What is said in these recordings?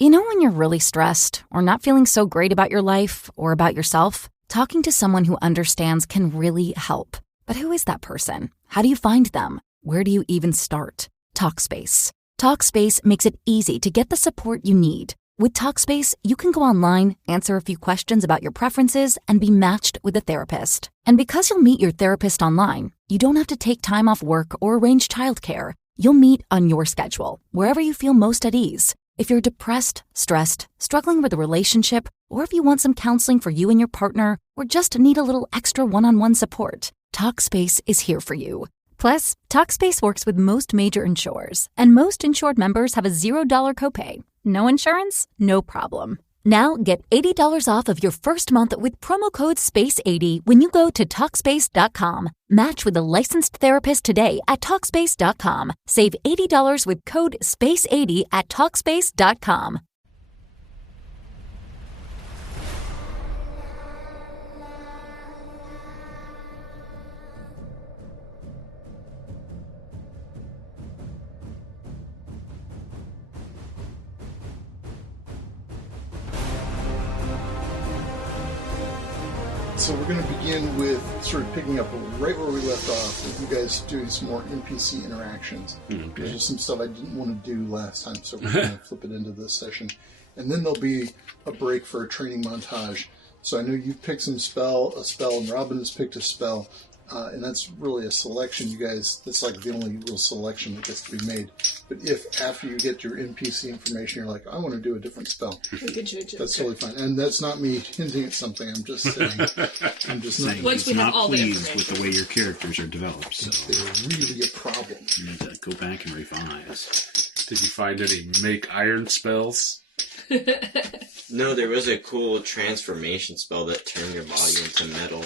You know when you're really stressed or not feeling so great about your life or about yourself? Talking to someone who understands can really help. But who is that person? How do you find them? Where do you even start? Talkspace. Talkspace makes it easy to get the support you need. With Talkspace, you can go online, answer a few questions about your preferences, and be matched with a therapist. And because you'll meet your therapist online, you don't have to take time off work or arrange childcare. You'll meet on your schedule, wherever you feel most at ease. If you're depressed, stressed, struggling with a relationship, or if you want some counseling for you and your partner, or just need a little extra one-on-one support, Talkspace is here for you. Plus, Talkspace works with most major insurers, and most insured members have a $0 copay. No insurance? No problem. Now get $80 off of your first month with promo code SPACE80 when you go to Talkspace.com. Match with a licensed therapist today at Talkspace.com. Save $80 with code SPACE80 at Talkspace.com. So we're going to begin with sort of picking up right where we left off, with you guys doing some more NPC interactions. Okay. There's just some stuff I didn't want to do last time, so we're going to flip it into this session. And then there'll be a break for a training montage. So I know you picked a spell, and Robin has picked a spell, and that's really a selection, you guys. That's like the only real selection that gets to be made. But if after you get your NPC information, you're like, I want to do a different spell, we can change it. that's totally fine. And that's not me hinting at something. I'm just saying. I'm just not. Once we have all the pleased information with the way your characters are developed, so They're really a problem. you need to go back and revise. Did you find any make iron spells? No, there was a cool transformation spell that turned your body into metal.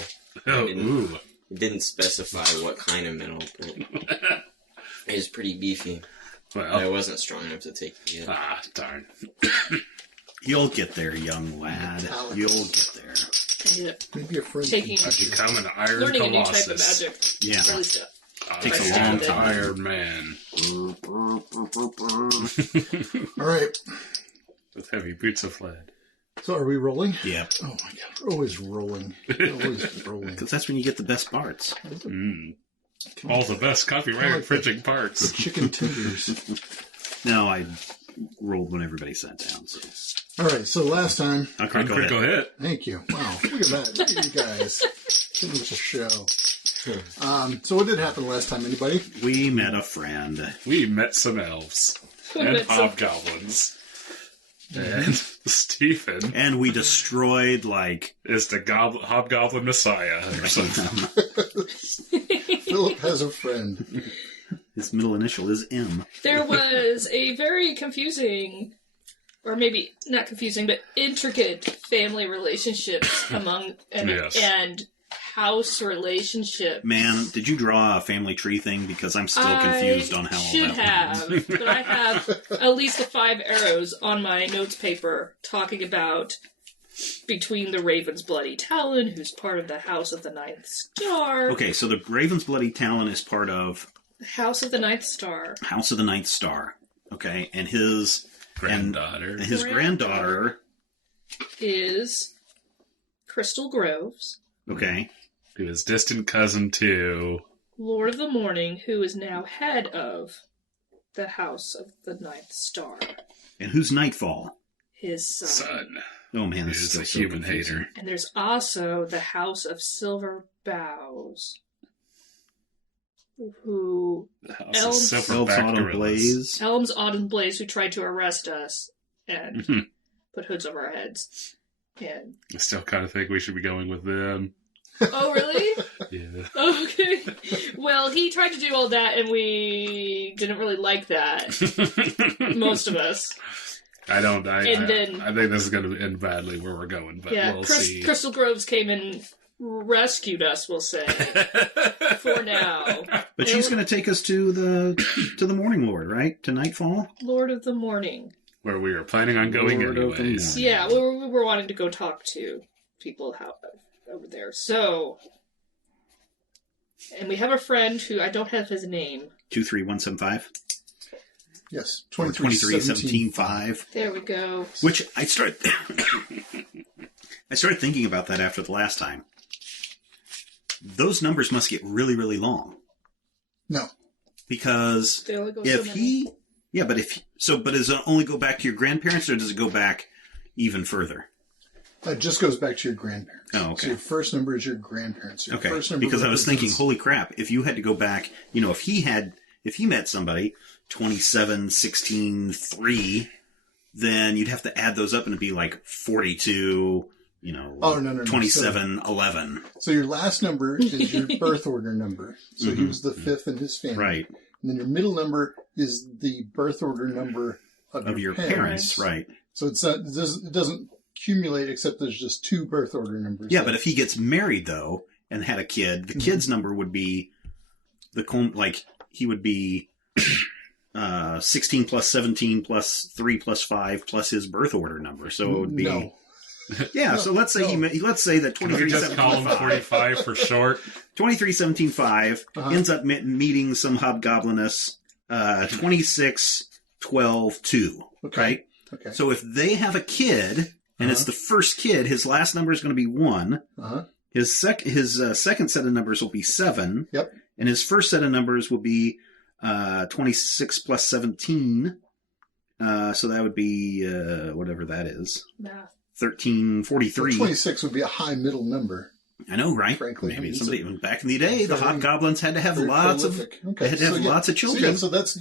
Oh, ooh. It didn't specify what kind of metal, but it was pretty beefy. But I Well, wasn't strong enough to take it yet. darn. You'll get there, young lad. You'll get there. Ended up Maybe a friend. taking, Become an iron learning a new type of colossus. magic. Yeah. Early stuff. Takes a Right. long time. Iron Man All right. with heavy boots of lead. So are we rolling? Yep. Oh my god, we're always rolling. We're always rolling. Because that's when you get the best parts. All the best copyright infringing parts. Chicken tenders. No, I rolled when everybody sat down. So. All right, so last time, Okay, go Critical ahead. hit. thank you. Wow, look at that. Look at you guys. It was a show. So what did happen last time, anybody? We met a friend. We met some elves and met some- hobgoblins. And Stephen And we destroyed, like... is the hobgoblin messiah or something. Philip has a friend. His middle initial is M. There was a very confusing, or maybe not confusing, but intricate family relationships among Yes. and house relationships. Man, did you draw a family tree thing? Because I'm still confused on how all should that have, went. but I have at least 5 arrows on my notes paper talking about between the Raven's Bloody Talon, who's part of the House of the Ninth Star. Okay, so the Raven's Bloody Talon is part of House of the Ninth Star. House of the Ninth Star. Okay, and his Granddaughter. and his granddaughter. Is Crystal Groves, Okay, Who is distant cousin to... Lord of the Morning, who is now head of the House of the Ninth Star. and who's Nightfall? His son. son. Oh man, this Who's is still a so human confusing. hater. And there's also the House of Silver Boughs, who The house Elves- is Elves silverback Autumn gorillas. Blaze. Elms Autumn Blaze, who tried to arrest us and Mhm. put hoods over our heads. And I still kind of think we should be going with them. oh, really? Yeah. Okay. Well, he tried to do all that, and we didn't really like that. Most of us. I don't. And then- I think this is going to end badly where we're going, but Yeah, we'll see. Crystal Groves came and rescued us, we'll say, for now. But she's going to take us to the Morning Lord, right? To Nightfall. Lord of the Morning. Where we were planning on going Lord of the anyways. Morning. Yeah, we were wanting to go talk to people over there. So, and we have a friend who I don't have his name. 23175. Yes, 2317.5. There we go. Which I started thinking about that after the last time. Those numbers must get really, really long. No. Because They only go if so he... Yeah, but does it only go back to your grandparents, or does it go back even further? It just goes back to your grandparents. Oh, okay. So your first number is your grandparents. Your Okay, first number because I was thinking, holy crap, if you had to go back, if he met somebody, 27, 16, 3, then you'd have to add those up and it'd be like 42, no. 27, 11. So your last number is your birth order number. So he was the fifth in his family. Right. And then your middle number is the birth order number of your parents. Right. So it doesn't accumulate, except there's just 2 birth order numbers. Yeah, but if he gets married, though, and had a kid, the kid's number would be he would be 16 plus 17 plus 3 plus 5 plus his birth order number. So it would be... No. Yeah, so let's say let's say that Can we just call him 45 for short? 2317.5 ends up meeting some hobgobliness 2612.2. Okay. Right? Okay. So if they have a kid and it's the first kid, his last number is going to be 1. His second set of numbers will be 7. Yep. And his first set of numbers will be 26 plus 17. So that would be whatever that is. Math. 1343. 26 would be a high middle number. I know, right? Frankly, maybe somebody back in the day, the hobgoblins had to have lots prolific. of lots of children. So that's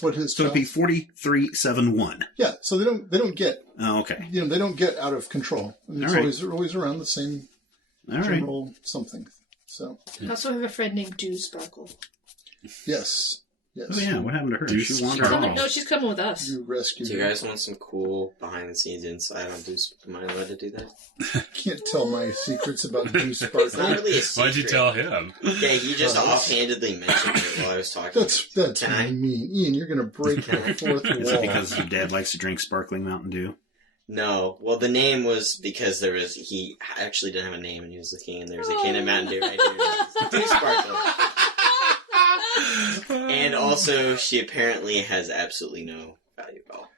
what his. So it'd be 4371. Yeah. So they don't get. Oh, okay. They don't get out of control. And it's always around the same general something. So. I also have a friend named Dew Sparkle. Yes. Oh yeah, what happened to her? She wandered off. No, she's coming with us. You rescued Do you her. guys want some cool behind-the-scenes insight on Deuce? Am I allowed to do that? Can't tell my secrets about Dew Sparkle. It's not really a secret. Why'd you tell him? Yeah, he just offhandedly mentioned it while I was talking. That's mean. Ian, you're going to break the fourth wall. Is it because your dad likes to drink sparkling Mountain Dew? No. Well, the name was because he actually didn't have a name and he was looking and there was a can of Mountain Dew right here. Dew Sparkle. And also, she apparently has absolutely no value at all.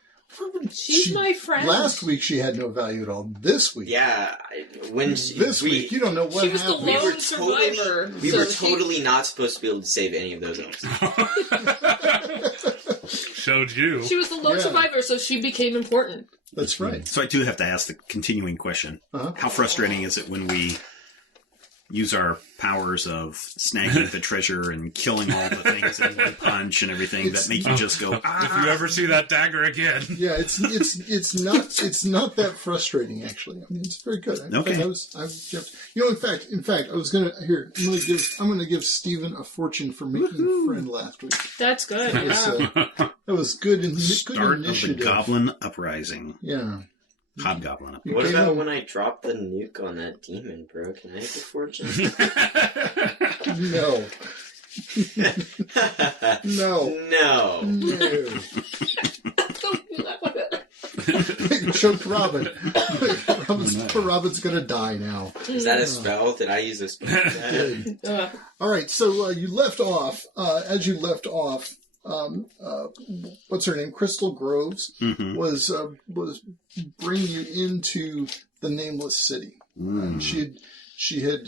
She's my friend. Last week she had no value at all. This week. Yeah. This week, you don't know what she was happened. the lone survivor. We were totally not supposed to be able to save any of those elves. Showed you. She was the lone survivor, so she became important. That's right. So I do have to ask the continuing question. How frustrating is it when we use our powers of snagging the treasure and killing all the things in one punch and everything that make you just go, If you ever see that dagger again. Yeah, it's not that frustrating actually. I mean, it's very good. Okay. In fact, I was gonna I'm gonna give Stephen a fortune for making a friend last week. That's good. That was good. Good start of the initiative. Goblin Uprising. Yeah. Hobgoblin Uprising. What about when I dropped the nuke on that demon, bro? Can I make a fortune? No. No. Choked Robin. Robin's gonna die now. Is that a spell? Did I use a spell? All right, so you left off. As you left off, what's her name? Crystal Groves was bringing you into the Nameless City. And she had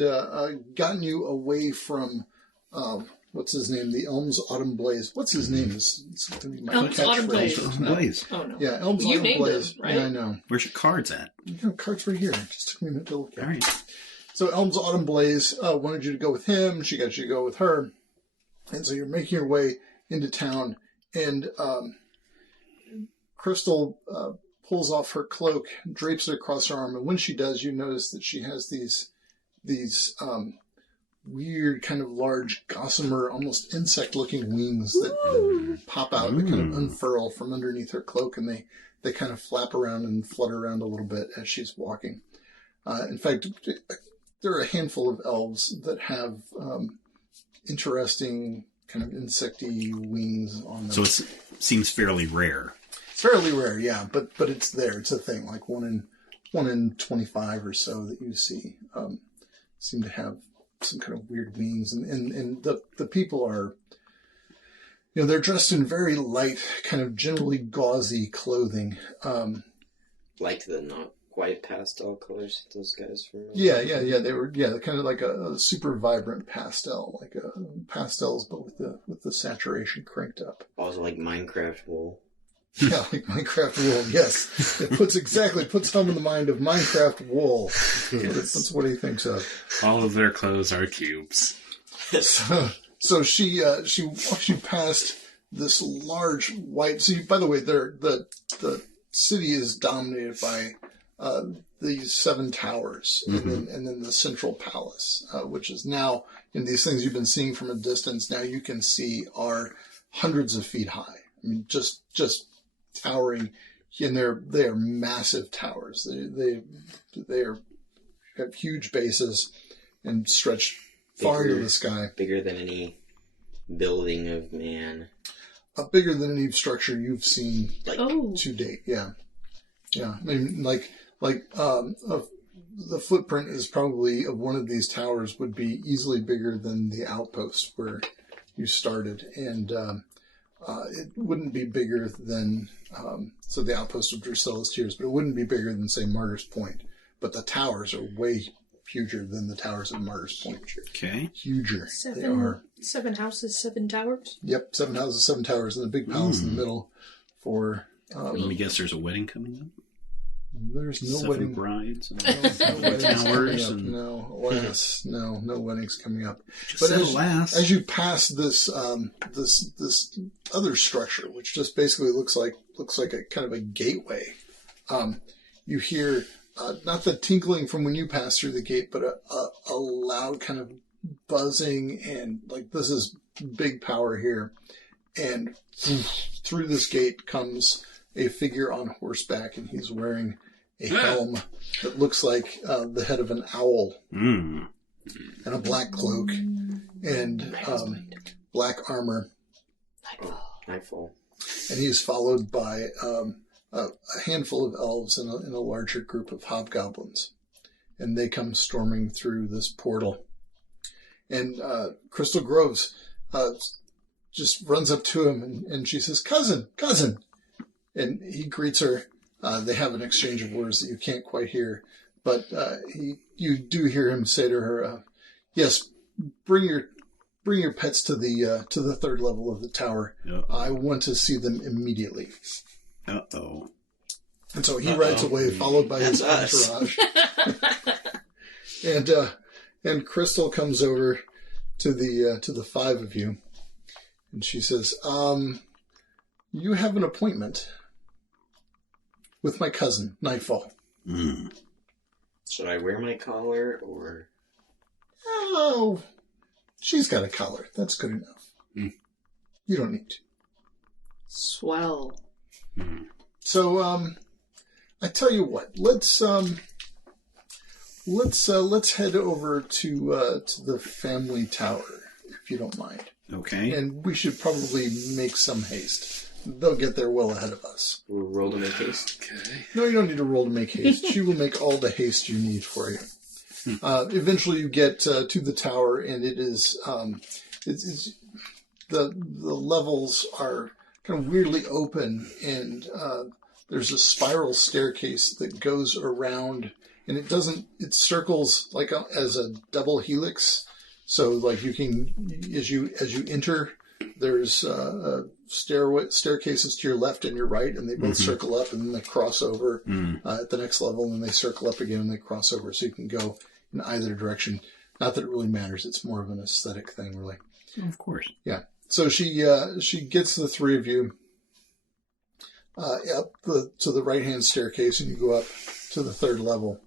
gotten you away from what's his name? The Elms Autumn Blaze. What's his name? It's gonna be my Elms Autumn Blaze. Blaze. Oh no. Yeah, Elms You Autumn named Blaze. him, right? Yeah, I know. Where's your cards at? Cards right here. It just took me a minute to look at. All right. So Elms Autumn Blaze wanted you to go with him. She got you to go with her. And so you're making your way into town. And Crystal pulls off her cloak, drapes it across her arm. And when she does, you notice that she has these weird kind of large gossamer, almost insect-looking wings that pop out and kind of unfurl from underneath her cloak. And they kind of flap around and flutter around a little bit as she's walking. In fact, there are a handful of elves that have interesting kind of insecty wings on them. So it seems fairly rare. It's fairly rare, yeah, but it's there. It's a thing, like one in 25 or so that you see seem to have some kind of weird wings, and the people are they're dressed in very light, kind of generally gauzy clothing. Like the not quite pastel colors those guys from. Yeah. They were kind of like a super vibrant pastel, like pastels, but with the saturation cranked up. Also like Minecraft wool. Yeah, like Minecraft wool. Yes, it puts home in the mind of Minecraft wool. Yes. That's what he thinks of. All of their clothes are cubes. So she passed this large white. So by the way, the city is dominated by these 7 towers, and then the central palace, which is now, in these things you've been seeing from a distance, now you can see are hundreds of feet high. I mean, just towering, and they are massive towers. They have huge bases and stretch far into the sky. Bigger than any building of man. Bigger than any structure you've seen to date. Yeah. I mean, the footprint is probably of one of these towers would be easily bigger than the outpost where you started, and it wouldn't be bigger than so the outpost of Drusilla's Tears, but it wouldn't be bigger than, say, Martyr's Point. But the towers are way huger than the towers of Martyr's Point. Okay. Huger. They are. 7 houses, 7 towers? Yep, 7 houses, 7 towers, and a big palace in the middle for... Let me guess, there's a wedding coming up? There's no 7 wedding. brides and No weddings towers. coming up. No, alas, no weddings coming up. Just But alas. as you pass this this other structure, which just basically looks like a kind of a gateway, you hear not the tinkling from when you pass through the gate, but a loud kind of buzzing, and like this is big power here. And through this gate comes a figure on horseback, and he's wearing a helm that looks like the head of an owl, and a black cloak, and black armor. Nightfall. And he's followed by a handful of elves and a larger group of hobgoblins. And they come storming through this portal. And Crystal Groves just runs up to him, and she says, cousin! And he greets her. They have an exchange of words that you can't quite hear. But you do hear him say to her, yes, bring your pets to the 3rd level of the tower. Uh-oh. I want to see them immediately. Uh-oh. And so he rides away, followed by his entourage. And Crystal comes over to the 5 of you, and she says, you have an appointment with my cousin, Nightfall. Should I wear my collar, or... Oh, she's got a collar. That's good enough. You don't need to. Swell. So, I tell you what. Let's head over to the family tower, if you don't mind. Okay. And we should probably make some haste. They'll get there well ahead of us. We'll roll to make haste. Okay. No, you don't need to roll to make haste. She will make all the haste you need for you. Eventually, you get to the tower, and it is it's the levels are kind of weirdly open, and there's a spiral staircase that goes around, and it circles like as a double helix. So, like you can, as you enter, there's staircases to your left and your right, and they both circle up, and then they cross over at the next level, and then they circle up again, and they cross over. So you can go in either direction. Not that it really matters. It's more of an aesthetic thing, really. Of course. Yeah. So she gets the 3 of you up to the right-hand staircase, and you go up to the 3rd level.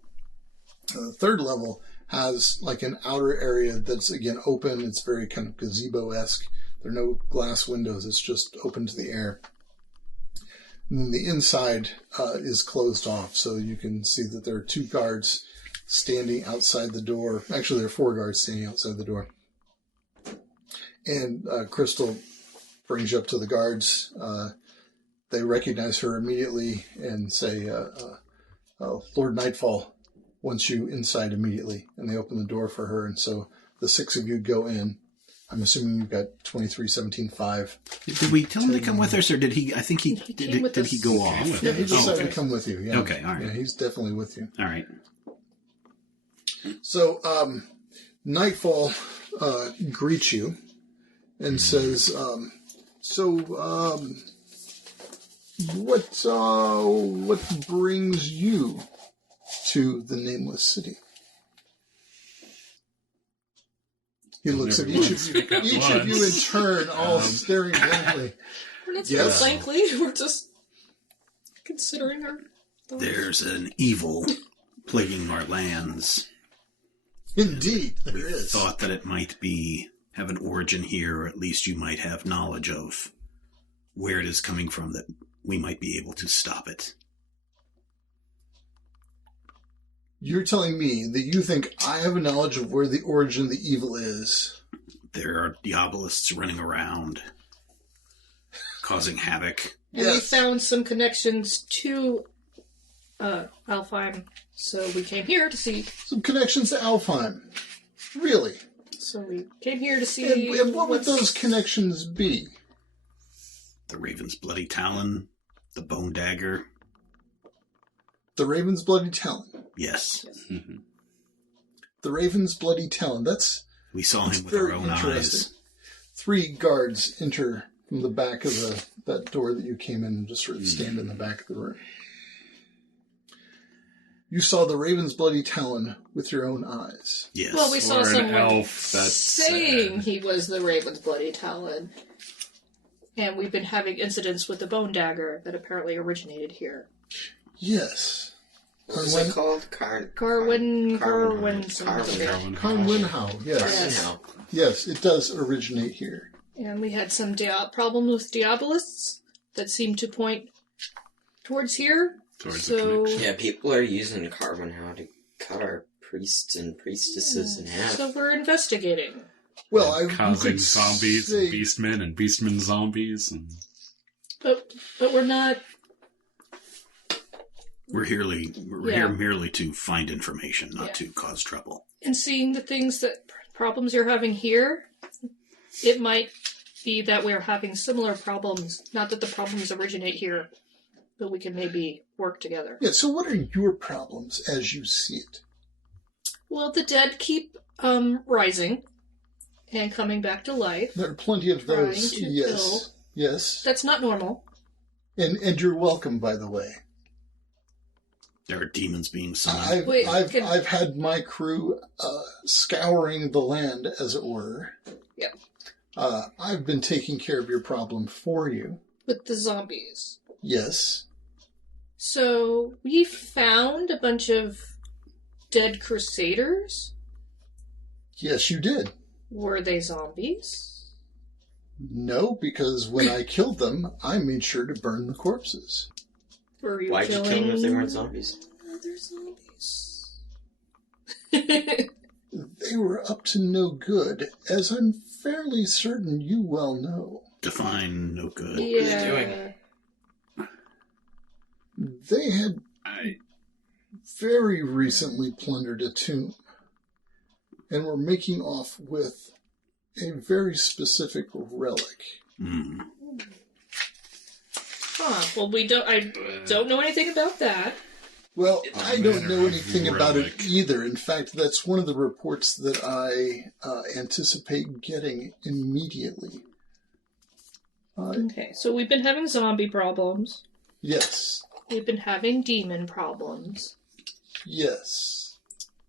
The 3rd level has like an outer area that's, again, open. It's very kind of gazebo-esque. There are no glass windows. It's just open to the air. And then the inside is closed off, so you can see that there are 2 guards standing outside the door. Actually, there are 4 guards standing outside the door. And Crystal brings you up to the guards. They recognize her immediately and say, Lord Nightfall wants you inside immediately. And they open the door for her. And so the 6 of you go in. I'm assuming you've got 23-17-5. Did we tell him to come with us, or did he? I think did he go off? Yeah, he decided to come with you. Yeah. Okay, all right. Yeah, he's definitely with you. All right. So, Nightfall greets you and says, what brings you to the Nameless City? He looks at each of you in turn, all staring blankly. We're not staring blankly. We're just considering our thoughts. There's an evil plaguing our lands. Indeed, there is. Thought that it might have an origin here, or at least you might have knowledge of where it is coming from, that we might be able to stop it. You're telling me that you think I have a knowledge of where the origin of the evil is? There are Diabolists running around, causing havoc. And we found some connections to Alfheim, so we came here to see. Some connections to Alfheim. Really? So we came here to see. And what would those connections be? The Raven's Bloody Talon, the Bone Dagger. The Raven's Bloody Talon. Yes. Mm-hmm. The Raven's Bloody Talon. We saw him with our own eyes. 3 guards enter from the back of that door that you came in and just sort of stand in the back of the room. You saw the Raven's Bloody Talon with your own eyes. Yes. Well, we saw Or an someone elf that's saying he was the Raven's Bloody Talon. And we've been having incidents with the Bone Dagger that apparently originated here. Yes. What was it called? Carwin Winhow, yes. Yes, it does originate here. And we had some problems with Diabolists that seemed to point towards here. Yeah, people are using Carwinhow to cut our priests and priestesses in half. So we're investigating. Well, causing zombies and beastmen and beastmen zombies. But we're not... We're here merely to find information, not to cause trouble. And seeing the things problems you're having here, it might be that we're having similar problems. Not that the problems originate here, but we can maybe work together. Yeah, so what are your problems as you see it? Well, the dead keep rising and coming back to life. There are plenty of those, Trying to yes. kill. Yes. That's not normal. And you're welcome, by the way. There are demons being summoned. I've had my crew scouring the land, as it were. Yep. I've been taking care of your problem for you. With the zombies. Yes. So, we found a bunch of dead crusaders. Yes, you did. Were they zombies? No, because when I killed them, I made sure to burn the corpses. Why'd you kill them if they weren't zombies? They're zombies. They were up to no good, as I'm fairly certain you well know. Define no good. Yeah. What are they doing? They had very recently plundered a tomb and were making off with a very specific relic. Mm. Huh. Well, I don't know anything about that. Well, I don't know anything about it either. In fact, that's one of the reports that I anticipate getting immediately. Okay, so we've been having zombie problems. Yes. We've been having demon problems. Yes.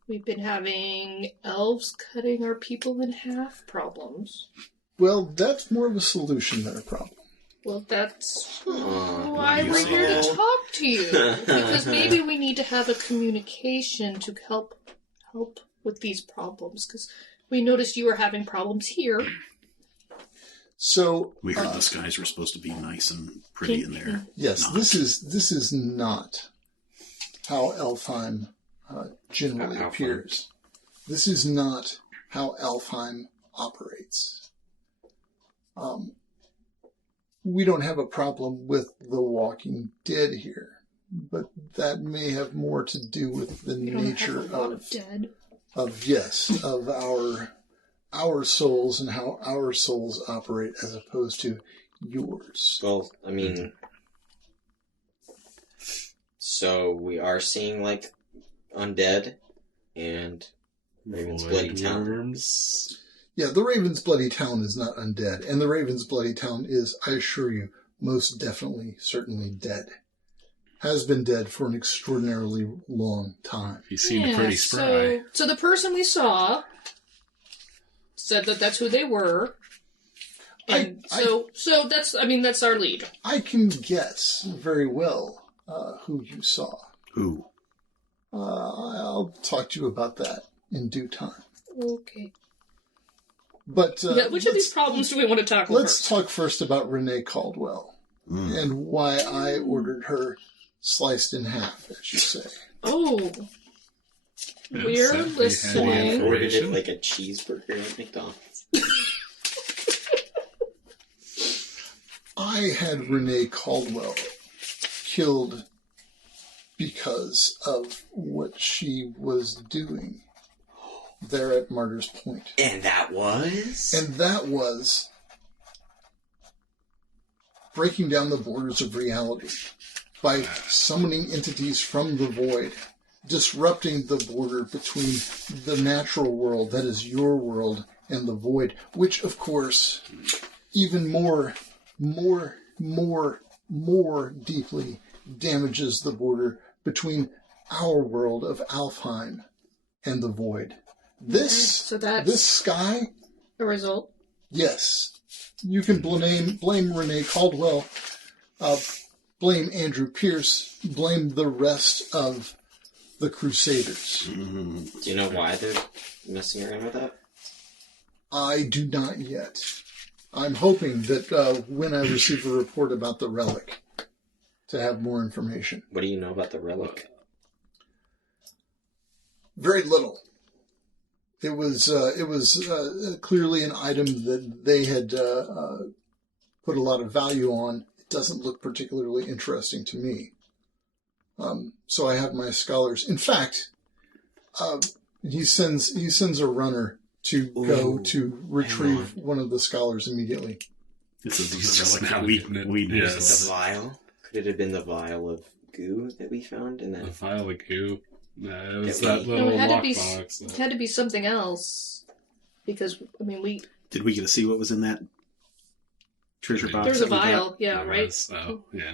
We've been having elves cutting our people in half problems. Well, that's more of a solution than a problem. Well, that's why we're here to talk to you. Because maybe we need to have a communication to help with these problems. Because we noticed you were having problems here. So we heard the skies were supposed to be nice and pretty in there. Yes, this is not how Alfheim generally appears. This is not how Alfheim operates. We don't have a problem with the Walking Dead here, but that may have more to do with the nature of our our souls and how our souls operate as opposed to yours. Well, I mean, so we are seeing like undead and Raven's Bloody Town. Worms. Yeah, the Raven's Bloody Town is not undead, and the Raven's Bloody Town is, I assure you, most definitely, certainly dead. Has been dead for an extraordinarily long time. He seemed pretty spry. So the person we saw said that that's who they were. And so that's our lead. I can guess very well who you saw. Who? I'll talk to you about that in due time. Okay. But which of these problems do we want to tackle let's first? talk first about Renee Caldwell and why I ordered her sliced in half, as you say. Oh. We're listening. Ordered it like a cheeseburger at McDonald's. I had Renee Caldwell killed because of what she was doing there at Martyr's Point. And that was? And that was breaking down the borders of reality by summoning entities from the void, disrupting the border between the natural world, that is your world, and the void, which, of course, even more deeply damages the border between our world of Alfheim and the void. This sky... A result? Yes. You can blame Renee Caldwell, blame Andrew Pierce, blame the rest of the Crusaders. Do you know why they're messing around with that? I do not yet. I'm hoping that when I receive a report about the relic, to have more information. What do you know about the relic? Very little. It was clearly an item that they had put a lot of value on. It doesn't look particularly interesting to me. So I have my scholars. In fact, he sends a runner to go to retrieve one of the scholars immediately. This is just now we The vial? Could it have been the vial of goo that we found in that? The vial of goo. No, it was Yeah, that little it had lockbox. It had to be something else. Because, I mean, Did we get to see what was in that treasure box? There's a that we got? vial, yeah, There right? was, yeah.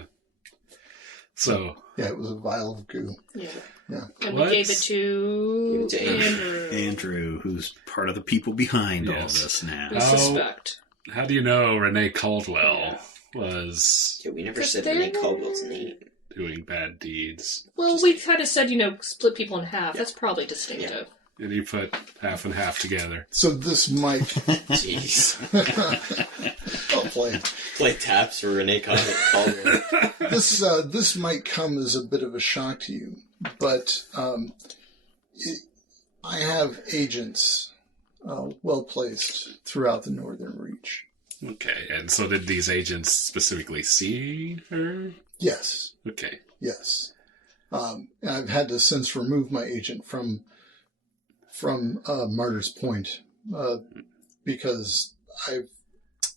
So, Yeah, it was a vial of goo. Yeah. Yeah. And we gave it to Andrew. Andrew, who's part of the people behind all Yes. this now. We suspect. how do you know Renee Caldwell was Yeah, we never Because said they Renee were- Caldwell's name. doing bad deeds? Well, we kind of said, split people in half. That's probably distinctive. And you put half and half together. So this might... Jeez. I'll play. Play taps for Renee Caldwell. This might come as a bit of a shock to you, but I have agents well placed throughout the Northern Reach. Okay, and so did these agents specifically see her? Yes, Okay. yes. I've had to since remove my agent from Martyr's Point because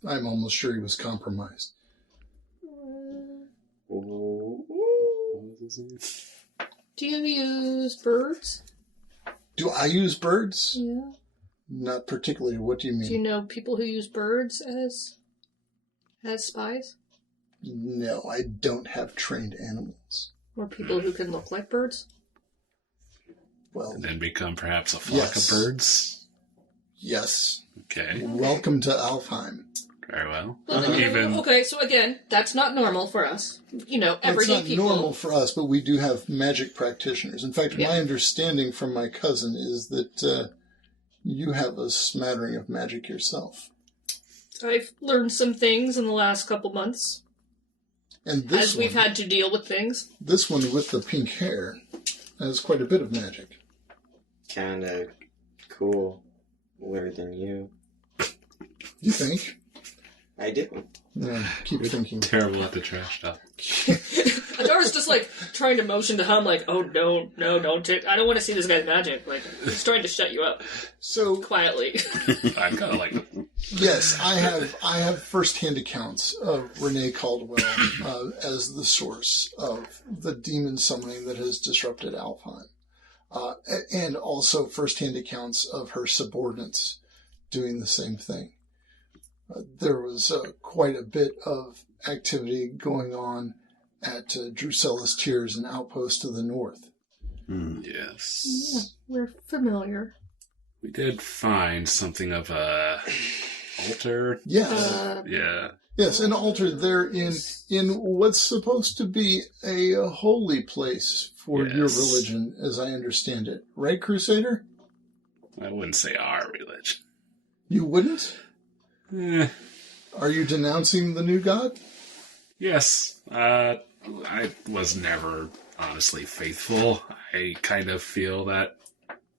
I'm almost sure he was compromised. Do you use birds? Do I use birds? Yeah. Not particularly. What do you mean? Do you know people who use birds as spies? No, I don't have trained animals. Or people who can look like birds? Well, And then become perhaps a flock Yes. of birds? yes. Okay, Welcome to Alfheim. very well. Well, okay, so again, that's not normal for us. It's Everyday not people. normal for us, but we do have magic practitioners. In fact, Yeah. my understanding from my cousin is that you have a smattering of magic yourself. I've learned some things in the last couple months And this as we've one, had to deal with things. this one with the pink hair has quite a bit of magic. Kinda cooler than you. You think? I do. Yeah, keep thinking. Terrible at the trash talk. Adara's just like trying to motion to Hum, like, oh no, don't take. I don't want to see this guy's magic. Like he's trying to shut you up. So quietly. I kind of like it. Yes, I have first-hand accounts of Renee Caldwell as the source of the demon summoning that has disrupted Alpine. And also first-hand accounts of her subordinates doing the same thing. There was quite a bit of activity going on at Drusella's Tears, an outpost to the north. Yes. Yeah, we're familiar. We did find something of a altar. Yes. Yeah. Yes, an altar there in what's supposed to be a holy place for your religion, as I understand it. Right, Crusader? I wouldn't say our religion. You wouldn't? Eh. Are you denouncing the new god? Yes. I was never honestly faithful. I kind of feel that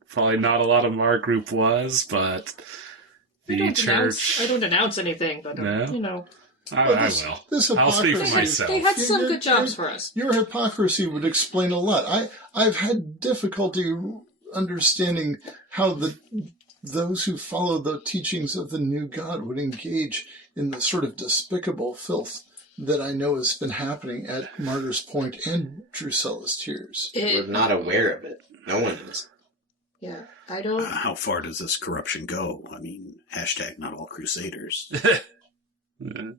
probably not a lot of our group was, but the church... I don't denounce anything, but, you know... I will. I'll speak for myself. They had some good jobs for us. Your hypocrisy would explain a lot. I've had difficulty understanding how those who follow the teachings of the new God would engage in the sort of despicable filth that I know has been happening at Martyr's Point and Drusella's Tears. We're not aware of it. No one is. Yeah, I don't... how far does this corruption go? I mean, # not all crusaders. Yeah.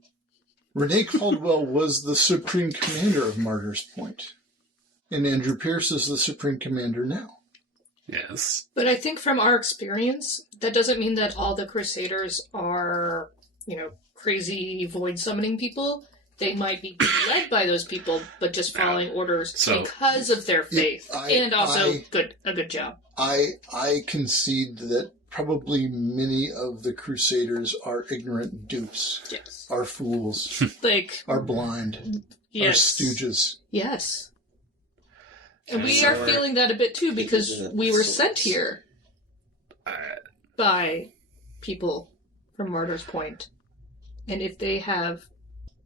Renee Caldwell was the supreme commander of Martyr's Point, and Andrew Pierce is the supreme commander now. Yes. But I think from our experience, that doesn't mean that all the Crusaders are, crazy void summoning people. They might be led by those people, but just following orders because of their faith. And also a good job. I concede that probably many of the Crusaders are ignorant dupes. Yes. Are fools. Are blind. Yes. Are stooges. Yes. And we are feeling that a bit too, because we were sent here by people from Martyr's Point. And if they have...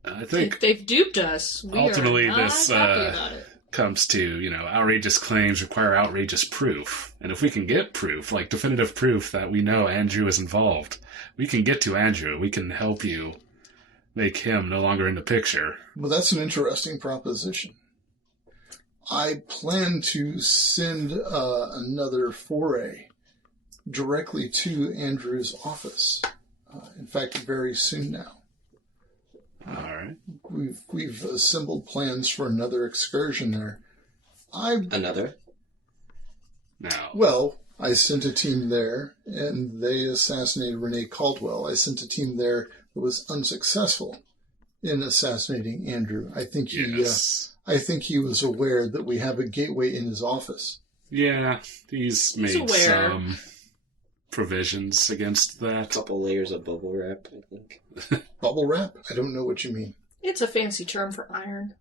if they've duped us, we ultimately are not this happy about it. Comes to, outrageous claims require outrageous proof. And if we can get proof, like definitive proof that we know Andrew is involved, we can get to Andrew. We can help you make him no longer in the picture. Well, that's an interesting proposition. I plan to send another foray directly to Andrew's office. In fact, very soon now. All right. We've assembled plans for another excursion there. Another? No. Well, I sent a team there, and they assassinated Renee Caldwell. I sent a team there that was unsuccessful in assassinating Andrew. I think he was aware that we have a gateway in his office. Yeah, he's made some provisions against that. A couple layers of bubble wrap, I think. Bubble wrap? I don't know what you mean. It's a fancy term for iron.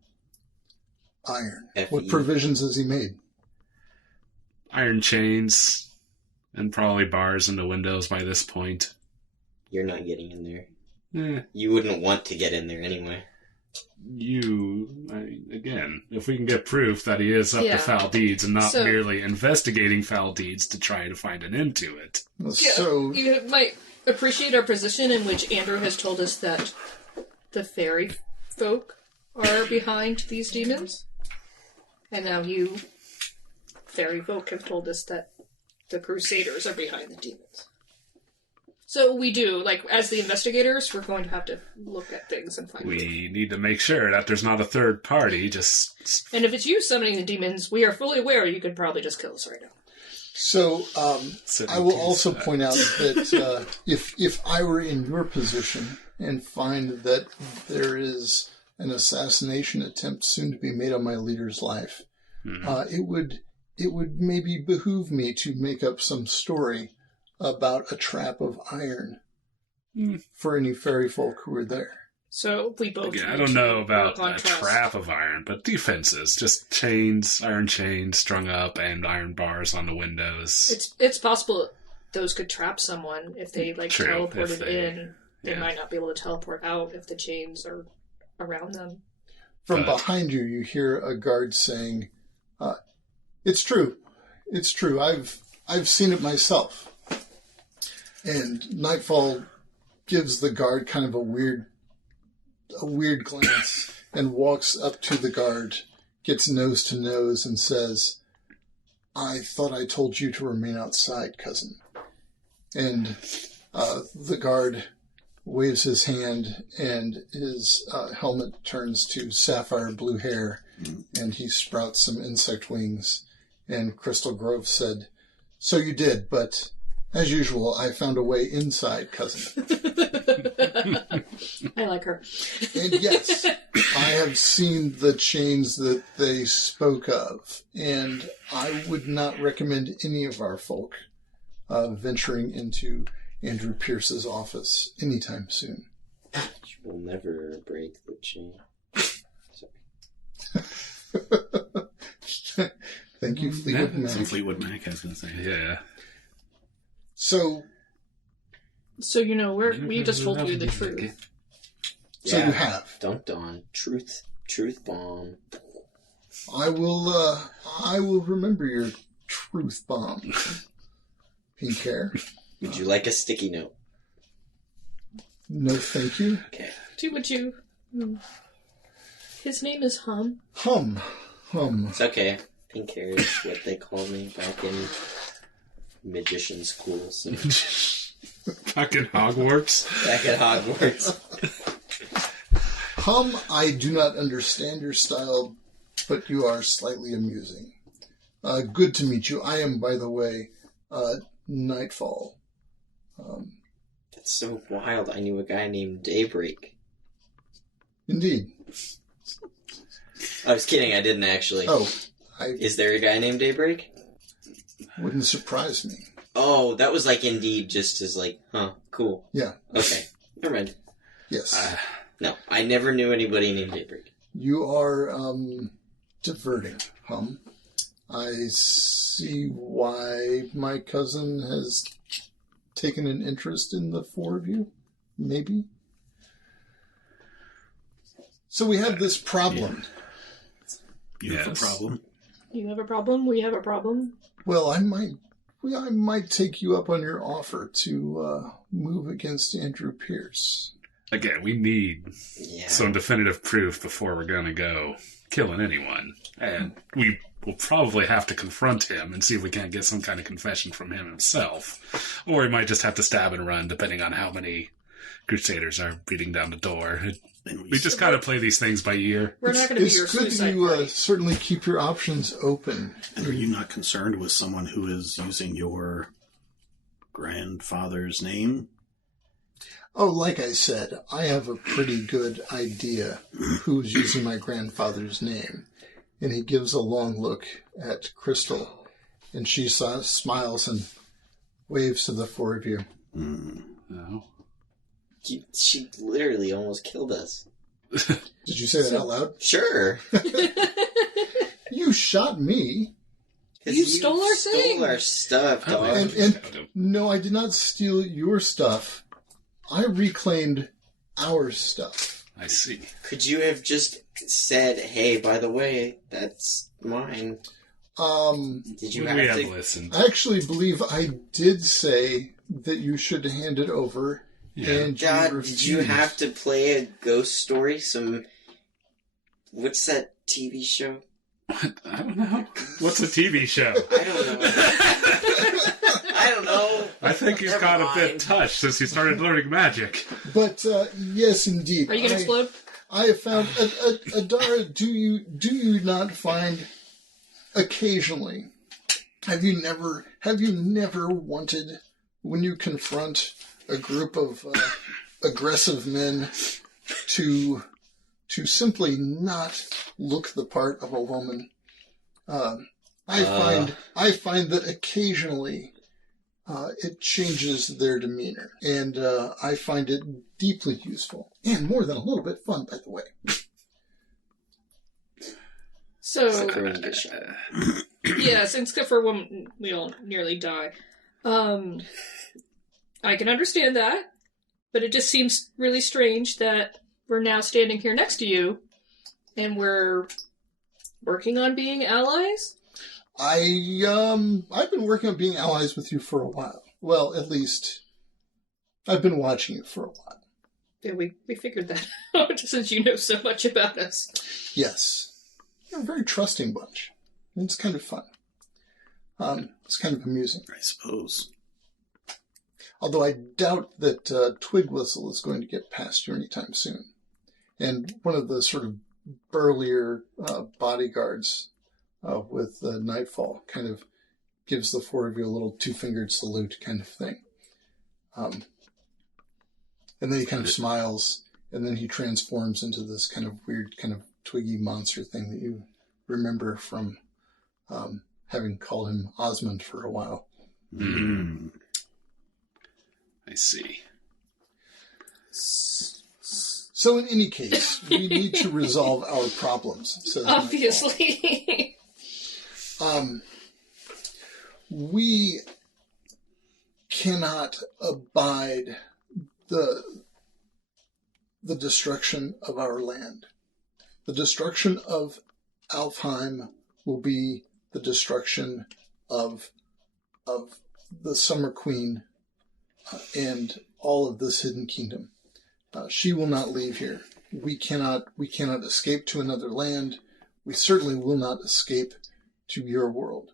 Iron. F-E. What provisions has he made? Iron chains and probably bars in the windows by this point. You're not getting in there. Eh. You wouldn't want to get in there anyway. Again, if we can get proof that he is up to foul deeds and not merely investigating foul deeds to try to find an end to it. So you might appreciate our position in which Andrew has told us that the fairy folk are behind these demons. And now you, fairy folk, have told us that the Crusaders are behind the demons. So we do, as the investigators, we're going to have to look at things and find We need to make sure that there's not a third party, And if it's you summoning the demons, we are fully aware you could probably just kill us right now. So, I will also point out that if I were in your position and find that there is an assassination attempt soon to be made on my leader's life, it would maybe behoove me to make up some story about a trap of iron for any fairy folk who are there. So we both. Again, I don't know about a trap of iron, but defenses, just chains, iron chains strung up, and iron bars on the windows. It's possible those could trap someone if they teleported in. They might not be able to teleport out if the chains are around them. From behind you, you hear a guard saying, "It's true. It's true. I've seen it myself." And Nightfall gives the guard kind of a weird glance and walks up to the guard, gets nose to nose, and says, "I thought I told you to remain outside, cousin." And the guard waves his hand, and his helmet turns to sapphire blue hair, and he sprouts some insect wings. And Crystal Grove said, "So you did, but as usual, I found a way inside, cousin." I like her. And yes, I have seen the chains that they spoke of, and I would not recommend any of our folk venturing into Andrew Pierce's office anytime soon. We'll never break the chain. Sorry. Thank you, Fleetwood Mac. Some Fleetwood Mac, I was going to say. Yeah. So we just told you the truth. So you have. Dunked on. Truth bomb. I will remember your truth bomb. Pink hair. Would you like a sticky note? No, thank you. Okay. Would you? His name is Hum. Hum. It's okay. Pink hair is what they called me back in magician school. So. Back in Hogwarts? Back at Hogwarts. Hum, I do not understand your style, but you are slightly amusing. Good to meet you. I am, by the way, Nightfall. That's so wild. I knew a guy named Daybreak. Indeed. I was kidding. I didn't actually. Oh, Is there a guy named Daybreak? Wouldn't surprise me. Oh, that was like Indeed, just as like, huh, cool. Yeah. Okay, never mind. Yes. No, I never knew anybody named Daybreak. You are diverting, Hum. I see why my cousin has taken an interest in the four of you. Maybe. So we have this problem. You have a problem? You have a problem? We have a problem? Well, I might take you up on your offer to move against Andrew Pierce. Again, we need some definitive proof before we're going to go killing anyone. And we will probably have to confront him and see if we can't get some kind of confession from him himself. Or we might just have to stab and run, depending on how many Crusaders are beating down the door. We just kind of play these things by ear. We're not going to be your suicide party. It's good that you certainly keep your options open. And are you not concerned with someone who is using your grandfather's name? Oh, like I said, I have a pretty good idea who's using my grandfather's name. And he gives a long look at Crystal, and she smiles and waves to the four of you. No. She literally almost killed us. Did you say that out loud? Sure. You shot me. You stole our thing. Stole our stuff, dog. And no, I did not steal your stuff. I reclaimed our stuff. I see. Could you have just said, "Hey, by the way, that's mine"? Did you have to listened? I actually believe I did say that you should hand it over. Yeah. And God, did you have to play a ghost story? What's that TV show? What? I don't know. What's a TV show? I don't know. I don't know. I think he's got a bit touched since he started learning magic. But yes, indeed. Are you going to explode? I have found Adara. Do you not find occasionally? Have you never wanted, when you confront a group of aggressive men, to simply not look the part of a woman? I find that occasionally it changes their demeanor, and I find it deeply useful, and more than a little bit fun, by the way. So, yes, except for when we all nearly die. I can understand that, but it just seems really strange that we're now standing here next to you, And we're working on being allies? I've been working on being allies with you for a while. Well, at least I've been watching you for a while. Yeah, we figured that out since you know so much about us. Yes. You're a very trusting bunch. It's kind of fun. It's kind of amusing. I suppose. Although I doubt that Twig Whistle is going to get past you anytime soon. And one of the sort of burlier bodyguards with Nightfall kind of gives the four of you a little two-fingered salute kind of thing. And then he kind of smiles, and then he transforms into this kind of weird kind of twiggy monster thing that you remember from having called him Osmond for a while. Mm. I see. So in any case, we need to resolve our problems, says Obviously. We cannot abide the destruction of our land. The destruction of Alfheim will be the destruction of the Summer Queen and all of this hidden kingdom. She will not leave here. We cannot escape to another land. We certainly will not escape to your world.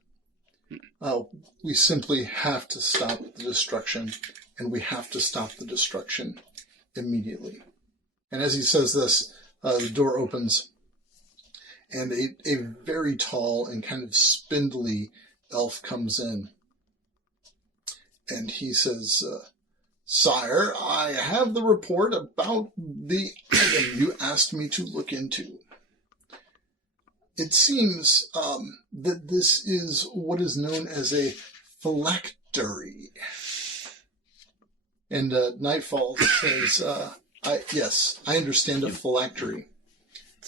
We simply have to stop the destruction, and we have to stop the destruction immediately. And as he says this, the door opens, and a very tall and kind of spindly elf comes in. And he says, Sire, I have the report about the item you asked me to look into. It seems that this is what is known as a phylactery. And Nightfall says, yes, I understand a phylactery.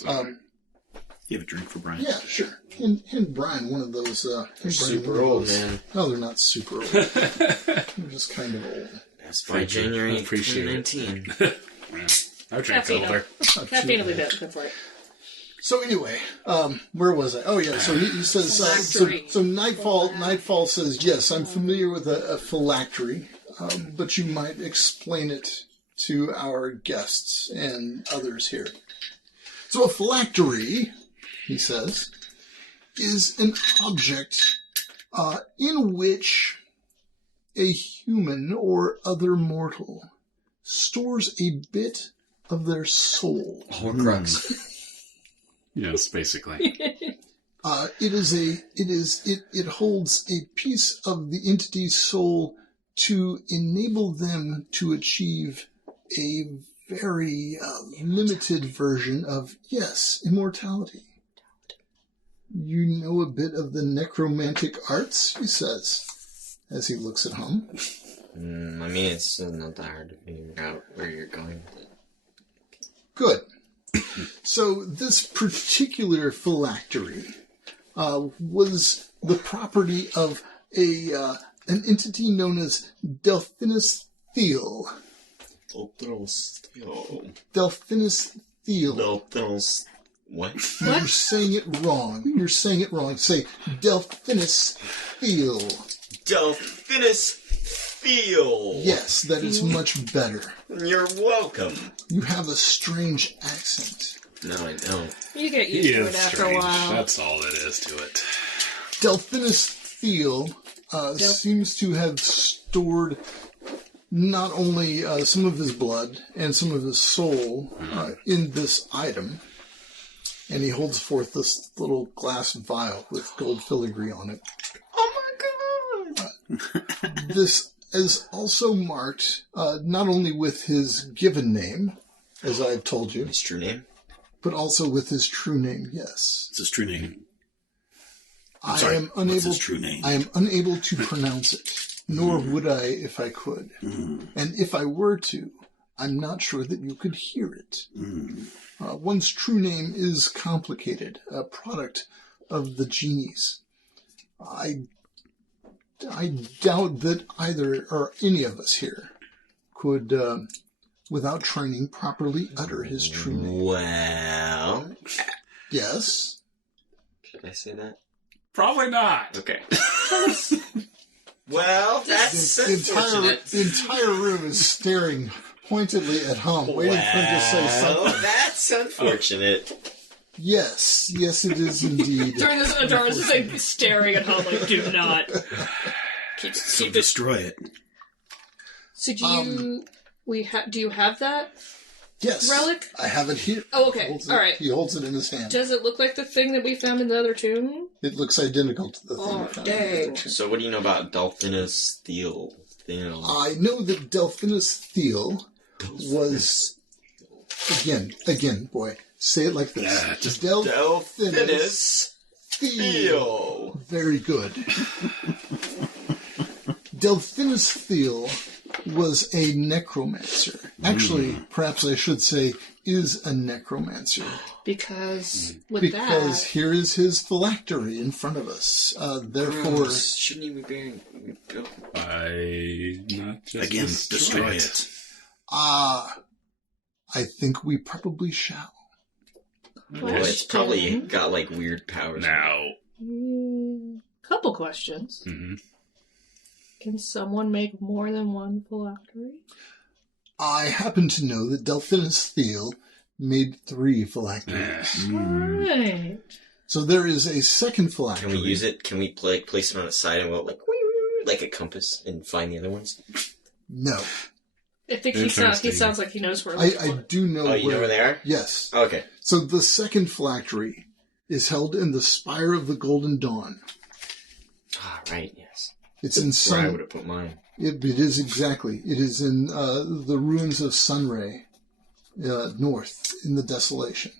You have a drink for Brian? Yeah, sure. And Brian, one of those... They're super old, man. No, they're not super old. They're just kind of old. That's by January 2019. I drink older. Caffeine will be good for it. So anyway, where was I? Oh yeah, so he says, so Nightfall says, yes, I'm familiar with a phylactery, but you might explain it to our guests and others here. So a phylactery, he says, is an object in which a human or other mortal stores a bit of their soul. Horcrux. Yes, basically. It holds a piece of the entity's soul to enable them to achieve a very limited version of, yes, immortality. You know a bit of the necromantic arts, he says, as he looks at home. I mean, it's not that hard to figure out where you're going with it. Good. So this particular phylactery was the property of an entity known as Delphinus Thiel. Delphinus Thiel. What? You're saying it wrong. Say Delphinus Thiel. Delphinus Thiel. Yes, that is much better. You're welcome. You have a strange accent. No, I don't. You get used to it after a while. That's all it is to it. Delphinus Thiel seems to have stored not only some of his blood and some of his soul in this item. And he holds forth this little glass vial with gold filigree on it. Oh my god! This is also marked not only with his given name, as I've told you. His true name? But also with his true name, yes. It's his true name. What's his true name? I am unable to pronounce it, nor would I if I could. And if I were to, I'm not sure that you could hear it. One's true name is complicated, a product of the genies. I doubt that either or any of us here could, without training, properly utter his true name. Well, Yes. Should I say that? Probably not. Okay. Well, that's unfortunate. The entire room is staring pointedly at home, waiting for him to say something. That's unfortunate. Yes, it is indeed. During this, Adara's just like staring at home, like, do not. So destroy it. So do you have that? Yes. Relic? I have it here. Oh, okay. All right. He holds it in his hand. Does it look like the thing that we found in the other tomb? It looks identical to the thing. Oh, we found in the dang. other tomb. So what do you know about Delphinus Thiel? I know that Delphinus Thiel was... Again, boy. Say it like this. Yeah, just Delphinus Thiel. Very good. Delphinus Thiel was a necromancer. Actually, perhaps I should say, is a necromancer. Because here is his phylactery in front of us. Therefore... Shouldn't you be bearing... Why not just Again, destroy it. I think we probably shall. Well, it's probably got, like, weird powers. Now. Couple questions. Mm-hmm. Can someone make more than one phylactery? I happen to know that Delphinus Thiel made 3 phylacteries. Right. So there is a second phylactery. Can we use it? Can we place it on its side and we'll, like a compass and find the other ones? No. I think he sounds like he knows where I do know where... Oh, you know where they are? Yes. Okay. So the second phylactery is held in the Spire of the Golden Dawn. Ah, right, yes. It's in That's where I would have put mine. It is exactly. It is in the ruins of Sunray, north, in the Desolation.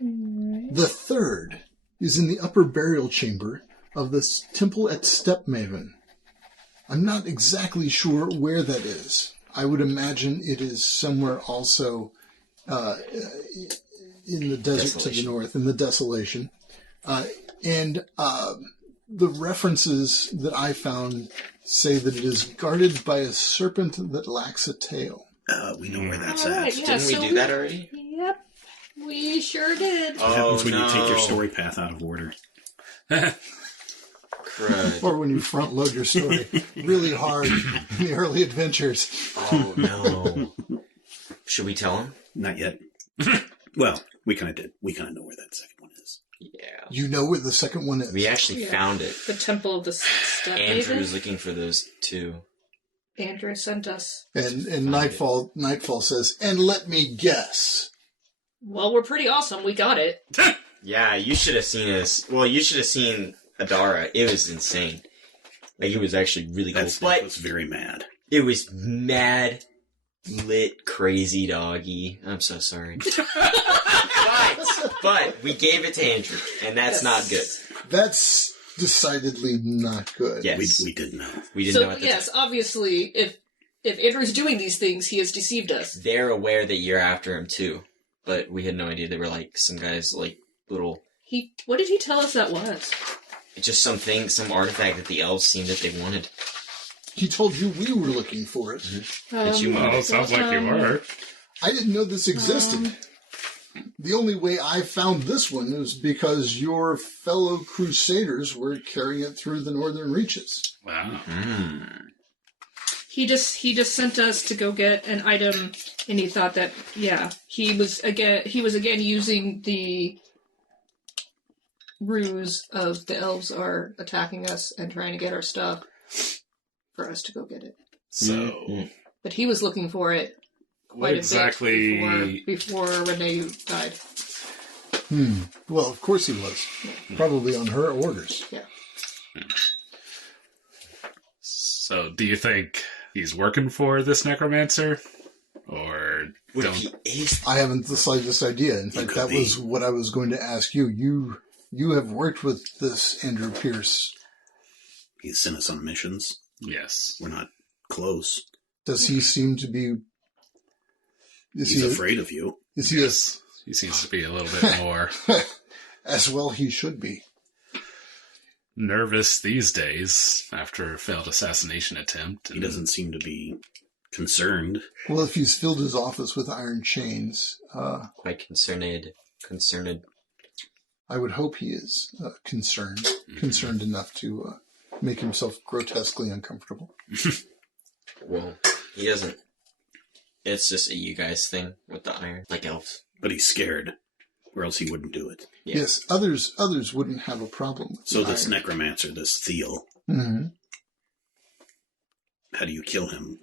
The third is in the upper burial chamber of the temple at Stepmaven. I'm not exactly sure where that is. I would imagine it is somewhere also in the desert to the north, in the Desolation. The references that I found say that it is guarded by a serpent that lacks a tail. We know where that's Right, at. yeah, Didn't we do that already? Yep. We sure did. What happens when you take your story path out of order? Crud. Or when you front load your story really hard in the early adventures. Oh, no. Should we tell him? Not yet. Well, we kind of did. We kind of know where that second one is. Yeah. You know where the second one is. We actually found it. The Temple of the Step Andrew was looking for those too. Andrew sent us. And Nightfall says, and let me guess. Well, we're pretty awesome. We got it. Yeah, you should have seen us. Well, you should have seen Adara. It was insane. Like, it was actually really cool. That snake was very mad. It was mad, lit, crazy doggy. I'm so sorry. But we gave it to Andrew, and that's not good. That's decidedly not good. Yes. We didn't know. We didn't know at the yes, time. obviously, if Andrew's doing these things, he has deceived us. They're aware that you're after him, too. But we had no idea. They were, like, some guys, like, little... What did he tell us that was? Just some artifact that the elves seemed that they wanted. He told you we were looking for it. That you Well, it sounds like you were. I didn't know this existed. The only way I found this one was because your fellow crusaders were carrying it through the northern reaches. Wow. He just sent us to go get an item, and he thought that he was again using the ruse of the elves are attacking us and trying to get our stuff for us to go get it. So, But he was looking for it quite a bit before Renee died. Well, of course he was. Probably on her orders. Yeah. So, do you think he's working for this necromancer? Or don't... He is... I haven't the slightest idea. In fact, that was what I was going to ask you. You have worked with this Andrew Pierce. He's sent us on missions. Yes. We're not close. Does he seem to be... He's afraid of you. Is he He seems to be a little bit more... As well he should be. Nervous these days after a failed assassination attempt. He doesn't seem to be concerned. Well, if he's filled his office with iron chains... Quite concerned. Concerned. I would hope he is concerned enough to make himself grotesquely uncomfortable. Well, he doesn't. It's just a you guys thing with the iron, like elves. But he's scared, or else he wouldn't do it. Yeah. Yes, others wouldn't have a problem with So the this iron. necromancer, this Thiel, Mhm. how do you kill him?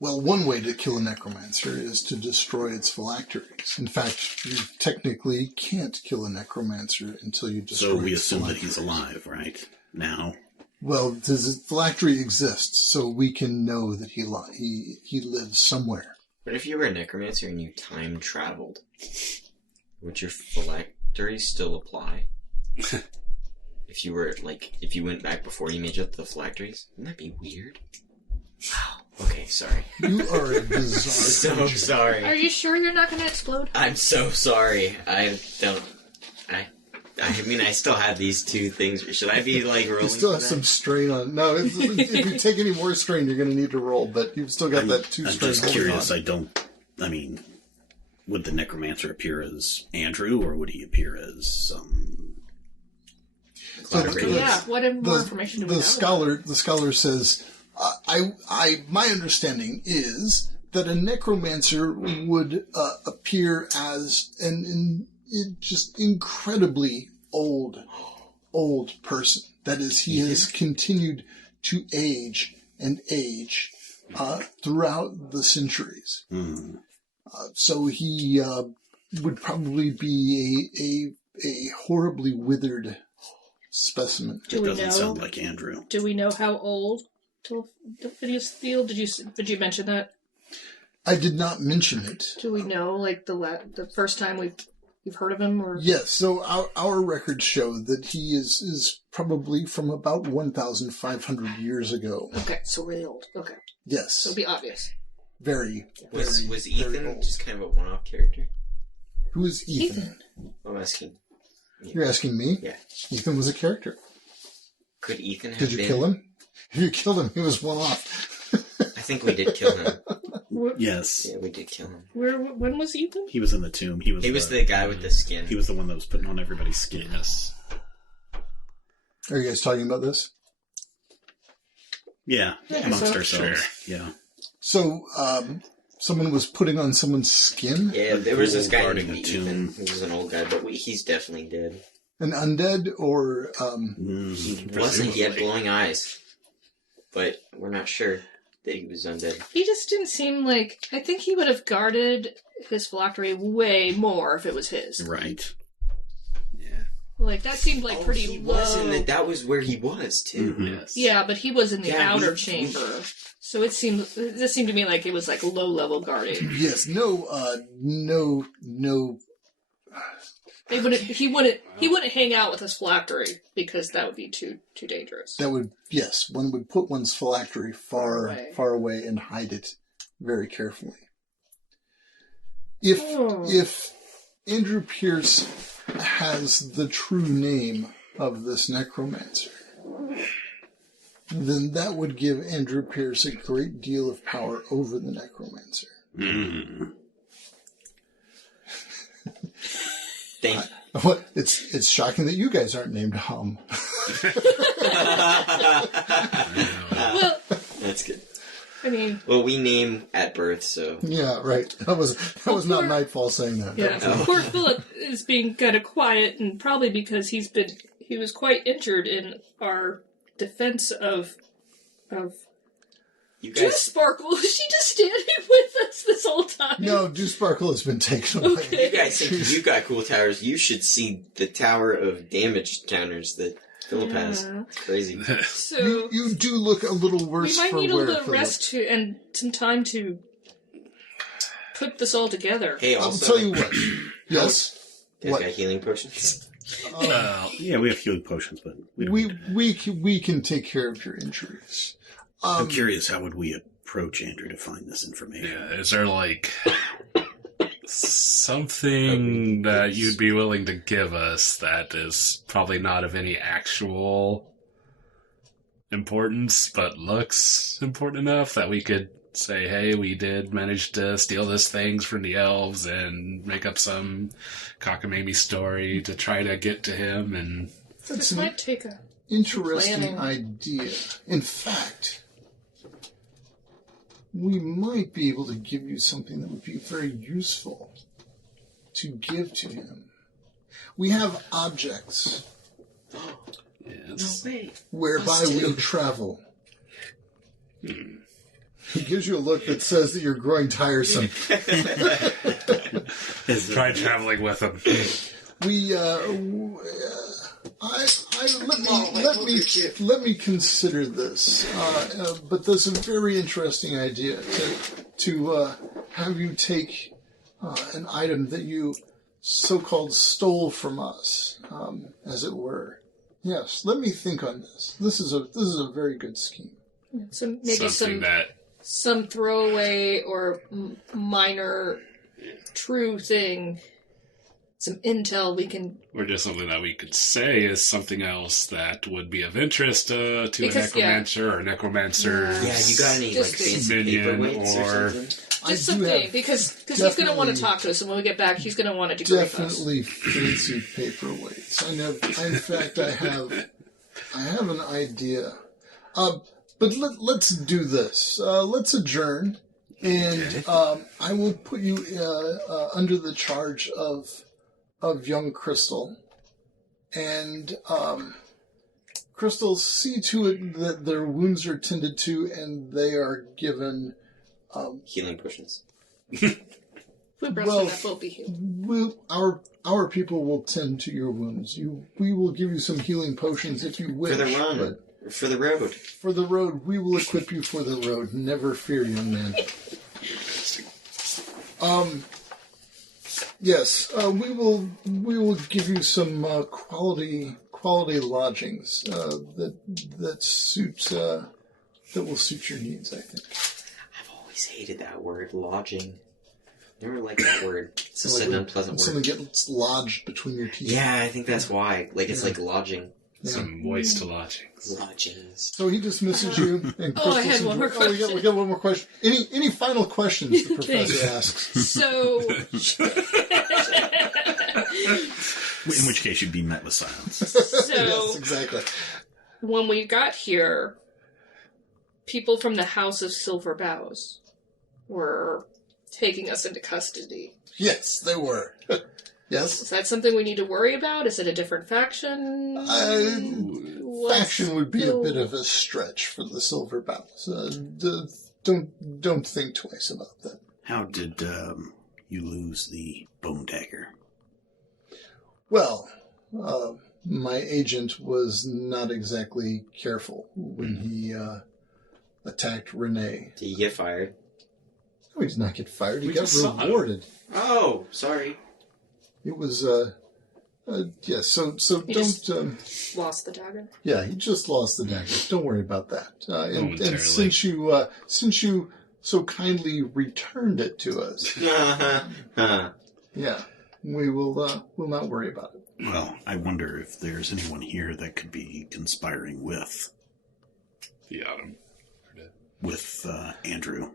Well, one way to kill a necromancer is to destroy its phylacteries. In fact, you technically can't kill a necromancer until you destroy So we its assume that phylacteries. he's alive, right? Now. Well, does the phylactery exist so we can know that he lives somewhere? But if you were a necromancer and you time traveled, would your phylacteries still apply? If you were, if you went back before you made up the phylacteries? Wouldn't that be weird? Wow. Okay, sorry. You are a bizarre So creature. sorry. Are you sure you're not going to explode? I'm so sorry. I mean, I still have these two things. Should I be, rolling You still have for some that? strain on. No, if you take any more strain, you're going to need to roll. But you've still got that 2 I'm strain just holding curious. on. I mean, would the necromancer appear as Andrew, or would he appear as some... So Yeah, what more information do we know? The scholar says, my understanding is that a necromancer would appear as an just incredibly old person. That is, he has continued to age and age throughout the centuries. Hmm. So he would probably be a horribly withered specimen. Do It we doesn't know? sound like Andrew. Do we know how old Phineas Thiel? Did you mention that? I did not mention it. Do we know the first time we've heard of him? Or Yes, so our records show that he is probably from about 1,500 years ago. okay, so really old. Okay, Yes, so it'll be obvious. very, Was very, very Ethan old. just kind of a one-off character? Who is Ethan? I'm asking. You're asking me? Yeah. Ethan was a character. Could Ethan have Did you been... kill him? If you killed him, he was one off. I think we did kill him. Yes. Yeah, we did kill him. When was Ethan? He was in the tomb. He was the guy with the skin. He was the one that was putting on everybody's skin. Yes. Are you guys talking about this? Yeah, Yeah, amongst so- ourselves. Sure. Yeah. So, someone was putting on someone's skin? Yeah, there was this guy Guarding named the Ethan. tomb. He was an old guy, but he's definitely dead. An undead or... He wasn't. He had Presumably. glowing eyes. But we're not sure that he was undead. He just didn't seem like. I think he would have guarded his phylactery way more if it was his. Right. Yeah. Like that seemed like pretty he low. was in the, that was where he was, too. Mhm. Yes. Yeah, but he was in the Yeah, outer we- chamber, so it seemed to me like it was like low level guarding. Yes, no... He wouldn't hang out with his phylactery because that would be too dangerous. That would, yes, one would put one's phylactery Far away. far away and hide it very carefully. Oh. If Andrew Pierce has the true name of this necromancer, then that would give Andrew Pierce a great deal of power over the necromancer. Mm. Thank What? It's shocking that you guys aren't named Hum. Well, That's good. I mean, Well, we name at birth, so... Yeah, right. That was not Nightfall saying that. yeah. Oh. Poor Philip is being kind of quiet, and probably because he was quite injured in our defense of You Dew guys... Sparkle. Is she just standing with us this whole time? No, Dew Sparkle has been taken away. Okay. You guys think you got cool towers. You should see the tower of damage counters that Philip has. Yeah. It's crazy. So You do look a little worse we might for need a wear, little bit of Philip. rest and some time to put this all together. Hey, I'll also... tell you what. Yes. You guys What? got healing potions? Well, Yeah, we have healing potions, but we don't need to. We can take care of your injuries. I'm curious, how would we approach Andrew to find this information? yeah. Is there something that you'd be willing to give us that is probably not of any actual importance, but looks important enough that we could say, hey, we did manage to steal these things from the elves and make up some cockamamie story to try to get to him. And That's This might take a... interesting planning. idea. In fact, we might be able to give you something that would be very useful to give to him. We have objects yes. way. whereby we travel. He gives you a look that says that you're growing tiresome. Try traveling with him. Let me consider this. But that's a very interesting idea to have you take an item that you so-called stole from us, as it were. Yes, let me think on this. This is a very good scheme. So maybe some throwaway or minor true thing, some intel we can... Or just something that we could say is something else that would be of interest to a necromancer or necromancer. Yeah, you got any like fancy minion paperweights or something? Just something, because he's going to want to talk to us, and when we get back, he's going to want to debrief us. Definitely fancy paperweights. In fact, I have an idea. But let's do this. Let's adjourn, and I will put you under the charge of young Crystal, and Crystal, see to it that their wounds are tended to, and they are given Healing potions. We brought some that will be healed. Our people will tend to your wounds. We will give you some healing potions if you wish. For the run. For the road. For the road, we will equip you for the road. Never fear, young man. Yes, we will give you some quality lodgings that will suit your needs, I think. I've always hated that word, lodging. Never liked that word. It's just an unpleasant word. Something gets lodged between your teeth. Yeah, I think that's why. It's like lodging. Yeah. Some moist lodgings. Lodgings. So he dismisses you. And I had says, one more question. We got one more question. Any final questions? The professor asks. So... In which case you'd be met with silence. So, yes, exactly. when we got here, people from the House of Silver Boughs were taking us into custody. Yes, they were. Yes. Is that something we need to worry about? Is it a different faction? Faction would be a bit of a stretch for the Silver Boughs. Don't think twice about that. How did you lose the bone dagger? Well, my agent was not exactly careful when he attacked Renee. Did you get fired? No, he did not get fired. He We got just saw him. rewarded. Oh, sorry. It was, yes, so He don't, Lost the dagger. yeah, he just lost the dagger. Don't worry about that. And Momentarily. since you so kindly returned it to us, yeah, we'll not worry about it. Well, I wonder if there's anyone here that could be conspiring with The Autumn. Andrew.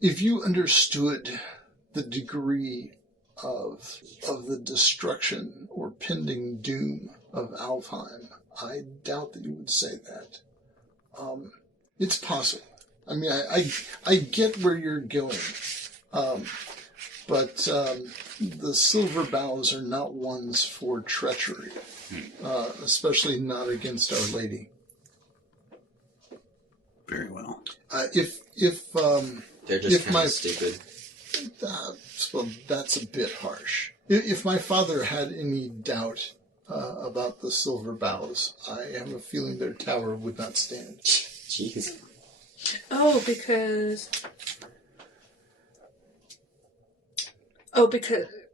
If you understood the degree of the destruction or pending doom of Alfheim, I doubt that you would say that. It's possible. I mean, I get where you're going, but the Silver Boughs are not ones for treachery, especially not against Our Lady. Very well. They're just If kind my- of stupid. Well, that's a bit harsh. If my father had any doubt about the Silver Boughs, I have a feeling their tower would not stand. Jeez. Oh, because...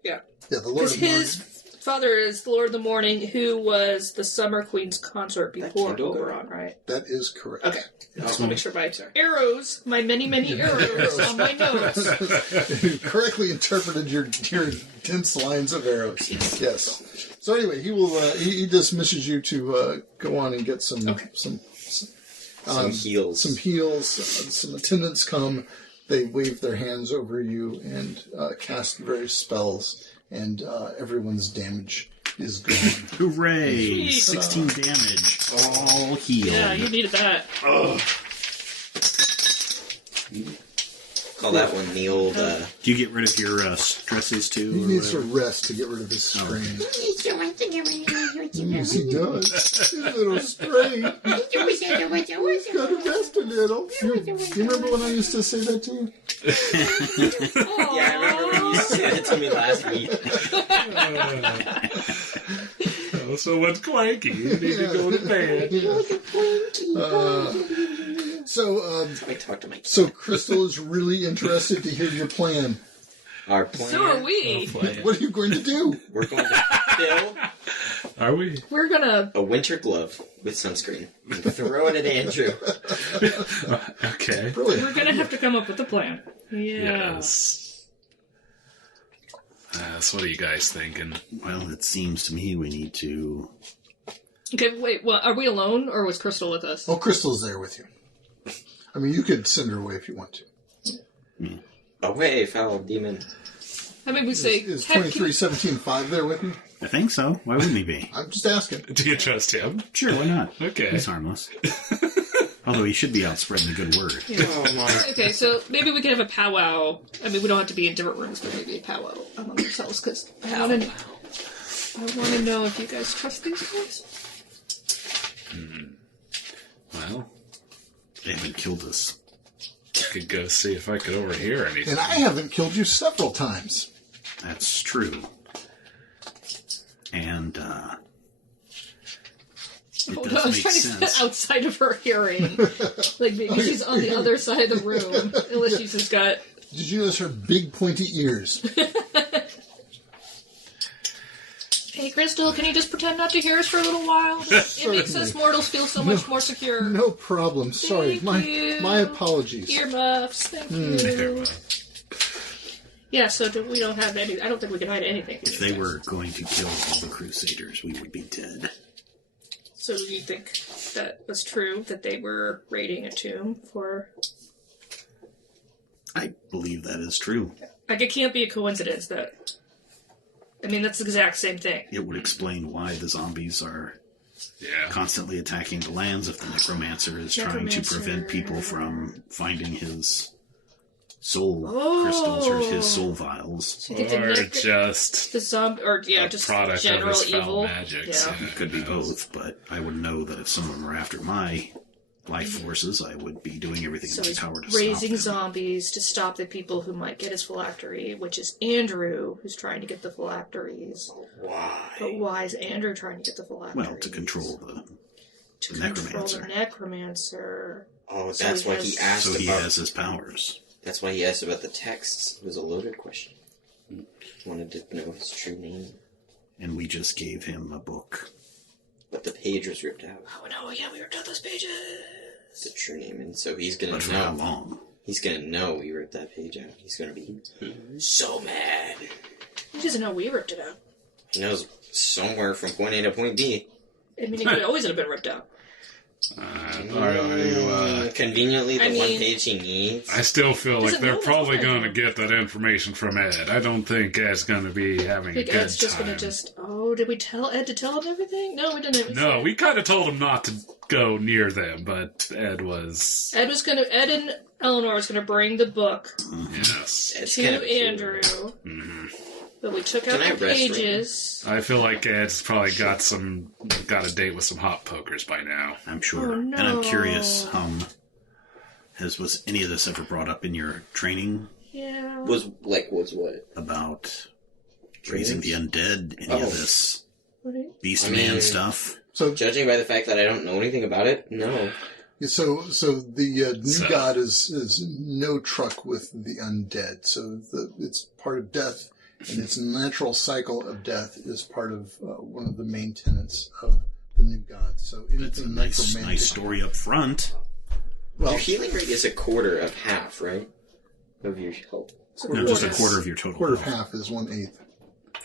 yeah. Yeah, the Lord Because of his father is the Lord of the Morning, who was the Summer Queen's consort before can't do it. Oberon, right? That is correct. Okay. I just want to make sure my arrows, my many arrows on my notes. You correctly interpreted your dense lines of arrows. Yes. So anyway, he will. He dismisses you to go on and get some. Some heals. Some heals. Some attendants come. They wave their hands over you and cast various spells, and everyone's damage is gone. Hooray! 16 damage. All healed. Yeah, you needed that. Oh. Call that one the old... Do you get rid of your stresses too? He needs to rest to get rid of his strain. Yes, he does. His little strain. He's got to rest a little. You remember when I used to say that to you? Yeah, I remember when you said it to me last week. Oh, so what's Clanky? You need to go to bed. So Crystal is really interested to hear your plan. Our plan. So are we. What are you going to do? We're going to fill Are we? We're gonna... a winter glove with sunscreen and throw it at Andrew. Okay. Brilliant. We're gonna have to come up with a plan. Yeah. Yes. So what are you guys thinking? Well, it seems to me we need to... Okay, wait, well, are we alone, or was Crystal with us? Oh, Crystal's there with you. I mean, you could send her away if you want to. Away, foul demon. I mean, we say... Is 2317-5 there with you? I think so. Why wouldn't he be? I'm just asking. Do you trust him? Sure, why not? Okay. He's harmless. Although he should be out spreading the good word. Oh, my. Okay, so maybe we can have a powwow. I mean, we don't have to be in different rooms, but maybe a powwow among ourselves, because I want to know if you guys trust these guys. Well, They haven't killed us. I could go see if I could overhear anything. And I haven't killed you several times. That's true. And, it Oh, does no, I was make trying to sense. get outside of her hearing. Like, maybe she's on the other side of the room, unless she's just got... Did you notice her big pointy ears? Hey, Crystal, can you just pretend not to hear us for a little while? It makes us mortals feel so much more secure. No problem. Sorry. Thank you. My apologies. Earmuffs, thank you. Yeah, so we don't have any... I don't think we can hide anything. If they were going to kill all the Crusaders, we would be dead. So do you think that was true, that they were raiding a tomb for... I believe that is true. Like, it can't be a coincidence that... I mean, that's the exact same thing. It would explain why the zombies are constantly attacking the lands if the necromancer is trying to prevent people from finding his soul crystals or his soul vials. So you think Or just the zombie, or a just product general of his foul evil. magics. Yeah. It could be both, but I would know that if someone were after my life forces, I would be doing everything So in my he's power to raising stop them. zombies to stop the people who might get his phylactery, which is Andrew, who's trying to get the phylacteries. Why? But why is Andrew trying to get the phylacteries? Well, to control the To necromancer. control the necromancer. Oh, So that's he why has- he asked So he about... has his powers. That's why he asked about the texts. It was a loaded question. Wanted to know his true name. And we just gave him a book. But the page was ripped out. Oh no, yeah, we ripped out those pages. The true name, and so he's gonna But for how know. long? He's gonna know we ripped that page out. He's gonna be so mad. He doesn't know we ripped it out. He knows somewhere from point A to point B. I mean, it could always have been ripped out. Are you, Conveniently, the I one mean- page he needs. I still feel like Doesn't they're know that's probably fine. going to get that information from Ed. I don't think Ed's going to be having a Like, good Ed's just time. gonna just... Oh, did we tell Ed to tell him everything? No, we didn't. No, we kind of told him not to go near them, but Ed was... Ed and Eleanor was gonna bring the book Yes. It's to kind of cute. Andrew. Mhm. But we took out Can I the rest right pages. I feel like Ed's probably got a date with some hot pokers by now. I'm sure. Oh, no. And I'm curious, was any of this ever brought up in your training Yeah. Was what? about raising the undead? Any Oh. of this What beast I man mean- stuff? So, Judging by the fact that I don't know anything about it, no. so the new So- god is no truck with the undead. So it's part of death, and its natural cycle of death is part of one of the main tenets of the new god. So That's a anything nice necromantic. story up front. Well, Your healing rate is a quarter of half, right? Of your health. No, just a quarter of your total. quarter of health. half is 1/8.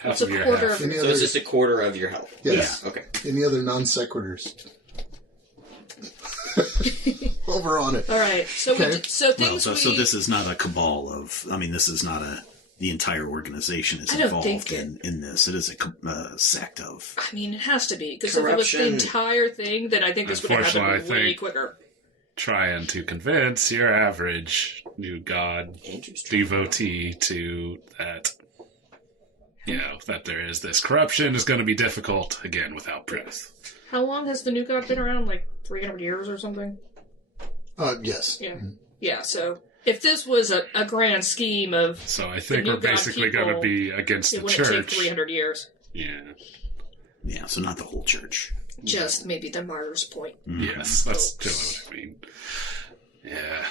Half It's a of your quarter half. of- Any So other? it's just a quarter of your health. Yes. Okay. Any other non sequiturs? over on it. All right. So Okay. so things so this is not a cabal of. I mean, this is not the entire organization is I don't involved think in this. It is a sect of. I mean, it has to be because if it was the Corruption. entire thing, then I think this would have happened Unfortunately, I way think- quicker. Trying to convince your average new god Andrew's trying. devotee to that, that there is this corruption is going to be difficult again without proof. How long has the new god been around? Like 300 years or something? Yes. Yeah. Yeah, so if this was a grand scheme of So I think new we're god basically going to people, be against it the wouldn't take church. 300 years. Yeah. Yeah, so not the whole church. Just maybe the martyr's point. Yes, that's totally what I mean. Yeah.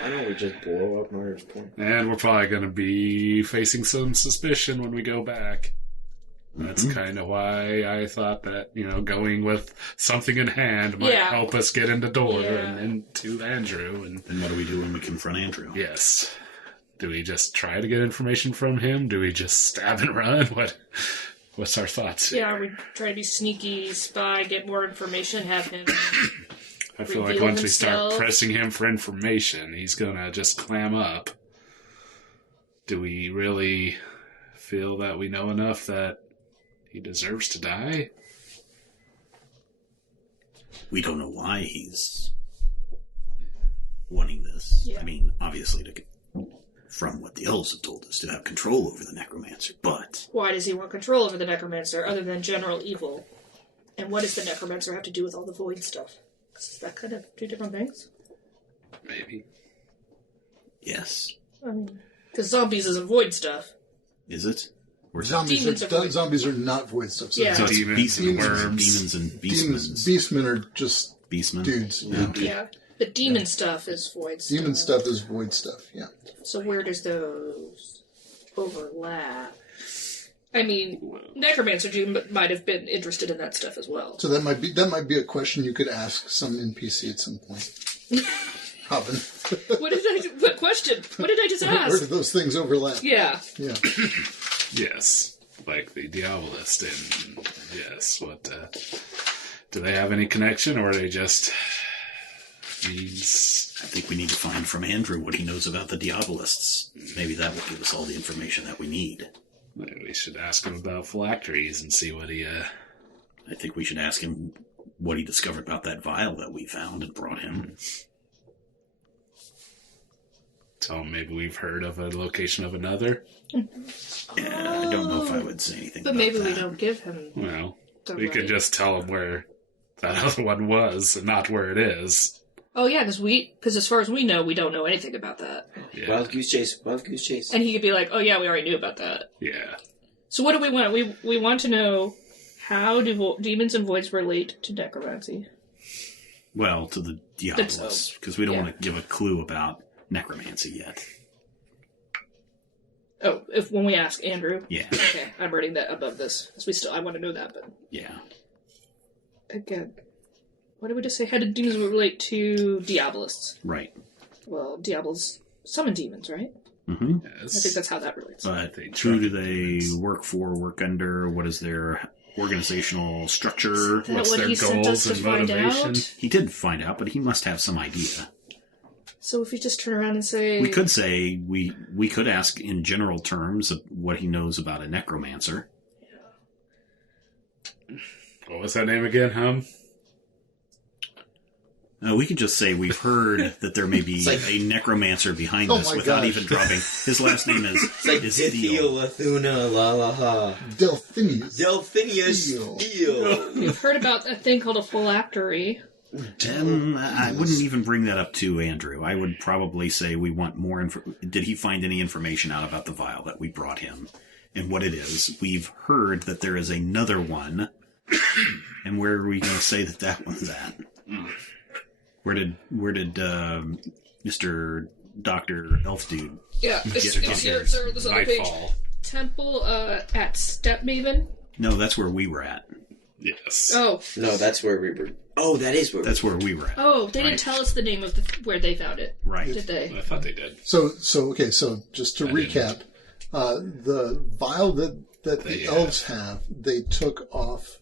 Why don't we just blow up Martyr's Point? And we're probably going to be facing some suspicion when we go back. That's kind of why I thought that, going with something in hand might Yeah. help us get in the door Yeah. and into Andrew. And And what do we do when we confront Andrew? yes. Do we just try to get information from him? Do we just stab and run? What's our thoughts here? Yeah, we try to be sneaky, spy, get more information, have him. I feel like reveal once we start himself. pressing him for information, he's going to just clam up. Do we really feel that we know enough that he deserves to die? We don't know why he's wanting this. Yeah. I mean, obviously, from what the elves have told us, to have control over the necromancer, but Why does he want control over the necromancer other than general evil? And what does the necromancer have to do with all the void stuff? Is that kind of two different things? Maybe. yes. I mean, because zombies isn't void stuff. Is it? Or is it Zombies Demons are are, void. zombies are not void stuff. So Yeah. so it's Demons and worms. demons and demons, beastmen. beastmen are just Beastmen. dudes. Yeah. Yeah. The demon stuff is void stuff. Demon stuff is void stuff. Yeah. So where does those overlap? I mean, Necromancer might have been interested in that stuff as well. So that might be a question you could ask some NPC at some point. Robin, What question? What did I just where do ask? those things overlap? Yeah. Yeah. Yes. Like the Diabolist and yes, do they have any connection or are they just means? I think we need to find from Andrew what he knows about the Diabolists. Maybe that will give us all the information that we need. Maybe we should ask him about phylacteries and see what he, I think we should ask him what he discovered about that vial that we found and brought him. tell him maybe we've heard of a location of another. Yeah, I don't know if I would say anything But about maybe that. we don't give him Well, the we could right- just tell him where that other one was and not where it is. Oh yeah, because as far as we know, we don't know anything about that. Yeah. Wild goose chase. Wild goose chase. And he could be like, "Oh yeah, we already knew about that." Yeah. So what do we want? We want to know how do demons and voids relate to necromancy? Well, to the Diabolists, because we don't want to give a clue about necromancy yet. Oh, when we ask Andrew. Yeah, Okay, I'm writing that above this because I want to know that. But yeah. again, what did we just say? How do demons relate to Diabolists? Right. Well, Diablos summon demons, right? Mm-hmm. Yes. I think that's how that relates. But They who do try they things. work for, work under? What is their organizational structure? Is that What's what their he sent us goals to and find motivation? out? He did find out, but he must have some idea. So if you just turn around and say, We could say, we could ask in general terms of what he knows about a necromancer. What was that name again, Hum? We could just say we've heard that there may be like- a necromancer behind Oh this my without gosh. even dropping. His last name is It's like Theo. Lathuna Lalaha. Delphinius. Delphinius Steel. Steel. we've heard about a thing called a phylactery. I wouldn't even bring that up to Andrew. I would probably say we want more Did he find any information out about the vial that we brought him and what it is? We've heard that there is another one. And where are we going to say that one's at? Where did Mr. Dr. Elf Dude? Yeah, it's Get here, sir, this other page. Nightfall. Temple at Stepmaven. No, that's where we were at. Yes. Oh, No, that's where we were. Oh, that is where That's where we were at. oh, they Right. didn't tell us the name of where they found it, Right. did they? I thought they did. So just to recap, the vial that They, the elves have, they took off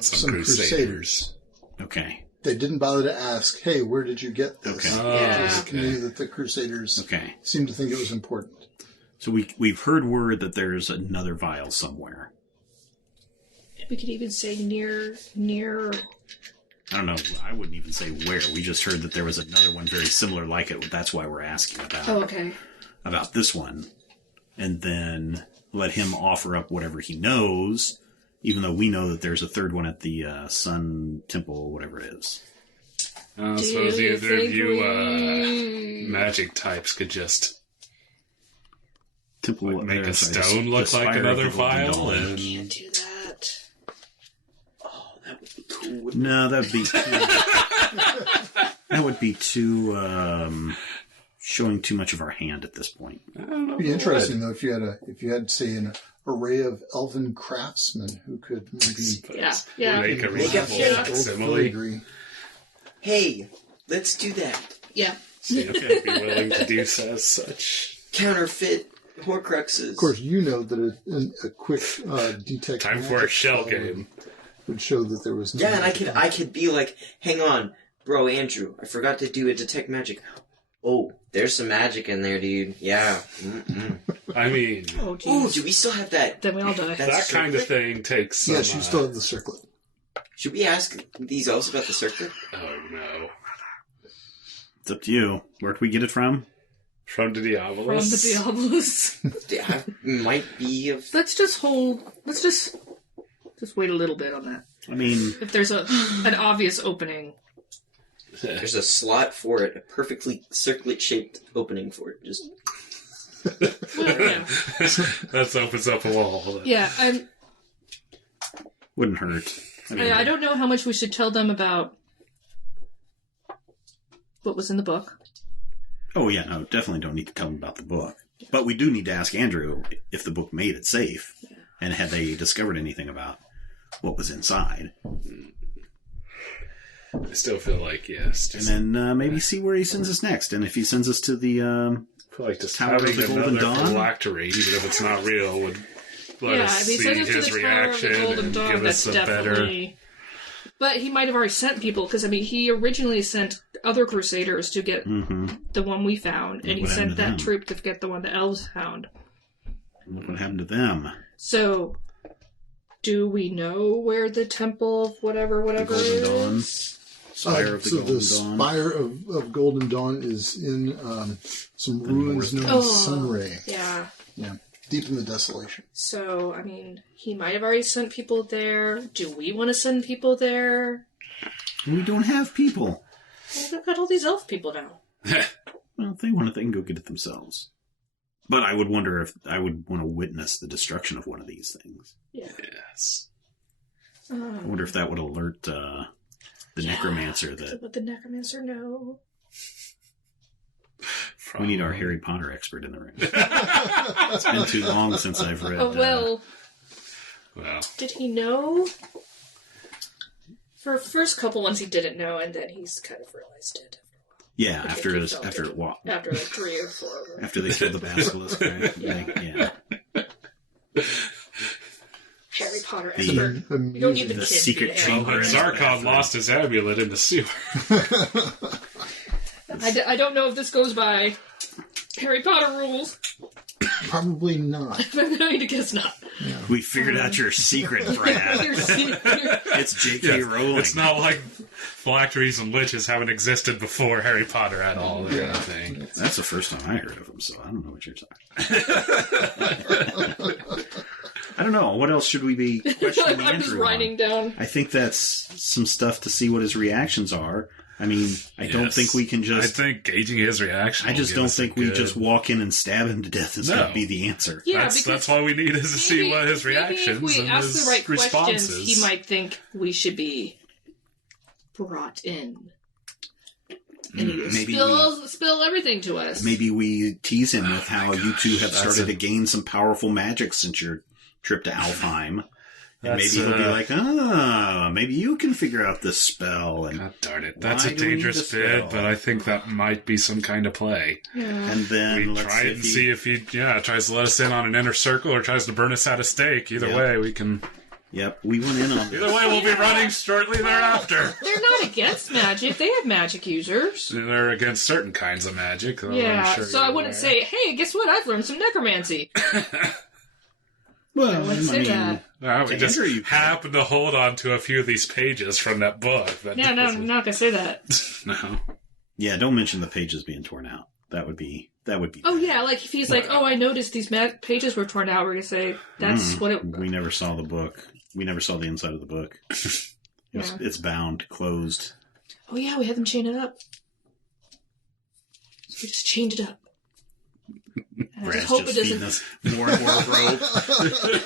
some crusaders. Okay. They didn't bother to ask, hey, where did you get this? Okay. They just knew that the Crusaders seemed to think it was important. So we've heard word that there's another vial somewhere. We could even say near. I don't know. I wouldn't even say where. We just heard that there was another one very similar like it. That's why we're asking about this one. And then let him offer up whatever he knows, even though we know that there's a third one at the Sun Temple, whatever it is. I suppose either of you magic types could just make a stone look like another vial. And... Can't do that. Oh, that would be cool. No, that would be too... that would be too... showing too much of our hand at this point. It'd be interesting though if you had say an array of elven craftsmen who could maybe make a reasonable simile. Hey, let's do that. Yeah. See if they'd be willing to do such counterfeit Horcruxes. Of course, you know that a quick detect. Time for a shell game would show that there was. No and I could be like, hang on, bro, Andrew, I forgot to do a detect magic. Oh, there's some magic in there, dude. Yeah. I mean... Oh, do we still have that? Then we all die. That kind of thing takes some... Yes, you still have the circlet. Should we ask these elves about the circlet? Oh, no. It's up to you. Where'd we get it from? From the Diabolos. From the Diabolos. Yeah, might be of... Let's just wait a little bit on that. I mean... If there's an obvious opening... There's a slot for it, a perfectly circlet-shaped opening for it. Just that opens up a wall. Yeah, wouldn't hurt. I don't know how much we should tell them about what was in the book. Oh yeah, no, definitely don't need to tell them about the book. But we do need to ask Andrew if the book made it safe, and had they discovered anything about what was inside. I still feel like, yes. And then maybe see where he sends us next. And if he sends us to the Tower of the Golden Dawn, phylactery, even if it's not real, would let us see his reaction and give us a better... But he might have already sent people, because, I mean, he originally sent other Crusaders to get the one we found, and he sent that troop to get the one the elves found. Look what happened to them. So... do we know where the Temple of whatever is? Spire of the Golden Dawn. Spire of Golden Dawn is in some ruins known as Sunray. Yeah. Yeah. Deep in the desolation. So, I mean, he might have already sent people there. Do we want to send people there? We don't have people. Well, they've got all these elf people now. Well, if they want it, they can go get it themselves. But I would wonder if I would want to witness the destruction of one of these things. Yeah. Yes. I wonder if that would alert the necromancer that... Would the necromancer know? We need our Harry Potter expert in the room. It's been too long since I've read... Well... Did he know? For first couple ones he didn't know, and then he's kind of realized it. Yeah, after it walked. After like 3 or 4. After they killed the basilisk, right? Yeah. Harry Potter expert. You don't need the secret chamber. When Zarkon lost his amulet in the sewer. I don't know if this goes by Harry Potter rules. Probably not. I'm going to guess not. Yeah. We figured out your secret, Brad. It's J.K. Rowling. It's not like phylacteries and liches haven't existed before Harry Potter at all or anything. That's the first time I heard of them, so I don't know what you're talking about. I don't know. What else should we be questioning I'm just Andrew writing down. I think that's some stuff to see what his reactions are. I mean, I don't think we can just... I think gauging his reaction... I just don't think we just walk in and stab him to death is going to be the answer. Yeah, that's why we need to see what his reactions and his responses. If we ask the right questions, he might think we should be brought in. And he spill everything to us. Maybe we tease him with how you two have started to gain some powerful magic since your trip to Alfheim. And maybe he'll be like, maybe you can figure out this spell. And God darn it. That's a dangerous bit, but I think that might be some kind of play. Yeah. And then we try and see if he tries to let us in on an inner circle or tries to burn us at a stake. Either way, we can... Yep, we went in on Either way, we'll be running shortly thereafter. They're not against magic. They have magic users. They're against certain kinds of magic. Yeah, so I wouldn't say, hey, guess what? I've learned some necromancy. Well, I wouldn't say that. No, we just Andrew, you- happen to hold on to a few of these pages from that book. Yeah, no, I'm not going to say that. No. Yeah, don't mention the pages being torn out. That would be. Oh, yeah, like if he's like, oh, I noticed these pages were torn out, we're going to say, that's what it... We never saw the book. We never saw the inside of the book. It's bound, closed. Oh, yeah, we had them chain it up. So we just chained it up. And I just hope it doesn't... Us more and more rope.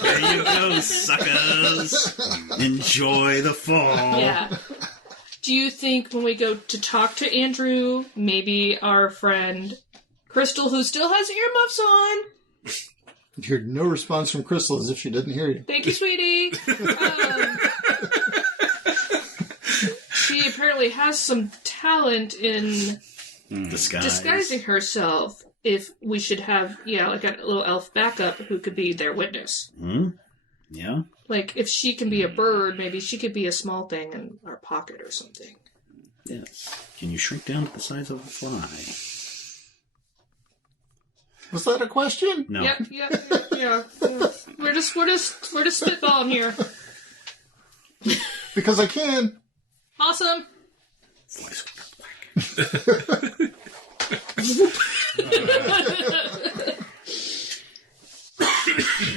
There you go, suckers. Enjoy the fall. Yeah. Do you think when we go to talk to Andrew, maybe our friend Crystal, who still has earmuffs on... You heard no response from Crystal as if she didn't hear you. Thank you, sweetie. She apparently has some talent in disguising herself. If we should have, like a little elf backup who could be their witness. Yeah. Like, if she can be a bird, maybe she could be a small thing in our pocket or something. Yes. Can you shrink down to the size of a fly? Was that a question? No. Yep. We're just spitballing here. Because I can. Awesome. Flies are black.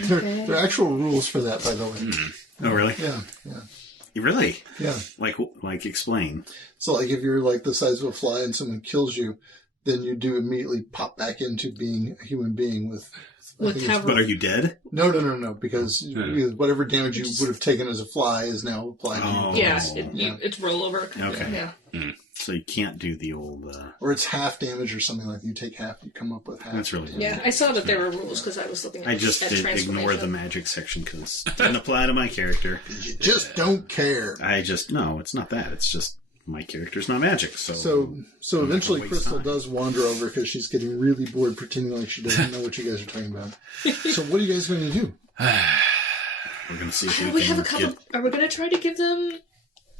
There are actual rules for that, by the way. Oh, really? Yeah. Really? Yeah. Like, explain. So, like, if you're like the size of a fly and someone kills you, then you do immediately pop back into being a human being with But are you dead? No, because whatever damage you would have taken as a fly is now applied to you. Oh. Yeah, it's rollover. Okay. Yeah. So you can't do the old... Or it's half damage or something like that. You take half, you come up with half. That's really... Yeah, I saw that there were rules because I was looking at I just at did transformation. ignore the magic section because it didn't apply to my character. You just don't care. No, it's not that. It's just my character's not magic. So eventually waste Crystal time. does wander over because she's getting really bored pretending like she doesn't know what you guys are talking about. So what are you guys going to do? We're going to see if We have a couple. Are we going to try to give them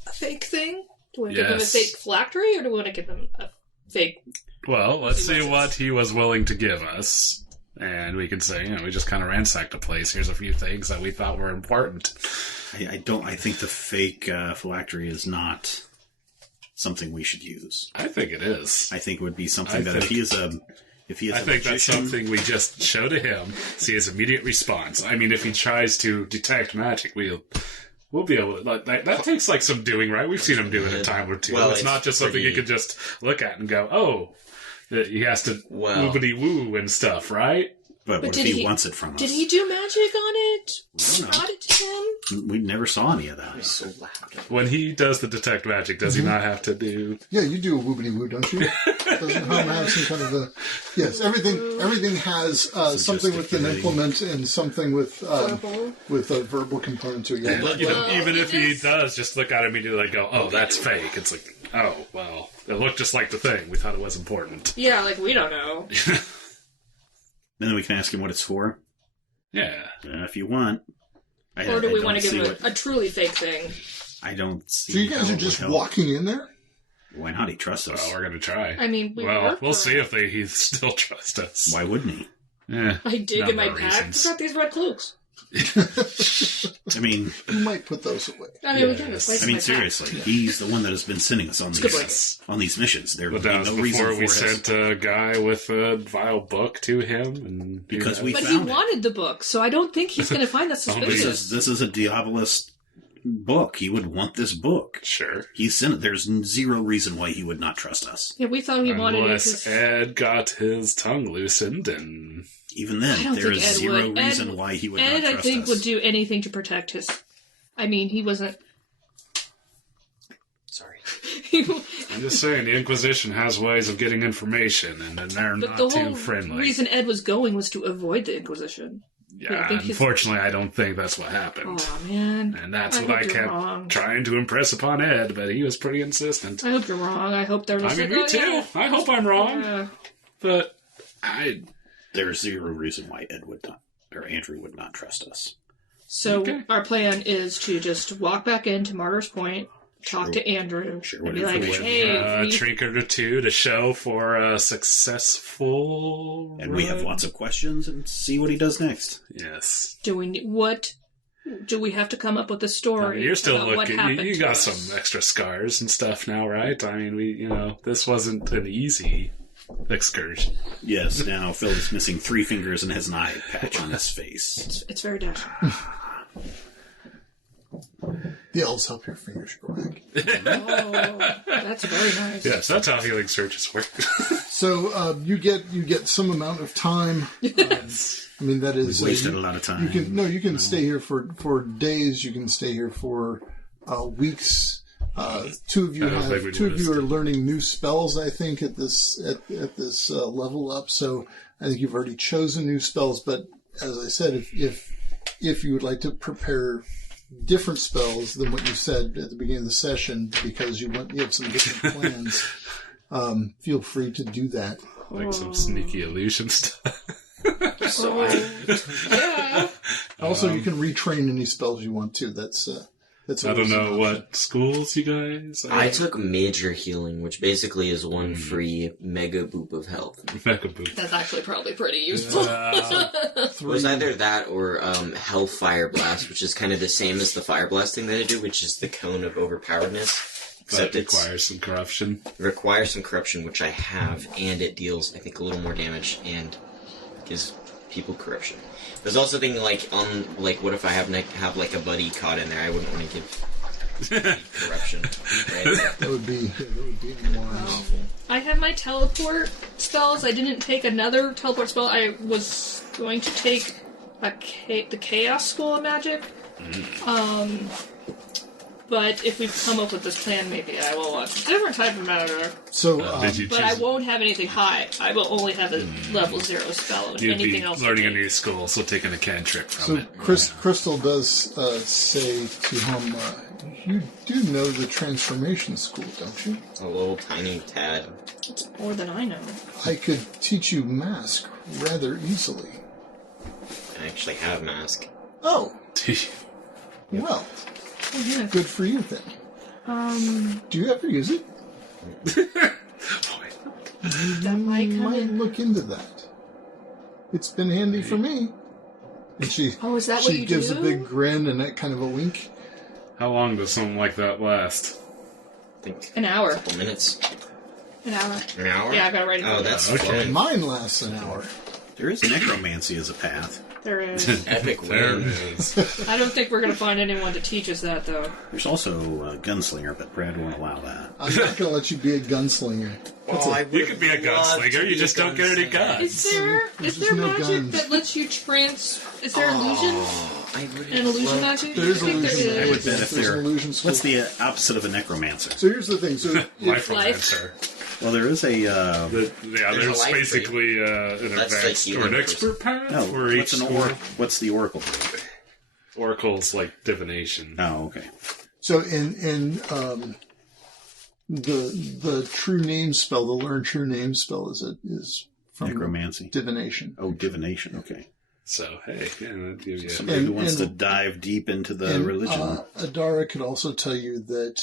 a fake thing? Do we want to give them a fake phylactery, or do we want to give them a fake? Well, let's see what he was willing to give us. And we can say, we just kind of ransacked the place. Here's a few things that we thought were important. I think the fake phylactery is not something we should use. I think it is. I think it would be something if he is a magician, that's something we just show to him, see his immediate response. I mean, if he tries to detect magic, we'll be able to... That takes some doing, right? We've seen him do it a time or two. Well, it's not just something you could just look at and go, oh, he has to woobity-woo and stuff, right? But what if he wants it from us? Did he do magic on it? I don't know. Brought it to him? We never saw any of that. It's so loud. When he does the detect magic, does he not have to do... Yeah, you do a woobity woo, don't you? Doesn't Home have some kind of a... Yes, everything has something with an implement and something with a verbal component to it. Yeah. Even if he does, just look at it immediately and go, oh, that's fake. It's like, oh, well, it looked just like the thing. We thought it was important. Yeah, we don't know. And then we can ask him what it's for. Yeah. If you want. Or do we want to give him a truly fake thing? I don't see. So you guys are just walking in there? Why not? He trusts us. Well, we're going to try. I mean, we'll see if he still trusts us. Why wouldn't he? Yeah. I dig in my pack. I've got these red cloaks. I mean... You might put those away. I mean, we can replace them. Seriously, he's the one that has been sending us on these missions. There would be no reason for we sent a guy with a vile book to him. And because we found it. But he wanted the book, so I don't think he's going to find that suspicious. This is a Diabolist book. He would want this book. Sure. He sent it. There's zero reason why he would not trust us. Yeah, we thought he wanted it. Unless Ed got his tongue loosened and... Even then, there is zero reason why he would not trust us. Ed, I think, would do anything to protect his... I mean, he wasn't... Sorry. I'm just saying, the Inquisition has ways of getting information, and they're not too friendly. The reason Ed was going was to avoid the Inquisition. Yeah, unfortunately, I don't think that's what happened. Oh, man. And that's what I kept trying to impress upon Ed, but he was pretty insistent. I hope you're wrong. I hope there was... me too. Yeah. I hope I'm wrong. Yeah. But there's zero reason why Ed would not, or Andrew would not trust us. So our plan is to just walk back into Martyr's Point, talk to Andrew, and be like, hey... trinket or two to show for a successful And we have lots of questions and see what he does next. Yes. Do we have to come up with a story? You're still about looking. What happened you got to us? some extra scars and stuff now, right? I mean, this wasn't an easy excursion. Yes, now Phil is missing 3 fingers and has an eye patch on his face. It's very dashing. The elves help your fingers grow back. Oh, that's very nice. Yes, that's how healing surges work. So you get some amount of time. I mean, that is We've wasted a lot of time. You can stay here for days. You can stay here for weeks. Two of you are learning new spells. I think at this level up. So I think you've already chosen new spells. But as I said, if you would like to prepare different spells than what you said at the beginning of the session, because you have some different plans, feel free to do that. Like some sneaky illusion stuff. Yeah. Also, you can retrain any spells you want to. That's I don't know what schools you guys. I took major healing, which basically is one free mega boop of health. Mega boop. That's actually probably pretty useful. It was either that or Hellfire Blast, which is kind of the same as the Fire Blast thing that I do, which is the cone of overpoweredness. Except it requires some corruption. Requires some corruption, which I have, and it deals, I think, a little more damage and gives people corruption. There's also thinking what if I have a buddy caught in there? I wouldn't want to give corruption. Right? That would be wise. I have my teleport spells. I didn't take another teleport spell. I was going to take the Chaos School of Magic. But if we come up with this plan, maybe I will watch a different type of matter. So, but I won't have anything high. I will only have a level 0 spell. And You'd anything be else learning a new school, so taking a cantrip from it. Crystal does say to him, you do know the transformation school, don't you? A little tiny tad. It's more than I know. I could teach you mask rather easily. I actually have mask. Oh, well, Yeah. good for you then. Do you ever use it? That might come Might in. look into that. It's been handy for me. And she Oh, is that what she you gives do? a big grin and that kind of a wink. How long does something like that last? I think An hour. a couple minutes. An hour. An hour? Yeah, I gotta write it down. Oh, that's Okay. fun. Mine lasts an hour. There is necromancy as a path. There is. Epic There it win. is. I don't think we're gonna find anyone to teach us that, though. There's also a gunslinger, but Brad won't allow that. I'm not going to let you be a gunslinger. You could be a gunslinger, you just don't get any guns. Is there There's no magic guns. that lets you Is there illusion? An illusion magic? There's I think illusion. there I would is. bet if There's they're... an illusion school. What's the opposite of a necromancer? So here's the thing. So if, Riflemancer. Well, there is a... There's a life basically an That's advanced like or an healing expert path No, for what's each an school. What's the oracle? Oracle's like divination. Oh, okay. so in the true name spell, the learn true name spell is from Necromancy. divination. Oh, divination, okay. So, hey, yeah, that gives you... Somebody who wants and- to dive deep into the And, religion. Adara could also tell you that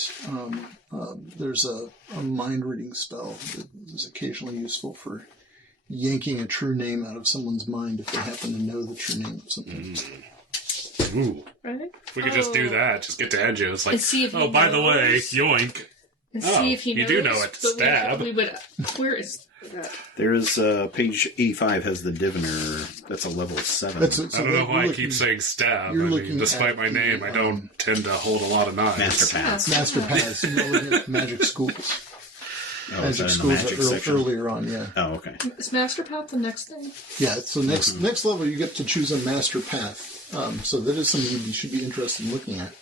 there's a mind reading spell that is occasionally useful for yanking a true name out of someone's mind if they happen to know the true name of something. Ooh. Right? If we could just do that, just get to Edjo. It's like, And see if he oh, by the way, knows. yoink. And Oh, see if he knows. you do know it to but stab. We would. Where is that? There is page 85 has the diviner. That's a level 7. I don't know why I kekeep saying stab. I you're mean, looking despite at my name, the, I don't tend to hold a lot of knives. Master paths. Master paths. You're looking at magic schools. Oh, is that Magic in the schools magic are section? earlier on, yeah. Oh, okay. Is Master Path the next thing? Yeah, so next level you get to choose a master path. So that is something you should be interested in looking at.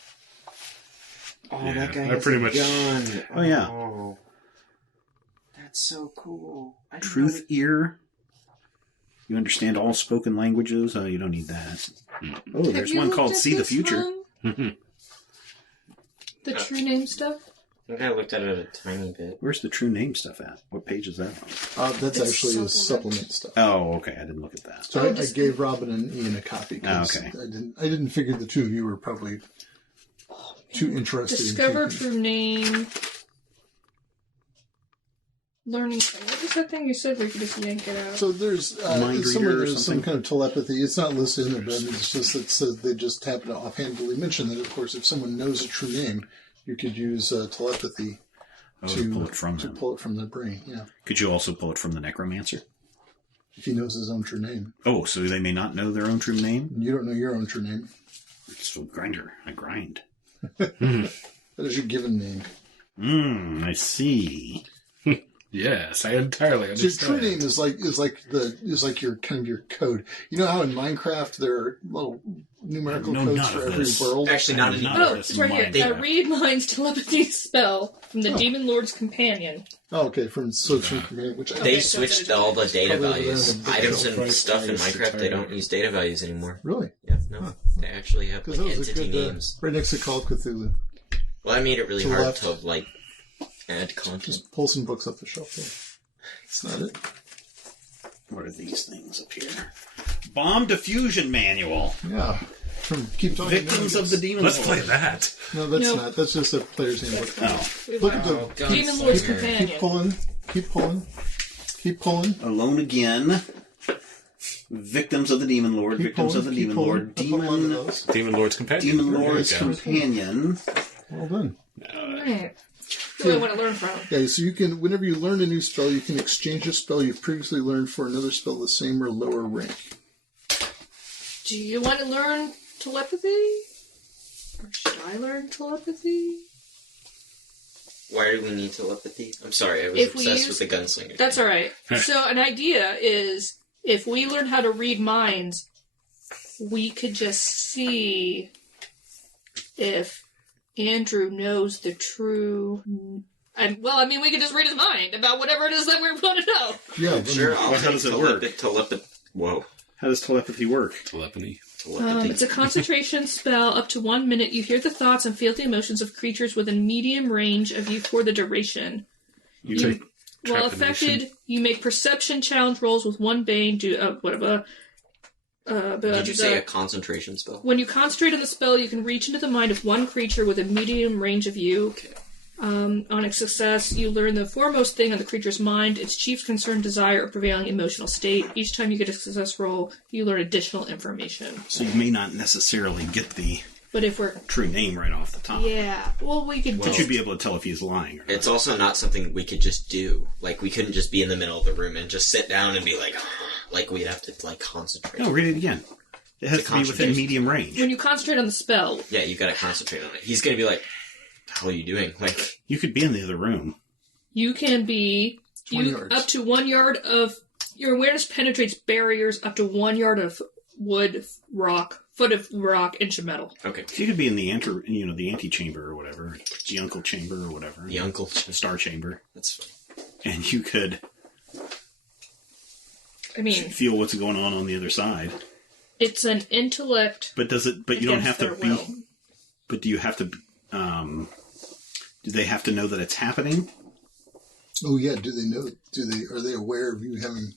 Oh, Yeah, that guy I has pretty a much- gun. Oh, yeah. Oh, that's so cool. I didn't Truth know ear. You understand all spoken languages? Oh, you don't need that. Oh, there's one called See the Future. The true name stuff? I think I looked at it a tiny bit. Where's the true name stuff at? What page is that on? That's It's actually his supplement. supplement stuff. Oh, okay. I didn't look at that. So I gave Robin and Ian a copy. 'Cause Okay. I didn't figure the two of you were probably too interested. Discover in true name. Learning. What was that thing you said where you could just yank it out? So there's Mind somewhere reader or there's some something? kind of telepathy. It's not listed in there, but it's just it says they just happen to offhandedly mention that. Of course, if someone knows a true name, you could use telepathy To pull it from to them. pull it from their brain. Yeah, Could you also pull it from the necromancer? if he knows his own true name, Oh, so they may not know their own true name? and you don't know your own true name. It's a grinder. I grind. That is your given name. I see. Yes, I entirely So your understand. true name is like your kind of your code. You know how in Minecraft there are little numerical No, codes none for of every this. world. Actually, not anymore. Oh, That's it's right mine. here. Read Mind's telepathy spell from the Demon Lord's Companion. Oh, okay. From which They Okay, switched so all the data Probably values. the Items and price stuff in values Minecraft, they entirely. don't use data values anymore. really. Yeah, no. They actually have Because like, that was a entity good names. right next to Call of Cthulhu. Well, I made it really To the hard left. to, like, add content. Just pull some books off the shelf there. It's not it. What are these things up here? Bomb diffusion manual. Yeah. Keep talking. Victims of the Demon Let's Lord. play that. No, that's No. not. That's just a player's handbook. Oh. Look at the. Gunslinger. Demon Lord's Keep Companion. pulling. Keep pulling. Keep pulling. Alone again. Victims of the Demon Lord. Keep Victims of the pulling. Keep Demon pulling. Lord. I put a lot of Demon. those. Demon Lord's Companion. Demon There you Lord's go. Companion. Well done. Right. Who do I want to learn from? Yeah, so you can, whenever you learn a new spell, you can exchange a spell you've previously learned for another spell the same or lower rank. Do you want to learn telepathy? Or should I learn telepathy? Why do we need telepathy? I'm sorry, I was If we obsessed use- with the gunslinger. That's alright. So an idea is, if we learn how to read minds, we could just see if Andrew knows the true... we could just read his mind about whatever it is that we want to know. Yeah, Sure, I'll Well, how take does it work? Whoa. How does telepathy work? Telepathy. Telepathy. It's a concentration spell. Up to 1 minute, you hear the thoughts and feel the emotions of creatures within medium range of you for the duration. You You- take While Trepanation. affected, you make perception challenge rolls with one bane. Did you say a concentration spell? When you concentrate on the spell, you can reach into the mind of one creature within medium range of you. On a success, you learn the foremost thing on the creature's mind, its chief concern, desire, or prevailing emotional state. Each time you get a success roll, you learn additional information. So you may not necessarily get the But if we're... true name right off the top. Yeah. Well, we could... But you'd be able to tell if he's lying or not. It's also not something we could just do. Like, we couldn't just be in the middle of the room and just sit down and be like, like, we'd have to, like, concentrate. No, read it again. It has It's a to be within concentration. medium range. When you concentrate on the spell, Yeah, you gotta concentrate on it. He's gonna be like, what the hell are you doing? Like, You could be in the other room. you can be... 20 yards. Up to 1 yard of... Your awareness penetrates barriers up to 1 yard of wood, rock, foot of rock, inch of metal. okay. So you could be in the the antechamber or whatever, the uncle chamber or whatever, The uncle. the star chamber, That's fine. and you could I mean, feel what's going on the other side. it's an intellect. But does it? But you don't have against to their be. will. But do you have to? Do they have to know that it's happening? Oh yeah, do they know? Are they aware of you having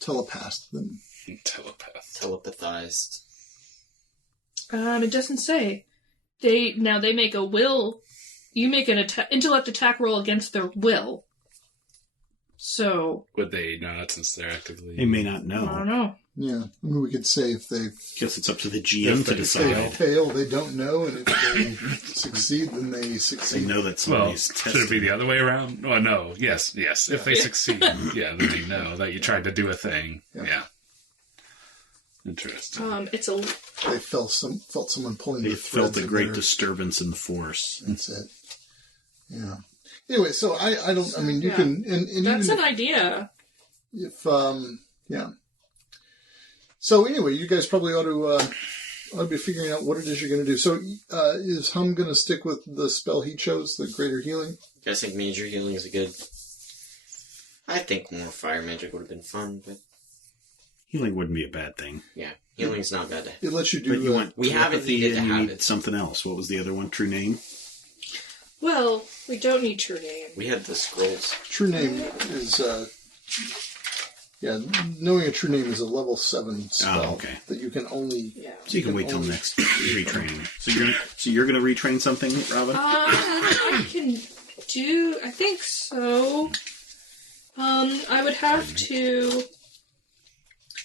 telepathed them? Telepath. Telepathized. It doesn't say. They make a will. You make an intellect attack roll against their will. So Would they not, since they're actively... They may not I don't know. know. Yeah, I mean, we could say if they Guess it's up to the GM to if they decide. fail, they don't know, and if they succeed, then they They succeed. know that Well, somebody's should it be testing. the other way around? Oh, no. Yes. If they succeed, then you know that you tried to do a thing. Yeah. Interesting. It's a They felt someone pulling They the felt threads a in great their- disturbance in the force. That's it. Yeah. Anyway, so I don't. I mean, you Yeah. can, and that's even an idea. if yeah. So anyway, you guys probably ought to be figuring out what it is you're going to do. So is Hum going to stick with the spell he chose, the Greater Healing? I think major healing is a good... I think more fire magic would have been fun, but Healing wouldn't be a bad thing. yeah, healing's not bad. It lets you do. But you want We haven't telepathy needed to and you have need it. something else. What was the other one? True name? Well, we don't need true name. We had the scrolls. True name is, knowing a true name is a level 7 spell that you can only... Yeah. So you can wait till next retraining. So you're going to retrain something, Robin? I can do... I think so. I would have to...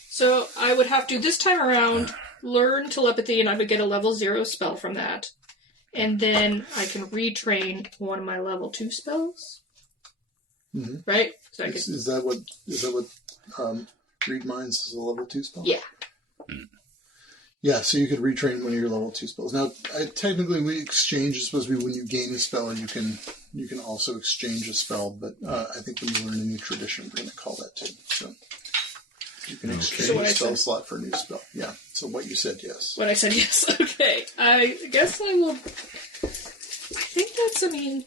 So I would have to, this time around, learn telepathy, and I would get a level 0 spell from that. And then I can retrain one of my level 2 spells. Mm-hmm. Right? So Is that what Read Minds is a level 2 spell? Yeah. Yeah, so you could retrain one of your level 2 spells. Now, technically, we exchange is supposed to be when you gain a spell, and you can also exchange a spell. But I think when you learn a new tradition, we're going to call that too. So you can exchange a spell slot for a new spell. Yeah. So what you said, yes. What I said, yes. Okay. I guess I will. I think that's. I mean.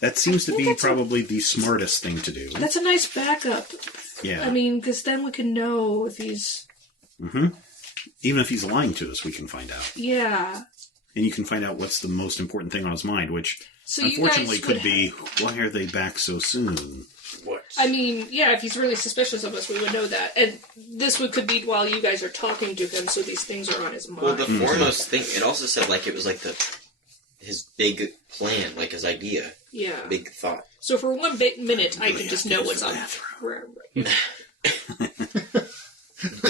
That seems to be probably the smartest thing to do. That's a nice backup. Yeah. I mean, because then we can know if he's... Mm-hmm. Even if he's lying to us, we can find out. Yeah. And you can find out what's the most important thing on his mind, which so unfortunately could be, why are they back so soon? What? I mean, yeah, if he's really suspicious of us, we would know that. And this could be while you guys are talking to him, so these things are on his mind. Well, the foremost thing, it also said, like, it was like his big plan, like his idea. Yeah. Big thought. So for 1 minute, I can just know what's on. I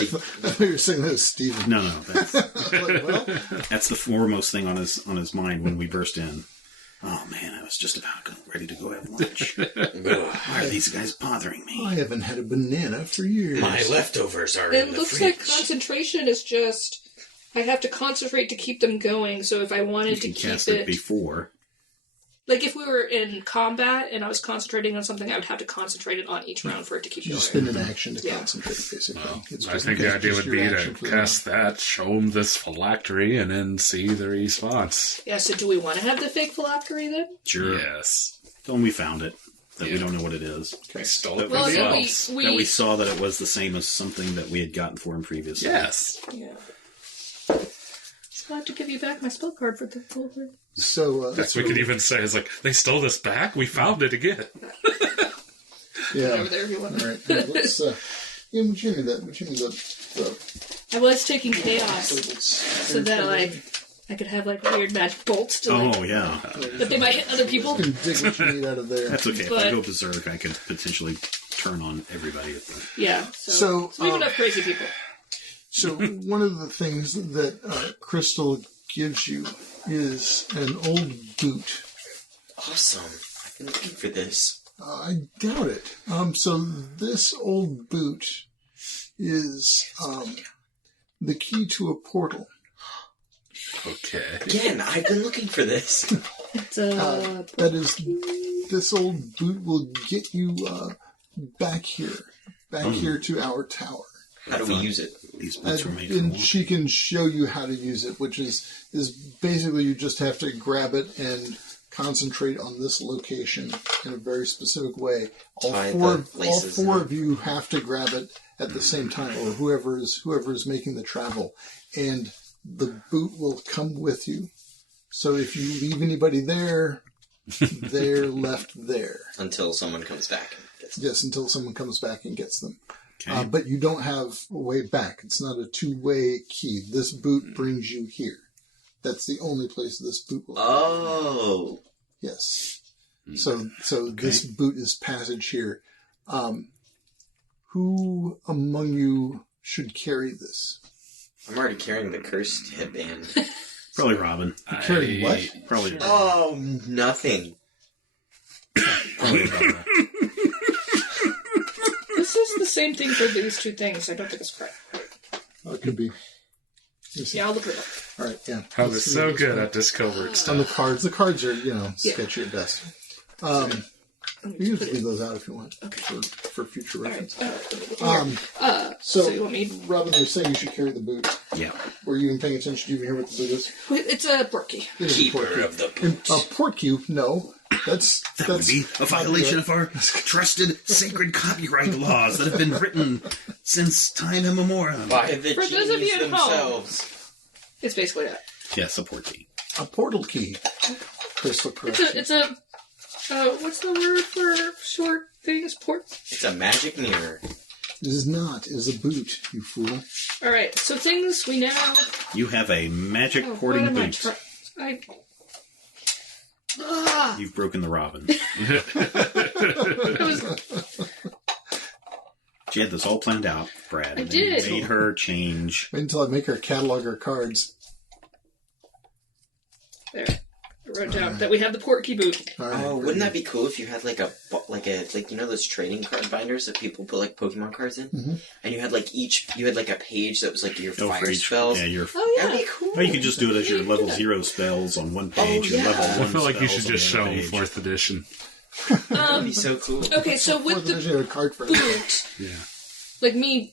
thought you were saying that was Steven. No, that's, Like, that's the foremost thing on his mind when we burst in. Oh man, I was just about ready to go have lunch. Why are these guys bothering me? I haven't had a banana for years. My leftovers are in the fridge. It looks like concentration is just... I have to concentrate to keep them going, so if I wanted to keep cast it before... Like, if we were in combat and I was concentrating on something, I would have to concentrate it on each round for it to keep going. You spend an action to concentrate, basically. Well, I think the idea would be to cast that, show him this phylactery, and then see the response. Yeah, so do we want to have the fake phylactery then? Sure. Yes. Tell him we found it. That we don't know what it is. We stole it Well, from then ourselves. That we saw that it was the same as something that we had gotten for him previously. Yes. Yeah. So I have to give you back my spell card for the whole thing. So we could even say, it's like, they stole this back, we found it again. yeah. Over there if you want. All right. Let's. Ian, would you give me that? Would you give me the I was taking chaos so that I could have weird magic bolts to yeah. but they might hit other people. You can dig what you need out of there. That's okay. But- If I go berserk, I could potentially turn on everybody at the... Yeah. So we have enough crazy people. So one of the things that Crystal gives you is an old boot. Awesome. I've been looking for this. I doubt it. So this old boot is the key to a portal. Okay. Again, I've been looking for this. It's That is, this old boot will get you back here to our tower. How do we use it? These boots were made And for she can show you how to use it, which is basically you just have to grab it and concentrate on this location in a very specific way. All four of you have to grab it at the same time, or whoever is making the travel, and the boot will come with you. So if you leave anybody there, they're left there. Until someone comes back. Yes, until someone comes back and gets them. Okay. But you don't have a way back. It's not a two-way key. This boot brings you here. That's the only place this boot will go. Oh. Yes. So this boot is passage here. Who among you should carry this? I'm already carrying the cursed headband. Probably Robin. You carry what? Probably. Oh, nothing. Probably Robin. This is the same thing for these two things. I don't think it's correct. Oh, it could be. Yeah, I'll look it up. All right, yeah. I was so good at this covert On stuff. the cards are, sketchy at best. You can leave those out if you want, for future reference. So you want me? Robin, you're saying you should carry the boot. Yeah. Were you even paying attention? Do you even hear what the boot is? It's a port key. It is a port Keeper key. of the And boot. a port key? No. That would be a violation of our trusted sacred copyright laws that have been written since time immemorial. By the For those of you genies at home. themselves. It's basically that. Yes, a port key. A portal key. Crystal correction. It's a what's the word for short things? It's a magic mirror. It is not. It is a boot, you fool. All right, so things we now... You have a magic porting boot. You've broken the robin. She had this all planned out, Brad. I did. You made her change. Wait until I make her catalog her cards. There. I wrote down that we have the portkey boot. All right, Wouldn't that be cool if you had like you know those trading card binders that people put like Pokemon cards in, and you had like a page that was like your fire spells. Yeah, That'd be cool. Or you could just do it as your level 0 spells on one page. Your level 1 I feel like you should spells just on show the other them page. 4th edition. That'd be so cool. Okay, so with the a card for boot, Yeah. like me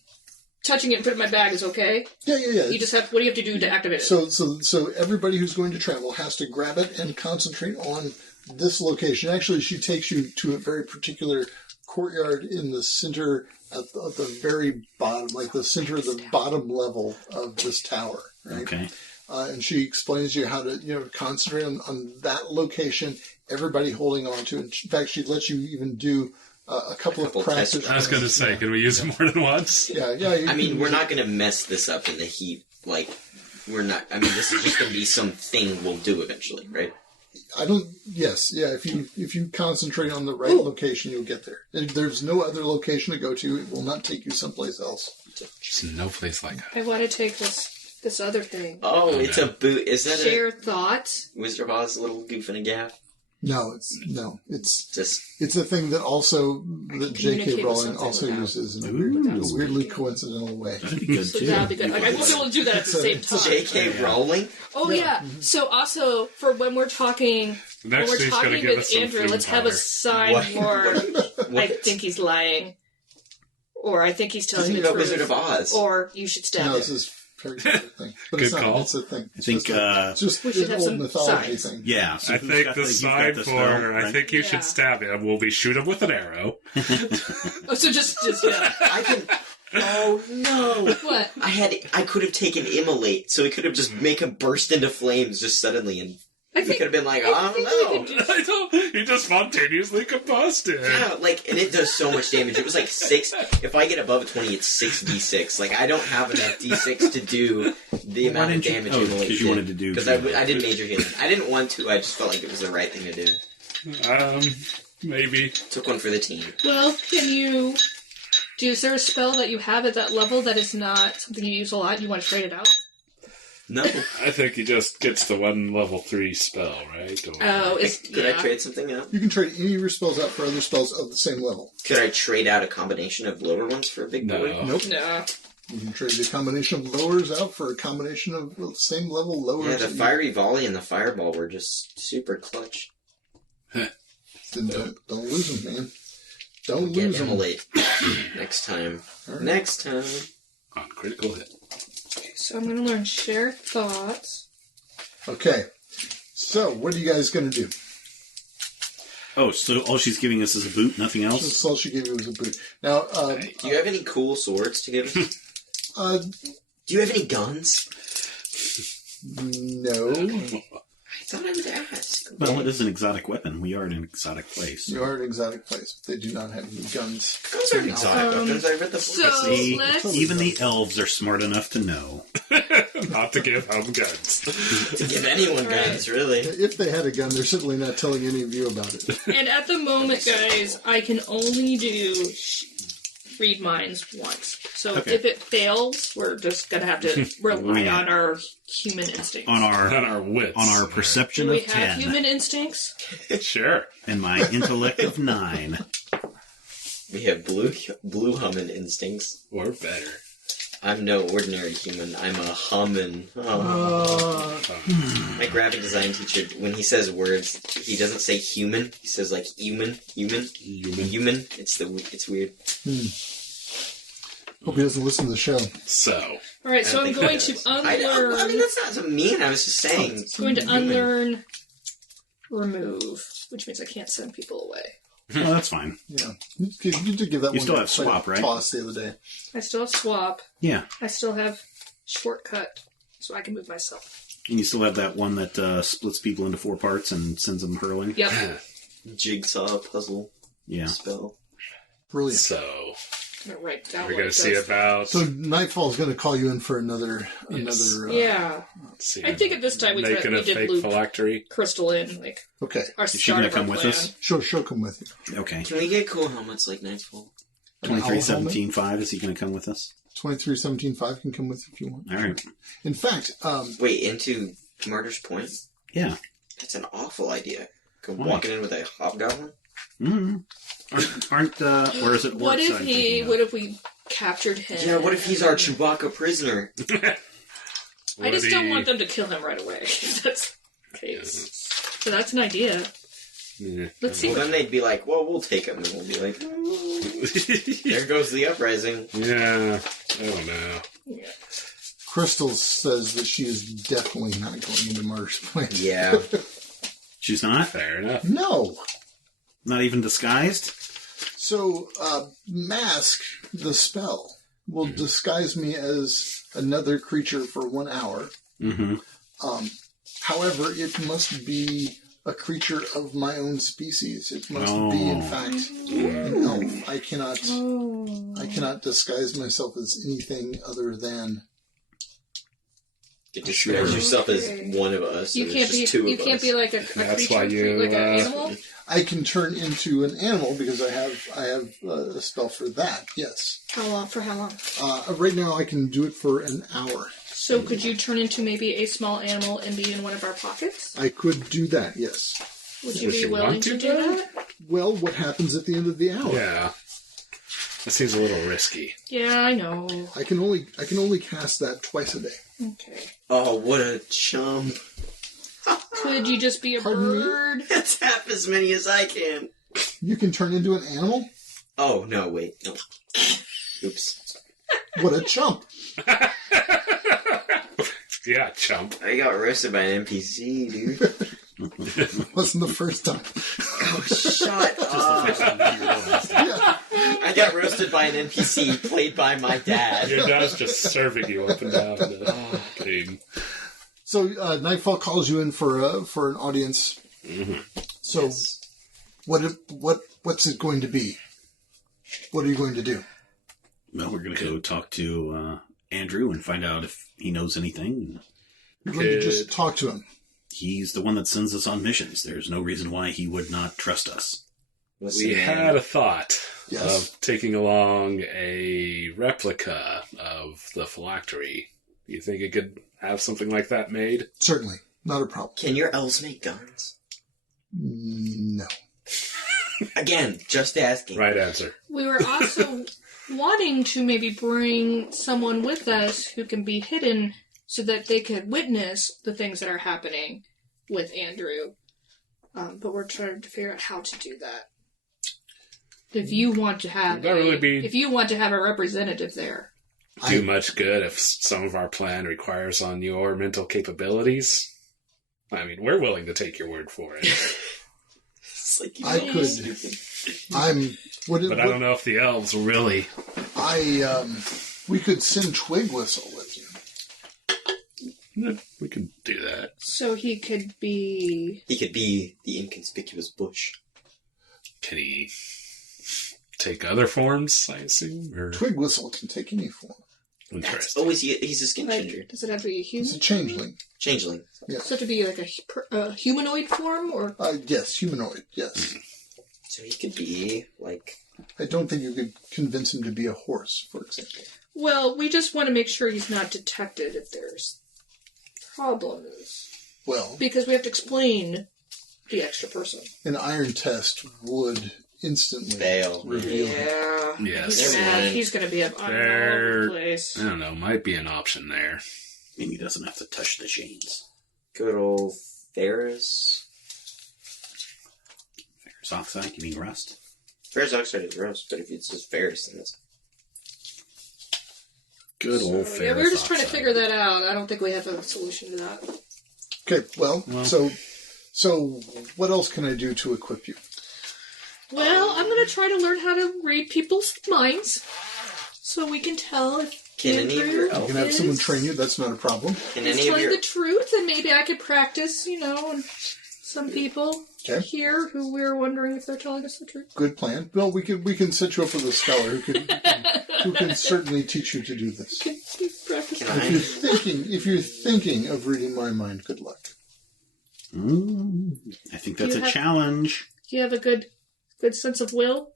touching it and putting it in my bag is okay? Yeah. You just have... What do you have to do to activate it? So everybody who's going to travel has to grab it and concentrate on this location. Actually, she takes you to a very particular courtyard in the center, at the very bottom, like the center of the bottom level of this tower, right? Okay. And she explains to you how to, concentrate on that location, everybody holding on to it. In fact, she lets you even do a couple of practice. I was going to say, can we use it more than once? Yeah. I mean, we're not going to mess this up in the heat. Like, we're not. I mean, this is just going to be something we'll do eventually, right? Yes. If you concentrate on the right location, you'll get there. There's no other location to go to. It will not take you someplace else. There's no place like that. I want to take this other thing. Oh, it's a boot. Is that Share thoughts? Wizard of Oz little goof and a gaff? No, it's Just it's a thing that J.K. Communicate with Rowling something also without- uses in a Ooh. weirdly coincidental way. That'd be good, So too. that'll be good. Like, I won't be able to do that at the same time. J.K. Rowling? Oh, yeah. So also, for when we're talking... Next when we're he's going to talking give us with some Andrew, food let's have a powder. sign for I think he's lying. Or I think he's telling Talking the about truth. Wizard of Oz. Or you should stab No, him. this is very good thing. But Good it's not. call. It's a thing. I think, it's just We should an have old some mythology signs. thing. yeah. So I who's think got the you've got sign the for spell, right? I think you Yeah. should stab him will be shoot him with an arrow. Oh, so just yeah. I can. Oh no! What? I could have taken immolate, so it could have just make him burst into flames just suddenly, and I we think could have been like, I oh think no! we could just- I don't. He just spontaneously combusted. Yeah, and it does so much damage. It was like 6. If I get above a 20, it's 6d6. Like, I don't have enough d6 to do the Why amount of didn't you- damage oh, immolate 'cause you wanted to do because healing. I did major healing. I didn't want to. I just felt like it was the right thing to do. Maybe. Took one for the team. Well, is there a spell that you have at that level that is not something you use a lot? You want to trade it out? No. I think he just gets the one level 3 spell, right? Or... Oh, Could I trade something out? You can trade any of your spells out for other spells of the same level. Could I trade out a combination of lower ones for a big boy? No. Nope. No. You can trade a combination of lowers out for a combination of the same level lowers. Yeah, the fiery volley and the fireball were just super clutch. Then don't lose them, man. Don't Get lose them. immolate next time. All right. Next time. On critical hit. Okay, so I'm going to learn share thoughts. Okay. So, what are you guys going to do? Oh, so all she's giving us is a boot, nothing else? That's all she gave you was a boot. Now, Do you have any cool swords to give us? Do you have any guns? no. I thought I would ask. Well, it is an exotic weapon. We are in an exotic place. You are an exotic place. They do not have any guns. Guns aren't exotic weapons. I read the book. so- See, let's- even the elves are smart enough to know. Not to give him guns. To give anyone guns, really. If they had a gun, they're certainly not telling any of you about it. And at the moment, guys, I can only do read minds once. So Okay. if it fails, we're just going to have to rely on our human instincts. On On our our wits. on our perception Do we of have 10 human instincts? Sure. and my intellect of 9. We have blue humming instincts. Or better. I'm no ordinary human. I'm a hummin. Oh. My graphic design teacher, when he says words, he doesn't say human. He says like human. It's weird. Hope he doesn't listen to the show. So. All right, so I I'm don't think going he to does. I unlearn. mean, that's not so mean. I was just saying. Going to human. unlearn remove, which means I can't send people away. Well, that's fine. Yeah. You did give that You one still a have swap, right? toss the other day. I still have swap. Yeah. I still have shortcut, so I can move myself. And you still have that one that splits people into 4 parts and sends them hurling? Yep. Jigsaw puzzle spell. Brilliant. So, I'm gonna write down we're what going it to see does. about... So Nightfall's going to call you in for another. Yeah. I think at this time we making a did fake loop phylactery. Crystal in, like, Okay. our Is she start going of to our come with plan. us? She'll come with you. Okay. Can we get cool helmets like Nightfall? 2317.5, is he going to come with us? 2317.5 can come with you if you want. All right. In fact, Wait, into Martyr's Point? Yeah. That's an awful idea. Go Why? walking in with a hobgoblin? Mm-hmm. Aren't or is it What orcs if I'm thinking of? what if we captured him? Yeah, what if he's our Chewbacca prisoner? I just don't want them to kill him right away, if that's the case. So that's an idea. Yeah. Let's see. Well, then they'd be like, well, we'll take him. And we'll be like, there goes the uprising. Yeah, I don't know. Yeah. Crystal says that she is definitely not going into Martyr's Point. Yeah. She's not? Fair enough. No. Not even disguised? So, Mask, the spell, will disguise me as another creature for 1 hour. Mm-hmm. However, it must be a creature of my own species. It must be, in fact, an elf. I cannot disguise myself as anything other than... You disguise yourself as one of us. You and can't it's be. just two You of can't us. be like a That's creature, why you, like an animal. I can turn into an animal because I have a spell for that. Yes. How long? For how long? Right now, I can do it for an hour. So could you turn into maybe a small animal and be in one of our pockets? I could do that. Yes. Would you Would be you willing want to to, do though? that? Well, what happens at the end of the hour? Yeah. That seems a little risky. Yeah, I know. I can only cast that twice a day. Okay. Oh, what a chum. Could you just be a Pardon me? bird? That's half as many as I can. You can turn into an animal? Oh, no, wait. No. Oops. What a chump! Yeah, chump. I got roasted by an NPC, dude. Wasn't the first time. Oh, shut up. Yeah. I got roasted by an NPC played by my dad. Your dad's just serving you up and down the game. So Nightfall calls you in for an audience. Mm-hmm. So, Yes. what's it going to be? What are you going to do? Well, we're going to go talk to Andrew and find out if he knows anything. You're going to just talk to him. He's the one that sends us on missions. There's no reason why he would not trust us. Listen, We man. had a thought Yes. of taking along a replica of the phylactery. Do you think it could have something like that made? Certainly, not a problem. Can your elves make guns? No. Again, just asking. Right answer. We were also wanting to maybe bring someone with us who can be hidden so that they could witness the things that are happening with Andrew. But we're trying to figure out how to do that. If you want to have Would that really be- if you want to have a representative there. Do much good if some of our plan requires on your mental capabilities? I mean, we're willing to take your word for it. It's like you I know, could. stupid. But I don't know if the elves really... We could send Twig Whistle with you. We can do that. So he could be... He could be the inconspicuous bush. Can he take other forms, I assume? Or... Twig Whistle can take any form. That's Interesting. always he's a skin changer. Like, does it have to be a human? It's a changeling. Changeling. So to be like a humanoid form, or Yes, humanoid. Yes. So he could be like I don't think you could convince him to be a horse, for example. well, we just want to make sure he's not detected if there's problems, Well, because we have to explain the extra person. an iron test would instantly fail. reveal him. Yeah, Yes. he's Never mad. mind. He's going to be up all over There- the place. I don't know, might be an option there. I mean, he doesn't have to touch the chains. Good old Ferris. Ferrous oxide, you mean rust? Ferris oxide is rust, but if it's just Ferris, then it's Good old ferrous Yeah, we were just trying to oxide. figure that out. I don't think we have a solution to that. Okay, well, so what else can I do to equip you? Well, I'm going to try to learn how to read people's minds, so we can tell if Can any of your You can have someone train you. That's not a problem. Can He's any of telling your the truth, and maybe I could practice, and some people here who we're wondering if they're telling us the truth. Good plan. Well, we can set you up with a scholar who can certainly teach you to do this. Can practice. If you're thinking of reading my mind, good luck. I think that's a challenge. Do you have a good sense of will?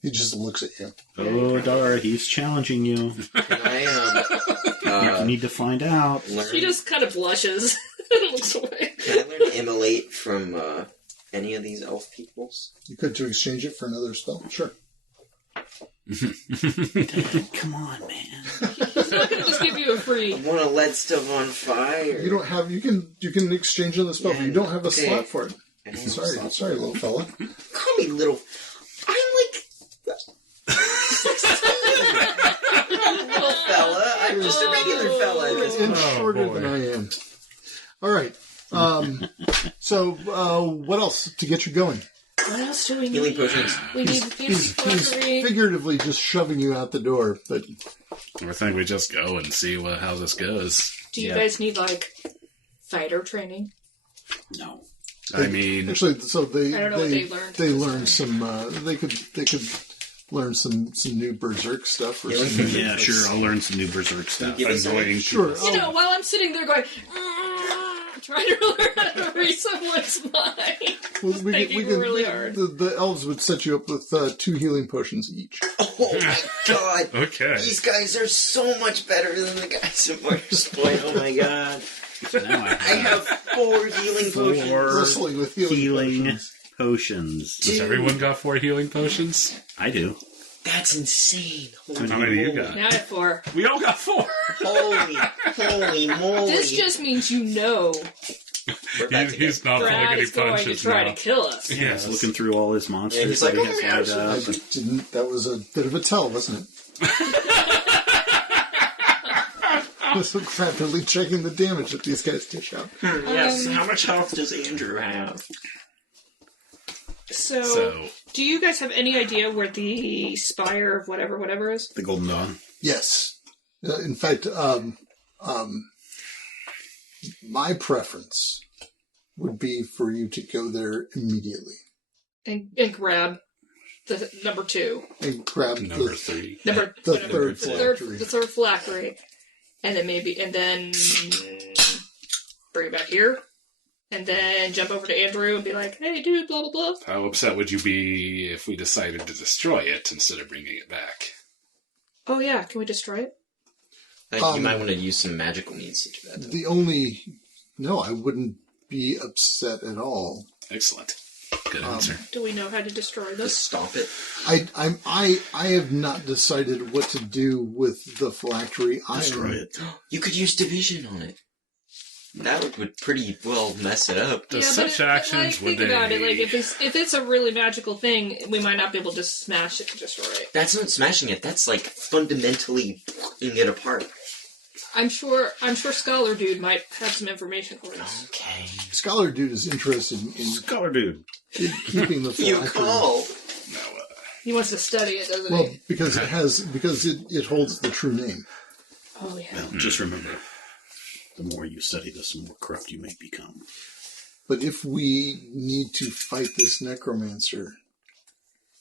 He just looks at you. Oh, Dara, he's challenging you. Can I You need to find out. learn? She just kind of blushes and looks away. Can I learn immolate from any of these elf peoples? You could to exchange it for another spell. Sure. Come on, man. He's not going to just give you a I free. want to light stuff on fire. You don't have. You can exchange another spell, but you don't have a slot for it. I don't have a Sorry, slot. sorry, little fella. Call me little. I'm like 16. Little fella. I'm just a regular fella at this And point. shorter boy. than I am. All right. So, what else to get you going? What else do we need? Healing potions. We need He's flattery. figuratively just shoving you out the door, but I think we just go and see how this goes. Do you guys need, fighter training? No. I mean, actually, so they I don't know what they learned. They learned some. They could learn some new berserk stuff or some. Yeah, sure. I'll learn some new berserk stuff. Give us annoying. Sure. While I'm sitting there going, trying to learn how to read someone's mind. Well, Thinking really hard. The elves would set you up with 2 healing potions each. Oh my god. Okay. These guys are so much better than the guys in Martyr's Point. Oh my god. Now I I have 4 healing potions. Bristling with healing potions. potions. Does everyone got 4 healing potions? I do. That's insane. Holy How many you moly. got? Now I have 4. We all got 4. Holy moly. This just means We're about to He's get- not pulling Brad any is going to punches try now. to kill us. Yeah, I was looking through all his monsters. Yeah, he's like, that he oh my has gosh. lined up. I didn't. That was a bit of a tell, wasn't it? I was so rapidly checking the damage that these guys dish out. Yes. How much health does Andrew have? So, do you guys have any idea where the spire of whatever is? The Golden Dawn. Yes. In fact, my preference would be for you to go there immediately And grab the number 2. and grab Number 3. Number the whatever, third phylactery. the third phylactery. And then bring it back here. And then jump over to Andrew and be like, hey dude, blah blah blah. How upset would you be if we decided to destroy it instead of bringing it back? Oh yeah, can we destroy it? You might want to use some magical means to do that. No, I wouldn't be upset at all. Excellent. Good answer. Do we know how to destroy Just this? stop it. I have not decided what to do with the phylactery. Destroy it. You could use division on it. That would pretty well mess it up. Does such actions would think they... about it. Like if it's a really magical thing, we might not be able to smash it to destroy it. That's not smashing it. That's like fundamentally pulling it apart. I'm sure Scholar Dude might have some information for us. Okay. Scholar Dude is interested in Scholar dude. keeping the You phylactery. call. No, He wants to study it, doesn't Well, he? because it holds the true name. Oh yeah. Well, just remember, the more you study this, the more corrupt you may become. But if we need to fight this necromancer,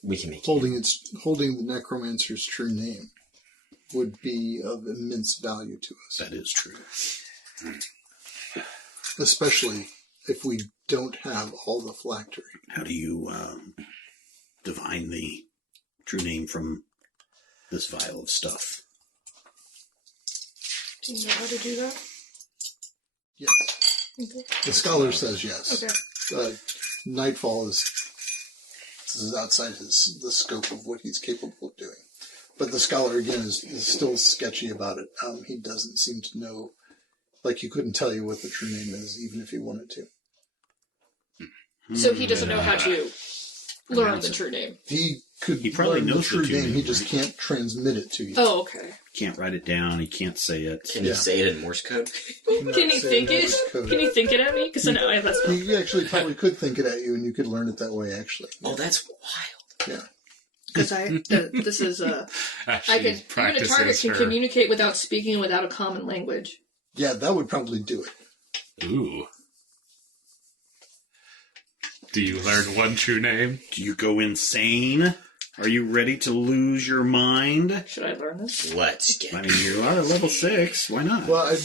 We can make holding the necromancer's true name would be of immense value to us. That is true. Especially if we don't have all the phylactery. How do you divine the true name from this vial of stuff? Do you know how to do that? Yes. Okay. The scholar says yes. Okay. Nightfall is outside the scope of what he's capable of doing. But the scholar, again, is still sketchy about it. He doesn't seem to know, like he couldn't tell you what the true name is, even if he wanted to. So he doesn't know how to learn the true name. He could He probably learn the knows the true true name, name, he just right? can't transmit it to you. Oh, okay. Can't write it down. He can't say it. Can you say it in Morse code? Can he think it? Can he think it at me? Because I know that's He actually probably could think it at you, and you could learn it that way, actually. Oh, that's wild. Yeah. Because this is I can even a target can communicate without speaking without a common language. Yeah, that would probably do it. Ooh. Do you learn one true name? Do you go insane? Are you ready to lose your mind? Should I learn this? Let's get. I mean, you are level 6. Why not? Well,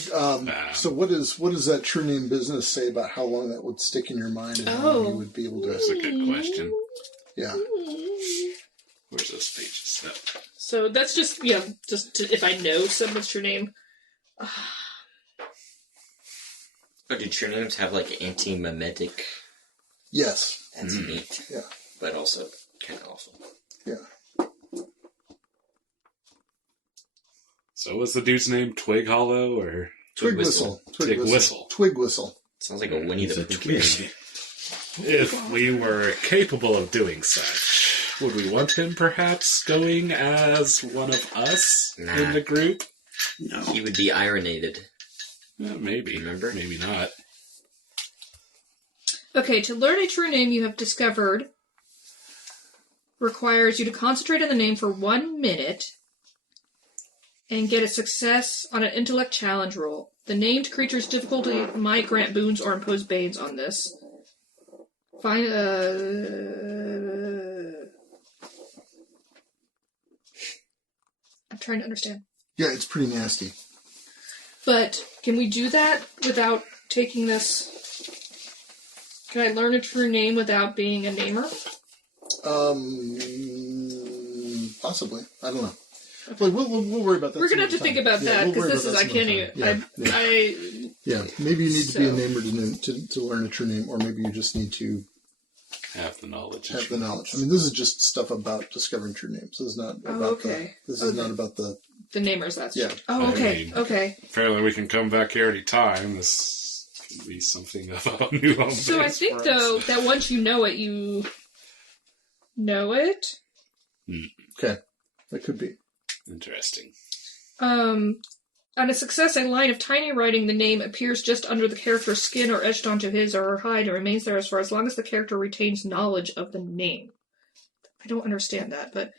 so what does that true name business say about how long that would stick in your mind and how long you would be able to? That's a good question. Yeah. Where's those pages? Oh. So that's just if I know someone's true name. Oh, do true names have like anti-mimetic? Yes. That's neat. Yeah. But also kind of awful. Yeah. So was the dude's name Twig Hollow or Twig Whistle? Twig Whistle. Twig Whistle. Sounds like a Winnie the Pooh. If we were capable of doing such, would we want him perhaps going as one of us in the group? No. He would be ironated. Maybe. Remember? Maybe not. Okay, to learn a true name you have discovered requires you to concentrate on the name for 1 minute and get a success on an intellect challenge roll. The named creature's difficulty might grant boons or impose bans on this. I'm trying to understand. Yeah, it's pretty nasty. But can we do that without taking this? Can I learn a true name without being a namer? Possibly. I don't know. Okay. Like, we'll worry about that. We're gonna have to think about that because this is I can't even. Yeah, maybe you need to be a namer to learn a true name, or maybe you just need to have the knowledge. I mean, this is just stuff about discovering true names. This is not about not about the namers. That's true. Oh, I okay. mean, okay. Apparently, we can come back here any time. This could be something of a new home. So I think though that once you know it, you know it. Okay, that could be interesting. On a success, a line of tiny writing, the name appears just under the character's skin or etched onto his or her hide and remains there for as long as the character retains knowledge of the name. I don't understand that, but...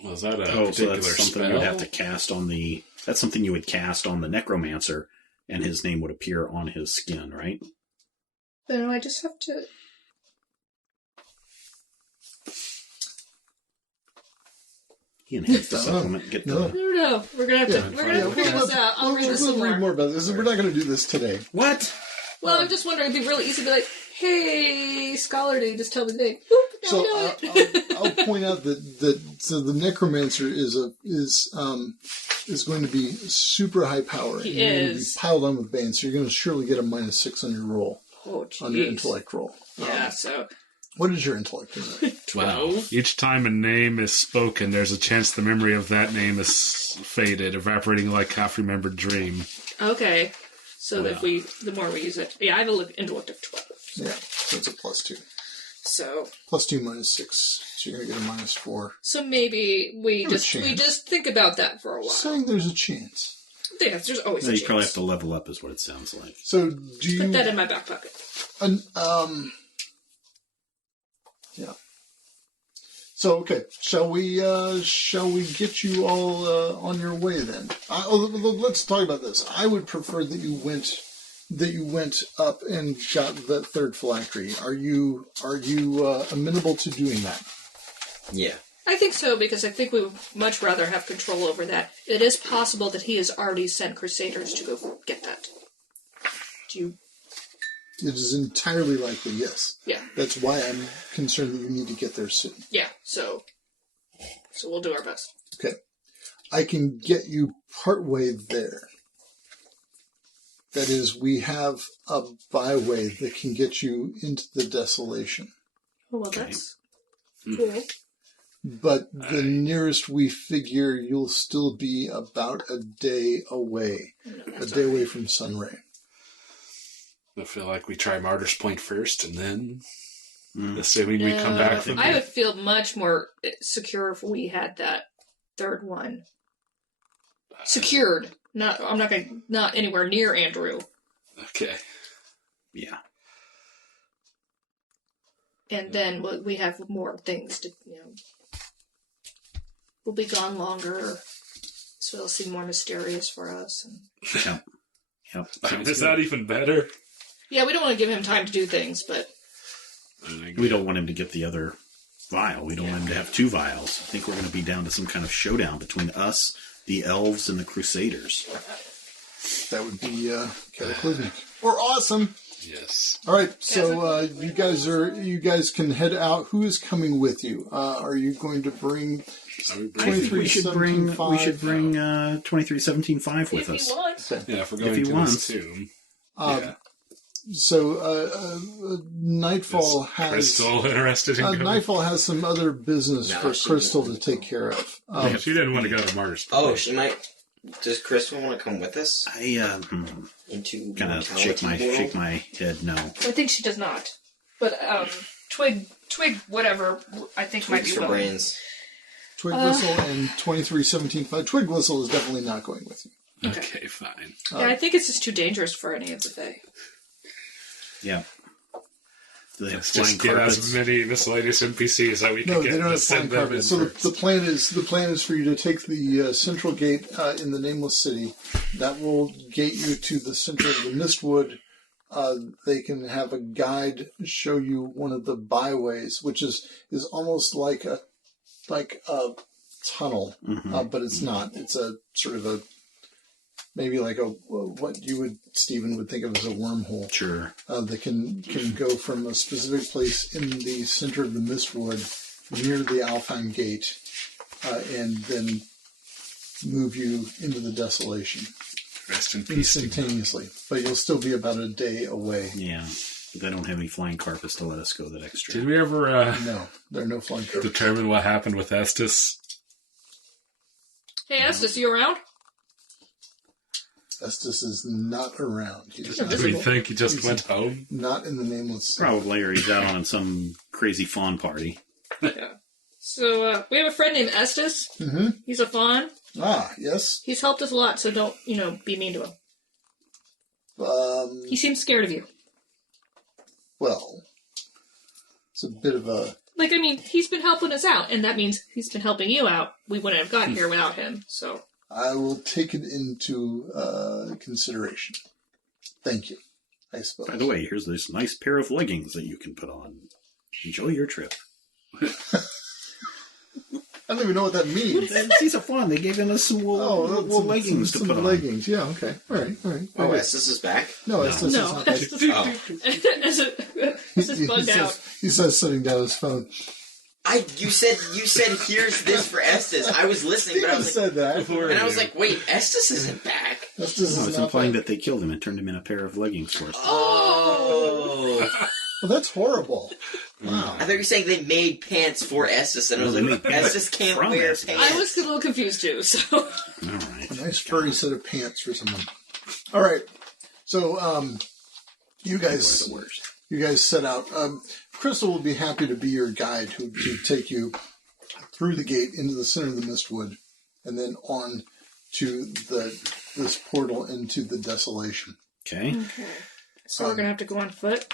Well, is that a particular so that's something spell? you'd have to cast on the... That's something you would cast on the necromancer, and his name would appear on his skin, right? No, I just have to... He enhanced the supplement. Get the... No. We're gonna have to figure this out. I'll read this some We'll read more about this. We're not going to do this today. What? Well, I'm just wondering. It'd be really easy to be like, "Hey, Scholar Day, just tell me the name." Boop, now So I know it. I'll point out that so the necromancer is going to be super high power. He You're going to be is. piled on with bane, so you're going to surely get a -6 on your roll. Oh, jeez. On your intellect roll. Yeah. So. What is your intellect? 12. Each time a name is spoken, there's a chance the memory of that name is faded, evaporating like half-remembered dream. Okay. So that the more we use it, I have an intellect of 12. Yeah, so it's a +2. So +2 -6, so you're gonna get a -4. So maybe we just think about that for a while. Saying there's a chance. Yeah, there's always a You chance. probably have to level up, is what it sounds like. So do you put that in my back pocket? Yeah. So okay, shall we get you all on your way then? Let's talk about this. I would prefer that you went up and got the third phylactery. Are you amenable to doing that? Yeah. I think so, because I think we would much rather have control over that. It is possible that he has already sent Crusaders to go get that. It is entirely likely, yes. Yeah. That's why I'm concerned that you need to get there soon. Yeah, so we'll do our best. Okay. I can get you partway there. That is, we have a byway that can get you into the desolation. Oh, well, that's cool. But the nearest we figure, you'll still be about a day away. A day away from Sunray. I feel like we try Martyr's Point first, and then, assuming we come back from I would feel much more secure if we had that third one secured. Not anywhere near Andrew. Okay. Yeah. And then we have more things to, will be gone longer, so it'll seem more mysterious for us. And... Yep. Is that even better? Yeah, we don't want to give him time to do things, but... We don't want him to get the other vial. We don't want him to have 2 vials. I think we're going to be down to some kind of showdown between us, the elves, and the Crusaders. That would be cataclysmic. Or awesome. Yes. All right, so you guys can head out. Who is coming with you? Are you going to bring I think we should bring 2317.5 with if us. he wants. Okay. Yeah, if we're going to this tomb. So Nightfall Is has Crystal interested in going? Nightfall has some other business No, for she Crystal didn't. to take care of. Yeah, she didn't want to go to Martyrs. Oh, she might. Does Crystal want to come with us I into kind of mortality shake my head. No. I think she does not. But, Twig, whatever, I think might be for willing. brains. Twig Whistle and 2317.5. Twig Whistle is definitely not going with you. Okay, fine. Yeah, I think it's just too dangerous for any of the Fae. Yeah. Do they have Let's flying just get carpets? as many miscellaneous NPCs that we can No, get they don't to have flying send them in. carpets. So first. the plan is for you to take the central gate in the Nameless City. That will gate you to the center of the Mistwood. They can have a guide show you one of the byways, which is almost like a tunnel, but it's not. It's a sort of a maybe like what you would Stephen would think of as a wormhole. Sure. That can go from a specific place in the center of the Mistwood near the Alfheim Gate, and then move you into the desolation Rest in peace. instantaneously. But you'll still be about a day away. Yeah. But they don't have any flying carpets to let us go that extra. Did we ever No, there are no flying carpets. determine what happened with Estes? Hey, Estes, you around? Estes is not around. He's Yeah, not, Do we Visible. think he just went home? not in the Nameless City. Probably, or he's out on some crazy fawn party. Yeah. So, we have a friend named Estes. Mm-hmm. He's a fawn. Ah, yes. He's helped us a lot, so don't, be mean to him. He seems scared of you. Well, it's a bit of a... He's been helping us out, and that means he's been helping you out. We wouldn't have gotten here without him, so... I will take it into consideration. Thank you, I suppose. By the way, here's this nice pair of leggings that you can put on. Enjoy your trip. I don't even know what that means. These are fun. They gave us some wool leggings to some put on. leggings. Yeah, okay. All right. Oh, Estes is back? No, Estes No, is not back. Estes is bugged out. He says, setting down his phone. You said here's this for Estes. I was listening, but I Stephen was like, said that. and I was like, wait, Estes isn't back. Estes No, is it's not implying back. that they killed him and turned him in a pair of leggings for us. Oh. Well, that's horrible. Wow. I thought you were saying they made pants for Estes, and I was No, they like, made Estes can't from wear Estes. pants. I was a little confused, too, so... All right. A nice furry set of pants for someone. All right. So, you guys set out. Crystal will be happy to be your guide to take you through the gate into the center of the Mistwood, and then on to this portal into the desolation. Okay. So we're gonna have to go on foot?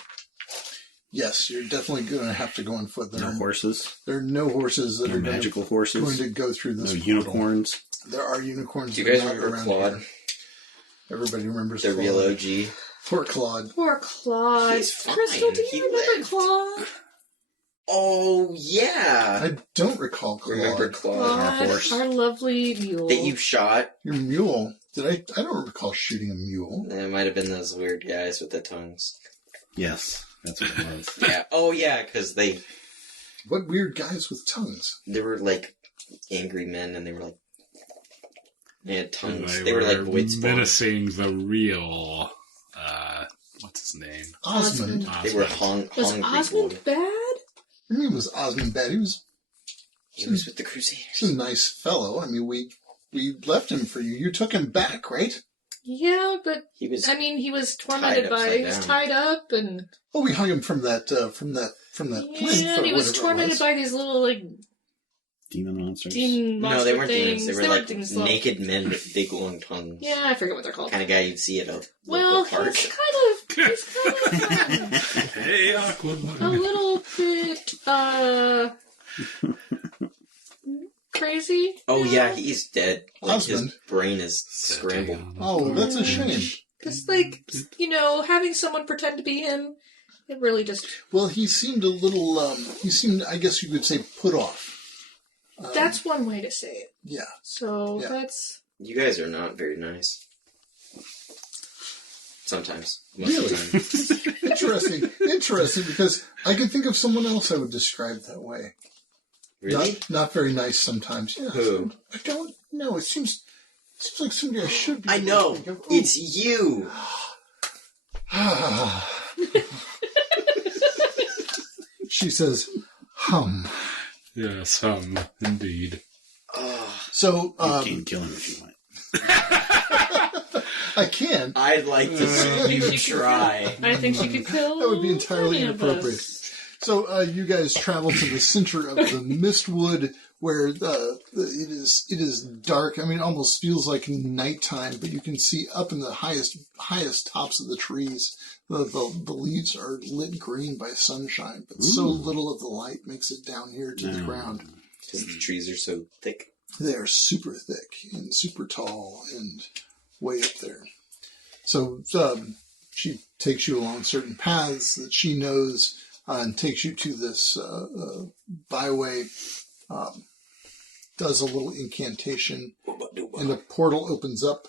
Yes, you're definitely going to have to go on foot. No horses. There are no horses that No are magical going horses. to go through this No portal. unicorns. There are unicorns. Do you but guys not remember around Claude? here. Everybody remembers The Claude. real OG. Poor Claude. Poor Claude. He's fine. Crystal, do He you remember lived. Claude? Oh, yeah. I don't recall Claude. Remember Claude? Our horse. Our lovely mule. That you shot? Your mule. I don't recall shooting a mule. It might have been those weird guys with the tongues. Yes, that's what it was. Yeah. Oh, yeah, because they What weird guys with tongues? were like angry men, and they were like they had tongues. And They were like void spawn. menacing the real, what's his name? Osmond. Osmond. They were hungry. Was Osmond bad? I mean, was Osmond bad? He was with the a Crusaders. nice fellow. I mean, we left him for you. You took him back, right? Yeah, but He was. he was tormented upside he was down. tied up and Oh, we hung him from that plinth. yeah, and he was tormented by these little Demon monsters. demon monster No, they weren't things. demons. They were weren't like things, though. naked men with big long tongues. Yeah, I forget what they're called. Kind of guy you'd see at a Well, local park. he's kind of Hey, Aquaman. a little bit crazy? Oh now? yeah, he's dead. Like Husband. his brain is scrambled. Oh, that's a shame. Because, like, having someone pretend to be him, it really just... Well, he seemed a little, I guess you could say, put off. That's one way to say it. Yeah. So, Yeah. that's... You guys are not very nice. Sometimes. Most of the time. Interesting, because I could think of someone else I would describe that way. Really? Not very nice sometimes. Yeah. Who? I don't know. It seems like somebody I should be. I able know. to think of. It's you. She says, hum. Yes, indeed. So, You can kill him if you want. I can. I'd like to see you try. I think she could kill That would be entirely any of inappropriate. us. So you guys travel to the center of the Mistwood, where it is dark. I mean, it almost feels like nighttime, but you can see up in the highest tops of the trees, the leaves are lit green by sunshine, but so little of the light makes it down here to the ground. Because the trees are so thick. They are super thick and super tall and way up there. So she takes you along certain paths that she knows and takes you to this byway, does a little incantation, and a portal opens up.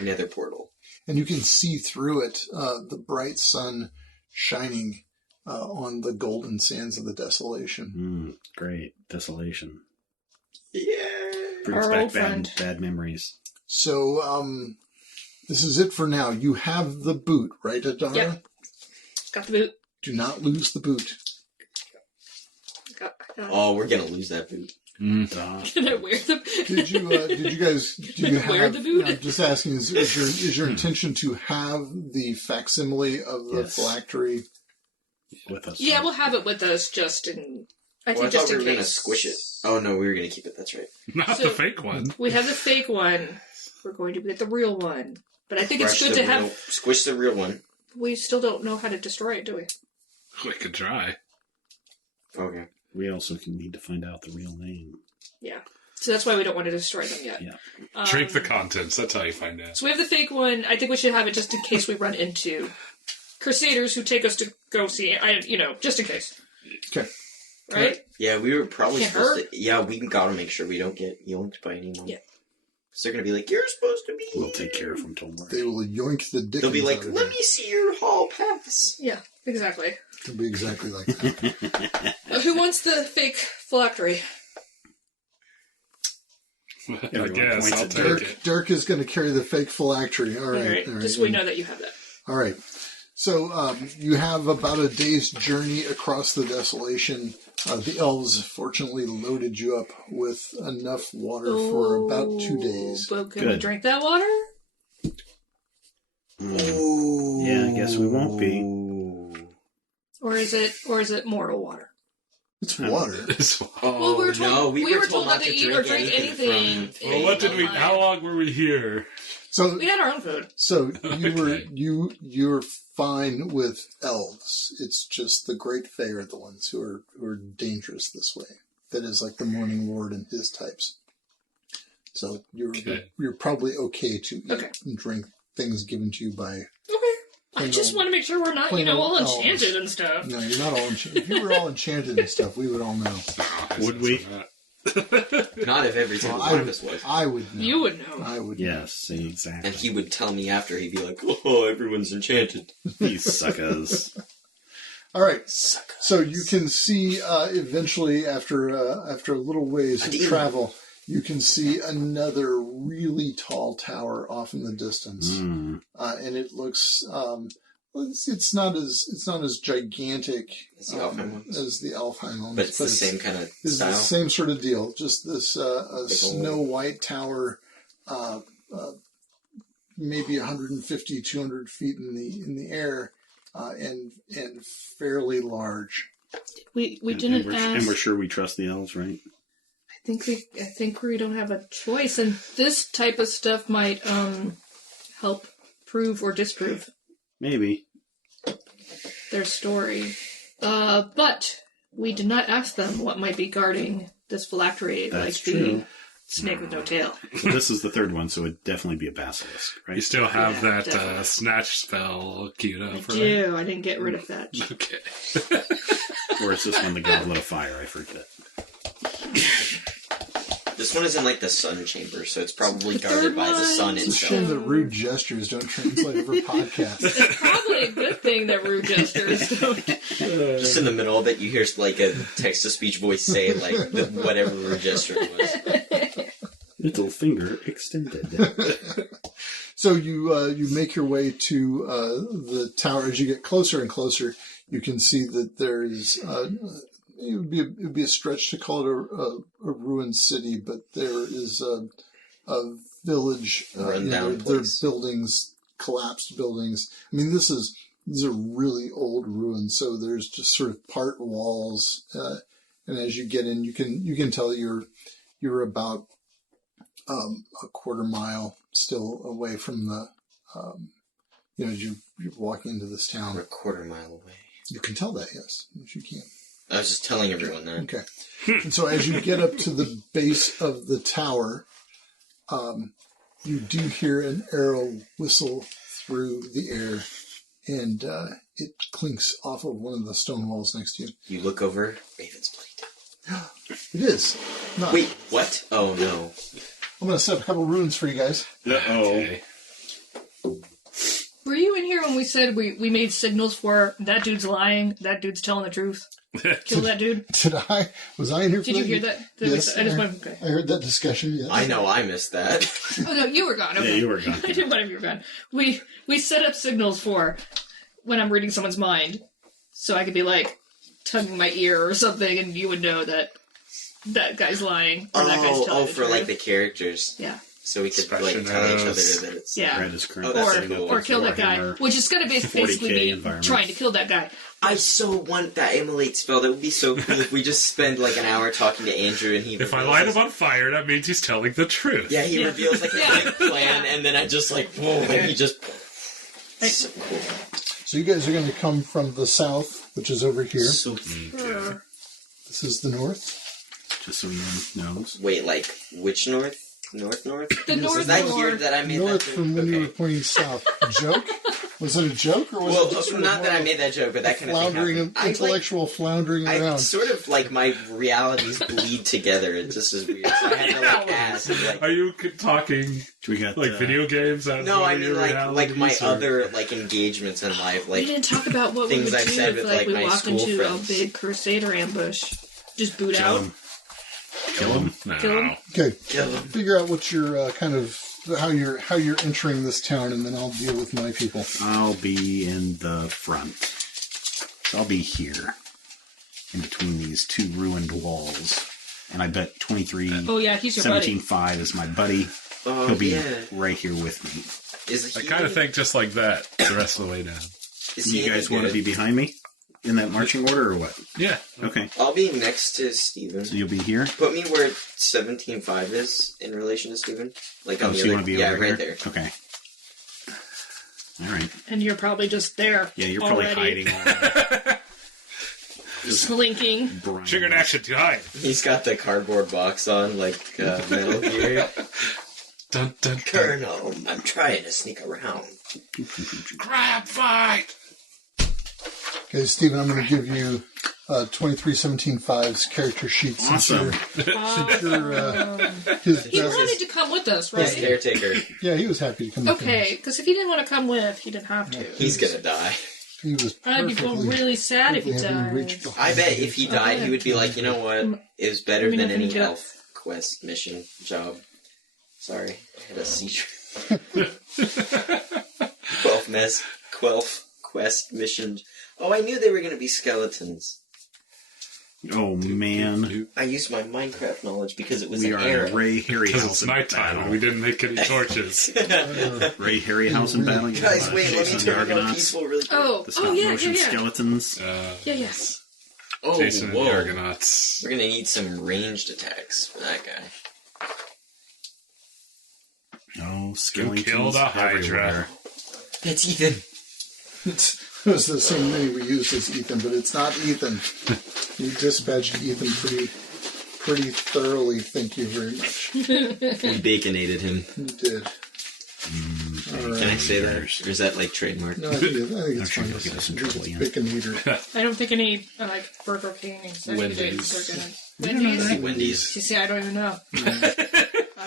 Another portal. And you can see through it the bright sun shining on the golden sands of the desolation. Great. Desolation. Yeah. Brings Our back old friend. bad memories. So this is it for now. You have the boot, right, Adara? Yeah. Got the boot. Do not lose the boot. Got it. Oh, we're gonna lose that boot. Can I wear the boot? Did you guys? Do you Wear have? the boot? I'm just asking. Is your intention to have the facsimile of the Yes. phylactery? With us. Yeah, we'll have it with us just in... I think I just thought we in were case. gonna squish it. Oh no, we were gonna keep it. That's right. Not So- the fake one. We have the fake one. We're going to get the real one. But I think it's good to have... Squish the real one. We still don't know how to destroy it, do we? We could try. Okay. We also need to find out the real name. Yeah. So that's why we don't want to destroy them yet. Yeah. Drink the contents. That's how you find out. So we have the fake one. I think we should have it just in case we run into Crusaders who take us to go see... just in case. Okay. Right? Yeah, we were probably Can't supposed hurt. to. Yeah, we gotta make sure we don't get yoinked by anyone. Yeah. So they're gonna be like, "You're supposed to be." We'll take care of him, don't worry. They will yoink the dick. They'll be like, out of "Let you. me see your hall pass." Yeah, exactly. It'll be exactly like that. Who wants the fake phylactery? I Everyone guess points I'll at take it. Dirk is going to carry the fake phylactery. All All right. right. Just so we know that you have that. All right. So you have about a day's journey across the desolation. The elves fortunately loaded you up with enough water for about 2 days. But can we Good. drink that water? Yeah, I guess we won't be. Or is it mortal water? It's water. Oh Well, we were told- no, we were told not not to to eat or drink anything. from- Well, what did we? How long were we here? So We had our own food. Okay. you're fine with elves. It's just the Great Fae are the ones who are dangerous this way. That is like the Morning Lord and his types. So you're probably okay to eat and drink things given to you by. Okay. I just want to make sure we're not, plain all old elves. enchanted and stuff. No, you're not all enchanted. If you were all enchanted and stuff, we would all know. Would we? Not if every single Well, one of us was. I would know. You would know. I would know. Yes, exactly. And he would tell me after. He'd be like, "Oh, everyone's enchanted." These suckers. All right. So you can see eventually, after a little ways of travel, you can see another really tall tower off in the distance, and it looks it's not as gigantic As the Alfheim ones. as the Alfheim ones, But it's the same kind of It's style. the same sort of deal. Just this a snow white tower, maybe 150, 200 feet in the air, and fairly large. We didn't and ask. we're sure we trust the elves, right? I think we don't have a choice, and this type of stuff might help prove or disprove Maybe. their story. But we did not ask them what might be guarding this phylactery, That's like true. the snake with no tail. So this is the third one, so it'd definitely be a basilisk, right? You still have that definitely. snatch spell queued up, I right? do. I didn't get rid of that. Okay. Or is this one the Goblet of Fire? I forget. This one is in like the sun chamber, so it's probably The guarded third by the sun one- It's a itself. shame that rude gestures don't translate over podcasts. It's probably a good thing that rude gestures don't. Just in the middle of it, you hear like a text-to-speech voice say like whatever rude gesture it was. Little finger extended. So you make your way to the tower. As you get closer and closer, you can see that there's it would be a stretch to call it a ruined city, but there is a village. Rundown there are place. buildings, collapsed buildings. I mean, these are really old ruins. So there's just sort of part walls, and as you get in, you can tell you're about a quarter mile still away from the. You're walking into this town. We're a quarter mile away. You can tell that, yes you can. I was just telling everyone that. Okay. And so as you get up to the base of the tower, you do hear an arrow whistle through the air, and it clinks off of one of the stone walls next to you. You look over, Raven's blade. It is. Not. Wait, what? Oh no. I'm going to set up a couple runes for you guys. Uh-oh. Okay. Were you in here when we said we made signals for that dude's lying, that dude's telling the truth? Kill that dude. Did I? Was I in here for Did that? you hear that? Yes. I just went, okay. I heard that discussion, yes. I know I missed that. Oh no, you were gone. Okay. Yeah, you were gone. I didn't want you were gone. We set up signals for when I'm reading someone's mind, so I could be like tugging my ear or something, and you would know that guy's lying or that guy's telling the for truth. like the characters. Yeah. So we could like Expression tell each other knows. that it's Yeah. Red is currently Oh, that's setting cool. up Or his kill that guy, Warhammer. which is going to 40K basically be environment. trying to kill that guy. I so want that immolate spell. That would be so cool if we just spend like an hour talking to Andrew and he If I reveals light his- him on fire, that means he's telling the truth. Yeah, he Yeah. reveals like a Yeah. big plan and then I just like whoa and he just it's so cool. So you guys are going to come from the south, which is over here. So Okay. This is the north. Just so you know. wait, like which north? North? The north Was that north. here that I made North that joke? from when you were Okay. pointing south. Joke? Was it a joke, or was Well, it just sort of not that more I made that joke, but that kind of floundering, thing happened. intellectual floundering I around? sort of like my realities bleed together. It just is weird. So I had to like ask. Like, Are you talking We got like video games? As no, one I of mean your like my realities, or- other like engagements in life, We like didn't talk about what we things would I've do said if with, like like, we my walked school into friends. a big crusader ambush. Just boot kill out. him. Kill him. No. Kill him. Okay, kill them. figure out what your kind of how you're entering this town, and then I'll deal with my people. I'll be in the front. So I'll be here, in between these two ruined walls. And I bet 23, Oh yeah, he's your buddy. 17.5 is my buddy. Oh, He'll be yeah. right here with me. Is I he, kind of think just like that the rest of the way down. is he You guys any want to good? be behind me? In that marching order, or what? Yeah. Okay. I'll be next to Steven. So you'll be here? Put me where 17.5 is in relation to Steven. Like on Oh, the so other, you want to be yeah, over right here? there. Okay. All right. And you're probably just there. Yeah, you're probably already, hiding. slinking. Brian. Triggered action to hide. He's got the cardboard box on, like Metal Gear. Dun, dun, dun. Colonel, I'm trying to sneak around. Crab fight! Okay, Stephen, I'm going to give you 2317.5's character sheet. Awesome. Since you're his He best. wanted to come with us, He's right? caretaker. Yeah, he was happy to come with Okay, because if he didn't want to come with, he didn't have to. He's gonna die. He was I'd be perfectly, really sad if he perfectly having died. reached I bet if he died, he would be like, you know what? It was better Let me know than if you any get- elf quest mission job. Sorry, I had a seizure. 12 quest mission. Oh, I knew they were going to be skeletons. Oh, man. I used my Minecraft knowledge because it was We an are in a error. Ray Harryhausen Because it's nighttime and we didn't make any torches. Ray Harryhausen battle. You Guys, know, wait, let me Jason turn the it on Argonauts, peaceful really quick. Oh, the oh stop yeah, motion yeah. skeletons. Yeah, yes. Oh, Jason and whoa. the Argonauts. We're going to need some ranged attacks for that guy. Oh, skeletons killed a Hydra. everywhere. That's Ethan. It was the same name we used as Ethan, but it's not Ethan. You dispatched Ethan pretty thoroughly. Thank you very much. We baconated him. You did. Can I say that? Or is that like trademark? No, I think it's sure fine. you'll get us in trouble again. Baconator. I don't think any Burger King executives are gonna. Wendy's. You see, I don't even know.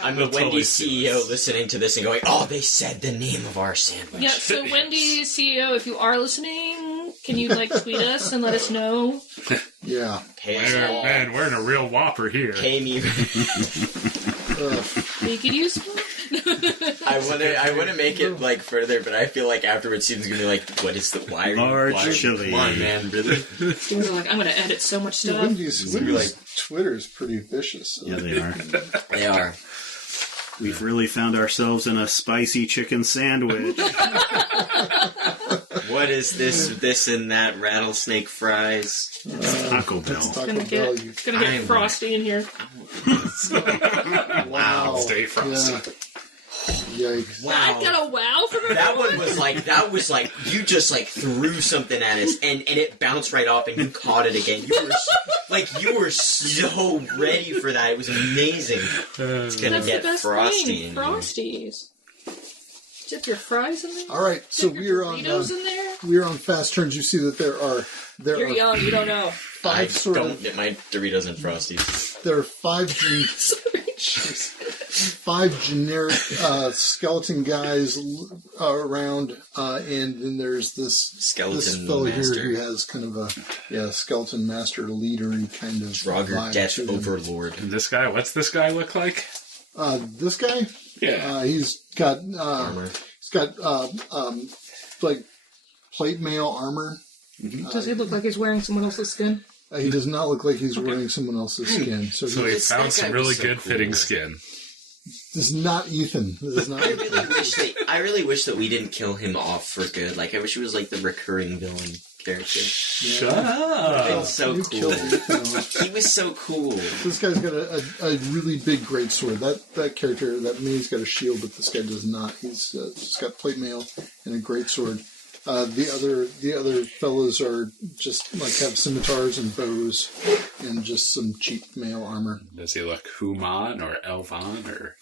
I'm the Wendy's CEO listening to this and going, "Oh, they said the name of our sandwich." Yeah, so Wendy's CEO, if you are listening, can you tweet us and let us know? Yeah. Pay us all. Man, we're in a real whopper here. Pay me. We could use one. I want to make it further, but I feel like afterwards Steven's gonna be like, "What is the why? Large chili. Come on, man, really?" Steven's like, "I'm gonna edit so much stuff." Wendy's Twitter is pretty vicious. Yeah, they are. They are. We've really found ourselves in a spicy chicken sandwich. What is this and that rattlesnake fries? It's Taco Bell. It's Taco Gonna Bell. get frosty in here. Wow. Stay frosty. Yeah. Yikes. Wow. I got a wow from everyone. That was like you just threw something at us and it bounced right off and you caught it again. You were so ready for that. It was amazing. It's gonna That's get the best frosty. thing. Frosties. Dip your fries in there. All right, so Dip we your are on Doritos in there. we are on fast turns. You see that there You're are young. You don't know. I five don't get my Doritos and Frosties. there are five generic skeleton guys around, and then there's this Skeleton fellow master. here who has kind of a skeleton master leadery kind of Draugr vibe Death to him. Overlord. And this guy, what's this guy look like? This guy, Yeah. he's got Armor. he's got plate mail armor. Does he look like he's wearing someone else's skin? He does not look like he's wearing someone else's skin. So So he This- found that some guy really was so good cool. fitting skin. this is not Ethan. This is not Ethan. I really wish that we didn't kill him off for good. I wish he was the recurring villain character. Shut up. It's so You cool. killed Ethan off. He was so cool. This guy's got a really big greatsword. That character, that means got a shield, but this guy does not. He's just got plate mail and a greatsword. The other fellows are just have scimitars and bows and just some cheap mail armor. Does he look human or elvan or?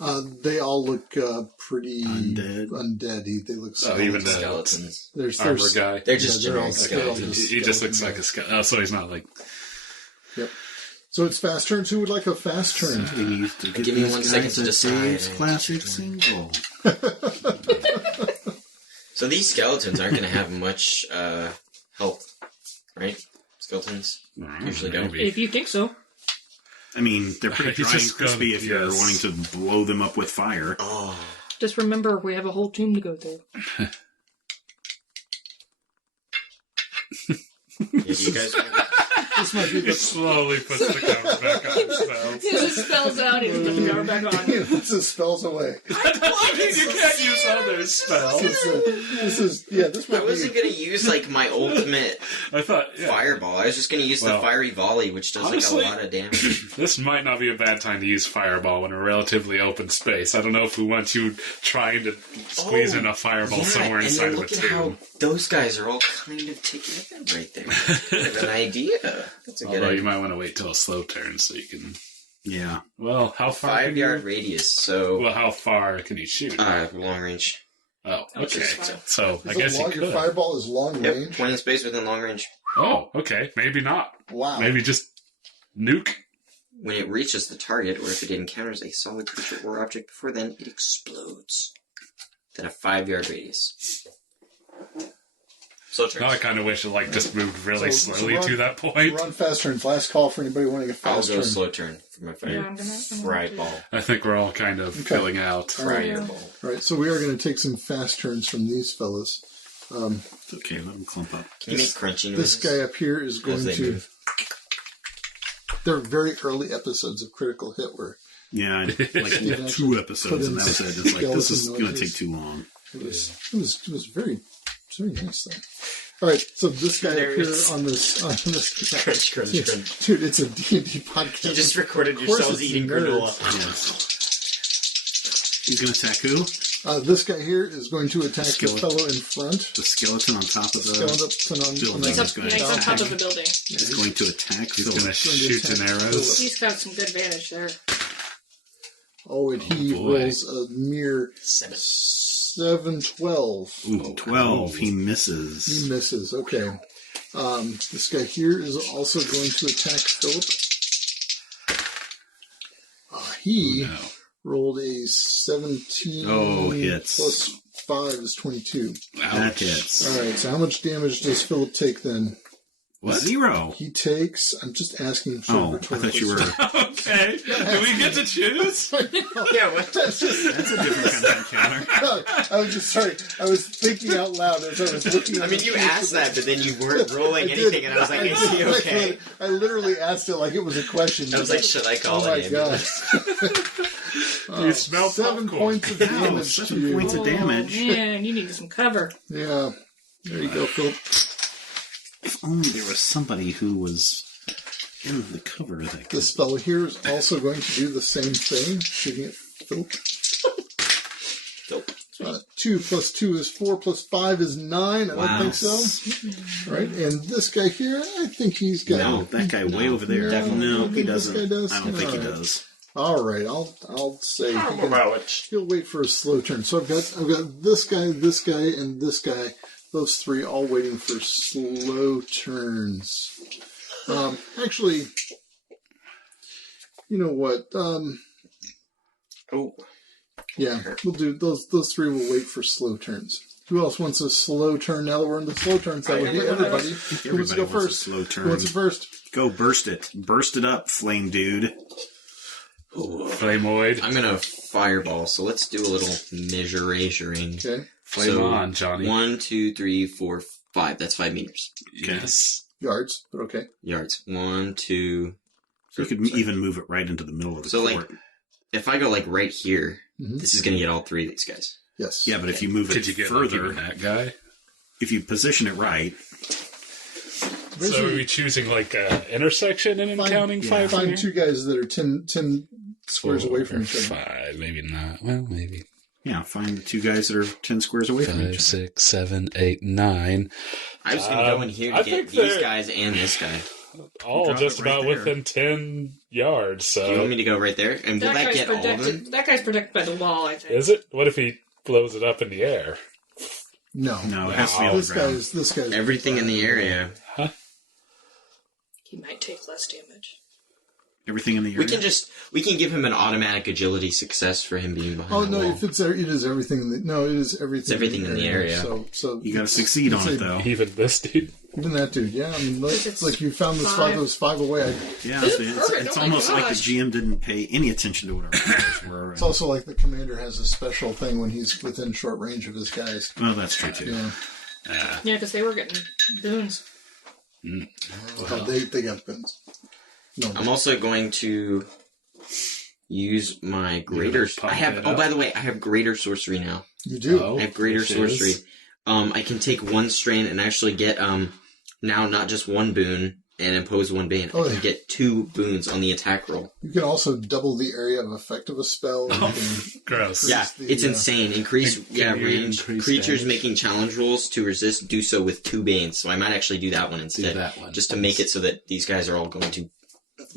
They all look pretty Undead. They look Oh, even the Skeletons. there's armor guy. They're just they're all- generic they're all skeletons. He just looks skeleton like a skeleton. Oh, so he's not like. Yep. So it's fast turns. Who would like a fast turn? We need to get Give me these 1 guys second to a decide. Dave's classic single. So these skeletons aren't going to have much health, right? Skeletons usually don't. Maybe. If you think so. I mean, they're pretty He's dry and just crispy gonna- if you're yes. wanting to blow them up with fire. Oh, Just remember, we have a whole tomb to go through. yeah, you guys. This might be He the slowly puts the cover back on spells. He just spells out, he puts the cover back on. puts his spells away. You can't use other spells. This I might wasn't be. going to use my ultimate I thought, yeah, fireball. I was just going to use the Well, fiery volley, which does honestly- a lot of damage. this might not be a bad time to use fireball in a relatively open space. I don't know if we want you trying to squeeze in a fireball somewhere and inside then of a look at how tomb. those guys are all kind of together right there. I have an idea. That's a good Although you idea. might want to wait till a slow turn so you can. Yeah. Well, how far? 5 can yard you... radius, so Well, how far can you shoot? long range. Oh, okay. fine. So I guess you Your could. fireball is long Yep, range. point in space within long range. Oh, okay. Maybe not. Wow. Maybe just nuke. When it reaches the target, or if it encounters a solid creature or object before then, it explodes. Then a 5 yard radius. So Now I kind of wish it just moved really So slowly we're on- to that point. We're on fast turns. Last call for anybody wanting a I'll fast go turn. slow turn for my fire. Yeah, I'm gonna Fireball. I think we're all kind of filling out. Fireball. All right, so we are going to take some fast turns from these fellas. It's okay. Let them clump up. Can you make crunchy This noises? guy up here is going As they to. move. There are very early episodes of Critical Hit where Yeah, I did like Steven 2 episodes, and that was it. It's like, this is skeleton going to noises. take too long. it was very nice though. All right, so this guy up here Hilarious. on this Crunch, crunch, crunch. dude, it's a D&D podcast. You just recorded Of course yourselves it's eating nerds. granola. Yes. He's going to attack who? This guy here is going to attack the fellow in front. The skeleton on top of the building. He's on top of the building. He's going to attack. He's going to shoot an arrows. He's got some good advantage there. Oh, and he rolls a mere 7, 12. Ooh, 12. He misses. He misses. Okay. This guy here is also going to attack Philip. He rolled a 17. Oh, hits. Plus 5 is 22. That hits. All right. So how much damage does Philip take then? What? 0. He takes. I'm just asking. Oh, I thought you were. Okay. Do we get to choose? Yeah, what? That's a different kind of encounter. I was just sorry. I was thinking out loud as I was looking. I mean, you asked that, but then you weren't rolling anything, and I was like, "Is he okay?" I literally asked it like it was a question. I was like, "Should I call an ambulance?" You smell 7 popcorn. points of damage. 7 points of damage. Oh, man, you needed some cover. Yeah. There you go, Philip. If only there was somebody who was in the cover that could... This fellow here is also going to do the same thing, shooting at Philip. 2 plus 2 is 4 plus 5 is 9. I don't think so. Right, and this guy here, I think he's got... No, that guy way over there. No, he doesn't. This guy does? I don't think he does. All right, I'll say he'll wait for a slow turn. So I've got this guy, and this guy. Those 3 all waiting for slow turns. Actually, you know what? Yeah, we'll do those 3 will wait for slow turns. Who else wants a slow turn? Now that we're in the slow turns, that would be everybody. Who wants to go first? Slow turn. Who wants it first? Go burst it. Burst it up, flame dude. Flamoid. I'm gonna fireball, so let's do a little measuring. Okay. Flame on, Johnny. 1, 2, 3, 4, 5. That's 5 meters. Yes. Yards, but okay. Yards. 1, 2. You could even move it right into the middle of the court. Like, if I go like right here, this is gonna get all 3 of these guys. Yes. Yeah, but if you move it further, that guy? If you position it right. So are we choosing like an intersection and counting 5? Find 2 guys that are 10 squares away from each other. 5, maybe not. Well, maybe. Yeah, find the 2 guys that are 10 squares away from each other. 5, 6, 7, 8, 9. I was going to go in here to get these guys and this guy. All just about within 10 yards, so... Do you want me to go right there? And will that get all of them? That guy's protected by the wall, I think. Is it? What if he blows it up in the air? No, it has to be on the ground. This guy's everything in the area. Huh? He might take less damage. Everything in the area? We can give him an automatic agility success for him being behind the wall. If it's there, it is everything in the... No, it is everything, it's everything in the area. So you gotta succeed on it, though. Even this dude? Even that dude, yeah. I mean, it's like you found those 5 away. Yeah, it's almost like the GM didn't pay any attention to what our players were. It's also like the commander has a special thing when he's within short range of his guys. Well, that's true, too. Yeah, because they were getting boons. Well, they got boons. No, I'm also going to use my greater... by the way, I have greater sorcery now. You do? I have greater sorcery. I can take 1 strain and actually get, now not just 1 boon and impose 1 bane. I can get 2 boons on the attack roll. You can also double the area of effect of a spell. Gross. Yeah, it's insane. Increase range. Creatures damage. Making challenge rolls to resist do so with 2 banes. So I might actually do that one instead. Just to make it so that these guys are all going to...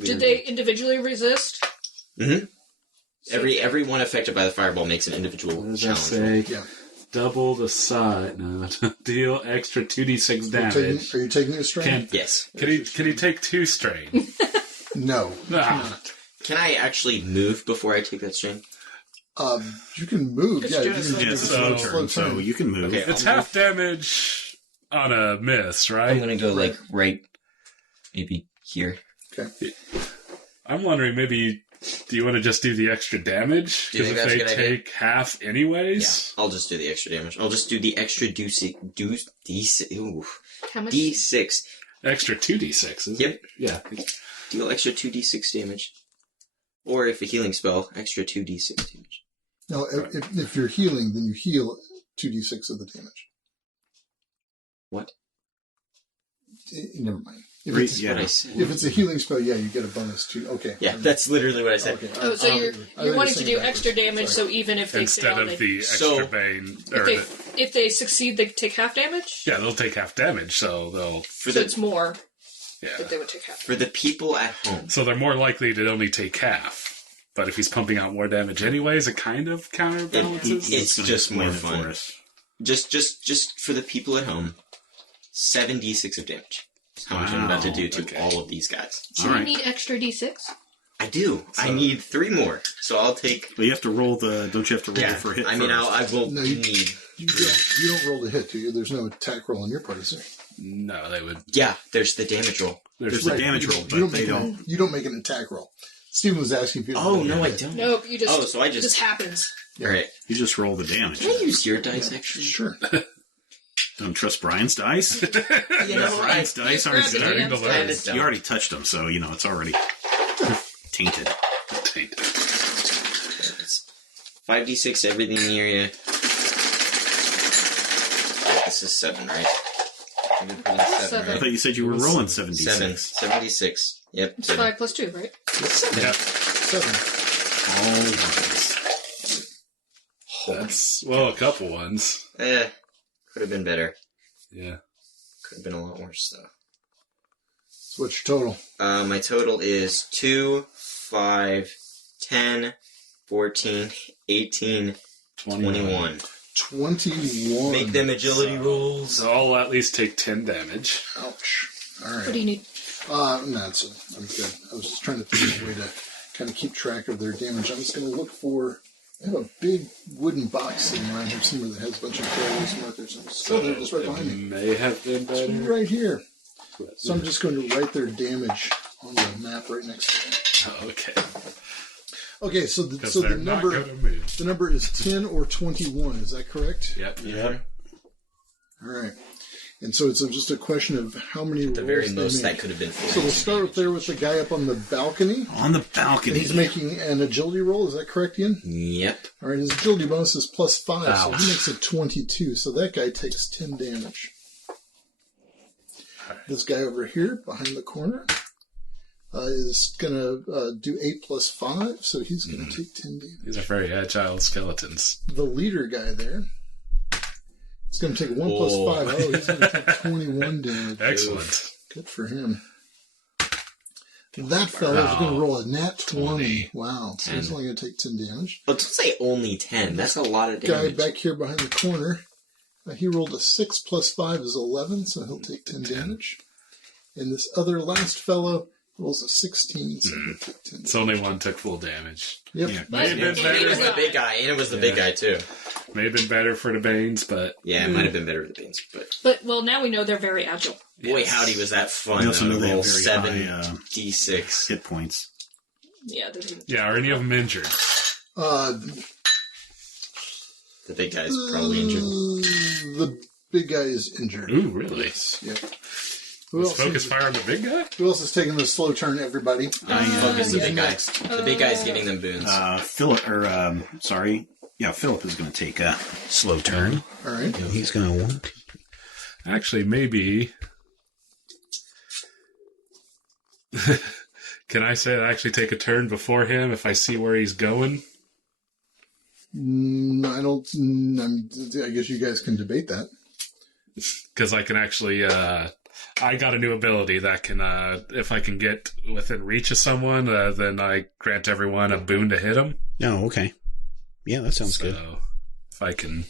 Did they individually resist? Mm-hmm. Every one affected by the fireball makes an individual challenge roll. Yeah. Double the size. No, deal extra 2d6 damage. Are you taking a strain? Yes. Can he take 2 strain? No. Can I actually move before I take that strain? You can move. Just Yeah, do you a can do slow slow turn, so you can move. Okay, it's half damage on a miss, right? I'm going to go like right, maybe here. Okay. I'm wondering, maybe, do you want to just do the extra damage? Do you think Because if that's a they good idea? take half anyways? Yeah, I'll just do the extra damage. I'll just do the extra D6. How much? D6. Extra 2d6, isn't Yep. it? Yeah. Deal extra 2d6 damage. Or if a healing spell, extra 2d6 damage. No, if you're healing, then you heal 2d6 of the damage. What? Never mind. If it's, Yeah. What I said. if it's a healing spell, yeah, you get a bonus too. Okay. Yeah, that's literally what I said. Okay. Oh, so you're wanting to do extra damage, Sorry. so even if they Instead fail, of the extra So- bane, if they succeed, they take half damage. yeah, they'll take half damage, so they'll So it's more yeah. that they would take half. For the people at home, So they're more likely to only take half. But if he's pumping out more damage anyways, it kind of counterbalances. it's gonna just more explain it fun. for us. Just for the people at home, 7d6 of damage. That's how much I'm about to do to okay. all of these guys. Do All you right. need extra d6? I do. I need 3 more, so I'll take. But you have to roll the. Don't you have to roll Yeah, for a hit? I mean, first? I will No, you- need. You don't roll to hit, do you? There's no attack roll on your part, is there? No, they would. Yeah, there's the damage roll. There's the damage you roll, don't- but you don't they make don't. You don't make an attack roll. Steven was asking if you. Oh no, I don't. Nope, you just. Oh, so I it just just. happens. All right. You just roll the damage. Can I use your dice actually? Sure. Don't trust Brian's dice. You know, Brian's dice aren't Grab the starting hands. to Kinda lose. don't. You already touched them, so you know it's already tainted. 5d6 everything in the area. This is 7, right? I'm gonna put in 7, Seven. I right? thought you said you were rolling 76. 76. Yep. It's 7. 5 plus 2, right? Yeah, 7. All ones. that's well, a couple ones. Could have been better. Yeah. Could have been a lot worse though. So what's your total? My total is 2, 5, 10, 14, 18, 21. 21. Make them agility rolls. So I'll at least take 10 damage. Ouch. All What do right. you need? No, I'm good. I was just trying to think of a way to kind of keep track of their damage. I'm just going to look for. I have a big wooden box sitting around here somewhere that has a bunch of careless markers. Oh, they're just right behind me. May have been It's better. right here. So I'm just going to write their damage on the map right next to it. Oh, okay. Okay, so Because the they're not number going to move. the number is 10 or 21. Is that correct? Yep. Yep. All right. And so it's just a question of how many The rolls very they most make. that could have been 4. So we'll start up there with the guy up on the balcony. On the And balcony. he's making an agility roll. Is that correct, Ian? Yep. All right, his agility bonus is plus 5, so Ouch. he makes it 22. So that guy takes 10 damage. This guy over here, behind the corner, is going to do 8 plus 5, so he's going to take 10 damage. These are very agile skeletons. The leader guy there is going to take 1 Oh. plus 5. Oh, he's going to take 21 damage. Excellent. Good for him. That fellow's going to roll a nat 20. 20. Wow. So he's 10. only going to take 10 damage. But don't say only 10. That's a lot of Guy damage. back here behind the corner, he rolled a 6 plus 5 is 11, so he'll take 10 damage. And this other last fellow rolls a 16, so he'll take 10 It's only one took full damage. Yep. Yeah. May have been And it was better. the big guy. And it was the big guy, too. May have been better for the Banes, but Yeah, it might have been better with the beans. But But, well, now we know they're very agile. boy, howdy, was that fun. You also know they roll have very 7 high d6. hit points. Yeah, they're doing- yeah, are any of them injured? The The big guy's probably injured. The big guy is injured. Ooh, really? Yes. Yep. Who Let's else, focus is, fire on the big guy? who else is taking the slow turn, everybody? Focus the who's big guy. next? The big guy's giving them boons. Philip, Philip is going to take a slow turn. All right. He's going to want. Actually, maybe. Can I say I actually take a turn before him if I see where he's going? I don't. I guess you guys can debate that. Because I can actually, I got a new ability that can, if I can get within reach of someone, then I grant everyone a boon to hit them. Oh, okay. Yeah, that sounds good. So, if I can,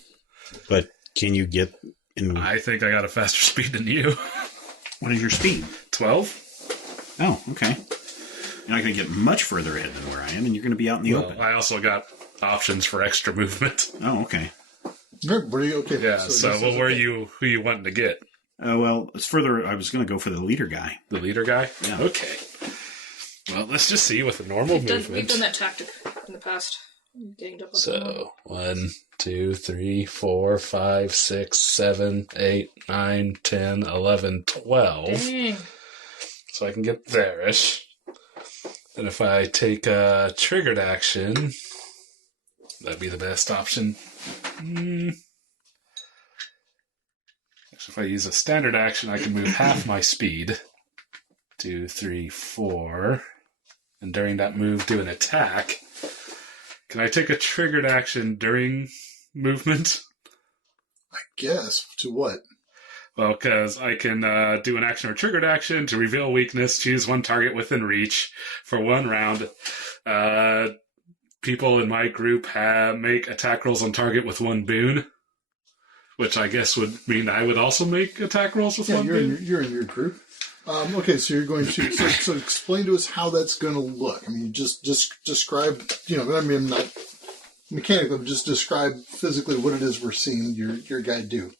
But can you get in? I think I got a faster speed than you. What is your speed? 12? Oh, okay. You're not going to get much further ahead than where I am, and you're going to be out in the open. I also got options for extra movement. Oh, okay. Everybody, okay. Yeah, so this what is were okay. who you wanting to get? Well, it's further. I was going to go for the leader guy. The leader guy? Yeah. Okay. Well, let's just see with a normal We've movement. done that tactic in the past. We ganged up on someone. So 1, 2, 3, 4, 5, 6, 7, 8, 9, 10, 11, 12. Dang. So I can get there-ish. And if I take a triggered action, that'd be the best option. Actually, if I use a standard action, I can move half my speed. 2, 3, 4. And during that move, do an attack. Can I take a triggered action during movement? I guess. To what? Well, because I can do an action or triggered action to reveal weakness, choose one target within reach for 1 round. People in my group make attack rolls on target with 1 boon, which I guess would mean I would also make attack rolls with 1 boon. You're in your group. Okay, so you're going to... So explain to us how that's going to look. I mean, just describe... I'm not mechanical, just describe physically what it is we're seeing your guy do.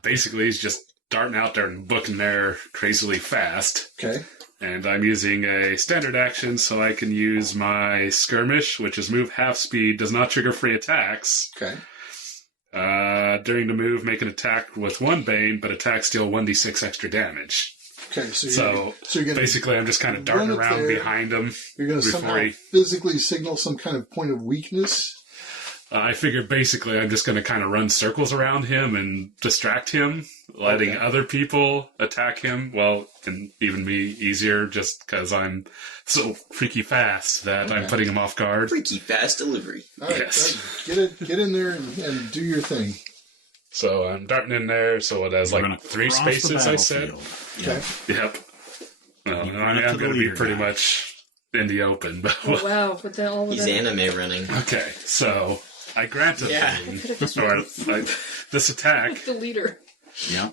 Basically, he's just darting out there and booking there crazily fast. Okay. And I'm using a standard action, so I can use my skirmish, which is move half speed, does not trigger free attacks. Okay. During the move, make an attack with 1 bane, but attacks deal 1d6 extra damage. Okay, so you're gonna basically, I'm just kind of darting around behind him. You're going to somehow physically signal some kind of point of weakness? I figured basically I'm just going to kind of run circles around him and distract him, letting other people attack him. Well, and even me easier just because I'm so freaky fast that I'm putting him off guard. Freaky fast delivery. All right, yes. Get in there and do your thing. So I'm darting in there, so it has like 3 spaces, I said. Okay. Yep. Well, I'm going to be pretty much in the open. But oh, wow. With that, all of He's that. anime running. Okay, so I granted this attack the leader.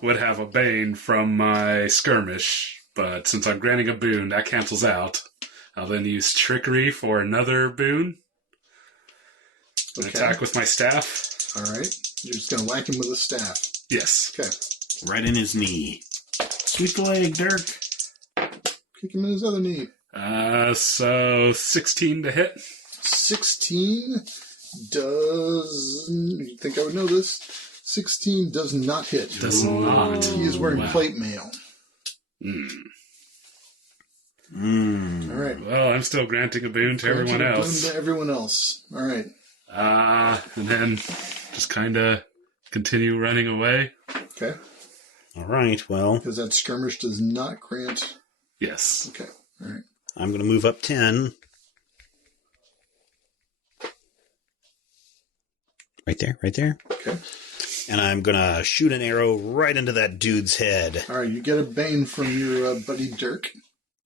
would have a bane from my skirmish, but since I'm granting a boon, that cancels out. I'll then use trickery for another boon. An attack with my staff. All right. You're just going to whack him with a staff. Yes. Okay. Right in his knee. Sweep the leg, Dirk. Kick him in his other knee. So 16 to hit. 16 does... You'd think I would know this. 16 does not hit. Does not. He is wearing plate mail. All right. Well, I'm still granting a boon to everyone else. Boon to everyone else. All right. And then just kind of continue running away. Okay. All right, well... Because that skirmish does not grant... Yes. Okay. All right. I'm going to move up 10. Right there. Okay. And I'm going to shoot an arrow right into that dude's head. All right, you get a bane from your buddy Dirk.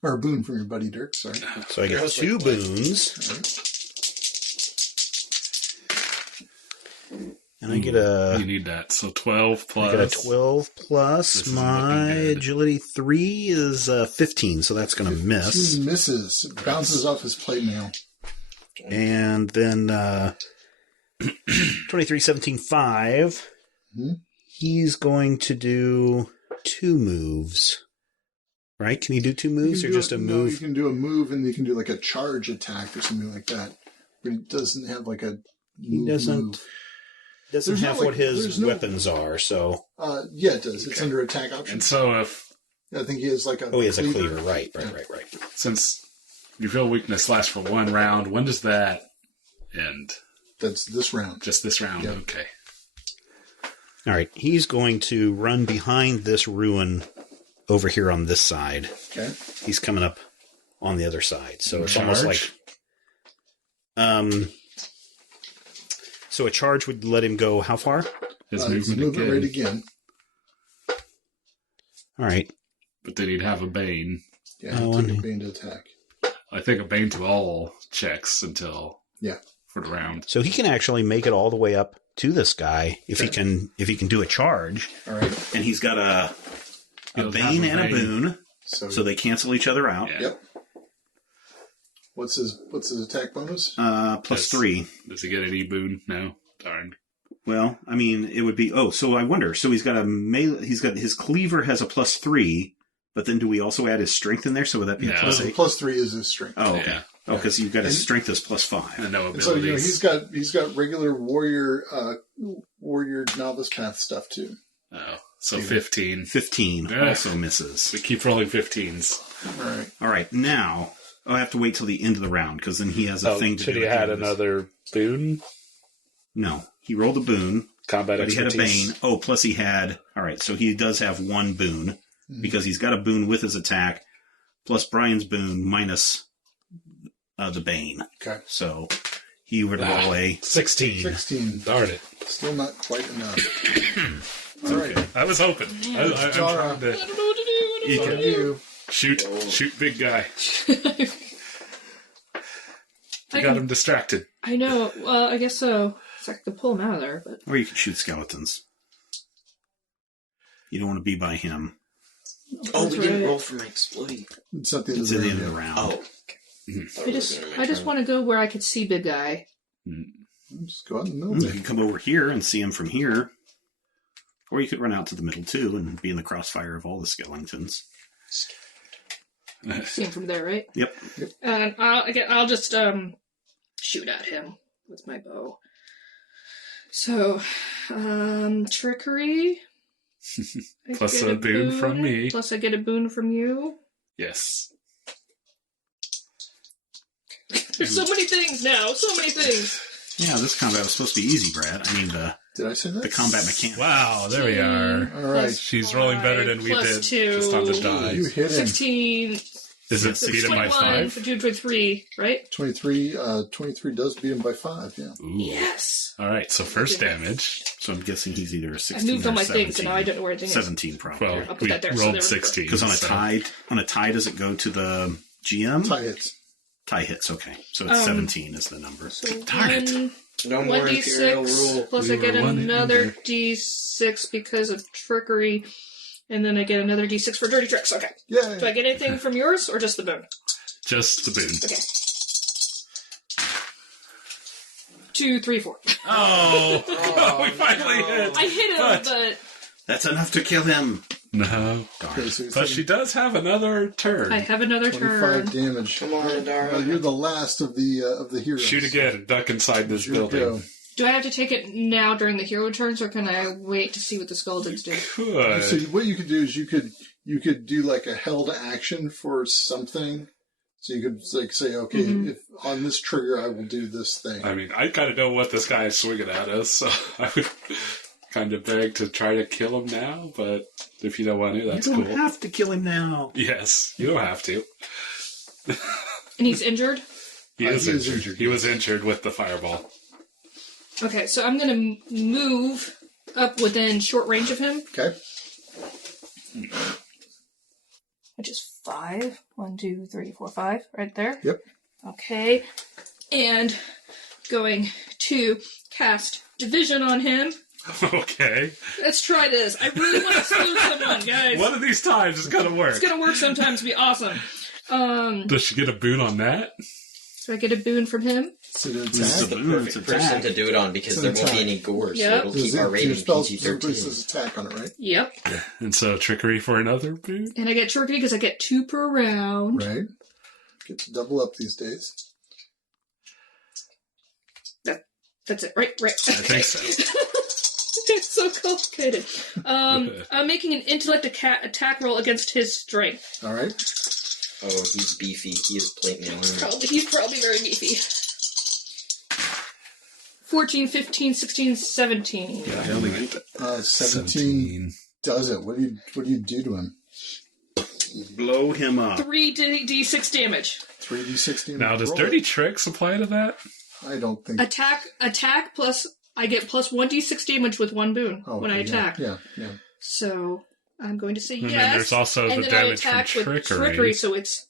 Or a boon from your buddy Dirk, sorry. So I get 2 boons. All right. And I get a... You need that. So 12 plus... I get a 12 plus. My agility 3 is 15, so that's going to miss. 15 misses. It bounces off his plate mail. And then 23, 17, 5. Mm-hmm. He's going to do 2 moves. Right? Can he do 2 moves or just a move? No, you can do a move and you can do like a charge attack or something like that. But he doesn't have like a He doesn't There's have no, what his weapons are, so... yeah, it does. It's under attack option. And so if... I think he has like a... Oh, he has a cleaver. Right. Since you feel weakness lasts for 1 round, when does that end? That's this round. Just this round? Yep. Okay. All right. He's going to run behind this ruin over here on this side. Okay. He's coming up on the other side. So it's Charge? almost like... So a charge would let him go how far? His movement rate again. All right. But then he'd have a bane. Yeah, take a bane to attack. I think a bane to all checks until... Yeah. For the round. So he can actually make it all the way up to this guy if he can do a charge. All right. And he's got a bane and a boon, so they cancel each other out. Yeah. Yep. What's his attack bonus? Plus 3. Does he get any boon? No. Darn. Well, I mean, it would be... Oh, so I wonder. So he's got his cleaver has a plus 3, but then do we also add his strength in there? So would that be a plus 8? Plus 3 is his strength. Oh, okay. Yeah. Oh, because you've got his strength is plus 5. And no abilities. So he's got regular warrior novice path stuff too. Oh, so 15. 15 also misses. We keep rolling 15s. All right. Now I have to wait till the end of the round because then he has a thing to do. Should he had another boon? No, he rolled a boon. Combat but expertise. He had a bane. Oh, plus he had... All right, so he does have 1 boon because he's got a boon with his attack. plus Brian's boon minus the bane. Okay. So he would roll a 16. 16. Darn it. Still not quite enough. All right. I was hoping. I'm Dara. trying to I don't know what to do. What do You I can- do? You. shoot big guy. I You got can- him distracted. I know. Well, I guess so. So I could pull him out of there, but or you could shoot skeletons. You don't want to be by him. Oh, That's we didn't right. roll for my exploit. It's at the end It's of at the the end round. of the round. Oh. I just want to go where I could see big guy. Just go out in the middle. You can come over here and see him from here. Or you could run out to the middle too and be in the crossfire of all the skeletons. See him from there, right? Yep. And I'll just shoot at him with my bow. So, trickery. I Plus get a boon from me. Plus I get a boon from you. Yes. There's so many things now. So many things. Yeah, this combat was supposed to be easy, Brad. I mean, Did I say that? the combat mechanic. Wow, there we are. All right. Plus She's rolling better than we plus did. 2. Just on the You dice. hit him. 16. Is it beat him by 21 5? for 23, right? 23. 23 does beat him by 5. Yeah. Ooh. Yes. All right, so first damage. So I'm guessing he's either a I 16 moved or all my 17. things, and now I don't know where anything is. 17 probably. Well, I'll put we that there, so there we rolled go. 16. Because on a so- tie, does it go to the GM? Tie hits. Tie hits, okay. So it's 17 is the number. So Darn it. No more Imperial 1d6, rule. plus We I get were one another under. d6 because of trickery, and then I get another d6 for dirty tricks. Okay. Yay. Do I get anything from yours, or just the boon? Just the boon. Okay. 2, 3, 4. Oh, we finally hit. I hit him, but That's enough to kill him. No. Okay, so you're But she does have another turn. I have another 25 turn. damage. Come on, Dara. Well, you're the last of the heroes. Shoot again. Duck inside this Here we building. go. Do I have to take it now during the hero turns, or can I wait to see what the skeletons do? Good. So what you could do is you could do like a held action for something. So you could like say, okay, if on this trigger I will do this thing. I mean, I kind of know what this guy is swinging at us, so I would kind of beg to try to kill him now, but if you don't want to, that's you don't cool. have to kill him now. Yes, you don't have to. And he's injured? He He is is injured. injured, He was injured with the fireball. Okay, so I'm going to move up within short range of him, Okay. which is 5. 1, 2, 3, 4, 5, right there. Yep. Okay, and going to cast Division on him. Okay. Let's try this. I really want to exclude someone, guys. One of these times it's gonna work. It's gonna work sometimes. Be awesome. Does she get a boon on that? Do I get a boon from him? So to This is attack. The the boon, perfect it's person attack. to do it on because It's there an won't be attack. any gore, so Yep. it'll keep our Your rating spell PG-13. says attack on it, right? Yep. And so trickery for another boon? And I get trickery because I get 2 per round. Right. Get to double up these days. That's it, right? Right. I think so. It's so complicated. I'm making an intellect attack roll against his strength. All right. Oh, he's beefy. He is plate mail. He's probably very beefy. 14, 15, 16, 17. Yeah, I only get 17 does it. What do you do to him? Blow him up. 3d6 damage. 3d16. Now, does Roll dirty it. tricks apply to that? I don't think. Attack plus, I get plus 1d6 damage with 1 boon when I okay, attack. Yeah. So I'm going to say And yes. then there's also and the then I damage from attack with trickery. trickery, so it's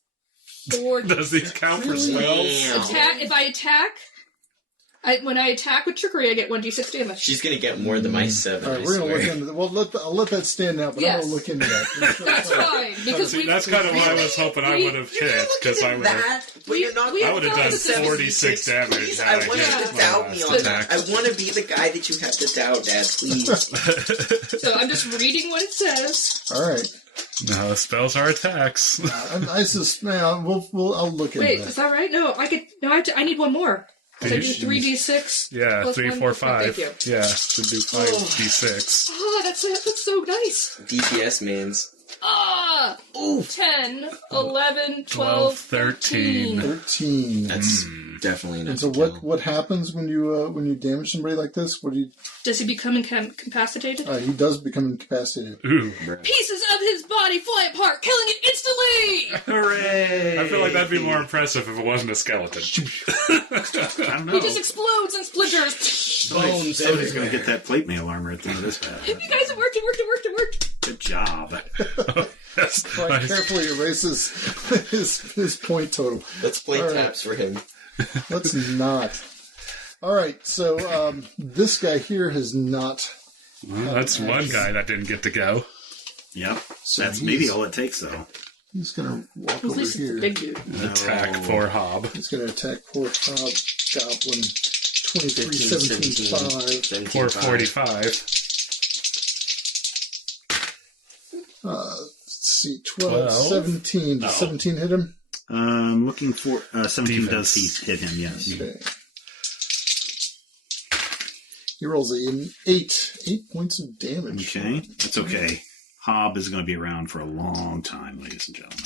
4. Does these count for Really? spells? Damn. If I attack, when I attack with trickery, I get 1d6 damage. She's gonna get more than my 7, All right, I we're gonna look swear. into that. Well, I'll let that stand now, but Yes. I'm gonna look into that. That's fine because See, that's kind of what I was hoping I would have hit, because I would have... That, but you're not. we I would have done Please, 46 damage. Please, had I want you hit to my doubt me last on attack. that. I want to be the guy that you have to doubt, Dad. Please. So I'm just reading what it says. All right. No, spells are attacks. I suspect I'll look into Wait, that. is that right? No, I need one more. So I do Jeez. 3d6. Yeah, plus 3, one- 4, Thank 5. you. Yeah, should do 5d6. Oh, that's so nice. DPS mans. Ah! 10, 11, 12, 12, 13. 13. 13. That's Definitely not. And so what happens when you damage somebody like this? What do you? Does he become incapacitated? He does become incapacitated. Ooh. Pieces of his body fly apart, killing it instantly! Hooray! I feel like that'd be more impressive if it wasn't a skeleton. I don't know. He just explodes and splinters. Somebody's going to get that plate mail armor at the end of this battle. You guys, it worked. Good job. Quite carefully erases his point total. Let's play All taps for him. Let's not. All right, so this guy here has not. Well, that's one guy that didn't get to go. Yep. So That's maybe all it takes, though. He's going to walk At over least it's here. a big dude. Attack poor Hob. He's going to attack poor Goblin. 23, 17, 5. 445. Let's see, 12, 17. Does 17 hit him? Looking for 17 Defense. does hit him, yes. Okay. He rolls an 8. 8 points of damage. Okay, that's okay. Hob is going to be around for a long time, ladies and gentlemen.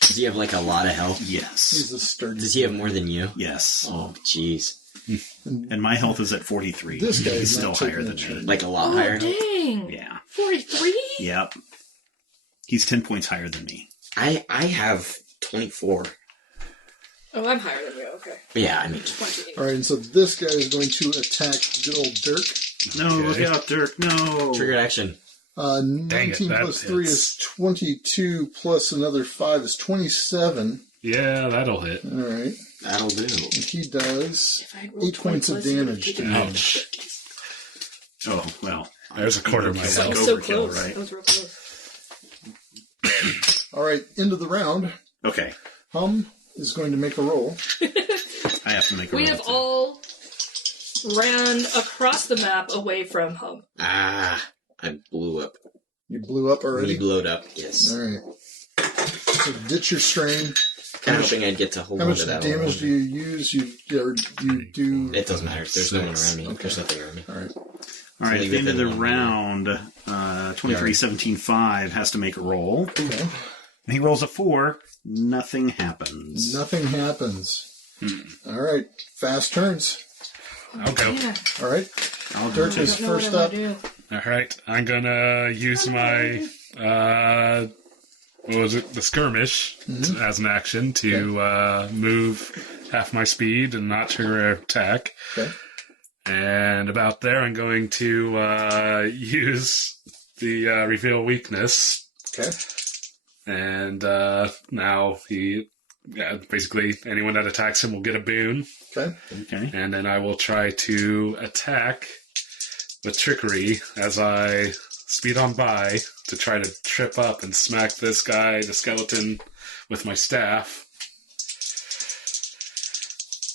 Does he have like a lot of health? Yes. He's a sturdy. Does he have more than you? Yes. Oh, jeez. And my health is at 43. This guy He's is still not higher taking than a chance. me. Like a lot Oh, higher? dang. Yeah. 43? Yep. He's 10 points higher than me. I have 24. Oh, I'm higher than you, okay. Yeah, I mean, 28. All right, and so this guy is going to attack good old Dirk. No, look out, Dirk. No. triggered action. 19 that plus 3 hits. is 22, plus another 5 is 27. Yeah, that'll hit. All right. That'll do. And he does If I rolled 8 points of 20 plus, damage to it him. would've taken Oh, well. There's a quarter of my It's That like health. was so overkill, close. right? That was real close. All right, end of the round. Okay. Hum is going to make a roll. I have to make a We roll, have too. all ran across the map away from home. I blew up. You blew up We already? blowed up, yes. All right. So ditch your strain. Kind of hoping I'd get to hold How on much to that damage do you use? You do... It doesn't matter. There's no one around me. Okay. There's nothing around me. All right. All right, at Leave the it end of in the one round, 23, 17, 5 has to make a roll. Okay. He rolls a 4. Nothing happens. Nothing happens. All right. Fast turns. I'll go. Yeah. All right. I'll do Dirk it. is I don't know what first I'm up. gonna do. All right, I'm gonna use my what was it? The skirmish as an action to move half my speed and not trigger an attack. Okay. And about there, I'm going to use the reveal weakness. Okay. And now basically anyone that attacks him will get a boon. Okay. Okay. And then I will try to attack with trickery as I speed on by to try to trip up and smack this guy, the skeleton, with my staff.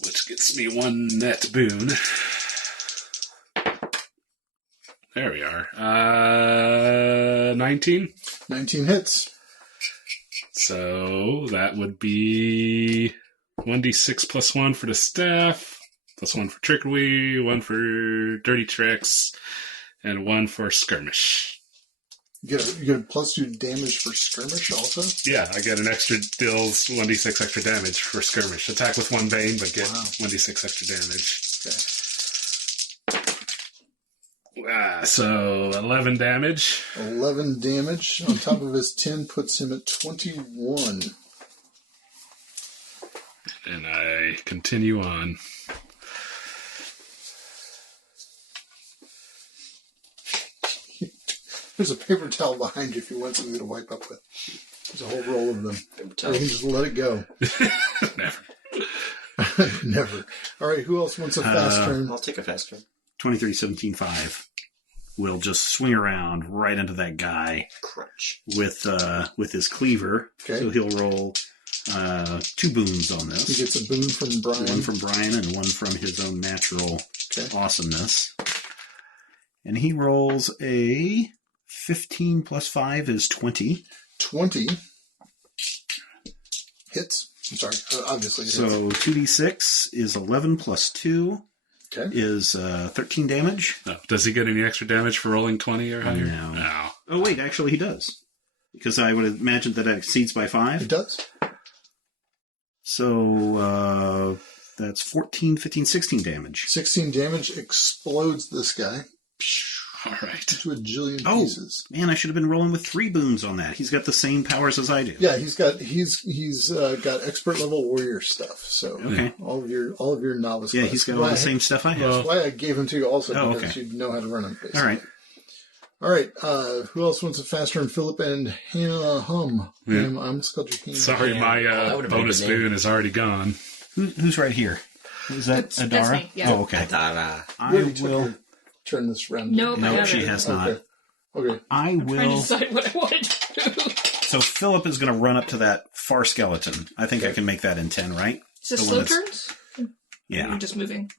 Which gets me one net boon. There we are. 19. 19 hits. So that would be 1d6 plus 1 for the staff, plus 1 for trickery, 1 for dirty tricks, and 1 for skirmish. You get a plus 2 damage for skirmish also? Yeah, I get an extra deals 1d6 extra damage for skirmish. Attack with 1 bane, but get Wow. 1d6 extra damage. Okay. So 11 damage. 11 damage on top of his 10 puts him at 21. And I continue on. There's a paper towel behind you if you want something to wipe up with. There's a whole roll of them. Or you can just let it go. Never. Never. All right, who else wants a fast turn? I'll take a fast turn. 23, 17, 5 will just swing around right into that guy Crunch. with his cleaver. Okay. So he'll roll 2 boons on He this. gets a boon from Brian. One from Brian and one from his own natural awesomeness. And he rolls a 15 plus 5 is 20. 20 hits. I'm sorry. Obviously it hits. So 2d6 is 11 plus 2 Okay. is 13 damage. No. Does he get any extra damage for rolling 20 or higher? No. Oh, wait, actually he does. Because I would imagine that exceeds by 5. It does. So that's 14, 15, 16 damage. 16 damage, explodes this guy. All right. Into a jillion Oh, pieces. man, I should have been rolling with 3 boons on that. He's got the same powers as I do. Yeah, he's got expert level warrior stuff. So Okay. all of your novice. Yeah, class. he's got all the same stuff I have. That's why I gave him to you also, Oh, because okay. you know how to run him. Basically. All right. All right. Who else wants a fast turn? Philip and Hannah Hum. Yeah. I almost called you Hannah. Sorry, my that would've been bonus a good name. boon is already gone. Who's right here? Is that That's Adara? me, yeah. Oh, okay. Ta-da. I You already took will. her turn this round. Nope, I No, haven't. she has not. Okay. Okay. I I'm trying to will. decide what I want to do. So Philip is going to run up to that far skeleton. I think I can make that in 10, right? Is this The slow one turns? Yeah. You're just moving.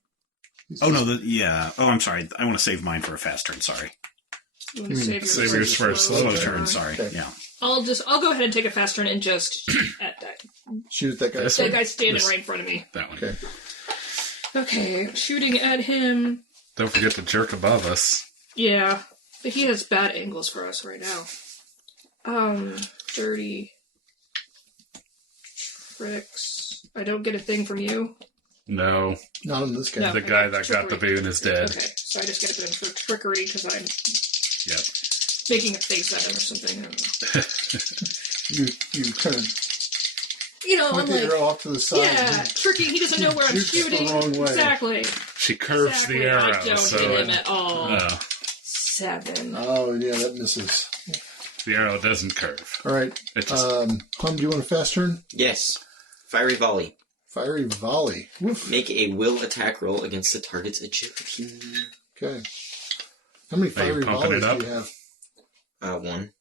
Oh, no. Yeah. Oh, I'm sorry. I want to save mine for a fast turn. Sorry. You want to You mean save yours for a slow Turn. Sorry. Okay. Yeah. I'll go ahead and take a fast turn and just at that. Shoot at that guy. This That one? guy's standing This- right in front of me. That one. Okay. Okay, shooting at him. Don't forget the jerk above us. Yeah, but he has bad angles for us right now. 30 tricks. I don't get a thing from you. No, Not on this guy. No. the guy that got the boon is dead. Okay, so I just get a boon for trickery because I'm Yep. making a face at him or something. I don't know. You kind of You know, point I'm the like, arrow off to the side. yeah, tricky. He doesn't know where I'm Shoots the shooting. wrong way. Exactly. She curves Exactly. the arrow, I don't so hit him at all. oh, 7. Oh yeah, that misses. the arrow doesn't curve. All right. It just Hum, do you want a fast turn? Yes. Fiery volley. Fiery volley. Woof. Make a will attack roll against the target's agility. Okay. How many Are you fiery pumping volleys it up? do you have? One.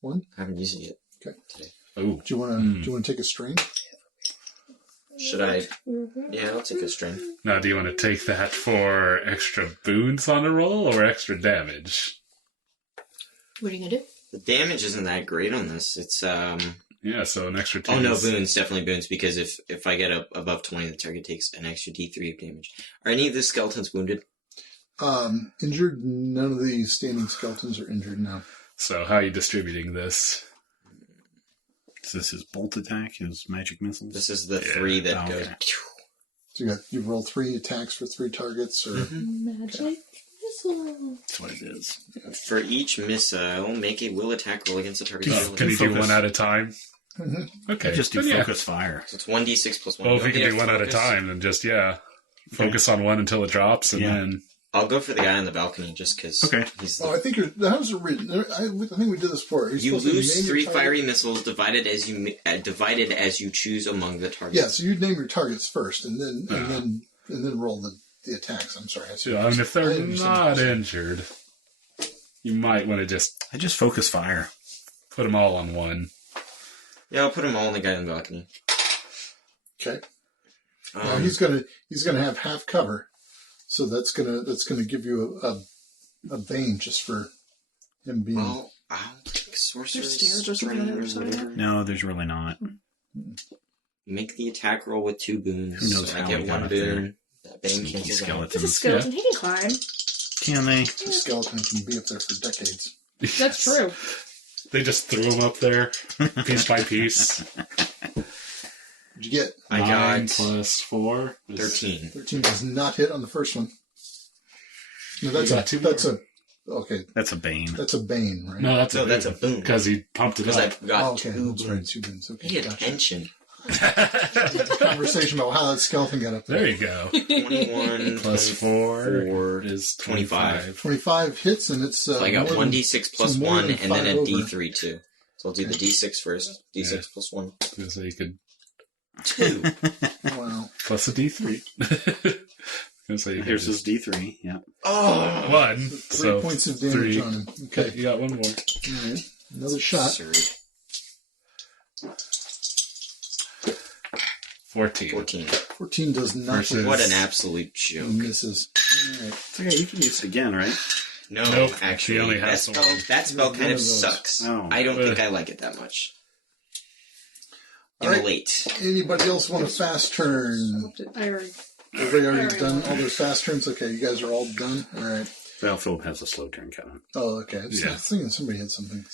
One? I haven't used it yet. Okay. Today. oh, Do you want to take a strain? Should I? Yeah, I'll take a strain. now do you want to take that for extra boons on a roll or extra damage? What are you gonna do? The damage isn't that great on this. It's Yeah, so an extra 2. Oh no, boons, definitely boons, because if I get above 20, the target takes an extra D3 of damage. Are any of the skeletons wounded? Injured? None of the standing skeletons are injured now. So how are you distributing this? Is this his bolt attack, his magic missiles? This is the Yeah. 3 that Oh, goes. okay. So you roll 3 attacks for 3 targets, or Magic missile. That's what it is. For each missile, make a will attack roll against the target's Oh, ability. can you do Focus. one at a time? Mhm. Okay. Just do then yeah. focus fire. So it's 1d6 plus 1. Well, if don't you can need do a one at a focus. time, then just, focus on one until it drops, and Yeah. then... I'll go for the guy on the balcony just because Okay. he's Oh, I think how's it written? I think we did this before. You lose 3 fiery missiles divided as you choose among the targets. Yeah, so you name your targets first, and then roll the attacks. I'm sorry. Yeah, I mean, if they're I understand not what you're saying. injured, you might want to just I just focus fire. put them all on one. Yeah, I'll put them all on the guy on the balcony. Okay. Now he's gonna have half cover, so that's gonna give you a bane just for him being. Well, I'll take sorcerer's stairs or something on the other strain or side. whatever. No, there's really not. Make the attack roll with 2 boons. Who knows so how I he get got 1 up there. boon. That bane Sneaky cancels out. skeleton. It's a skeleton. He can climb. Can they? The skeleton can be up there for decades. That's true. They just threw them up there, piece by piece. What'd you get? I 9 got plus 4 is 13. 13 does not hit on the first one. No, that's You got 2 more. okay. That's a bane. That's a bane, right? No, that's No, that's a boon. because he pumped it Because up. I've got Oh, okay, 2 that's right. boons. 2 boons. Okay, Pay gotcha. attention. Conversation about how that skeleton got up there. There you go. 21 Plus 4 4 is 25. 25 hits, and it's. So I got more than- 1d6 plus so more 1 than and then a 5 over. d3 too. So I'll do the d6 first. D6 Yeah. plus 1. So you could 2. Wow. plus a D3. So you Here's could his D3. Yeah. Oh! 1. 3 So points of damage 3. on him. Okay. You got 1 more. All right. Another shot. Absurd. 14. 14. 14 does not Versus- hit. What an absolute joke. Misses. All right. It's okay. You can use it again, right? No, Nope, actually, she only that has spell, one. that spell One kind of of those. sucks. Oh. I don't think I like it that much. All right. Immolate. Anybody else want a fast turn? I already. Everybody already Alright. done all their fast turns? Okay, you guys are all done? All right. Well, Philip has a slow turn coming. Oh, okay. I was Yeah. thinking somebody had something.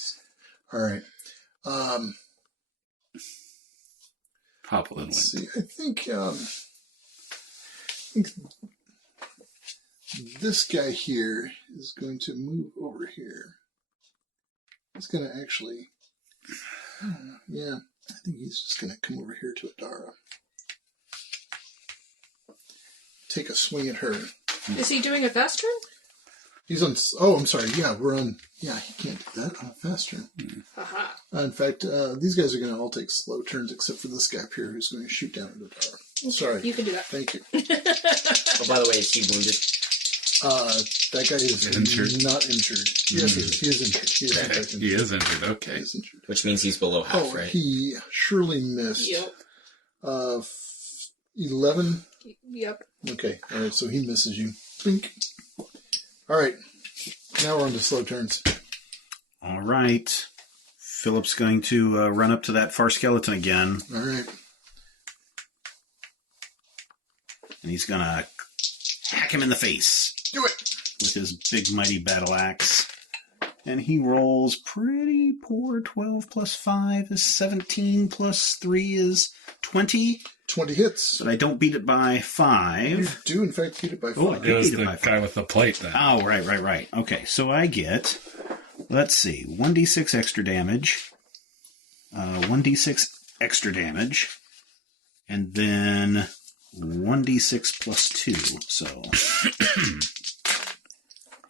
All right. Hopalin Let's went. see. I think think this guy here is going to move over here. He's going to actually... yeah, I think he's just going to come over here to Adara. Take a swing at her. Is he doing a fast turn? He's on... Oh, I'm sorry. Yeah, we're on... Yeah, he can't do that on a fast turn. Haha. In fact, these guys are going to all take slow turns except for this guy up here who's going to shoot down at Adara. Sorry. You can do that. Thank you. Oh, by the way, is he wounded? That guy is Injured? not injured. Yes, he is injured. He is, in fact, injured. He is injured, okay. He is injured. Which means he's below half, Oh, right? he surely missed. Yep. 11? Yep. Okay, alright, so he misses you. Bink. Alright, now we're on to slow turns. All right. Philip's going to run up to that far skeleton again. Alright. And he's going to hack him in the face. Do it! With his big, mighty battle axe. And he rolls pretty poor. 12 plus 5 is 17 plus 3 is 20. 20 hits. But I don't beat it by You 5. do, in fact, beat it by 5. Oh, I It do was beat it by the 5. guy with the plate then. Oh, right. Okay, so I get, let's see, 1d6 extra damage, 1d6 extra damage, and then 1d6 plus 2, so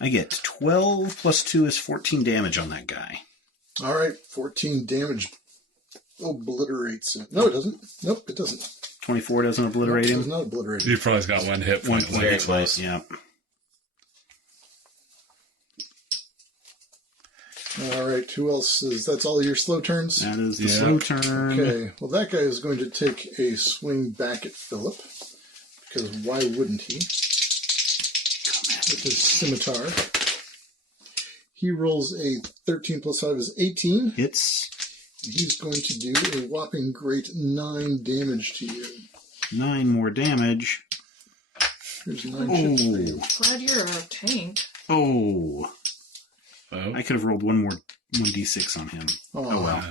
I get 12 plus 2 is 14 damage on that guy. Alright, 14 damage obliterates him. No, it doesn't. Nope, it doesn't. 24 doesn't obliterate It him? does not obliterate him. He probably's got one hit point One Very hit point, close. yeah. Alright, who else is... That's all your slow turns? That is the Yeah. slow turn. Okay, well that guy is going to take a swing back at Philip, because why wouldn't he? With his scimitar. He rolls a 13 plus 5 is 18. Hits. And he's going to do a whopping great 9 damage to you. 9 more damage. Here's 9 chips for you. Glad you're a tank. Oh. Oh, I could have rolled one more 1d6 on him. Oh well.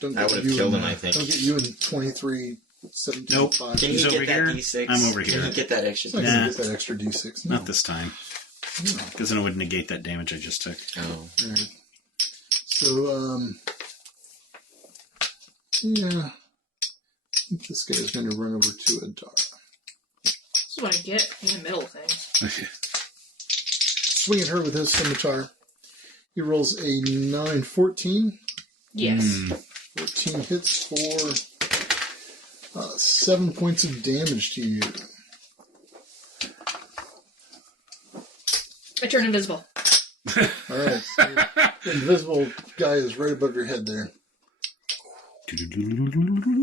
Don't I get would have you killed in, him, I think. Don't get you in 23, 17, Nope. 5. Can He's you over get that here. D6? I'm over here. Can you get that extra It's not D6? going Nah. to get that extra d6. No. Not this time. No. Because then it would negate that damage I just took. Oh. Alright. So, yeah. I think this guy is going to run over to Adara. This is what I get in the middle things. Swing at her with his scimitar. He rolls a 9, 14. Yes. 14 hits for 7 points of damage to you. I turn invisible. Alright. The invisible guy is right above your head there.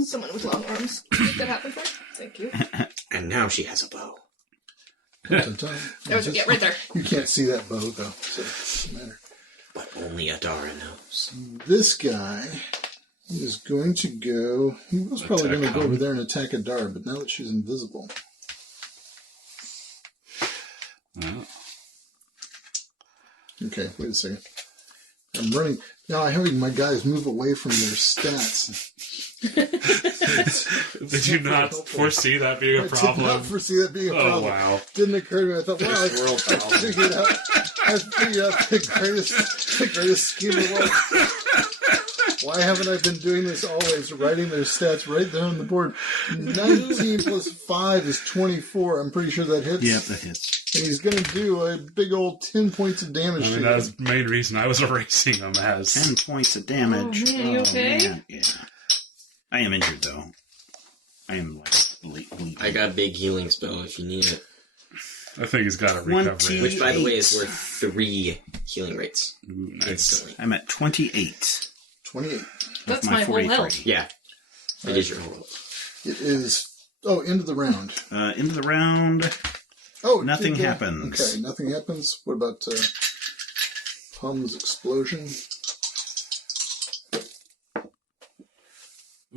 Someone with long arms. Make that happen for me? Thank you. And now she has a bow. Dun, dun. Yeah, right there. You can't see that bow, though, so it doesn't matter. But only Adara knows. This guy is going to go... He was probably going to go over there and attack Adara, but now that she's invisible... well. Okay, wait a second. I'm running... Now I'm having my guys move away from their stats. Did you not foresee that being a I did problem? not foresee that being a problem. Oh, wow. Didn't occur to me. I thought, wow, World I problem. figured out the greatest scheme of all. Why haven't I been doing this always? Writing their stats right there on the board. 19 plus 5 is 24. I'm pretty sure that hits. Yep, that hits. And he's going to do a big old 10 points of damage I to mean, you. that was the main reason I was erasing him as. 10 points of damage. Oh, man, you okay? man. Yeah. I am injured, though. I am, bleeding. I got a big healing spell if you need it. I think he's got a recovery. Which, by the way, is worth 3 healing rates. Ooh, nice. Instantly. I'm at 28. 28. That's With my whole 43. health. Yeah. It is your whole. It is... Oh, end of the round. Into the round. Oh, Nothing happens. Okay, nothing happens. What about Pum's explosion?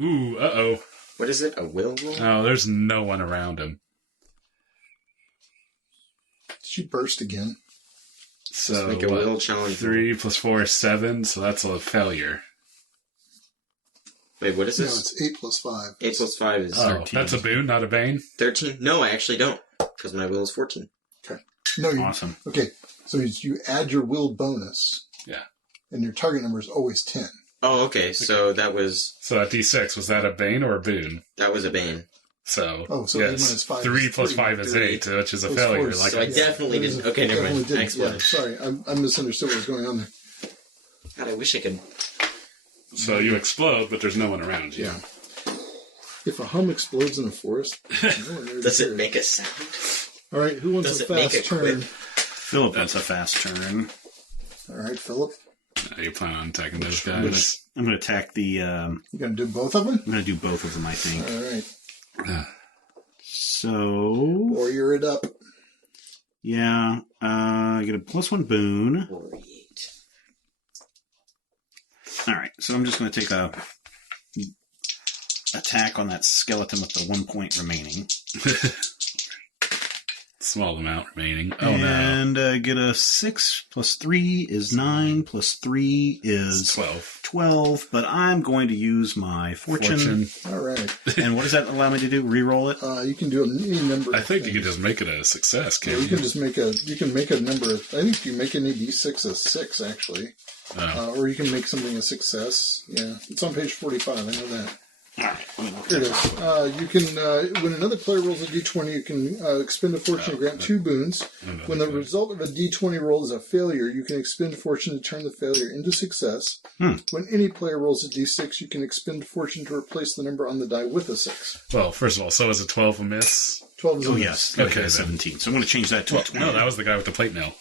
Ooh, uh-oh. What is it? A will roll? Oh, there's no one around him. Did she burst again? So, Make a will challenge. 3 plus 4 is 7, so that's a failure. Wait, what is No, this? it's 8 plus 5. 8 plus 5 is Oh, 13. that's a boon, not a bane? 13? No, I actually don't. Because my will is 14. Okay. No, you, Awesome. Okay, so you add your will bonus. Yeah. And your target number is always 10. Oh, okay. So that was... So that D6, was that a bane or a boon? That was a bane. So, so 8 minus 5 3 is plus 3. 5 is 8, which is a Those failure. fours. Like, So I definitely didn't... Okay, never mind. I exploded. Yeah, sorry, I misunderstood what was going on there. God, I wish I could... so you explode, but there's no one around you. Yeah. If a hum explodes in a forest, no one knows Does it here. make a sound? All right, who wants Does a it make fast a turn? quip? Philip, that's a fast turn. All right, Philip. You plan on attacking those guys? I'm going to attack the... You going to do both of them? I'm going to do both of them, I think. All right. So... Warrior it up. Yeah, I get a +1 boon. 48. All right, so I'm just going to take a attack on that skeleton with the 1 point remaining. Small amount remaining. Oh, no. And get a 6 plus 3 is 9 plus 3 is 12, but I'm going to use my fortune. All right. And what does that allow me to do? Reroll it? You can do any number. I think you things. could just make it a success, Yeah, can't you can just make a number. I think you make any d6 a 6 actually, or you can make something a success. Yeah, it's on page 45. I know that. All right. Here it is. You can, when another player rolls a d20, you can expend a fortune to grant 2 boons. When the result of a d20 roll is a failure, you can expend fortune to turn the failure into success. When any player rolls a d6, you can expend fortune to replace the number on the die with a 6. Well, first of all, so is a 12 a miss? 12 is a Oh, miss. yes. Okay, Okay, then. 17. So I'm going to change that to a 20. No, that was the guy with the plate mill.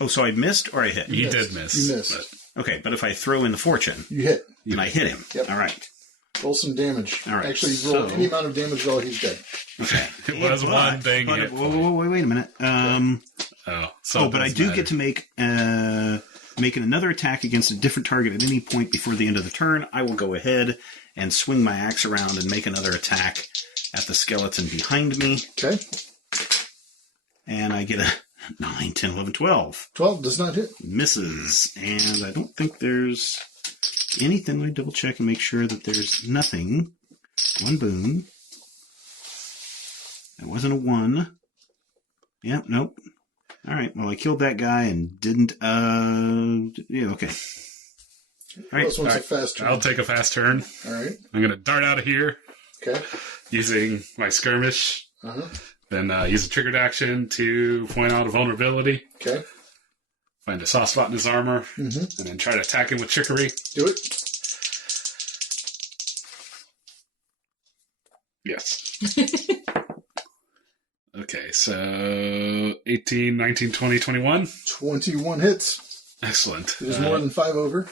Oh, so I missed or I hit? He missed. did miss. You missed. Okay, but if I throw in the fortune, You hit. then I hit him. Yep. All right. Roll some damage. All right, Actually, roll so- any amount of damage while he's dead. Okay. It was one thing hit Wait a minute. But I do get to make making another attack against a different target at any point before the end of the turn. I will go ahead and swing my axe around and make another attack at the skeleton behind me. Okay. And I get a 9, 10, 11, 12. 12 does not hit. Misses. And I don't think there's anything. Let me double check and make sure that there's nothing. 1 boon. That wasn't a 1. Yep, nope. All right, well, I killed that guy and didn't, yeah, okay. All right. This one's a fast turn. I'll take a fast turn. All right. I'm going to dart out of here Okay. using my skirmish. Uh-huh. Then use a triggered action to point out a vulnerability. Okay. Find a soft spot in his armor. Mm-hmm. And then try to attack him with trickery. Do it. Yes. Okay, so 18, 19, 20, 21. 21 hits. Excellent. There's more than 5 over.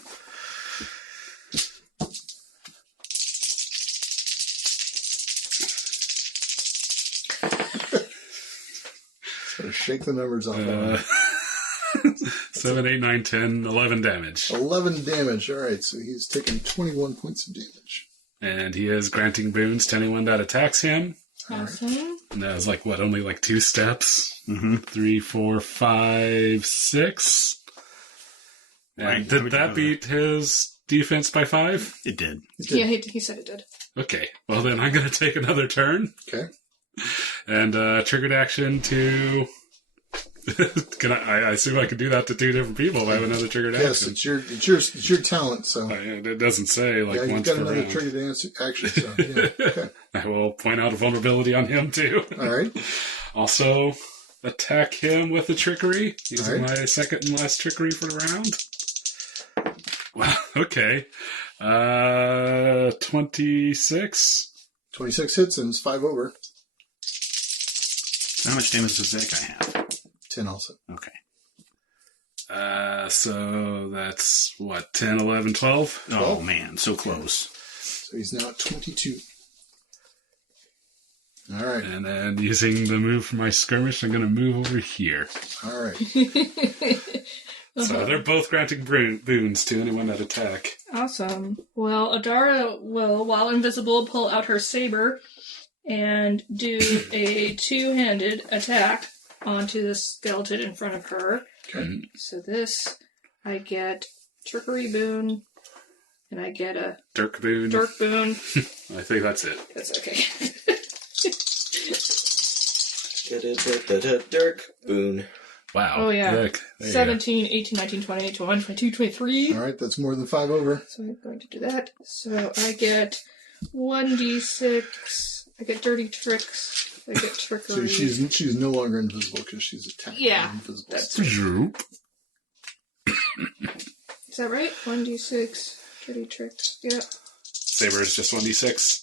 So shake the numbers off. 7, 8, 9, 10, 11 damage. 11 damage. All right, so he's taken 21 points of damage. And he is granting boons to anyone that attacks him. Awesome. And that was like, what, only like 2 steps? Mm-hmm. 3, 4, 5, 6. And Right, did that beat his defense by 5? It did. Yeah, he said it did. Okay, well then I'm going to take another turn. Okay. And triggered action to... Can I assume I could do that to 2 different people if I have another triggered Yes, action. it's your talent. So It doesn't say like yeah, you've once got per another round. triggered action. So yeah. Okay. I will point out a vulnerability on him too. All right. Also, attack him with a trickery using All right. my second and last trickery for the round. Wow. Okay. 26. 26 hits and it's 5 over. How much damage does that guy have? 10 also. Okay. So that's what, 10, 11, 12? Oh, man, so close. So he's now at 22. All right. And then using the move for my skirmish, I'm going to move over here. All right. So they're both granting boons to anyone that attack. Awesome. Well, Adara will, while invisible, pull out her saber and do a 2-handed attack onto the skeleton in front of her. Okay. So this, I get trickery boon, And I get a Dirk Boone. Dirk Boone. I think that's it. That's okay. Dirk Boone. Wow. Oh, yeah. Look, there you 17, 18, 19, 20, 21, 22, 23. All right, that's more than 5 over. So I'm going to do that. So I get 1d6. I get dirty tricks. I get So trickery. she's no longer invisible because she's attacked. Yeah, Invisible. that's go. Is that right? 1d6. Dirty tricks. Yeah. Saber is just 1d6.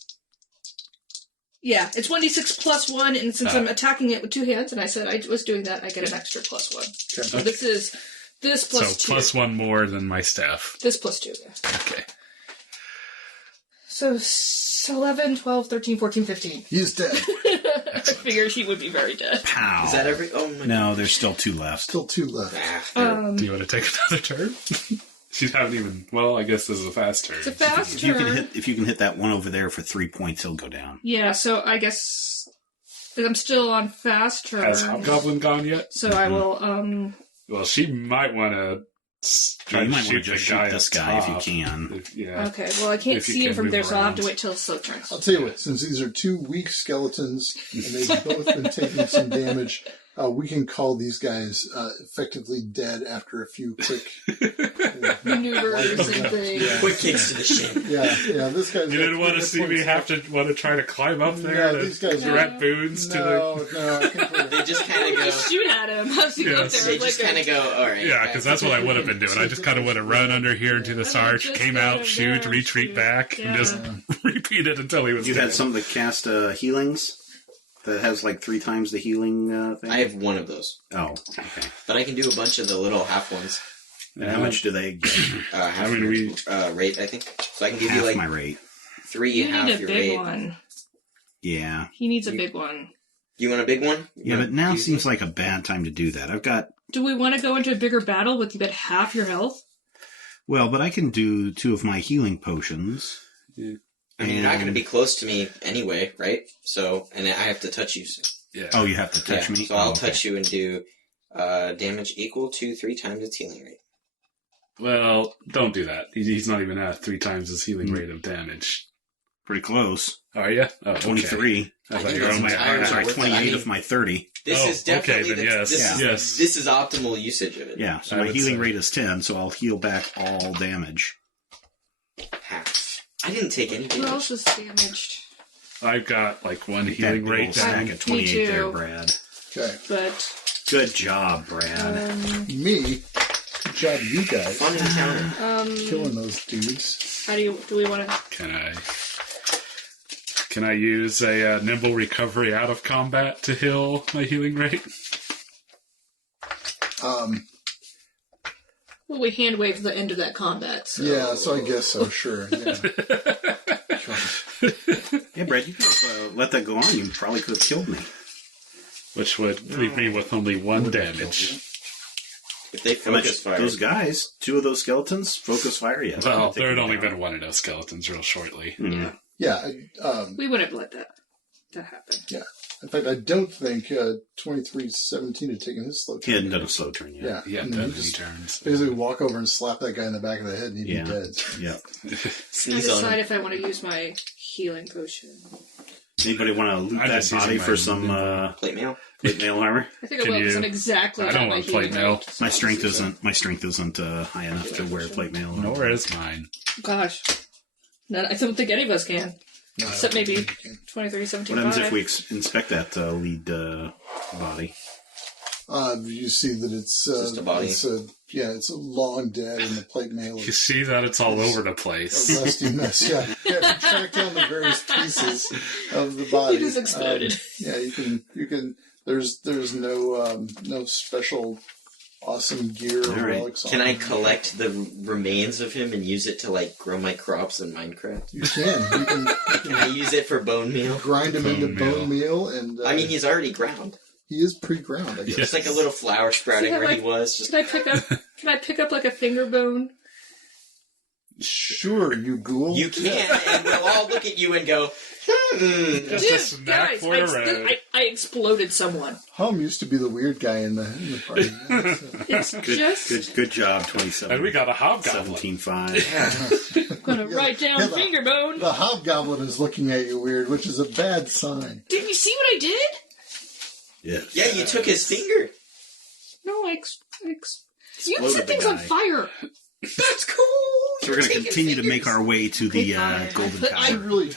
Yeah, it's 1d6 plus 1, and since I'm attacking it with 2 hands, and I said I was doing that, I get an extra plus 1. Okay. So this is this plus 2. So plus 1 more than my staff. This plus 2, yeah. Okay. So 11, 12, 13, 14, 15. He's dead. I figured he would be very dead. Pow. Is that every? Oh my. No, there's still 2 left. Still 2 left. Do you want to take another turn? She haven't even. Well, I guess this is a fast turn. It's a fast If turn. you can hit that one over there for 3 points, he'll go down. Yeah, so I guess I'm still on fast turn. Has Hobgoblin gone yet? So I will, Well, she might want to try You to might want to shoot just the shoot guy this up guy top. if you can. Yeah. Okay, well, I can't If you see him can from move there, so I'll have to around. wait till slow turns. I'll tell you what, since these are 2 weak skeletons and they've both been taking some damage, we can call these guys effectively dead after a few quick Maneuvers and things. Yeah. Quick kicks to the shin. Yeah, this guy's You got didn't want to 3 see me points have to want to try to climb up there Yeah, to these guys are- direct boons to the. No, I think we're... They just kind of go. Just shoot at him as you go up Yes. there. They just like kind of go. All right. Yeah, because that's what I would have been doing. I just kind of would have run under here into the sarge, just came let out, him shoot, go, retreat shoot. back, Yeah. and just repeat it until he was You dead. had some that cast healings that has like 3 times the healing thing? I have one of those, Oh, okay. but I can do a bunch of the little half ones. And how much do they get? Half I mean, we- rate, I think. So I can give Half you like my rate. 3 You half need a your big rate. one. Yeah. He needs a big one. You want a big one? Yeah, but now seems like a bad time to do that. I've got... Do we want to go into a bigger battle with you get half your health? Well, but I can do 2 of my healing potions. I mean, you're not going to be close to me anyway, right? So, and I have to touch you. So. Yeah. Oh, you have to touch me? So I'll Oh, okay. touch you and do damage equal to 3 times its healing rate. Well, don't do that. He's not even at 3 times his healing rate of damage. Pretty close. Are you? Oh, okay. 23. I I thought think you were that's on my entirely Sorry, worth it. 28 I mean, of my 30. This Oh, is definitely okay, then yes. Yes. This is optimal usage of it. Yeah, so I my would healing say- rate is 10, so I'll heal back all damage. Half. I didn't take any Who damage. else is damaged? I've got like 1 That healing big rate old stack down. of 28 there, too. Brad. Okay. But, Good job, Brad. Me? Good job, you guys. Fun encounter. Killing those dudes. how do we want to... Can I use a nimble recovery out of combat to heal my healing rate? Well, we hand wave the end of that combat, so... Yeah, so I guess so, sure. Yeah. Yeah, Brad, you could have let that go on. You probably could have killed me. Which would leave me with only 1 damage. If they How much focus fire, those guys, 2 of those skeletons, focus fire? Yeah. Well, there had them only down. been 1 of those skeletons real shortly. Mhm. Yeah, We wouldn't let that happen. yeah. In fact, I don't think 23-17 had taken his slow He turn. hadn't done a slow turn yet. Yeah, He hadn't and then done you any just turns. basically walk over and slap that guy in the back of the head and he'd Yeah. be dead. Yeah. I sneeze on decide him. if I want to use my healing potion. Anybody want to loot I'm that just using body my for some Plate mail. plate mail armor? I think I Can will because you- I'm exactly I at don't my want plate healing mail. rate, so My I'll strength just use isn't high enough to wear plate mail. Nor is mine. it. Gosh. No, I don't think any of us can. No, Except maybe you can't. 23, 17, What happens 5. if we inspect that lead body? You see that it's Just a body. It's long dead, and the plate mail You is see that it's all over the a place. rusty mess. Yeah, you have to track down the various pieces of the body. It just exploded. Yeah, you can. There's no special awesome gear or All right. relics. Can on I him. collect the remains of him and use it to like grow my crops in Minecraft? You can. You can Can I use it for bone meal? grind him into Bone bone meal, and I mean, he's already ground. he is pre-ground. I guess. It's like a little flower sprouting See, where he like- was. Just Can I pick up like a finger bone? Sure, you ghoul. you can, and we'll all look at you and go, Just a Dude, snack guys, for the road. I exploded someone. Hum used to be the weird guy in the party. Yeah, so. It's just... Good job, 27. And we got a hobgoblin. 17.5. gonna write down the- finger bone. The hobgoblin is looking at you weird, which is a bad sign. Did you see what I did? Yes. Yeah, you took his finger. No, you Exploded set the things on guy. fire. That's cool. So we're going to continue to make our way to the Golden You're Tower. really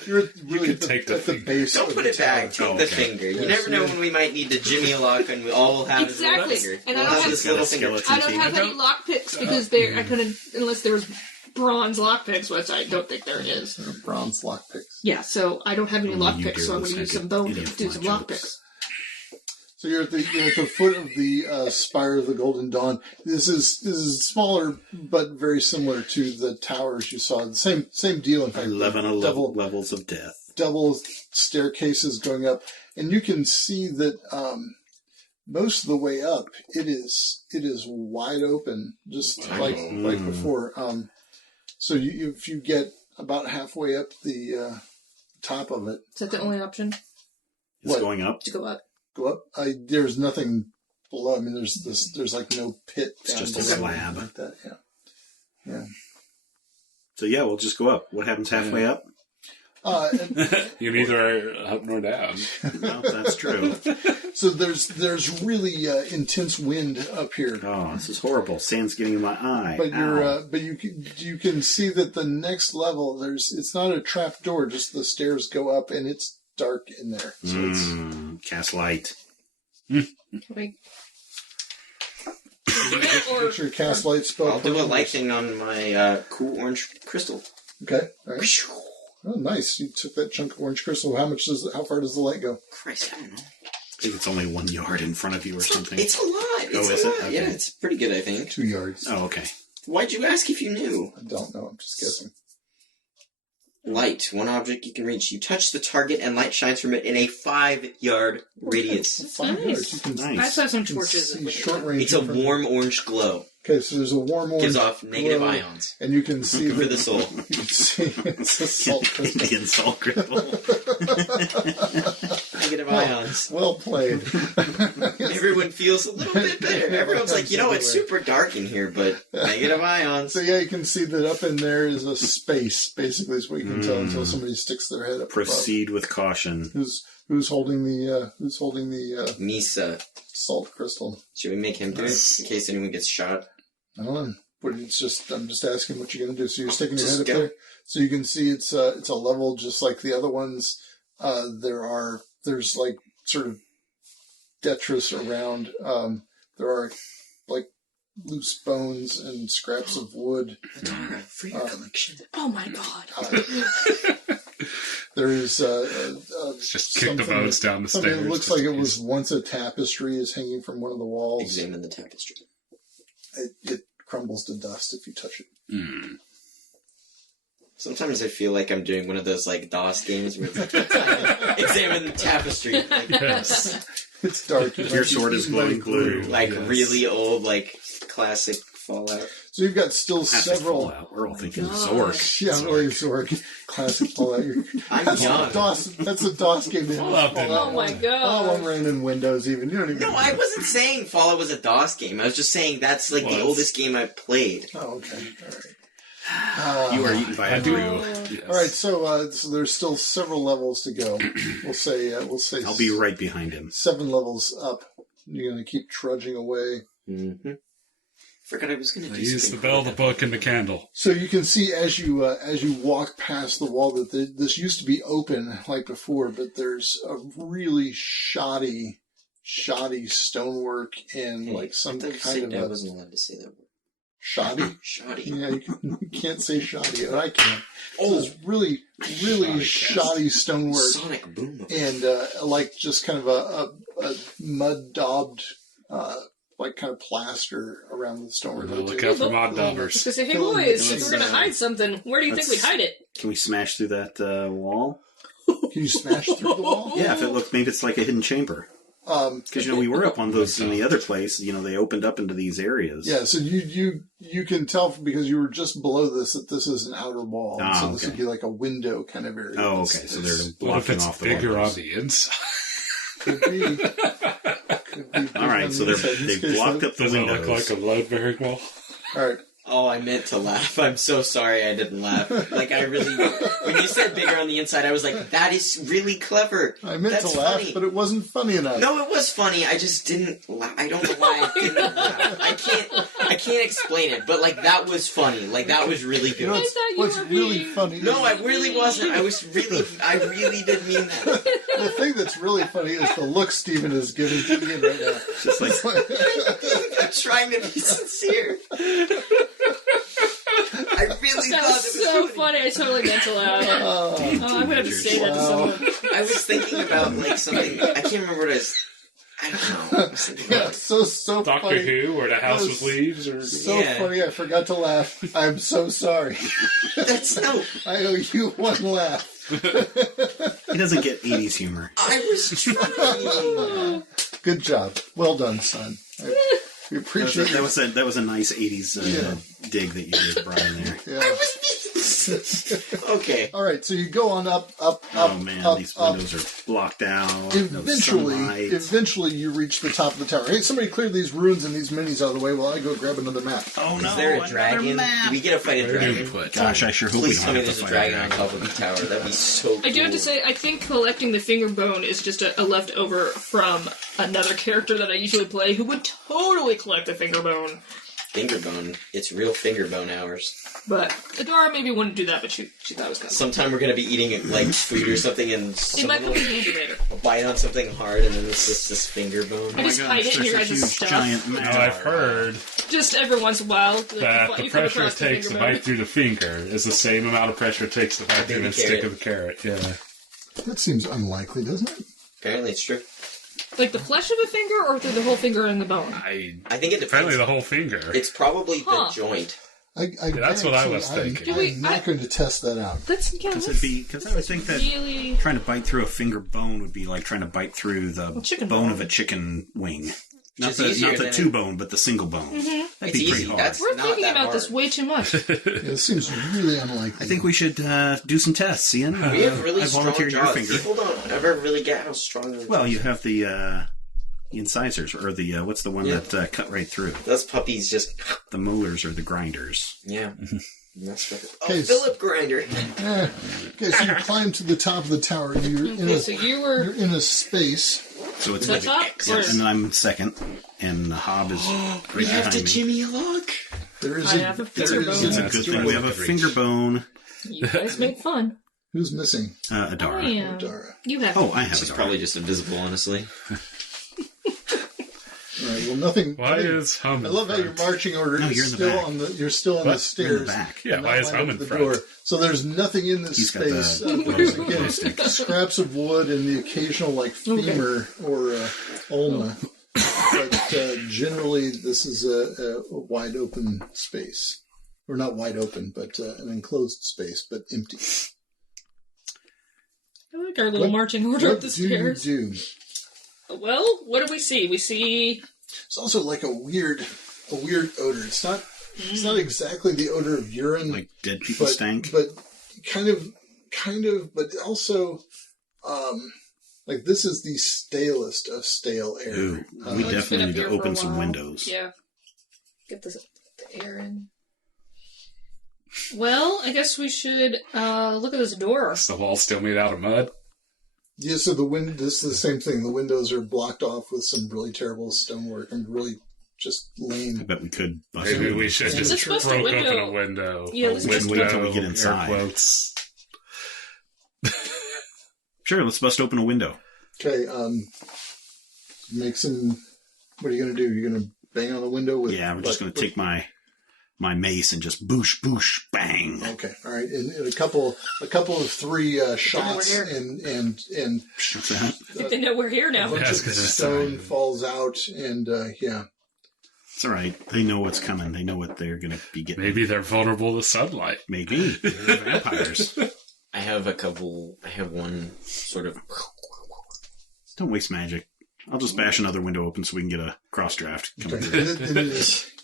could take the at the finger. base. Don't of put the it back. tower. Take the finger. You never know when we might need to Jimmy a lock, and we all will have his little Exactly. finger. And I We'll don't have have- this little finger. skeleton I don't have any lockpicks because I couldn't, unless there was bronze lockpicks, which I don't think there is. They're bronze lockpicks. Yeah, so I don't have any You lockpicks, so I'm do going to use second some bone any to of do my some jokes. lockpicks. So you're at the foot of the spire of the Golden Dawn. This is smaller, but very similar to the towers you saw. The same deal. In fact, 11 levels of death. double staircases going up, and you can see that most of the way up it is wide open, just like before. So if you get about halfway up the top of it, Is that the only option It's What? going up. to go up? go up. There's nothing below. I mean, there's like no pit. It's down just a below, slab. like that. Yeah. So yeah, we'll just go up. What happens halfway up? And You're neither up nor down. No, that's true. so there's really intense wind up here. Oh, this is horrible. Sand's getting in my eye. But Ow. you can see that the next level it's not a trap door, just the stairs go up and it's dark in there. So Cast light. Wait. it's your cast light spell. I'll do a light thing on my cool orange crystal. Okay. All right. Oh, nice. You took that chunk of orange crystal. How far does the light go? Christ, I don't know. I think it's only 1 yard in front of you or something. It's a lot. It's is a it? lot. Okay. Yeah, it's pretty good, I think. 2 yards. Oh, okay. Why'd you ask if you knew? I don't know. I'm just guessing. Light, one object you can reach. You touch the target and light shines from it in a 5-yard radius. That's 5 nice. yards. You can Nice. I saw some see torches. short range. It's a infrared. warm orange glow. Okay, so there's a warm orange. Gives off negative glow, ions. and you can see Good for the soul. You can see it's a salt crystal. Indian salt crystal. Negative ions. Well played. Everyone feels a little bit better. Everyone's like, it's super dark in here, but negative ions. So yeah, you can see that up in there is a space. Basically, is what you can tell until somebody sticks their head up. Proceed with caution. Above. Who's holding the Misa. salt crystal? Should we make him do it in case anyone gets shot? I don't know. But I'm just asking what you're gonna do. So you're sticking your Just head up go. there. So you can see it's a level just like the other ones. There's like sort of detritus around. There are like loose bones and scraps of wood. Tara, for your collection. Oh my god. There is Just kick the bones down the something stairs. that looks just like in it was case. once a tapestry is hanging from one of the walls. Examine the tapestry. It crumbles to dust if you touch it. Hmm. Sometimes I feel like I'm doing one of those like DOS games where it's like, examine the tapestry. Like, Yes. It's dark. Your sword is glowing glue. like Yes. really old, like classic Fallout. So you've got still Classic several. Fallout. We're all thinking God. Zork. Yeah, or your sword. Classic Fallout. I'm That's young. a DOS. That's a DOS game. Fallout didn't Oh my Oh, god. I'm running in Windows even. You don't even. No, I wasn't saying Fallout was a DOS game. I was just saying that's like the Was. oldest game I've played. Oh, okay. All right. You are eaten by I a do. brew. Yes. All right. So there's still several levels to go. We'll say. I'll be right behind him. 7 levels up. You're going to keep trudging away. Mm-hmm. Forgot I was going to I do use the something. bell, the book, and the candle. So you can see as you walk past the wall that this used to be open like before, but there's a really shoddy stonework and Hey, like some I thought you kind said of I a wasn't allowed to say that word. shoddy. Shoddy. Yeah, you can't say shoddy, but I can. Oh. So it's really shoddy stonework Sonic boom. and like just kind of a mud daubed like kind of plaster around the stonework. We'll look out for mod I was daubers. gonna say, hey Fill in boys, the if we're gonna hide something, where do you think we'd hide it? Can we smash through that wall? Can you smash through the wall? Yeah, if it looks, maybe it's like a hidden chamber. Because we were up on those in the other place. They opened up into these areas. Yeah, so you can tell because you were just below this that this is an outer wall. Ah, so this okay. would be like a window kind of area. Oh, It's- okay. So it's- they're What if blocking it's off the bigger on windows. the inside? could be. Could be All right, so they've blocked up the Does it windows. look like a load very well? All right, Oh, I meant to laugh. I'm so sorry I didn't laugh. Like, I really... When you said bigger on the inside, I was like, that is really clever. I meant That's to laugh, funny. but it wasn't funny enough. No, it was funny. I just didn't laugh. I don't know why I didn't laugh. I can't explain it, but, like, that was funny. Like, that was really good. You know what's really funny? No, I really wasn't. I really did mean that. The thing that's really funny is the look Steven is giving to Ian right now. Just like, I'm trying to be sincere. I really That thought was it was so funny. I totally meant to laugh. Oh, I'm gonna have to say that to someone. I was thinking about, like, something... I can't remember what I was... I don't know. I was thinking Yeah, about... so Doctor funny. Who or The House with Leaves or So Yeah. funny, I forgot to laugh. I'm so sorry. That's no... I owe you one laugh. he doesn't get 80s humor. I was trying. Good job. Well done, son. We appreciate That was a nice 80s dig that you gave Brian there. Yeah. Okay. All right, so you go on up, Oh man, up, these up. windows are blocked out. No sunlight. Eventually, you reach the top of the tower. Hey, somebody clear these ruins and these minis out of the way while I go grab another map. Oh no! Is there a another dragon? map. Do we get to fight a dragon? Gosh, I sure hope we Please don't tell me have to there's a fight dragon on top of the tower. That'd be so cool. I do have to say, I think collecting the finger bone is just a leftover from another character that I usually play who would totally collect the finger bone. Finger bone. It's real finger bone hours. But Adara maybe wouldn't do that, but she thought it was kind of Sometime we're gonna be eating, like, food or something and It might come someone in handy later. will bite on something hard and then it's just this finger bone. I just hide it in your there's a guys' huge stuff. giant No, map. I've heard Just every once in a while. Like, that the you come pressure across it the takes to finger bone. bite through the finger is the same amount of pressure it takes to bite through Baby the stick carrot. of the carrot. Yeah. That seems unlikely, doesn't it? Apparently it's true. Like the flesh of the finger or through the whole finger and the bone? I think it depends. Apparently the whole finger. It's probably Huh. the joint. that's what I was thinking. I'm not going to test that out. That's, Because I would think that really... trying to bite through a finger bone would be like trying to bite through the chicken bone bone. of a chicken wing. Not Just the easier two than- bone, but the single bone. That'd It's be pretty easy. hard. That's We're not thinking that about hard. this way too much. It seems really unlikely. I think we should do some tests, Ian. We have really I strong volunteer your jaws. finger. People don't ever really get how strong their Well, jaws you are. have the incisors, or the what's the one Yeah. that cut right through? Those puppies just... The molars or the grinders. Yeah. That's what it... Okay, Oh, Philip Grinder. Okay, so you climb to the top of the tower. You're in Okay, so you're in a space. So it's the like top? yeah, Or- and then I'm second, and the hob is right We have behind to me. Jimmy a look. There is I have a finger It's bone. a That's good the thing one we have a with the finger reach. bone. You guys make fun. Who's missing? Adara. I am. Dara. You have. Oh, I have She's Adara. probably just invisible, honestly. All right. Well, nothing. Why is Hum I in love how your front? marching order No, is you're in the still back. on the. You're still on What? the stairs. You're in the back. Yeah, not why is lined Hum up in with the front? door. So there's nothing in this He's got space. the There's, glow again, stick. scraps of wood and the occasional like femur or ulna. But generally, this is a wide open space, or not wide open, but an enclosed space, but empty. I like our little marching order What up the do stairs. you do? Well, what do we see? We see. It's also like a weird odor. It's not exactly the odor of urine, Like dead people but stank. but kind of, but also, like this is the stalest of stale air. Ooh, we It's been definitely up need here to for a open some while. windows. Yeah. Get the air in. Well, I guess we should look at this door. Is the wall still made out of mud? Yeah, so this is the same thing. The windows are blocked off with some really terrible stonework and really just I lame. bet we could bust Maybe it we open. should Let's just bust a broke window. open a window. Yeah, let's just window, wait till we get air inside. quotes. Sure, let's bust open a window. Okay, make some. What are you going to do? You're going to bang on the window with? Yeah, we're just going to take my mace and just boosh, boosh, bang. Okay, all right. And a couple of three shots, here. and What's that? If they know we're here a now. bunch Yeah, of it's 'cause it's stone time. falls out, and yeah. It's all right. They know what's coming. They know what they're going to be getting. Maybe they're vulnerable to sunlight. Maybe. They're vampires. I have one sort of... Don't waste magic. I'll just bash another window open so we can get a cross draft coming Okay. through.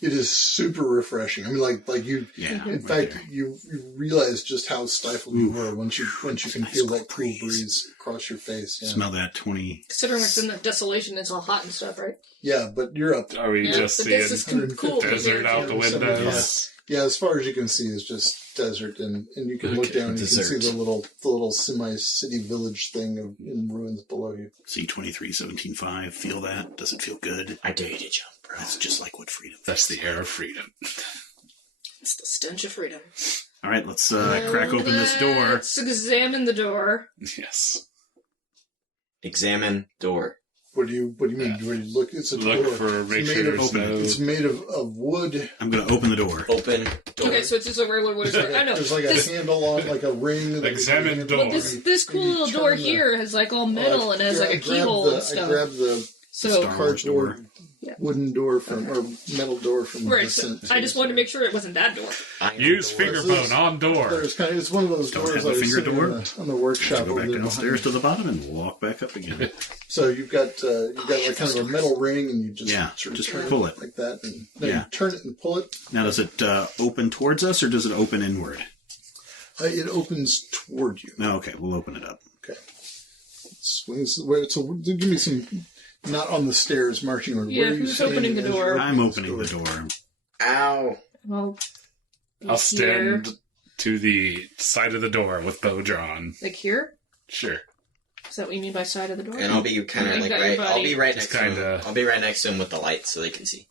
It is super refreshing. I mean, like you. Yeah. In right fact, there. you realize just how stifled you were once you can nice feel cool that cool breeze across your face. Yeah, Smell that 20. Considering it's in the desolation, it's all hot and stuff, right? yeah, but you're up. Are we Yeah, just but seeing this is cool. desert out the windows? Yeah, as far as you can see is just desert, and you can look down and you can see the little semi-city village thing in ruins below you. C23-17-5, feel that? Does it feel good? I dare you to jump, bro. That's just like what freedom That's the air of freedom. It's the stench of freedom. All right, let's crack open this door. Let's examine the door. Yes. Examine door. What do you mean? Where you look? It's a Look door. for make sure there's no... It's made of wood. I'm going to open the door. Open door. Okay, so it's just a regular wood door. I know. There's like a handle on, like a ring. Examine door. Well, this cool little door here has like all metal and has like a keyhole and stuff. I grabbed the cardboard wooden door from, or metal door from Right, Descent. so I just wanted to make sure it wasn't that door. Use fingerbone on door. It's one of those Don't doors have a I was finger sitting door? on the workshop. Go back over there downstairs behind. to the bottom and walk back up again. So you've got like kind of a metal ring, and you just sort of just turn pull it. like that, and then you turn it and pull it. Now, does it open towards us, or does it open inward? It opens toward you. No, okay, we'll open it up. Okay. It swings. So give me some. Not on the stairs, marching order. Yeah, Where are you who's opening the standing as door? you're I'm opening the door. Ow. Well, I'll stand to the side of the door with bow drawn. Like here? Sure. Is that what you mean by side of the door? And I'll be kind of You've like got your right. I'll buddy. be right Just next to him. kinda- I'll be right next to him with the light so they can see.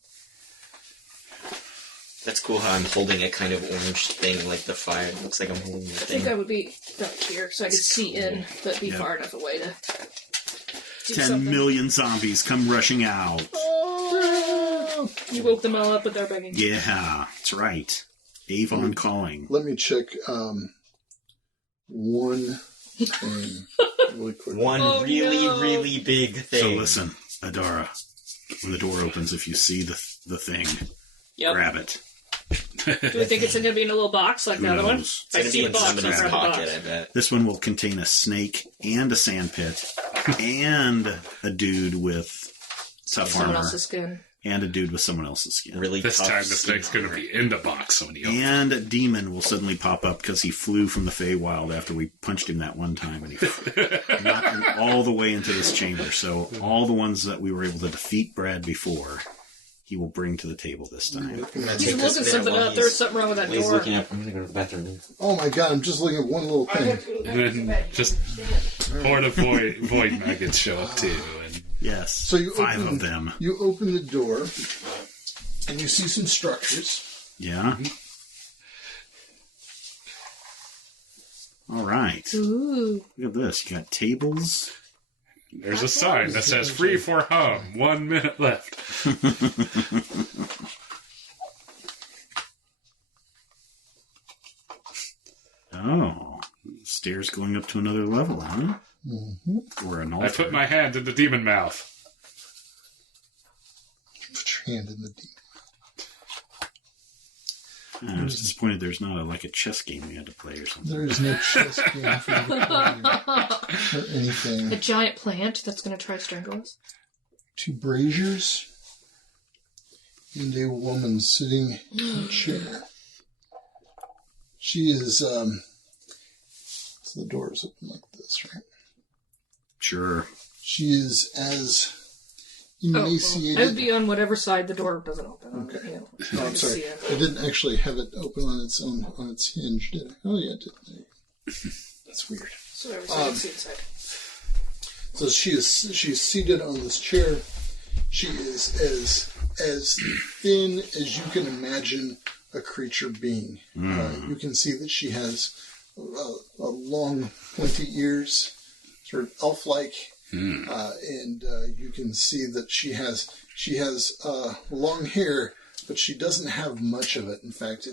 That's cool how I'm holding a kind of orange thing like the fire. It looks like I'm holding the I think thing. I would be back here so I could see in, but be far enough away to do 10 something. million zombies come rushing out. Oh! You woke them all up with their begging. Yeah, that's right. Avon calling. Let me check one thing really quick. One Oh, really, no. really big thing. So listen, Adara, when the door opens, if you see the thing, Yep. grab it. Do we think it's going to be in a little box like Who the other one? knows? It's gonna be in Box, somebody's I'll grab the pocket, box. I bet. This one will contain a snake and a sandpit and a dude with tough Someone armor else's skin. and a dude with someone else's skin. Really This tough time the snake's skin going to armor. be in the box when you open it. And a demon will suddenly pop up because he flew from the Feywild after we punched him that one time, and he knocked him all the way into this chamber. So all the ones that we were able to defeat Brad before, he will bring to the table this time. I'm gonna He's take this looking bit something while up. There's something wrong with that he's door. looking up. I'm gonna go to the bathroom. Oh my god, I'm just looking at one little thing. And then just horde of void maggots show up too. And Yes, So you 5 open, of them. You open the door, and you see some structures. Yeah. All right. Ooh. Look at this. You got tables. there's a sign that says free for hum. 1 minute left. Oh, stairs going up to another level, huh? Mm-hmm. Or an I altar. put my hand in the demon mouth. Put your hand in the deep. I was disappointed there's not like a chess game we had to play or something. There is no chess game for you to play or A anything. giant plant that's going to try to strangle us. 2 braziers and a woman sitting in a chair. She is, so the door is open like this, right? Sure. She is as Oh, well, emaciated. I would be on whatever side the door doesn't open. Okay. You know, Oh, I'm to sorry. see it. I didn't actually have it open on its own, on its hinge, did I? Oh, yeah, it did. That's weird. So everything can see inside. So she's seated on this chair. She is as thin as you can imagine a creature being. You can see that she has a long, pointy ears, sort of elf-like, and you can see that she has long hair, but she doesn't have much of it. In fact,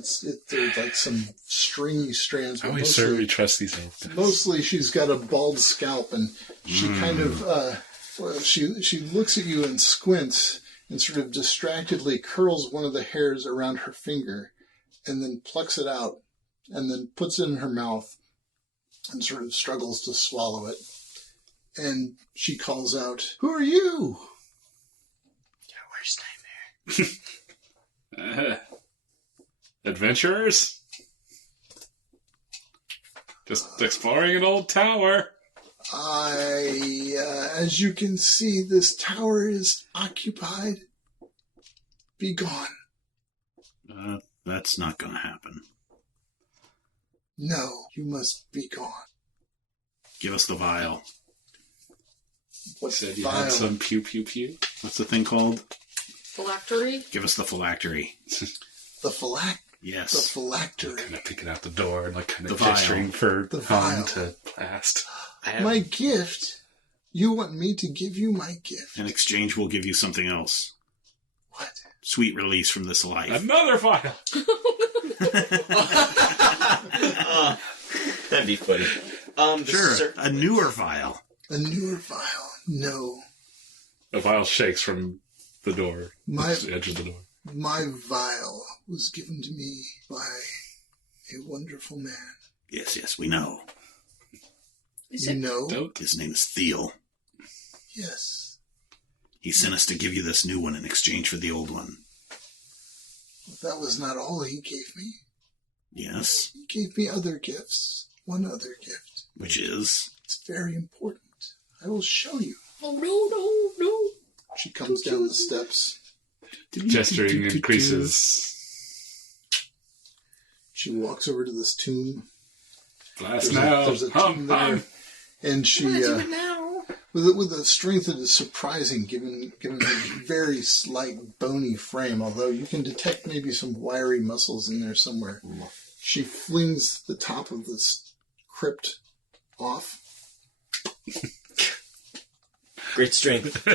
there's like some stringy strands. How but we certainly trust these elves. Mostly, she's got a bald scalp, and she kind of she looks at you and squints, and sort of distractedly curls one of the hairs around her finger, and then plucks it out, and then puts it in her mouth, and sort of struggles to swallow it. And she calls out, "Who are you?" Your worst nightmare. Adventurers? Just exploring an old tower. As you can see, this tower is occupied. Be gone. That's not going to happen. No, you must be gone. Give us the vial. What Said you vial? had some pew pew pew. What's the thing called? Phylactery? Give us the phylactery. The Yes. The phylactery. Kind of picking out the door and like kind The of vial. gesturing for The Han vial. to blast. My gift? You want me to give you my gift? In exchange, we'll give you something else. What? Sweet release from this life. Another vial! That'd be funny. Sure, a newer vial. A newer vial? No. The vial shakes from the door. The edge of the door. My vial was given to me by a wonderful man. Yes, we know. You know? Dope. His name is Thiel. Yes. He sent us to give you this new one in exchange for the old one. That was not all he gave me. Yes. He gave me other gifts. One other gift. Which is? It's very important. I will show you. Oh, no. She comes down the steps. Gesturing increases. She walks over to this tomb. Blast now. There's a tomb there. And she, now. with a strength that is surprising, given her very slight bony frame, although you can detect maybe some wiry muscles in there somewhere. She flings the top of this crypt off. Great strength.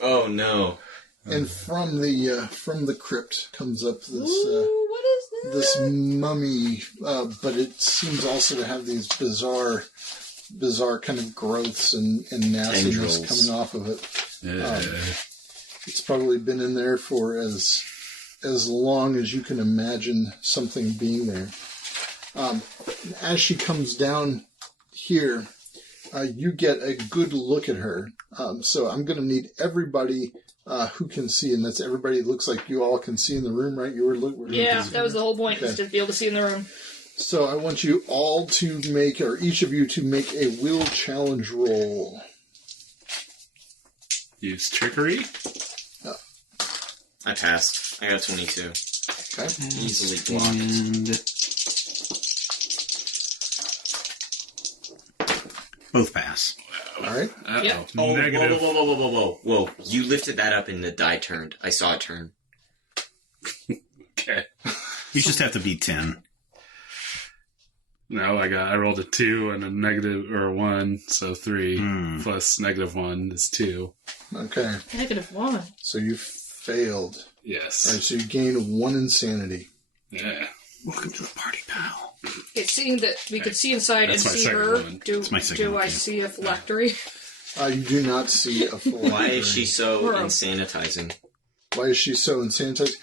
Oh no! And from the crypt comes up this Ooh, what is this that? mummy, but it seems also to have these bizarre kind of growths and nastiness Tendrils. coming off of it. It's probably been in there for as long as you can imagine something being there. As she comes down here, you get a good look at her. So I'm going to need everybody who can see, and that's everybody. It looks like you all can see in the room, right? You were Yeah, that was the whole point, is to be able to see in the room. So I want you all to make, or each of you to make a will challenge roll. Use trickery. I passed. I got 22. Okay. Easily blocked. And both pass. All right. Uh-oh. Yep. Oh, Negative. whoa. You lifted that up and the die turned. I saw it turn. Okay. You just have to beat 10. No, I rolled a 2 and a negative, or a 1, so 3. Plus negative 1 is 2. Okay. -1. So you failed. Yes. All right. So you gain 1 insanity. Yeah. Welcome to the party, pal. Okay, seeing that we could see inside That's and my see second her, one. do my second one, I yeah. see a phylactery? You do not see a full. Why is she so Bro. insanitizing? Why is she so insanitized?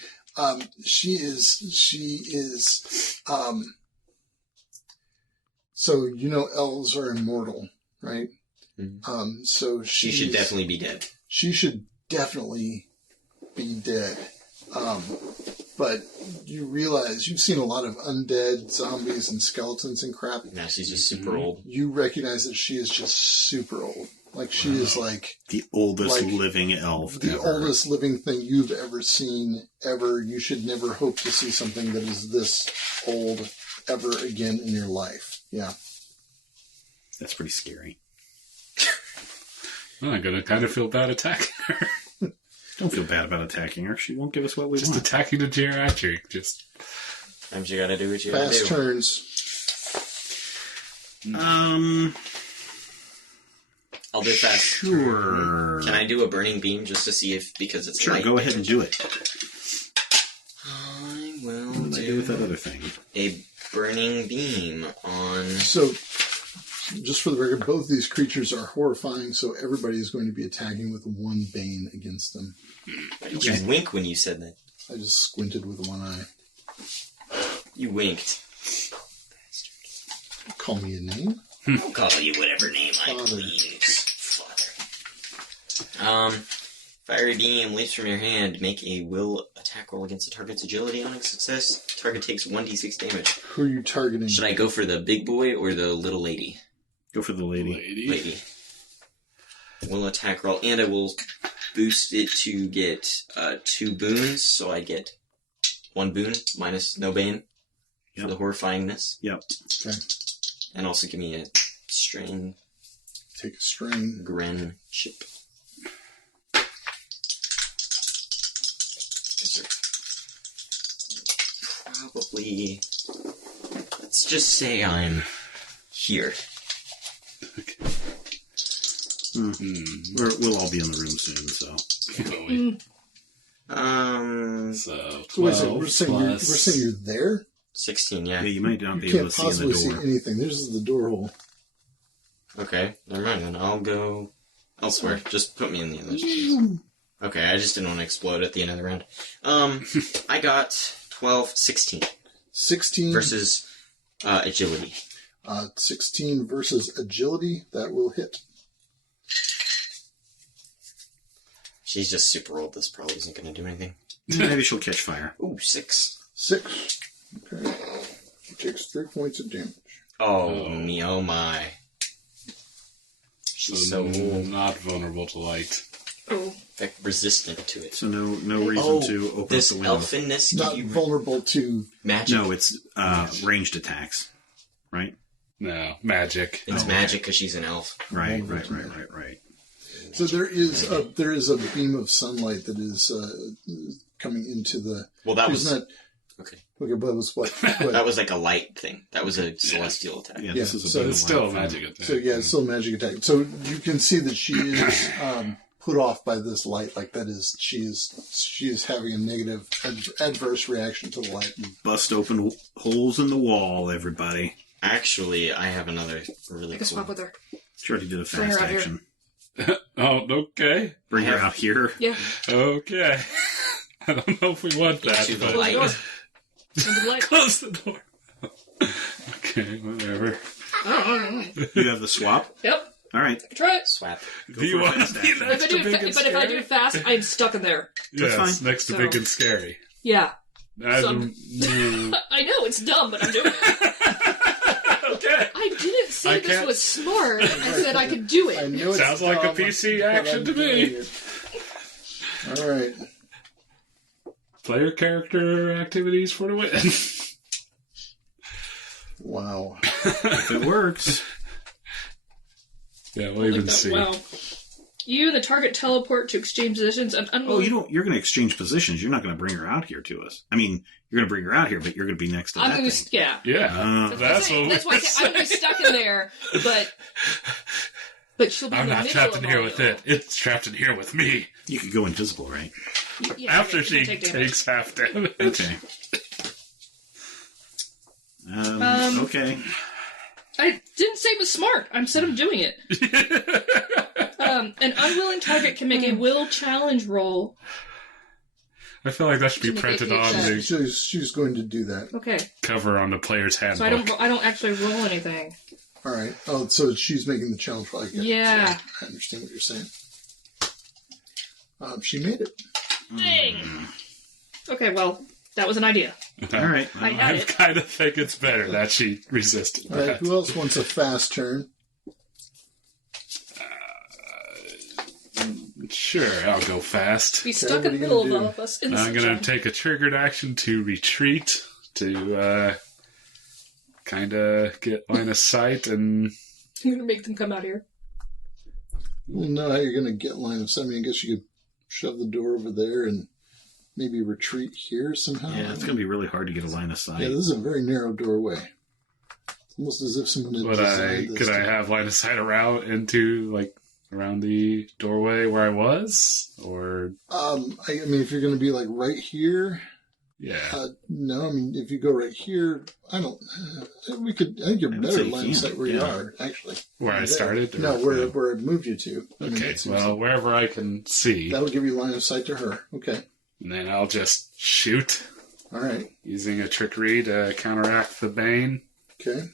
She is. So you know, elves are immortal, right? Mhm. So She should definitely be dead. She should definitely be dead. But you realize you've seen a lot of undead zombies and skeletons and crap. Now she's just super old. You recognize that she is just super old. Like she is like The oldest Like, living elf the ever. oldest living thing you've ever seen ever. You should never hope to see something that is this old ever again in your life. Yeah. That's pretty scary. Well, I'm gonna kind of feel bad attacking her. Don't feel bad about attacking her. She won't give us what we Just want. attacking the geriatric. Just Sometimes you gotta do what you gotta Fast do. turns. I'll do fast. Sure. Can I do a burning beam just to see if, because it's Sure, light go ahead and do it. I will What did I do with that other thing? a burning beam on... So, just for the record, both these creatures are horrifying, so everybody is going to be attacking with 1 bane against them. Did you wink when you said that? I just squinted with 1 eye. You winked. Call me a name? I'll call you whatever name I Father. please. Father. Fiery beam leaps from your hand. Make a will attack roll against the target's agility on a success. Target takes 1d6 damage. Who are you targeting? Should I go for the big boy or the little lady? Go for the lady. Lady. Will attack roll, and I will boost it to get 2 boons, so I get 1 boon minus no bane for Yep. the horrifyingness. Yep. Okay. And also give me a strain Take a strain. Gren chip. Probably. Let's just say I'm here. We'll all be in the room soon, so. Will we? So So wait a 12 second, we're saying you're there? 16, Yeah, yeah. you might not be You able can't to see in possibly the see door. anything. This is the door hole. Okay, never mind then. I'll go elsewhere. Just put me in the other. Okay, I just didn't want to explode at the end of the round. I got 12, 16 16 versus agility. 16 versus agility. That will hit. She's just super old. This probably isn't going to do anything. Maybe she'll catch fire. Ooh, 6. 6. Okay. She takes 3 points of damage. Oh, me, oh my. She's so old. not vulnerable to light. Oh. Like, resistant to it. So no reason to open up this the window. elfinness Not give you vulnerable to... magic. No, it's ranged attacks, right? No, magic. It's magic because she's an elf. Right. So there is a beam of sunlight that is coming into the... Well, that She's was... not... Okay. Okay, but it was what? That was like a light thing. That was a celestial attack. Yeah, Yeah, this is a so bit of It's a still a wild magic thing. attack. So yeah, it's still a magic attack. So you can see that she is put off by this light. Like that is she is having a negative adverse reaction to the light. Bust open holes in the wall, everybody. Actually, I have another really I can cool... swap with her. She already did a Bring her fast out here. action. Oh, okay. Bring her have- out here. Yeah. Okay. I don't know if we want that. To the but- light. Into the light. Close the door. Okay, whatever. You have the swap? Yep. All right. Try it. Swap. Do you for a want fast to be action. next But to big and if I do scary? it fast, I'm stuck in there. That's Yes, fine. next to So- big and scary. Yeah. I So- don't- I know, it's dumb, but I'm doing it. Okay. I didn't say I this can't- was smart. I said I could do I it. know it's Sounds like a dumb, PC but action I'm to me. doing it. All right. Player character activities for the win. Wow. If it works. Yeah, we'll even see. Wow. You and the target teleport to exchange positions and Oh, you're going to exchange positions. You're not going to bring her out here to us. I mean, you're going to bring her out here, but you're going to be next to I'm that gonna, thing. yeah. Yeah, that's what That's why I said I'm gonna be stuck in there, but she'll be I'm in the not middle trapped of in here all with of it. It's trapped in here with me. You could go invisible, right? Yeah, After you she can take damage. takes half damage. Okay. Okay. I didn't say it was smart. I said I'm doing it. An unwilling target can make a will challenge roll. I feel like that should be To make printed it on check. the She's going to do that. Okay, cover on the player's handbook. so I don't actually roll anything. All right. Oh, so she's making the challenge. I get it. Yeah. I understand what you're saying. She made it. Dang. Okay, well, that was an idea. All right. I had I it. kind of think it's better that she resisted All right. that. Who else wants a fast turn? Sure, I'll go fast. Be stuck what in are the you middle gonna of do? all of us in the I'm going sunshine. to take a triggered action to retreat, to kind of get line of sight and... You're gonna make them come out here. Well, no, how you're going to get line of sight. I mean, I guess you could shove the door over there and maybe retreat here somehow. Yeah, it's going to be really hard to get a line of sight. Yeah, this is a very narrow doorway. It's almost as if someone had designed this. Could I have line of sight around into, like, around the doorway where I was? Or, I mean, if you're going to be like right here, yeah. no. I mean, if you go right here, I think you're I would better say line you of can, sight where you yeah. are actually. Where I There. started? No, or- where it moved you to. I mean, Okay, that seems- well, wherever I can see. that'll give you line of sight to her. Okay, And then I'll just shoot, all right. using a trickery to counteract the bane. Okay,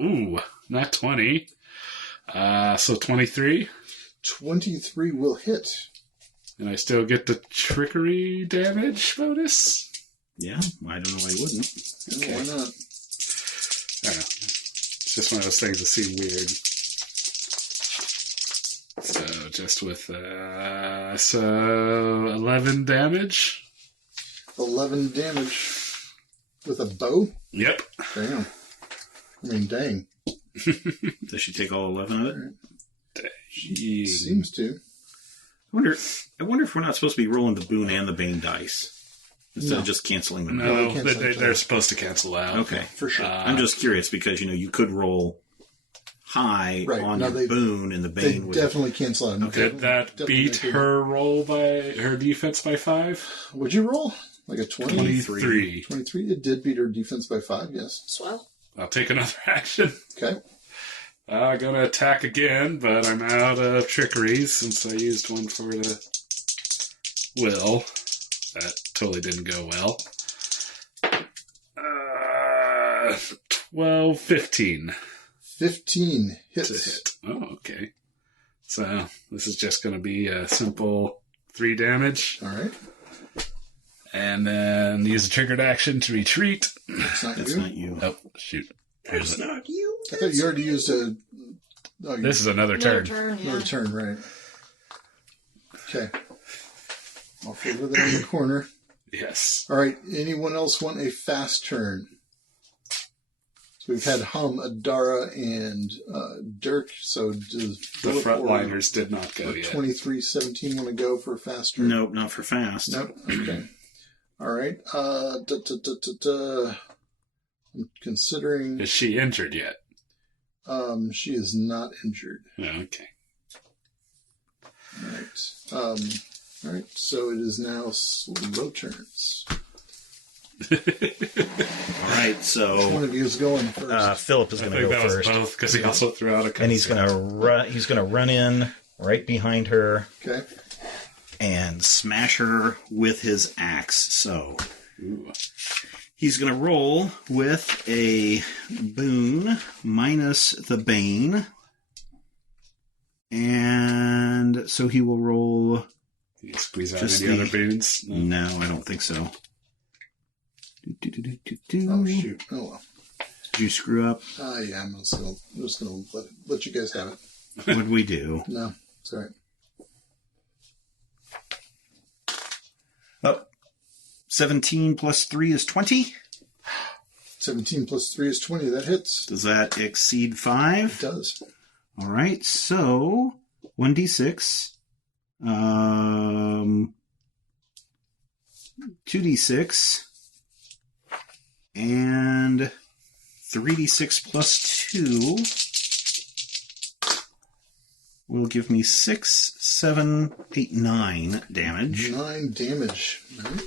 Ooh, not 20. So 23. 23 will hit. And I still get the trickery damage bonus? Yeah, I don't know why you wouldn't. Yeah, why not? I don't know. It's just one of those things that seem weird. So just with, 11 damage. 11 damage with a bow? Yep. Damn. I mean, dang. Does she take all 11 of it? She seems to. I wonder if we're not supposed to be rolling the boon and the bane dice instead of just canceling them. No, they cancel they're supposed to cancel out. Okay, For sure. I'm just curious because you could roll high on Now your boon and the They bane would definitely cancel out. Okay. Did that beat her roll by her defense by 5? Would you roll? Like a 20? 23. 23? It did beat her defense by 5, yes. Swell. I'll take another action. Okay. I'm going to attack again, but I'm out of trickeries since I used one for the will. That totally didn't go well. 12, 15. 15 hits. To hit. Oh, okay. So this is just going to be a simple 3 damage. All right. And then use a triggered action to retreat. That's not That's you. not you. Oh, shoot. That's not you. I thought you already used a... Oh, This is another Another turn. turn, yeah. another turn, right. Okay. Off over there in the corner. Yes. All right. Anyone else want a fast turn? So we've had Hum, Adara, and Dirk. So does The Philip frontliners did not go or yet. 2317 want to go for a fast turn? Nope, not for fast. Nope. Okay. All right. I'm considering. Is she injured yet? She is not injured. Oh, okay. All right. All right. So it is now slow turns. All right, so Which one of you is going first? Philip is I going to think go that was first, both because he also threw out a and he's going to run. He's going to run in right behind her Okay. and smash her with his axe. So Ooh. he's going to roll with a boon minus the bane. And so he will roll... Can you squeeze out Just any the- other boons? No, I don't think so. Oh shoot! Oh well. Did you screw up? Yeah. I'm just gonna let you guys have it. What'd we do? No, it's all right. Oh, 17 plus 3 is 20. 17 plus 3 is 20. That hits. Does that exceed It 5? does. All right, so 1d6, 2d6, and 3d6 plus 2 will give me 6, 7, 8, 9 damage. 9 damage. All right.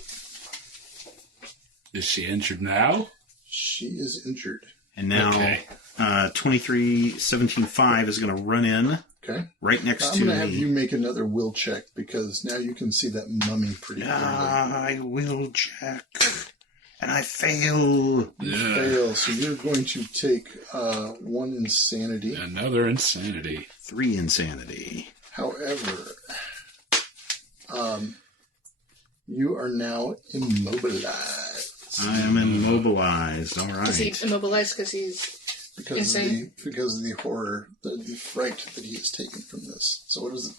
Is she injured now? She is injured. And now Okay. 23, 17, 5 is going to run in Okay. right next I'm to going to have me. you make another will check because now you can see that mummy pretty clearly. I will check. And I fail. You fail, so you're going to take 1 insanity. Another insanity. 3 insanity. However, you are now immobilized. I am immobilized. All Is he right. immobilized because he's insane? Because of the horror, the fright that he has taken from this. So what is it?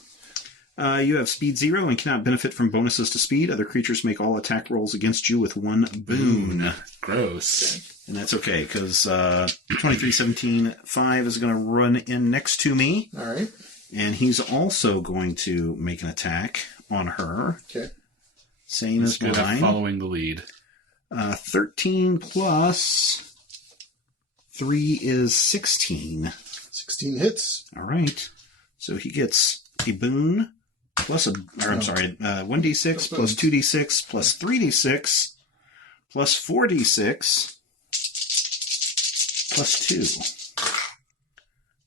You have speed 0 and cannot benefit from bonuses to speed. Other creatures make all attack rolls against you with 1 boon. Gross. And that's okay, because 23, 17, 5 is going to run in next to me. All right. And he's also going to make an attack on her. Okay. Same He's as good at mine. following the lead. 13 plus 3 is 16. 16 hits. All right. So he gets a boon plus a, or I'm sorry, 1d6 plus 2d6 plus 3d6 plus 4d6 plus 2.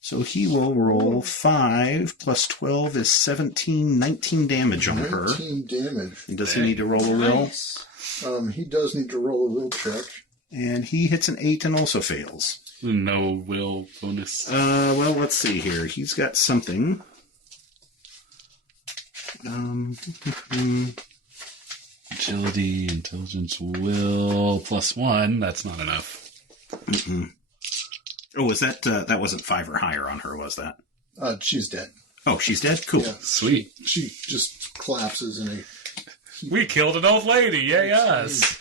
So he will roll 5 plus 12 is 17, 19 damage on her. 19 damage. And does he need to roll a will? Nice. He does need to roll a will check. And he hits an 8 and also fails. No will bonus. Well, let's see here. He's got something. Agility, intelligence, will, +1. That's not enough. Oh, was that that wasn't 5 or higher on her, was that? She's dead. Oh, she's dead? Cool. Yeah. Sweet. She just collapses in a We killed an old lady. Yay, us.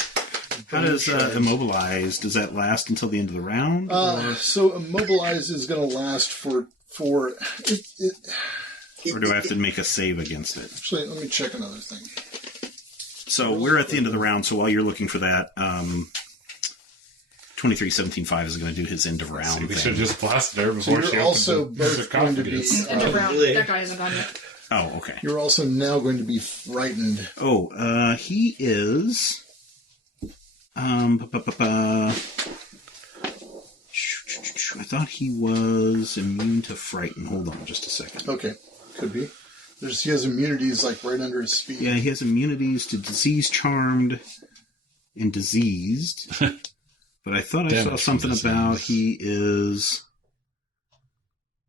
How does immobilize? Does that last until the end of the round? So immobilize is going to last for or do I have to make a save against it? Actually, let me check another thing. So we're at the end of the round. So while you're looking for that, 23-17-5 is going to do his end of round. We thing. should have just blasted her So before she you're also opened the both going to be. sarcophagus. End of round. That guy isn't gone yet. Oh, okay. You're also now going to be frightened. Oh, he is. I thought he was immune to frighten. Hold on just a second. Okay, could be. He has immunities like right under his feet. Yeah, he has immunities to disease, charmed, and diseased. But I thought I saw something about he is...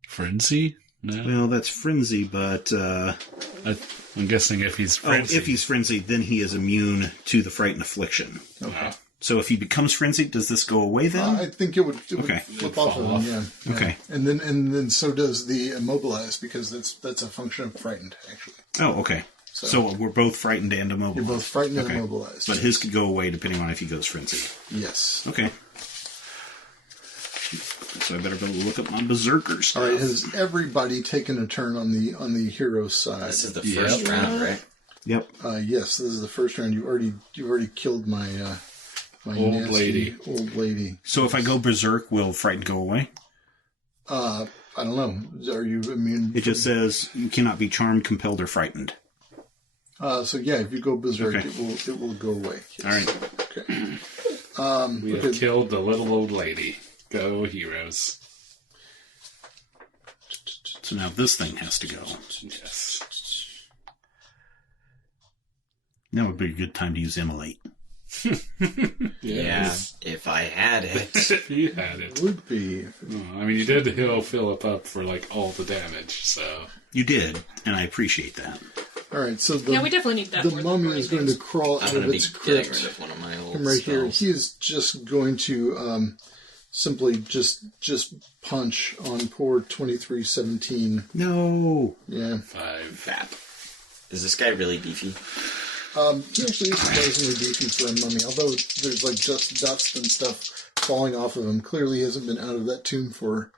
Frenzy? No. Well, that's frenzy, but... I'm guessing if he's frenzied. if he's frenzied, then he is immune to the fright and affliction. Okay. So if he becomes frenzied, does this go away then? I think it would Okay. flip off of him, yeah. Okay. And then so does the immobilize, because that's a function of frightened, actually. Oh, okay. So we're both frightened and immobilized. You're both frightened and Okay. immobilized. But his could go away depending on if he goes frenzied. Yes. Okay. So I better go look up my berserker stuff. All right. Has everybody taken a turn on the hero side? This is the first round, right? Yep. Yes. This is the first round. You've already killed my my Old nasty lady. old lady. So if I go berserk, will frighten go away? I don't know. Are you immune? It just says you cannot be charmed, compelled, or frightened. So yeah, if you go berserk, Okay. it will go away. Yes. All right. Okay. We have killed the little old lady. Go, heroes. So now this thing has to go. Yes. Now would be a good time to use immolate. Yeah, if I had it. If you had it. Would be. Oh, I mean, you did heal Philip up for, like, all the damage, so... You did, and I appreciate that. All right. So Yeah, we definitely need that. the more than mummy burning is going things. to crawl I'm out going of to be its getting crypt. rid of one of my old Him right here. spells. He is just going to simply just punch on poor 2317. No. Yeah. 5. Bap. Is this guy really beefy? He actually is surprisingly beefy for a mummy, although there's like just dust and stuff falling off of him. Clearly he hasn't been out of that tomb for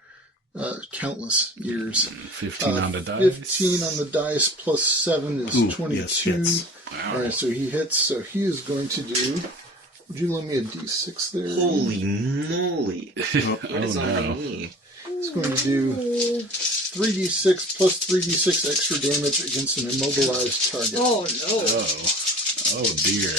countless years. 15 on the dice. 15 on the dice plus 7 is Ooh, 22. yes, hits. Wow. Alright, so he hits. So he is going to do... Would you lend me a d6 there? Holy moly. Oh, What is on my no. knee? He's going to do 3d6 plus 3d6 extra damage against an immobilized target. Oh no! Oh dear.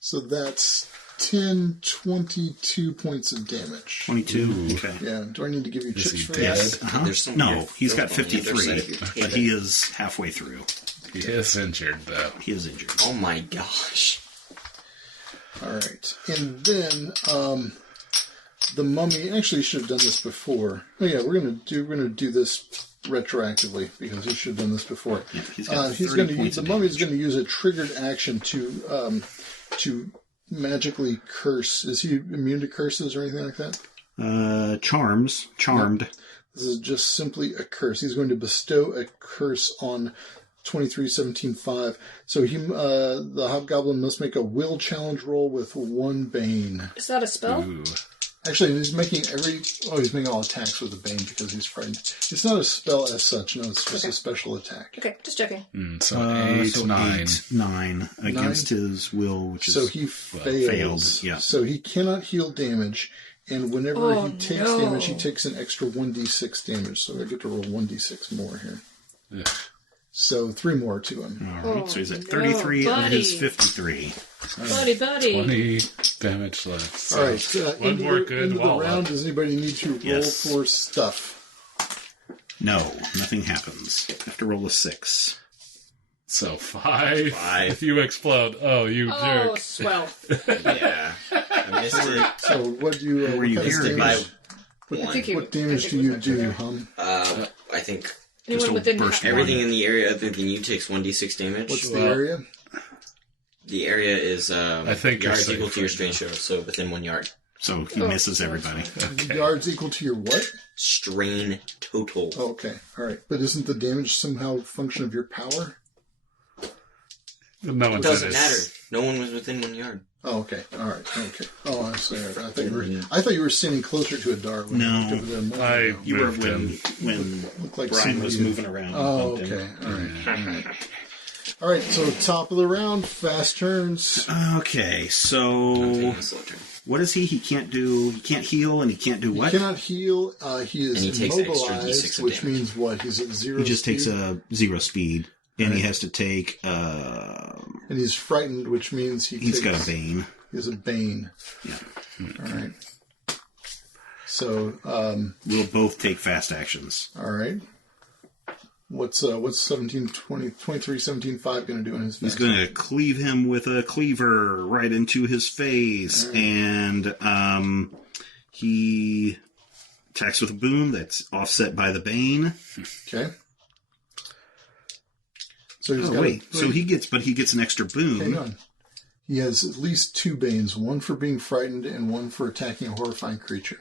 So that's 10, 22 points of damage. 22. Okay. Yeah, do I need to give you Is chips he for dead? that? Uh-huh. There's some No, weird he's got filth on the other side of 53, your but table. he is halfway through. He is injured, though. He is injured. Oh my gosh. Alright, and then the mummy actually should have done this before. Oh yeah, we're gonna do this retroactively because he should have done this before. Yeah, he's got He's 30 going to points use the of mummy's damage. going to use a triggered action to magically curse. Is he immune to curses or anything like that? Charmed. This is just simply a curse. He's going to bestow a curse on 23-17-5. So the hobgoblin must make a will challenge roll with 1 bane. Is that a spell? Ooh. Actually, he's making he's making all attacks with a bane because he's frightened. It's not a spell as such. No, it's just a special attack. Okay, just checking. So 8, 9. 9 against his will, which is So he failed. Yeah. So he cannot heal damage, and whenever Oh, he takes no. damage, he takes an extra 1d6 damage. So I get to roll 1d6 more here. Ugh. So 3 more to him. All right. Oh, So he's at no, 33 of his buddy. 53. Buddy. 20 damage left. So All right. one Into more the, good into the wall round, up. does anybody need to roll Yes. for stuff? No, nothing happens. I have to roll a 6. So 5. 5. If you explode. Oh, you Oh, jerk. swell. Yeah. I missed it. So what do you? Were what you kind of hearing damage, By I think 1. what damage do you do, Hum? I think Just Anyone a within burst everything in the area other than you takes 1d6 damage. What's the Well, area? The area is I think you're yards safe equal to your right strange show, so within 1 yard. So he misses everybody. Okay. Yards equal to your what? Strain total. Oh, okay. All right. But isn't the damage somehow a function of your power? No It one's doesn't in matter. his... No one was within 1 yard. Oh, okay. All right. Okay. Oh, I'm sorry. I thought you were standing closer to Adar. When No. you looked over there a moment I ago. You were moved him. when Looked like Brian was somebody- moving around. Oh, bumped him. okay. All right. All right. All right. So top of the round, fast turns. Okay, I'm so taking a slow turn. what is he? He can't heal, and he can't do He what? cannot heal. He is And he takes extra immobilized, D6 of which damage. means what? He's at 0. He just takes speed, a 0 speed, and he Right. has to take. and he's frightened, which means He's got a bane. He has a bane. Yeah. All right. So, We'll both take fast actions. all right. What's 17, 20, 23, 17, 5 going to do in his He's fast going to cleave him with a cleaver right into his face, and he attacks with a boon that's offset by the bane. Okay. So he's Oh got wait, so he gets an extra boon. hang on. He has at least 2 banes, one for being frightened and one for attacking a horrifying creature.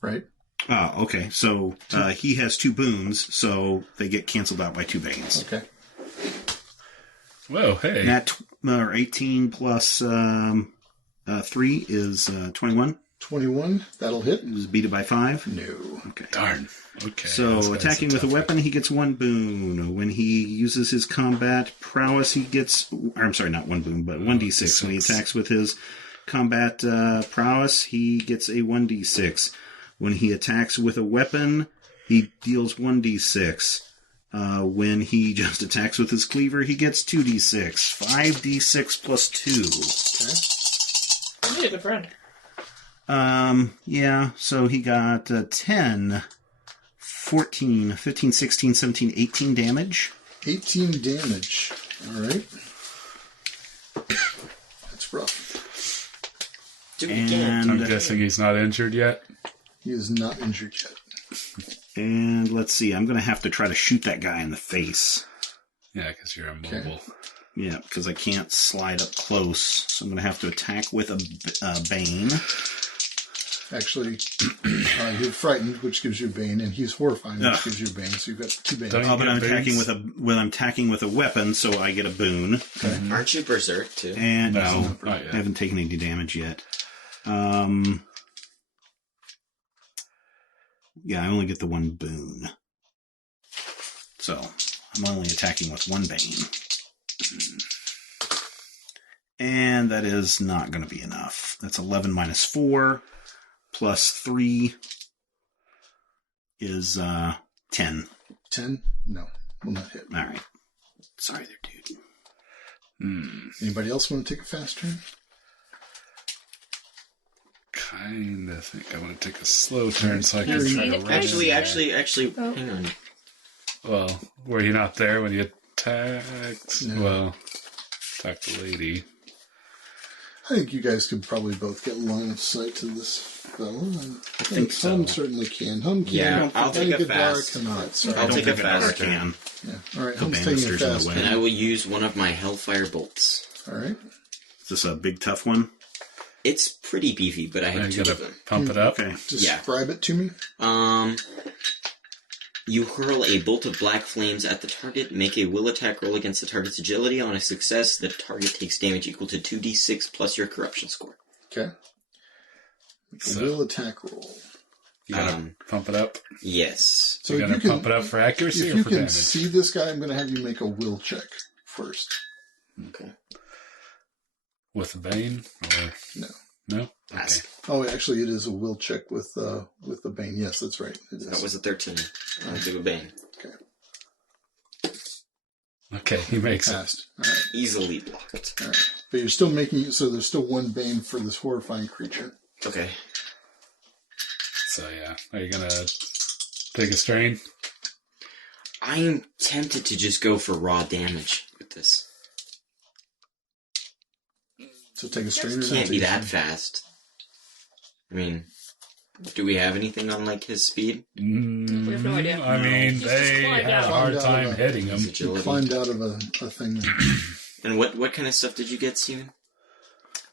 Right? Oh, okay. So he has 2 boons, so they get canceled out by 2 banes. Okay. Whoa, hey. That 18 plus 3 is 21. 21, that'll hit. Is beat it by 5. No. Okay. Darn. Okay. So this guy's attacking with a tough weapon, he gets 1 boon. When he uses his combat prowess, he gets. I'm sorry, not 1 boon, but 1d6. When he attacks with his combat prowess, he gets a 1d6. When he attacks with a weapon, he deals 1d6. When he just attacks with his cleaver, he gets 2d6. 5d6 plus 2. Okay. You need a good friend. Yeah, so he got 10, 14, 15, 16, 17, 18 damage. 18 damage. All right. That's rough. Do it again. I'm guessing he's not injured yet. He is not injured yet. And let's see, I'm going to have to try to shoot that guy in the face. Yeah, because you're immobile. Okay. Yeah, because I can't slide up close. So I'm going to have to attack with a bane. Actually, you're frightened, which gives you bane, and he's horrifying, which Ugh. gives you bane. So you've got 2 banes. Don't- Oh, but I'm get attacking boons? I'm attacking with a weapon, so I get a boon. Aren't you berserk too? And No, no, not yet. I haven't taken any damage yet. Yeah, I only get the 1 boon. So, I'm only attacking with 1 bane. And that is not going to be enough. That's 11 minus 4, plus 3 is 10. 10? No, will not hit. All right. Sorry there, dude. Anybody else want to take a fast turn? Kind of think I want to take a slow turn so I can Can I try see to it? run. Actually, Oh. hang on. Well, were you not there when you attacked? No. Well, attacked the lady. I think you guys could probably both get line of sight to this fellow. I think so. Hum certainly can. Hum can. Yeah, I I'll think take a Adara fast. cannot. Sorry. I'll take a think Adara fast turn. can. Yeah. All right, The Hum's taking a banisters in the fast way. turn. And I will use one of my Hellfire bolts. All right. Is this a big, tough one? It's pretty beefy, but I have You 2 gotta of them. pump it up. Okay. Describe it to me. You hurl a bolt of black flames at the target. Make a will attack roll against the target's agility. On a success, the target takes damage equal to 2d6 plus your corruption score. Okay. So- Will attack roll. You gotta Um, pump it up. Yes. So you gotta pump it up for accuracy If or you for can damage? see this guy, I'm going to have you make a will check first. Okay. With the bane? Or... No. No? Okay. Pass. Oh, actually, it is a will check with the bane. Yes, that's right. It is. That was a 13. I'll do a bane. Okay, he makes it. Passed. All right. Easily blocked. All right. But you're still making so there's still 1 bane for this horrifying creature. Okay. So yeah, are you gonna take a strain? I'm tempted to just go for raw damage with this. So take a strain. or not Can't be take a that strain? fast. I mean, do we have anything on, like, his speed? We have no idea. I mean, He's just they climbed had a out. hard Climbed out time of a- hitting him. His He agility. climbed out of a thing. And what kind of stuff did you get, Steven?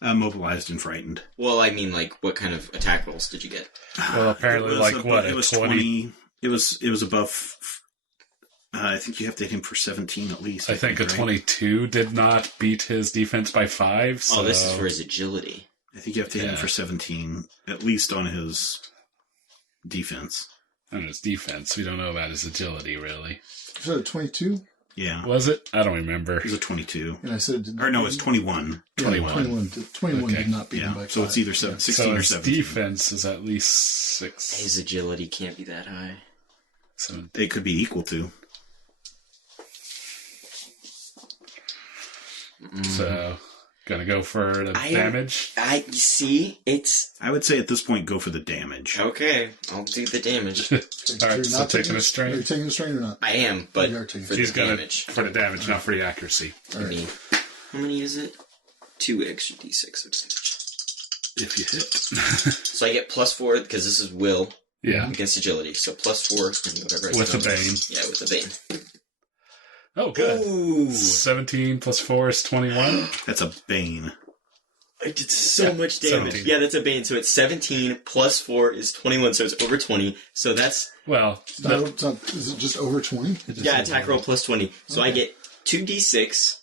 Mobilized and frightened. Well, I mean, like, what kind of attack rolls did you get? Well, apparently, It was like above- what? It was 20? 20. It was above I think you have to hit him for 17 at least. I think a right? 22 did not beat his defense by 5. So... Oh, this is for his agility. I think you have to hit him for 17, at least on his defense. On his defense. We don't know about his agility, really. You said a 22? Yeah. Was it? I don't remember. It was a 22. And I said it did not. Or no, it's 21. Yeah, 21. 21 Okay. did not beat him by 5. So it's either 16 so or his 17. defense is at least 6. His agility can't be that high. So It could be equal to. So, gonna go for the damage. You see, it's I would say at this point, go for the damage. okay. I'll do the damage. Alright, so taking a Are strain. you taking a strain or not? I am, but You are taking for He's the gonna damage. for the damage, not for the accuracy. All right. How many is it? 2 extra d6 of damage. If you hit. So I get +4 because this is will Yeah. against agility. So +4 and whatever. I With said the on bane. Yeah, with the bane. Oh, good. Ooh, 17 plus 4 is 21. That's a bane. I did so much damage. 17. Yeah, that's a bane. So it's 17 plus 4 is 21. So it's over 20. So that's Well, Is it just over 20? attack roll plus 20. So I get 2d6,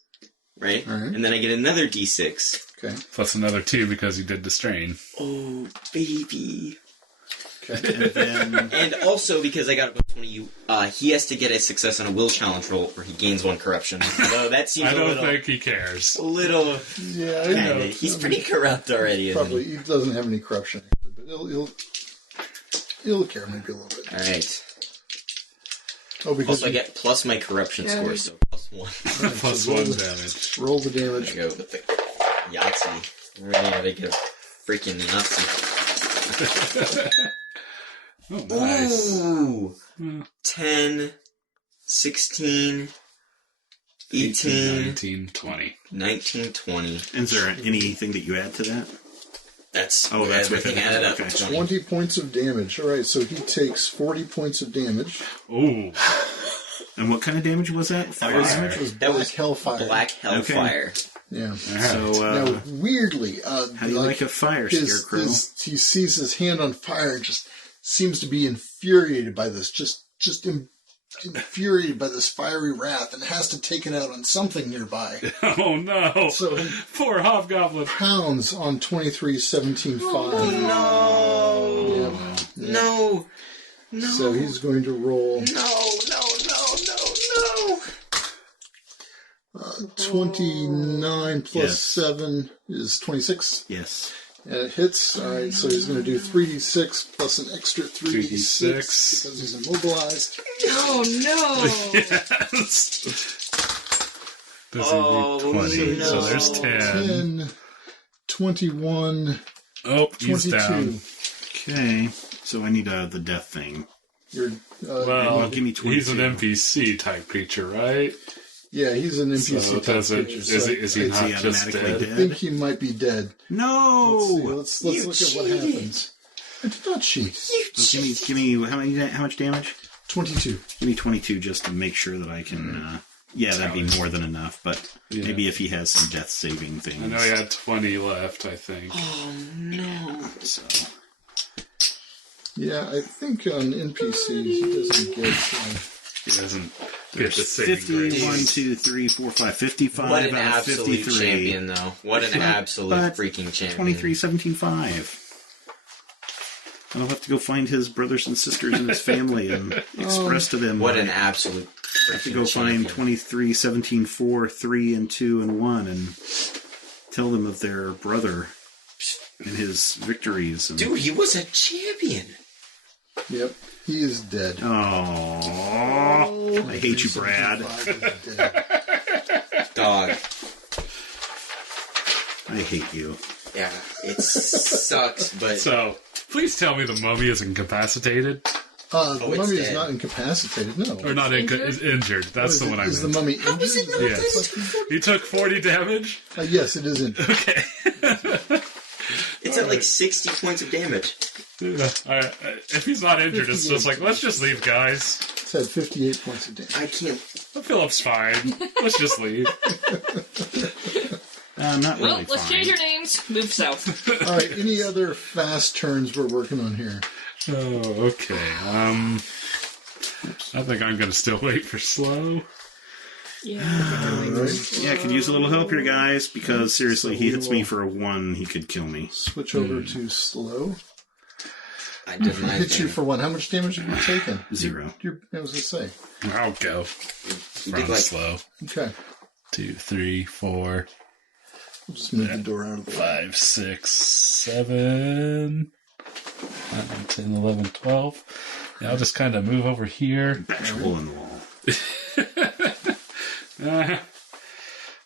right? All right. And then I get another d6. Okay. plus another 2 because you did the strain. Oh, baby. Okay. And then And also, because I got above 20, he has to get a success on a will challenge roll, or he gains 1 corruption. Although that seems I a don't little... think he cares. A little... Yeah, I know. He's pretty corrupt already, isn't Probably. He doesn't have any corruption, but he'll care maybe a little bit. he? Alright. Oh, because Also, I get plus my corruption score, so plus 1. Plus roll 1 the- damage. roll the There damage. you go with the Yahtzee. Really gotta get a freaking Yahtzee. Oh, nice. Ooh! Hmm. 10, 16, 18, 19, 20. 19, 20. is there anything that you add to that? That's That's everything with it. added up. Okay. 20 points of damage. All right, so he takes 40 points of damage. Ooh. And what kind of damage was that? That was- Fire? It was That black was hellfire. Black Hellfire. Yeah. So, Now, weirdly, how do you like a fire, Scarecrow? he sees his hand on fire and just seems to be infuriated by this, just infuriated by this fiery wrath, and has to take it out on something nearby. Oh, no. So he Poor Hobgoblin. pounds on 23-17-5. No! Yeah. No! No! So he's going to roll No! 29 plus Yes. 7 is 26. Yes. And it hits. All right, so he's going to do 3d6 plus an extra 3d6 because he's immobilized. Oh no! Yes. Does Oh, he do 20? no. So there's 10. 10, 21, Oh, he's 22. down. Okay. So I need the death thing. You're, Well, give me 22. he's an NPC type creature, right? yeah, he's an NPC So type does it, creature, is so he Is not he just automatically dead? dead? I think he might be dead. No. Let's look at what happens. I did not cheat. Give me how much damage? 22. Give me 22 just to make sure that I can. Yeah, that'd be more than enough. But Yeah. maybe if he has some death saving things. I know he had 20 left, I think. Oh, no. So Yeah, I think on NPCs he doesn't get. He doesn't get there's the saving 50, grace. 1, 2, 3, 4, 5, 55 What an out of absolute 53. champion, though. What an absolute But freaking champion. 23, 17, 5. I'll have to go find his brothers and sisters and his family and express to them. What my- an absolute I have to freaking go champion. find 23, 17, 4, 3, and 2, and 1 and tell them of their brother and his victories. And... Dude, he was a champion. Yep, he is dead. Aww. I hate you, Brad. 25 is dead. Dog. I hate you. Yeah, it sucks, but... So, please tell me the mummy is incapacitated. The it's mummy is dead. not incapacitated, no. Or not is injured. That's the one I Is the meant. mummy injured? Yes. He took 40 damage? Yes, it is injured. Okay. It's at like 60 points of damage. Yeah. If he's not injured, it's just like, let's just leave, guys. It's had 58 points of damage. I can't... Philip's fine. Let's just leave. Not Well, really let's fine. change your names. Move south. All right, any other fast turns we're working on here? Oh, okay. I think I'm going to still wait for slow. Yeah. Yeah, I could use a little help here, guys, because seriously, he hits me for a 1, he could kill me. Switch over to slow. I did my Hit you thing. for 1. How much damage have you taken? 0. I was going to say. I'll go. You From did like slow. Okay. 2, 3, 4, We'll just move the door out of the way. 5, 6, 7, 9, 10, 11, 12. Yeah, I'll just kind of move over here. Bash a hole in the wall.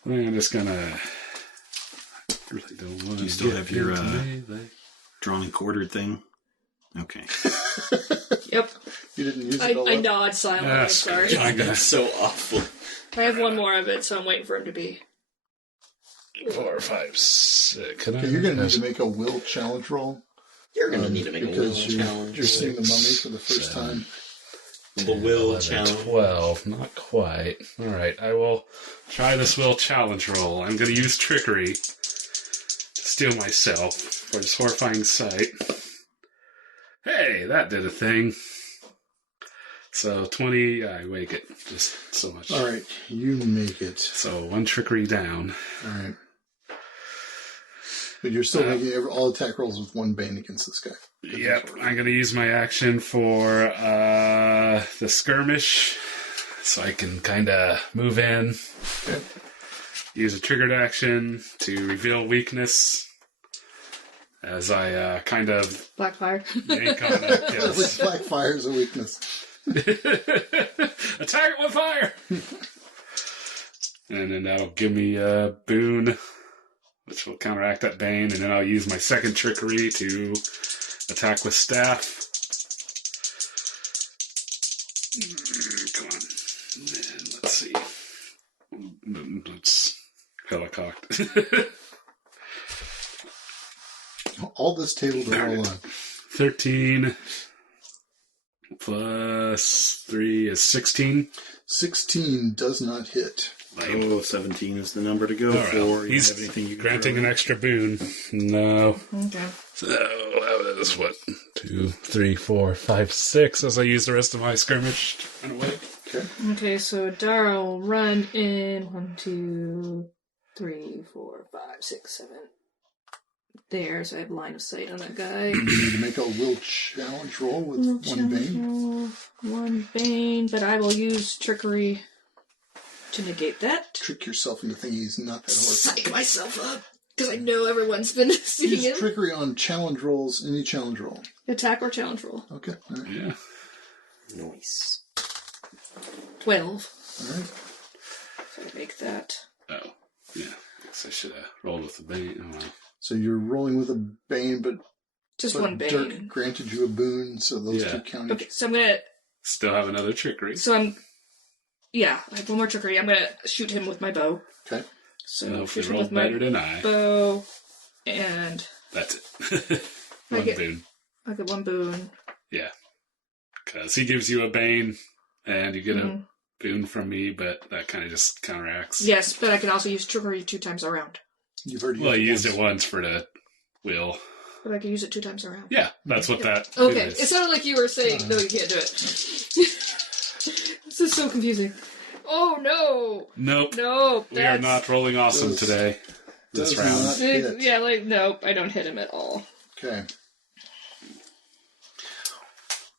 I'm just gonna. Really don't want to. You still get have your into melee. drawn and quartered thing? Okay. Yep. You didn't use it all I up? nod silently. Ah, I'm sorry. I'm gonna that's so awful. I have one more of it, so I'm waiting for him to be. 4, 5, 6. Can I? Okay, you're going to need to make a will challenge roll. You're gonna need to make a will because challenge. you're seeing the mummy for the first 7, time. The will 11, challenge. 12. Not quite. All right, I will try this will challenge roll. I'm going to use trickery to steal myself for this horrifying sight. Hey, that did a thing. So 20, I make it just so much. All right, you make it. So 1 trickery down. All right. But you're still making all attack rolls with 1 bane against this guy. Yep, I'm going to use my action for the skirmish, so I can kind of move in. Okay. Use a triggered action to reveal weakness, as I kind of Blackfire. yank on it. Yes. Black fire is a weakness. Attack it with fire! And then that'll give me a boon, which will counteract that bane, and then I'll use my second trickery to attack with staff. Come on. And let's see. Let's helicocked. All this table to roll on. 13 plus 3 is 16. 16 does not hit. Oh, 17 is the number to go All right. for. You He's have anything you can granting throw an in? extra boon. No. Okay. So that is what? 2, 3, 4, 5, 6 as I use the rest of my skirmish to run away. Okay. Okay, so Dara will run in 1, 2, 3, 4, 5, 6, 7. There, so I have line of sight on that guy. You need to make a will challenge roll with 1 bane. 1 bane, but I will use trickery to negate that. Trick yourself into thinking he's not that horrible. Psych myself up, because I know everyone's been seeing Use him. trickery on challenge rolls, any challenge roll. Attack or challenge roll. Okay. All right. Yeah. Nice. 12. All right. So I make that. Oh, yeah. I guess I should have rolled with the bane. Oh, well. So you're rolling with a bane, but Just 1 bane. Dirk granted you a boon, so those Yeah. 2 count. Okay, so I'm gonna. Still have another trickery. Yeah, I have 1 more trickery. I'm gonna shoot him with my bow. Okay. So And hopefully shoot him rolled with my better than I. bow, and That's it. I One get- boon. I get 1 boon. Yeah. Because he gives you a bane, and you get a Mhm. boon from me, but that kind of just counteracts. Yes, but I can also use trickery 2 times around. You've already Well, you used once. it once for the will. But I can use it 2 times around. Yeah, that's what that Okay, is. it sounded like you were saying, no, you can't do it. This is so confusing. Oh, no! Nope. No, We are not rolling awesome Does- today. This does round. not hit. Yeah, like, nope, I don't hit him at all. Okay.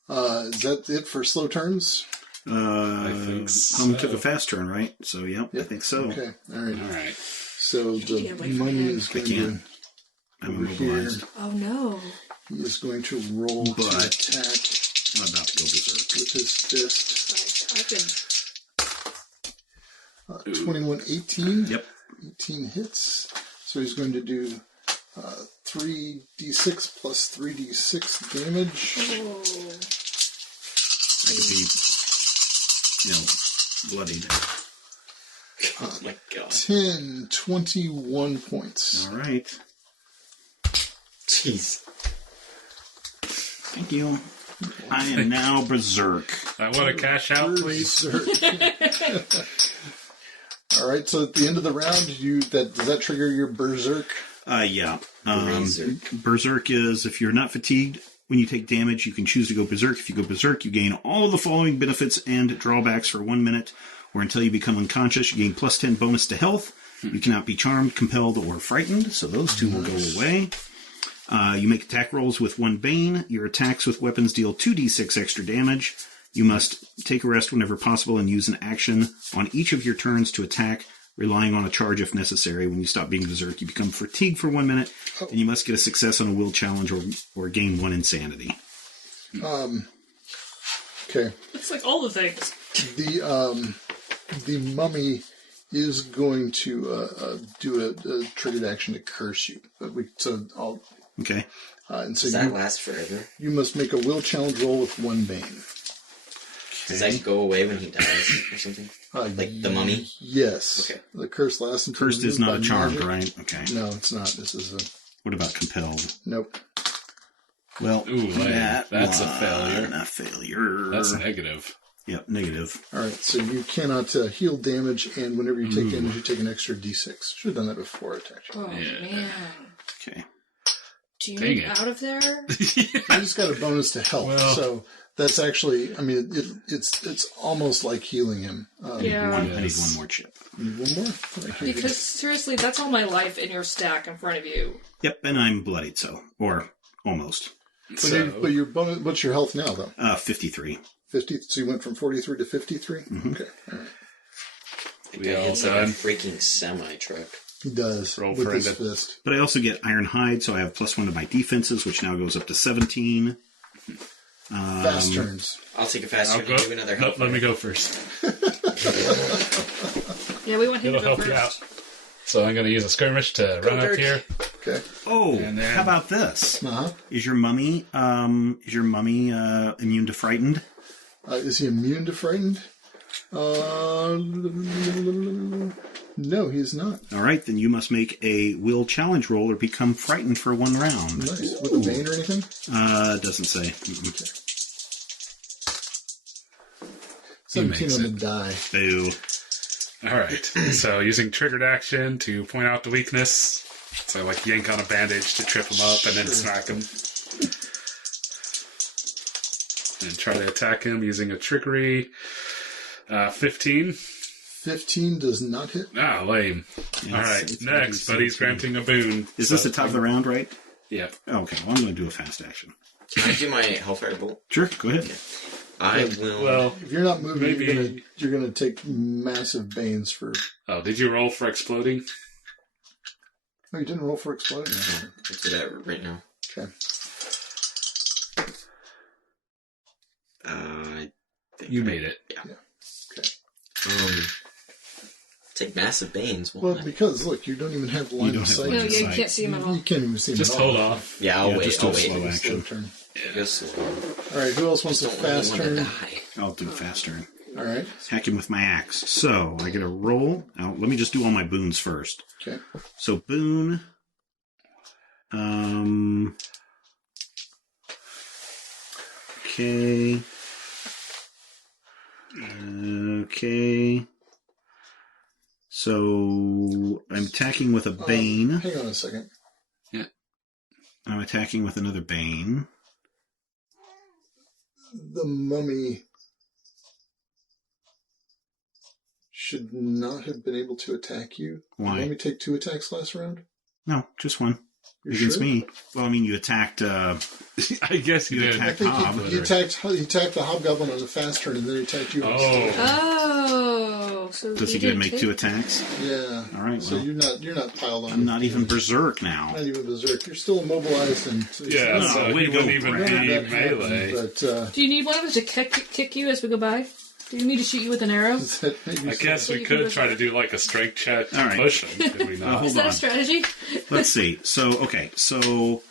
Is that it for slow turns? I think Hum so. took a fast turn, right? So, yeah, I think so. Okay. All right. All right. So the Yeah, wait for mummy him. is going to. can't. I'm Over here. immobilized. Oh, no. He is going to roll to But- attack I'm about to go berserk. with his fist. I can... 21, 18. Yep. 18 hits. So he's going to do 3d6 plus 3d6 damage. Oh. I could be, bloodied. Oh my god. 10, 21 points. All right. Jeez. Thank you. I am now berserk. I want to cash out, please. Berserk. All right, so at the end of the round, does that trigger your berserk? Yeah. Berserk. Berserk is if you're not fatigued When you take damage, you can choose to go berserk. If you go berserk, you gain all of the following benefits and drawbacks for 1 minute, or until you become unconscious. You gain plus 10 bonus to health. You cannot be charmed, compelled, or frightened, so those two will go away. You make attack rolls with 1 Bane. Your attacks with weapons deal 2d6 extra damage. You must take a rest whenever possible and use an action on each of your turns to attack, relying on a charge if necessary. When you stop being berserk, you become fatigued for 1 minute, and you must get a success on a will challenge or gain 1 insanity. Okay. It's like all the things. The mummy is going to do a triggered action to curse you. Okay. And so Does that last forever? you must make a will challenge roll with 1 Bane. Does that go away when he dies or something? Like the mummy? Yes. Okay. The curse lasts until Cursed is removed not by a charmed, magic. right? Okay. No, it's not. This is a... What about compelled? Nope. Well, Ooh, that's a one, failure. A failure. That's negative. Yep, negative. All right, so you cannot heal damage, and whenever you take damage, you take an extra d6. Should have done that before attack. Oh, man. Okay. Do you Dang need it. out of there? You just got a bonus to health, Well. so that's actually, I mean, it's almost like healing him. Yeah. I need one more chip. Need one more? Because, seriously, that's all my life in your stack in front of you. Yep, and I'm bloodied, or almost. But your bonus, what's your health now, though? 53. 50. So you went from 43 to 53. Mm-hmm. Okay, all right. We all It's like a done. freaking semi-truck. He does Roll with for his it. fist. But I also get Iron Hide, so I have +1 to my defenses, which now goes up to 17. Fast turns. I'll take a fast I'll turn go. and do another Nope, health. let me go first. Yeah, we want him It'll to go help first. you out. So I'm going to use a skirmish to run up Dirk. here. Okay. Oh, And then- how about this? Uh-huh. Is your mummy immune to frightened? Is he immune to frightened? No, he is not. All right, then you must make a will challenge roll or become frightened for 1 round. Nice. With a Bane or anything? Doesn't say. 17 makes on the it. die. Boo. All right. So using triggered action to point out the weakness. So like yank on a bandage to trip him up and then Sure. smack him. And try to attack him using a trickery. 15. 15 does not hit. Ah, lame. Yeah, All right. it's Next, maybe buddy's 17. granting a boon. Is this the top of the round, right? Yeah. Okay, well, I'm going to do a fast action. Can I do my Hellfire Bolt? Sure, go ahead. I will... Well, If you're not moving, Maybe- you're gonna take massive Banes for... oh, did you roll for exploding? Oh, you didn't roll for exploding? I'll do that right now. Okay. I think You made it. take massive Banes. Well, Won't I? because, look, you don't even have line don't of have sight. line No, of yeah, you sight. can't see him at all. You can't even see him Just at all. hold off. Yeah, I'll Yeah, wait. just do I'll a wait. slow Slow action. turn. Go slow. All right, who else wants a Just don't fast want to turn? die. I'll do fast turn. All right. Hack him with my axe. So, I get a roll. Now, let me just do all my boons first. Okay. So, boon. Okay. Okay. So, I'm attacking with a Bane. Hang on a second. I'm attacking with another Bane. The mummy should not have been able to attack you. Why? Did the mummy take 2 attacks last round? No, just one. You're Against sure? me. Well, I mean, you attacked, I guess you You did. I attacked think Hob. he attacked the hobgoblin on a fast turn, and then he attacked you. on a slow turn. Oh, so Does he he get to didn't make take- 2 attacks? Yeah. All right, So well. you're not piled on. I'm not even berserk now. Not even berserk. You're still immobilized and Yeah, No, so way he to wouldn't go, even Brad. be that happened, melee. But Do you need one of us to kick you as we go by? Do you need to shoot you with an arrow? I guess So we you can could push try it. to do like a strength check to All right. push him. Could we not? hold Is that on. a strategy? Let's see. So, okay. So,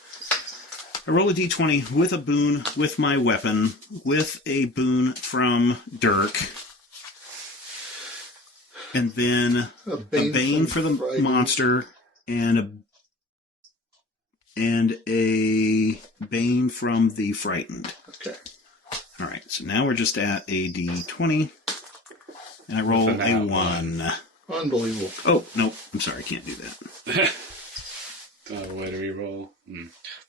I roll a d20 with a boon with my weapon, with a boon from Dirk, and then a a bane for the Friday. monster, and a bane from the frightened. Okay. All right. So now we're just at a d20, and I roll With a an 1. Unbelievable. Oh no, I'm sorry, I can't do that. Don't have a way to reroll.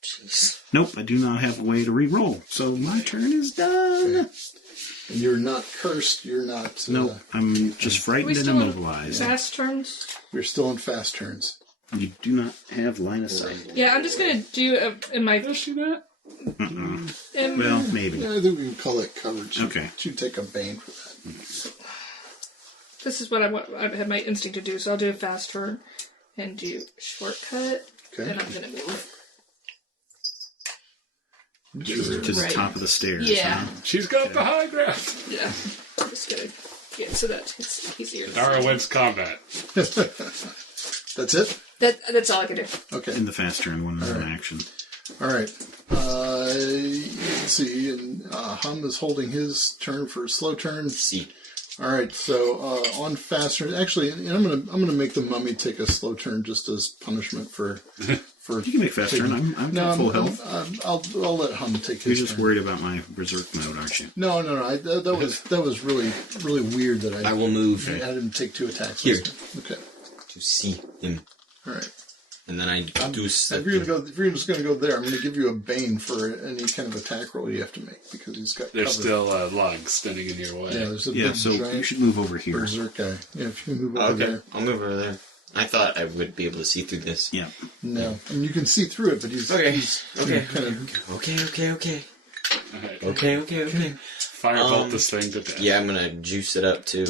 Jeez. Nope, I do not have a way to re-roll. So my turn is done. Okay. And you're not cursed. You're not. Nope, I'm just Are frightened we and still in immobilized. fast turns? You're still in fast turns. You do not have line of sight. Yeah, I'm just gonna do in my. Does she not? Well, maybe. Yeah, I think we can call it coverage. Okay. You take a bane for that. This is what I had my instinct to do, so I'll do a fast turn and do shortcut, Okay. and I'm gonna move. To the Right. top of the stairs. Yeah. Huh? She's got the high ground. Yeah, I'm just gonna get so that it's easier. to Nara see. wins combat. That's it? That's all I can do. Okay. In the fast turn, one more action. All right. Let's see. And Hum is holding his turn for a slow turn. See. All right. So on fast turn, actually, and I'm gonna make the mummy take a slow turn just as punishment for. You can make fast turn. I'm got full health. I'll let Hum take You're his just turn. worried about my berserk mode, aren't you? No. That was really weird that I will move I had him take 2 attacks. Here. Okay. to see him. All right. And then I do If you're just going to go there, I'm going to give you a bane for any kind of attack roll you have to make because he's got. There's cover. still lugs standing in your way. Yeah, there's a Yeah, big so giant you should move over here. berserk guy. Yeah, if you move over okay, there. I'll move over there. I thought I would be able to see through this. Yeah. No, I mean you can see through it, but he's Okay. he's Okay. kind of. Okay. Alright. Okay. Firebolt this thing to death. Yeah, I'm gonna juice it up too.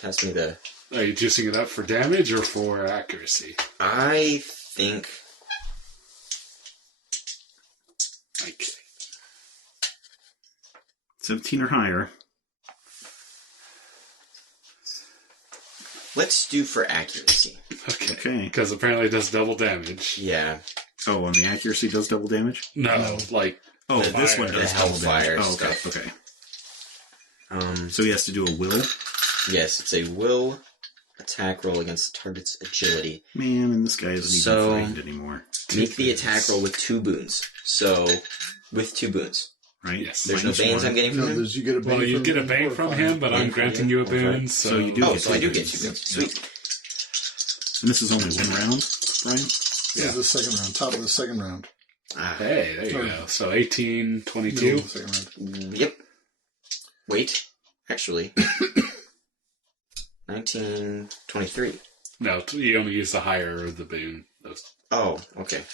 Pass me the. Are you juicing it up for damage or for accuracy? I think. Like, 17 or higher. Let's do for accuracy. Okay. because apparently it does double damage. Yeah. Oh, and the accuracy does double damage? No, like Oh, The- this one the does double hellfire damage. Oh, okay. stuff. Okay. So he has to do a will? Yes, it's a will attack roll against the target's agility. Man, and this guy isn't So- even frightened anymore. Make the attack roll with 2 boons. So, with 2 boons. Right? Yes. There's Minus no banes 1. I'm getting No, from him? there's you get a bane. well, you from get a him bane or from fine. him, but I'm granting you a boon. So you do Oh, get so I do two get boons. 2 boons. Sweet. And this is only one round, Brian? This is the second round. Top of the second round. Ah, Hey, there you Sorry. go. So 18, Middle 22. of the second round. yep. Wait. Actually. 19, 23. No, you only use the higher of the boon. Those. Oh, okay.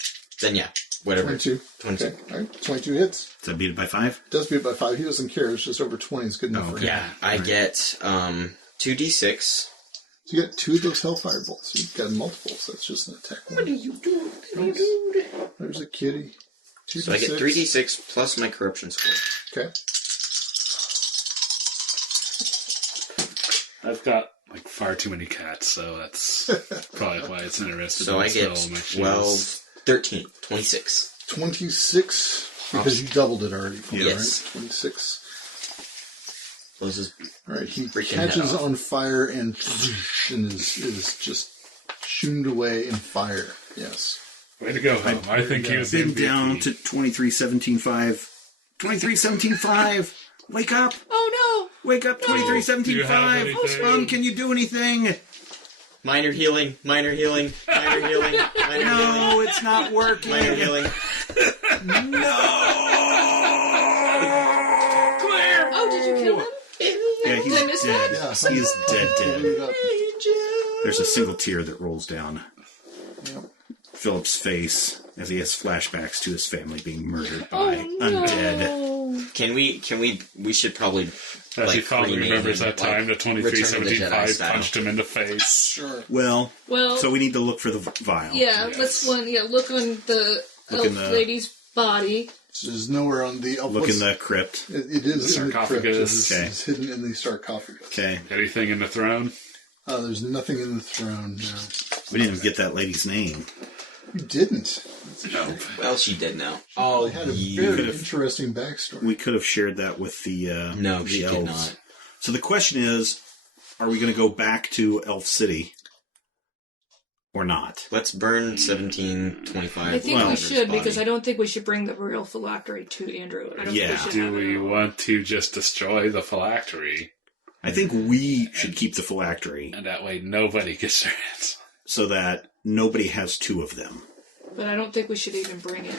Then yeah. Whatever. 22. 22. Okay. All right. 22 hits. Does that beat it by 5? Does beat by 5. He doesn't care. It's just over 20 is good enough Oh, for okay. him. Yeah, I get 2d6. So you got 2 of those hellfire bolts. You've got multiples. That's just an attack. What are you doing? There's a kitty. 2d6. So I get 3d6 plus my corruption score. Okay. I've got like far too many cats, so that's probably why it's interested. So in I get spell my shoes. 12, 13, 26. 26. Because you doubled it already. Yes. Right? 26. Closes. All right. He Freaking catches head off. on fire and is just shoomed away in fire. Yes. Way to go, Hum. I think he was the Been MVP. down to 23-17-5. 23-17-5! Wake up! Oh Wake up, Do you have 23-17-5! anything? Can you do anything? Minor healing. Minor healing. Minor healing. Minor healing. No, it's not working. Minor healing. no! Oh, did you kill him? Yeah, Did I miss that? Yeah. He's dead. Cleaned up. There's a single tear that rolls down Yep. Philip's face as he has flashbacks to his family being murdered by Oh, no. undead. Can we should probably As he probably cremate remembers him, that time the Return of the Jedi 23-17-5 style. punched him in the face. Sure. Well, Well, so we need to look for the vial. yeah, Yes. let's look on the Look in elf the- lady's body. So there's nowhere on the... Look in the crypt. It is The in the crypt. sarcophagus. Okay. It's hidden in the sarcophagus. Okay. Anything in the throne? There's nothing in the throne now. We didn't even get that lady's name. You didn't. No. Well, she did now. Oh, They had a you. very could've- interesting backstory. We could have shared that with the No, the she elves. did not. So the question is, are we going to go back to Elf City or not? Let's burn 1725. I think Well, we Whatever's should, body. because I don't think we should bring the real phylactery to Andrew. I don't Yeah. think we should Do have we it. want to just destroy the phylactery? I think we should keep the phylactery And that way nobody gets their hands. so that nobody has 2 of them. But I don't think we should even bring it.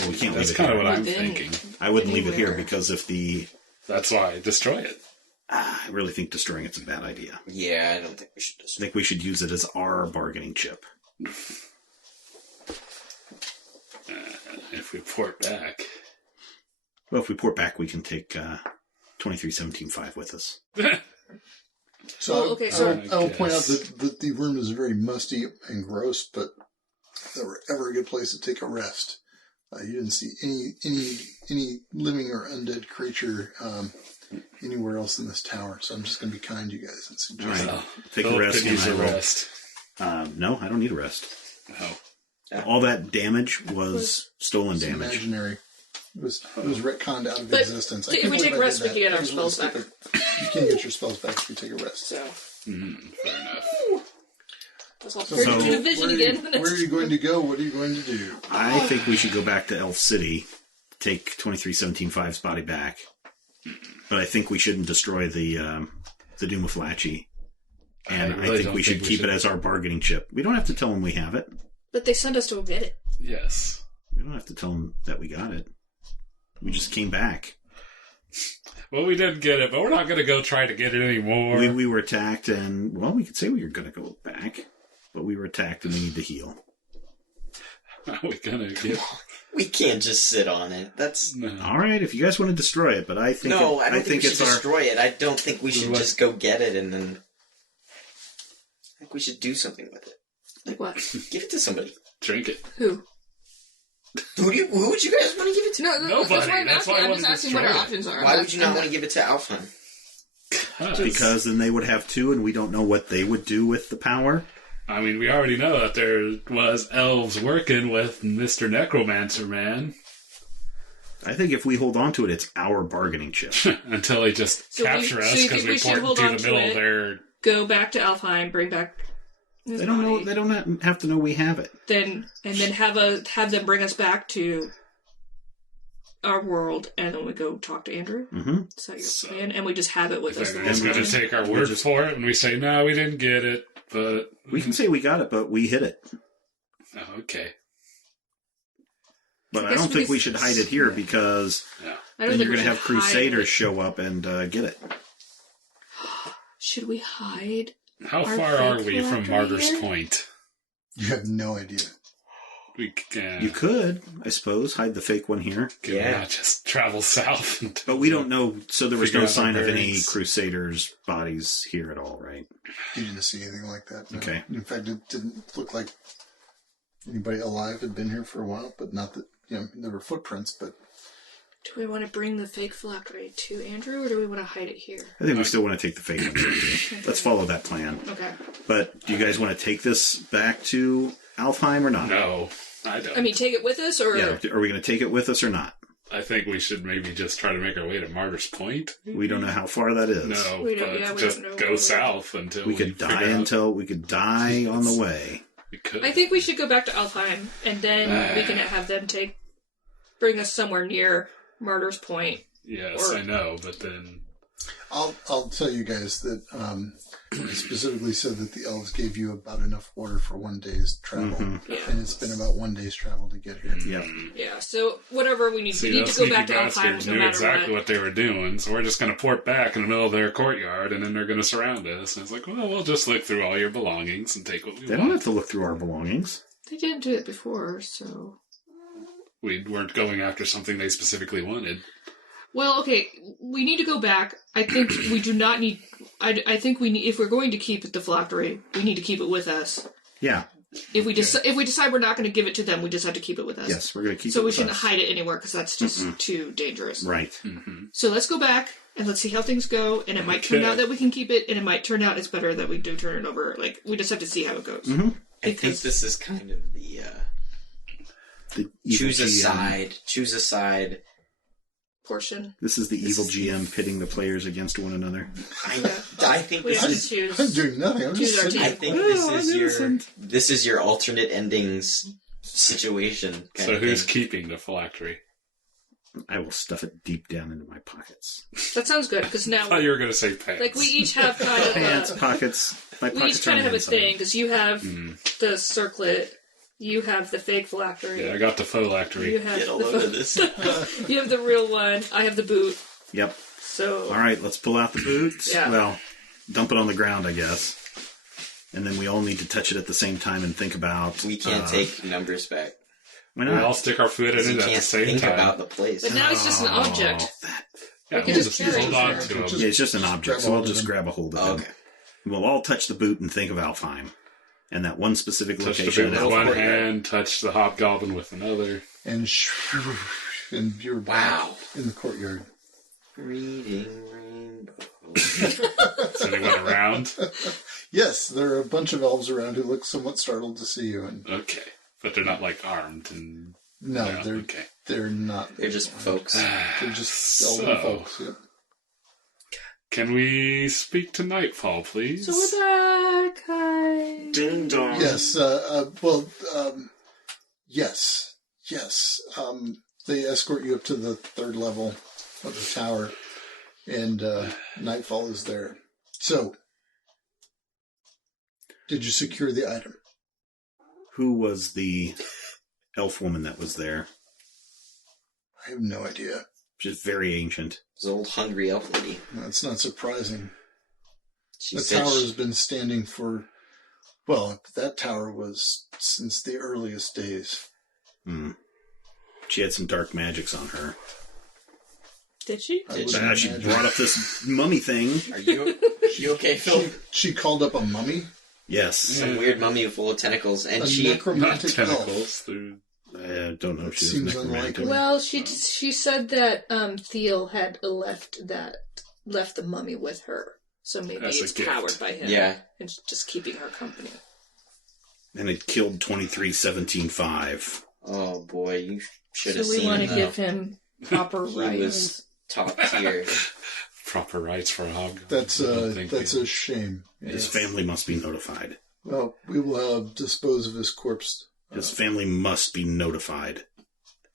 Well, we can't That's leave it kind of here. what I'm Within. thinking. I wouldn't leave it here Anywhere. because if the... That's why destroy it. I really think destroying it's a bad idea. Yeah, I don't think we should I destroy. think we should use it as our bargaining chip. If we port back. Well, if we port back, we can take 2317.5 with us. So, Well, okay, so- I will point out Yes. that the room is very musty and gross, but if there were ever a good place to take a rest, you didn't see any living or undead creature anywhere else in this tower. So I'm just going to be kind to you guys and All right. suggest Oh, Take a Philip rest. could use and a I will- rest. No, I don't need a rest. Oh. All that damage was stolen it's damage. imaginary. It was retconned out of But existence. I if can't we believe take I rest, did we that. can get That our was really spells back. stupid. You can get your spells back if you take a rest. So, Fair enough. that's all So, turn into a vision where, again. where are you going to go? What are you going to do? I think we should go back to Elf City, take 2317.5's body back. But I think we shouldn't destroy the Doomaflachi. And I really think don't we should think we keep should. it as our bargaining chip. We don't have to tell them we have it. But they sent us to go get it. Yes. We don't have to tell them that we got it. We just came back. Well, we did get it, but we're not going to go try to get it anymore. We were attacked, and, well, we could say we were going to go back. But we were attacked, and we need to heal. Are we going to get... We can't just sit on it. That's No. All right, if you guys want to destroy it, but I think no. I don't think we it's should our. destroy it. I don't think we should What? just go get it and then. I think we should do something with it. Like what? Give it to somebody. Drink it. Who? Who would you guys want to give it to? No, Nobody. That's why I I'm wanted just to asking what our destroy it. options are. Why would you not want to give it to Alfheim? Because then they would have two, and we don't know what they would do with the power. I mean, we already know that there was elves working with Mr. Necromancer Man I think if we hold on to it, it's our bargaining chip. until they just So capture so us you because think we we should port hold into on the to middle it? of their... Go back to Alfheim, bring back his They don't know. body, They don't have to know we have it. then have them bring us back to our world, and then we go talk to Andrew. Mm-hmm. Is that your So- plan? And we just have it with us. They're the just whole going to time? take our word for it, and we say, no, we didn't get it, but... We can say we got it, but we hid it. Oh, okay. But I I guess don't we think could- we should hide it here because Yeah. I don't then think you're we going to have should hide Crusaders it. show up and get it. Should we hide? How Our far are fake we from phylactery Martyr's here? Point? You have no idea. We can... You could, I suppose, hide the fake one here. Can we Yeah. not just travel south? And But we don't know, so there was Figure no out the sign of any bearings. Crusaders' bodies here at all, right? You didn't see anything like that. No. Okay. In fact, it didn't look like anybody alive had been here for a while, but not that, there were footprints, but Do we want to bring the fake phylactery to Andrew, or do we want to hide it here? I think we still want to take the fake one. Too. Let's follow that plan. Okay. But do you guys want to take this back to Alfheim or not? No, I don't. I mean, take it with us, or Yeah, are we going to take it with us or not? I think we should maybe just try to make our way to Martyr's Point. We don't know how far that is. No, We don't- but yeah, we just don't know go where- south until We could figure die out- we could die on the way. We could. I think we should go back to Alfheim, and then we can have them bring us somewhere near Martyr's Point. Yes, or- I know, but then I'll tell you guys that it specifically said that the elves gave you about enough water for 1 day's travel, Mm-hmm. Yeah. and it's been about 1 day's travel to get here. Yep. Yeah. So whatever we need, see, we need those to go sneaky back to Alfheim bastards no knew matter exactly what. what they were doing, so we're just going to port back in the middle of their courtyard, and then they're going to surround us. And it's like, well, we'll just look through all your belongings and take what we They don't want. have to look through our belongings. They didn't do it before, so. We weren't going after something they specifically wanted. Well, okay, we need to go back. I think we do not need. I think we need. If we're going to keep the phylactery, we need to keep it with us. Yeah. If we decide we're not going to give it to them, we just have to keep it with us. Yes, we're going to keep it So we with shouldn't us. hide it anywhere because that's just too dangerous. Right. Mm-hmm. So let's go back and let's see how things go. And it might turn Okay. out that we can keep it, and it might turn out it's better that we do turn it over. Like we just have to see how it goes. Mm-hmm. I think Because- this is kind of the The evil choose a GM. side. Choose a side. Portion. This is the This evil is- GM pitting the players against one another. I think We this have to is. choose. I'm doing nothing. I'm just Choose our sitting I team. think this is your alternate endings situation. Kind So of who's thing. keeping the phylactery? I will stuff it deep down into my pockets. That sounds good because I now, thought you were going to say pants. like, we each have kind Pants, of pockets. My we pockets each kind are of on have the a thing inside. because you have the circlet, You have the fake phylactery. Yeah, I got the phylactery. You have Get a load of this. You have the real one. I have the boot. Yep. So. All right, let's pull out the boots. Yeah. Well, dump it on the ground, I guess. And then we all need to touch it at the same time and think about... We can't take numbers back. Why We not? all stick our foot in You it at can't the same think time. about the place. But now it's just an object. Yeah, We can we'll just just carry hold it. on to him. Yeah, it's just an object, so I'll just grab a hold of Oh, it. okay. We'll all touch the boot and think of Alfheim. And that one specific Touch the location boot in with one Alfheim. hand, touch the hobgoblin with another. And you're back in the courtyard. Reading rainbow. So they went around. Yes, there are a bunch of elves around who look somewhat startled to see you. And Okay. But they're not, like, armed and... no, okay. they're not. They're just folks. They're just elven So- folks. Yep. Can we speak to Nightfall, please? So we're back. Hi. Ding dong. Yes. Yes. Yes. They escort you up to the 3rd level of the tower, and Nightfall is there. So, did you secure the item? Who was the elf woman that was there? I have no idea. She's very ancient. It's an old hungry elf lady. That's not surprising. She The said tower has been standing for, well, that tower was since the earliest days. She had some dark magics on her. Did she? I would She imagine. brought up this mummy thing. Are you okay, Phil? She called up a mummy? Yes. Some weird mummy full of tentacles, and A she Not necromantic elf. tentacles. They're... I don't know if she was Seems necromantic. unlikely. Well, she said that Thiel had left the mummy with her, so maybe As a it's gift. powered by him. Yeah. and just keeping her company. And it killed 23-17-5. Oh boy, you should have So we seen want to him. give him proper He rights. was top tier. Proper rights for a hog. That's a shame. His family must be notified. Well, we will dispose of his corpse. His family must be notified.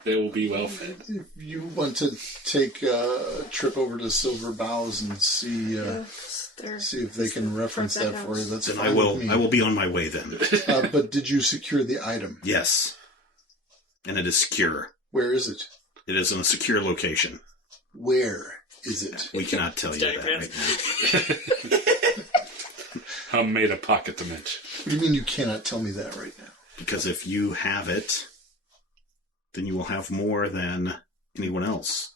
They will be well fed. If you want to take a trip over to Silver Boughs and see if they can reference that for you, that's Then fine I will. with me. I will be on my way then. But did you secure the item? Yes, and it is secure. Where is it? It is in a secure location. Where is it? We cannot tell you that right now. Hum made a pocket dimension. What do you mean you cannot tell me that right now? Because if you have it, then you will have more than anyone else.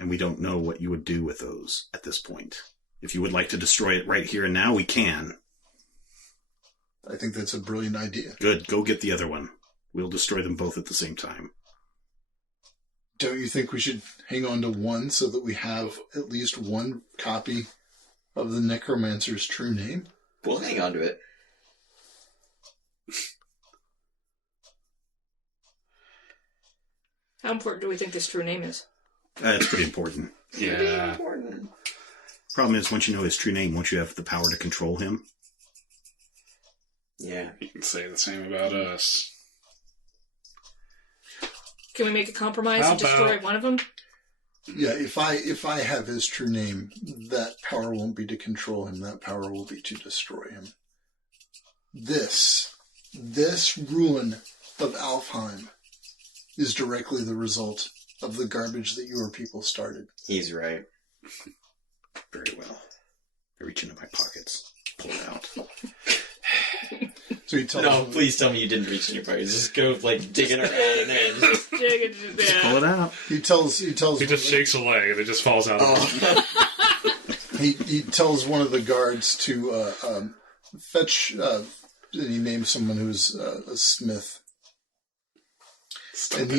And we don't know what you would do with those at this point. If you would like to destroy it right here and now, we can. I think that's a brilliant idea. Good. Go get the other one. We'll destroy them both at the same time. Don't you think we should hang on to one so that we have at least one copy of the necromancer's true name? We'll hang on to it. How important do we think this true name is? It's pretty important. Yeah. Important. Problem is, once you know his true name, won't you have the power to control him? Yeah. You can say the same about us. Can we make a compromise How and destroy about- one of them? Yeah, if I have his true name, that power won't be to control him. That power will be to destroy him. This ruin of Alfheim is directly the result of the garbage that your people started. He's right. Very well. I reach into my pockets, pull it out. So he tells No, him, please tell me you didn't reach in your pocket. Just go, like, digging around in there. And just... Just pull it out. He tells He just shakes a leg and it just falls out of him. he tells one of the guards to fetch. And he names someone who's a smith. And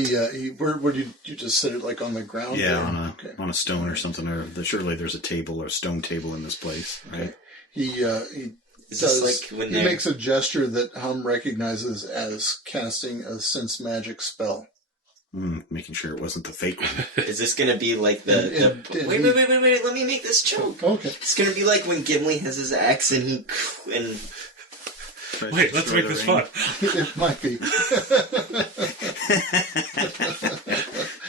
where did you just sit it, like on the ground? Yeah, there? on a stone or something. Or surely there's a table or a stone table in this place, right? Okay. He Is this like when he they're... makes a gesture that Hum recognizes as casting a sense magic spell. Making sure it wasn't the fake one. Is this gonna be like the... And Wait, let me make this joke. Okay. It's gonna be like when Gimli has his axe and he... and Wait, let's make this fun. It might be.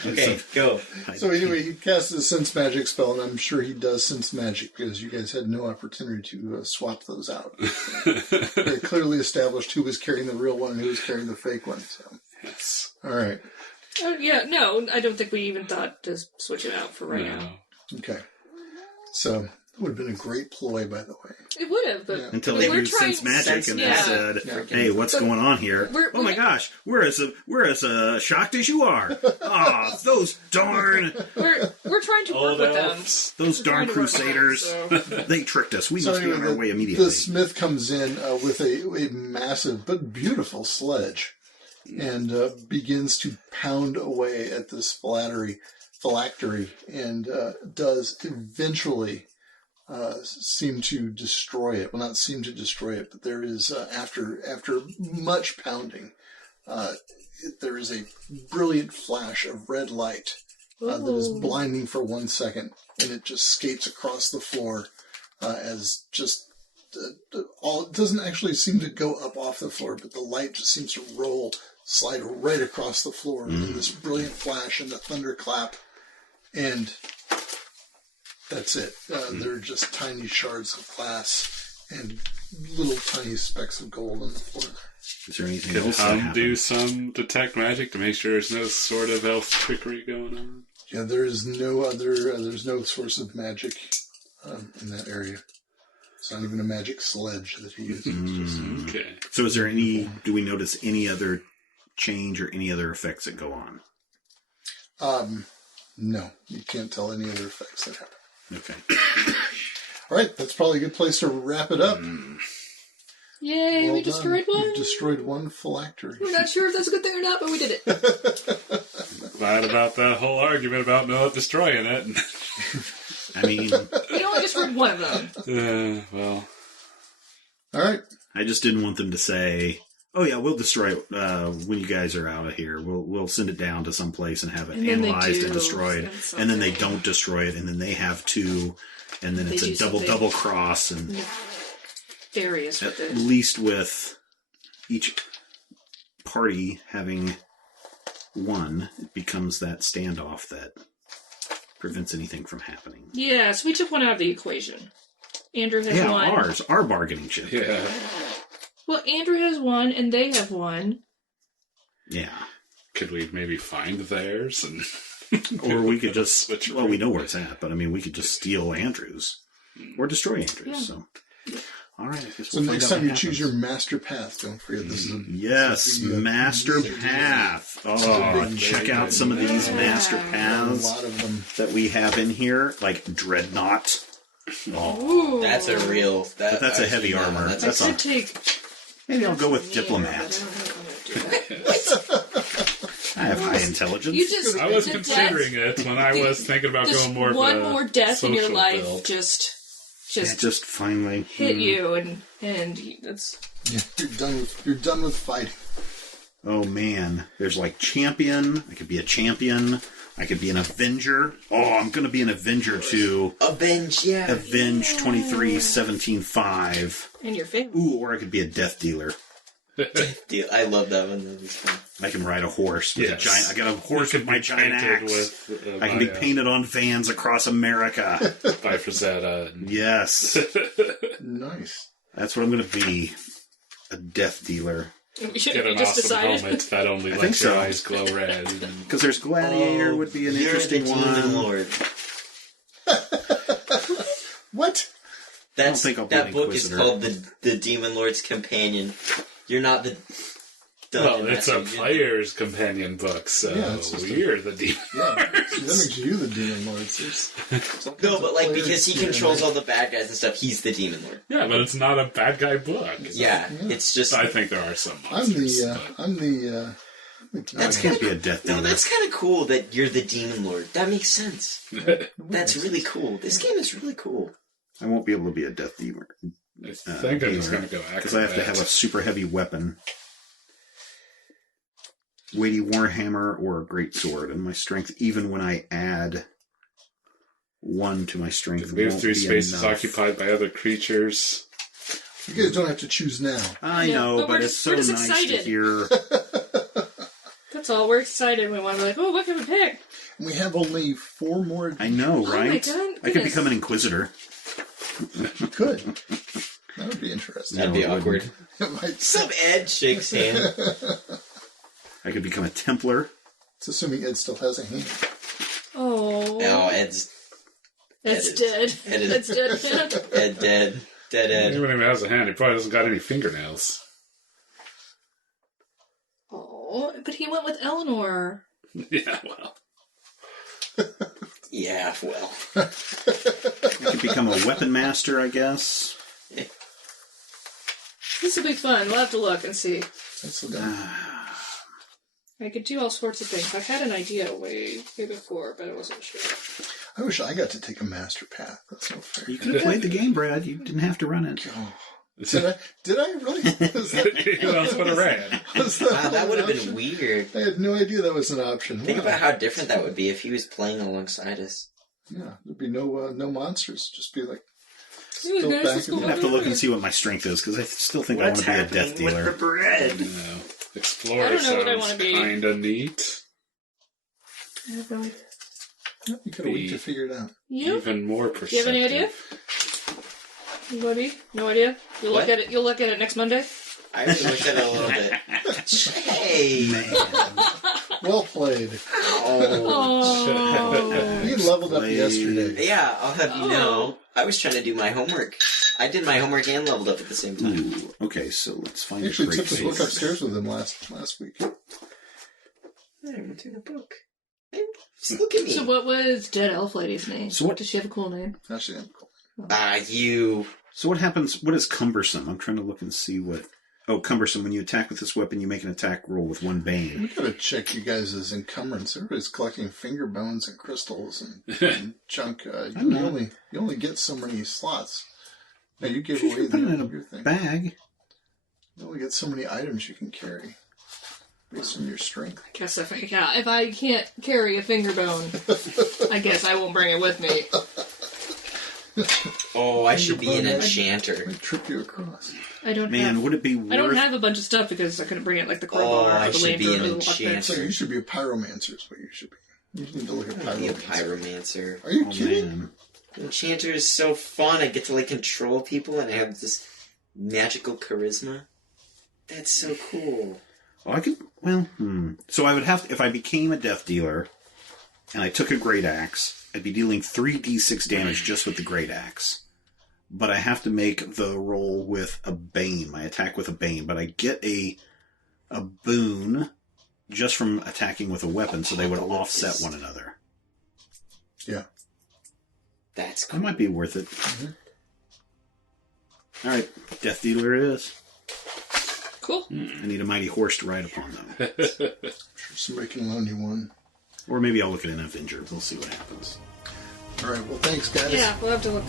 Okay, go. So anyway, he casts his sense magic spell, and I'm sure he does sense magic because you guys had no opportunity to swap those out. They clearly established who was carrying the real one and who was carrying the fake one. So. Yes. All right. No, I don't think we even thought to switch it out for right now. Okay. So it would have been a great ploy, by the way. It would have, but until they used sense magic and they said, "Hey, what's going on here? Oh my gosh, we're as shocked as you are. Ah, those darn we're trying to work with them. Those darn crusaders. They tricked us. We must be on our way immediately." The smith comes in with a massive but beautiful sledge and begins to pound away at this phylactery and does eventually seem to destroy it. Well, not seem to destroy it, but there is, after much pounding, there is a brilliant flash of red light that is blinding for 1 second, and it just skates across the floor as just it doesn't actually seem to go up off the floor, but the light just seems to slide right across the floor in this brilliant flash and a thunderclap, and that's it. There are just tiny shards of glass and little tiny specks of gold on the floor there. Is there anything Could else? Hum do some detect magic to make sure there's no sort of elf trickery going on? Yeah, there is no other. There's no source of magic in that area. It's not even a magic sledge that he uses. Okay. So, is there any? Do we notice any other change or any other effects that go on? No, you can't tell any other effects that happen. Okay. All right, that's probably a good place to wrap it up. Yay, Well we destroyed one. You've destroyed one phylactery. We're not sure if that's a good thing or not, but we did it. Glad about that whole argument about not destroying it. I mean, We only destroyed one of them. Well. All right. I just didn't want them to say, "Oh yeah, we'll destroy it when you guys are out of here. We'll send it down to some place and have it analyzed and destroyed." And then they don't destroy it, and then they have to, and then it's a double cross, and nefarious with it. At least with each party having one, it becomes that standoff that prevents anything from happening. Yeah, so we took one out of the equation. Andrew has one. Our bargaining chip. Yeah. Well, Andrew has one, and they have one. Yeah. Could we maybe find theirs? Or we could just... Well, we know where it's at, but I mean, we could just steal Andrew's. Or destroy Andrew's, Yeah. so... All right. So next time you choose your master path, don't forget this is Yes, master path. Oh, check out some of these master paths a lot of them. that we have in here, like Dreadnought. Ooh. That's a real. But that's a heavy armor. I That's could take... Maybe I'll go with Diplomat. I don't think I'm gonna do that. I have high intelligence. You just... I was the considering it when I was thinking about just going more of one a more death in your social life build. just finally hit you, and that's... Yeah, you're done with fighting. Oh man, there's like champion. I could be a champion. I could be an Avenger. Oh, I'm going to be an Avenger too. Avenge, yeah. Avenge 23-17-5. And your favorite. Ooh, or I could be a Death Dealer. Dude, I love that one. That was fun. I can ride a horse with a Yes. giant. I got a horse with my giant Painted axe. with, I can be painted on vans across America. by Frazetta. Yes, Nice. that's what I'm going to be. A Death Dealer. Get You an just awesome decided. helmet that only I lets think your so. eyes glow red. Because there's Gladiator would be an You're interesting the Demon one. Lord. What? That's, think I'll be that an book is Inquisitor. called the Demon Lord's Companion. You're not the dungeon Well, it's a master. player's companion book, so Yeah, it's just we're the demon. Yeah, that makes you the demon lord. No, but like because he controls all the bad guys and stuff, he's the Demon Lord. Yeah, but it's not a bad guy book. Yeah, it's just I think there are some I'm monsters. the That's can't kinda be a Death No, Dealer. that's kind of cool that you're the Demon Lord. That makes sense. That's really cool. This game is really cool. I won't be able to be a Death Dealer. I think I'm just going to go Because I have to have a super heavy weapon. Weighty warhammer or a great sword. And my strength, even when I add 1 to my strength, Move won't through be spaces enough. occupied by other creatures. You guys don't have to choose now. I Yeah, know, but but we're it's just- so we're just nice excited. to hear. That's all. We're excited. We want to be like, oh, what can we pick? And we have only 4 more. I know, right? Oh my God, I could become an inquisitor. You could. That would be interesting. That'd be awkward. It might. Sup, Ed? Shakes hand. I could become a Templar. It's assuming Ed still has a hand. Oh. No, Ed's dead. Ed is- Ed's dead. Ed dead. Dead Ed. Even if he has a hand, he probably doesn't got any fingernails. Oh, but he went with Eleanor. Yeah, well. Yeah, well. I could become a weapon master, I guess. This will be fun. We'll have to look and see. That's done. I could do all sorts of things. I had an idea way before, but I wasn't sure. I wish I got to take a master path. That's no fair. You could have played the game, Brad. You didn't have to run it. Oh. Did I really? That's what I ran. Wow, that would have an option? been weird. I had no idea that was an option. Think Wow. about how different that would be if he was playing alongside us. Yeah, there'd be no monsters. Just be like Hey, still guys, back let's in go the- I'd have to look and see what my strength is, because I still think I want to be a death dealer. bread? No. Explorer I don't know what I sounds wanna be. kinda neat. I have no idea. Yeah, you could have waited to figure it out. You? Even more Do perceptive. you have any idea? Anybody? No idea? You'll look What? at it. You'll look at it next Monday. I already looked at it a little bit. Hey! Well played. Oh. You leveled up Played. yesterday. Yeah, I'll have you know, I was trying to do my homework. I did my homework and leveled up at the same time. Ooh, okay, so let's find He a actually great took his book face. upstairs with him last week. I went through the book. Hey, just look at me. So what was Dead Elf Lady's name? So what- Does she have a cool name? Actually, I'm cool. You. So what happens? What is cumbersome? I'm trying to look and see what. Oh, cumbersome. When you attack with this weapon, you make an attack roll with 1 bane. We gotta check you guys' encumbrance. Everybody's collecting finger bones and crystals and junk. You only get so many slots. Now you give You away should put it in your a thing. bag. You only get so many items you can carry based on your strength. I guess if I can't carry a finger bone, I guess I won't bring it with me. Oh, I should be an Finger bone. enchanter. Might trip you across. I don't Man, have. would it be worth? I don't have a bunch of stuff because I couldn't bring it, like the crowbar Oh, or I the should be lantern an or the lockpick. enchanter. So you should be a pyromancer is what you should be. You need to look at Be a pyromancer. pyromancer. Are you Oh, kidding? man. Enchanter is so fun. I get to like control people and I have this magical charisma. That's so cool. Oh, I could. Well, So I would have if I became a death dealer, and I took a great axe, I'd be dealing 3d6 damage just with the great axe. But I have to make the roll with a bane, my attack with a bane. But I get a boon just from attacking with a weapon, so they would offset one another. Yeah. That's That cool. might be worth it. All right, death dealer it is. Cool. I need a mighty horse to ride upon them. Sure, somebody can loan you one. Or maybe I'll look at an Avenger. We'll see what happens. All right. Well, thanks, guys. Yeah, we'll have to look.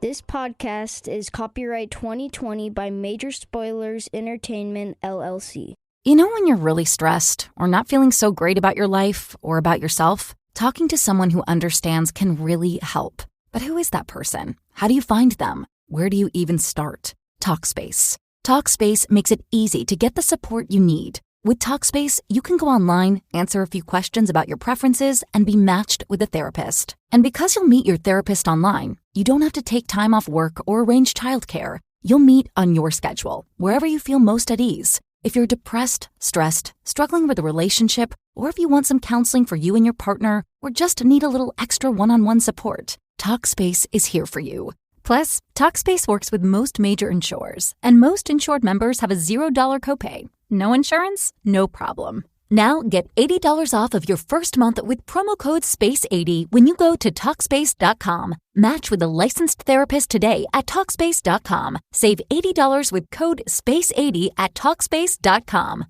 This podcast is copyright 2020 by Major Spoilers Entertainment, LLC. You know when you're really stressed or not feeling so great about your life or about yourself? Talking to someone who understands can really help. But who is that person? How do you find them? Where do you even start? Talkspace. Talkspace makes it easy to get the support you need. With Talkspace, you can go online, answer a few questions about your preferences, and be matched with a therapist. And because you'll meet your therapist online, you don't have to take time off work or arrange childcare. You'll meet on your schedule, wherever you feel most at ease. If you're depressed, stressed, struggling with a relationship, or if you want some counseling for you and your partner, or just need a little extra one-on-one support, Talkspace is here for you. Plus, Talkspace works with most major insurers, and most insured members have a $0 copay. No insurance? No problem. Now get $80 off of your first month with promo code SPACE80 when you go to Talkspace.com. Match with a licensed therapist today at Talkspace.com. Save $80 with code SPACE80 at Talkspace.com.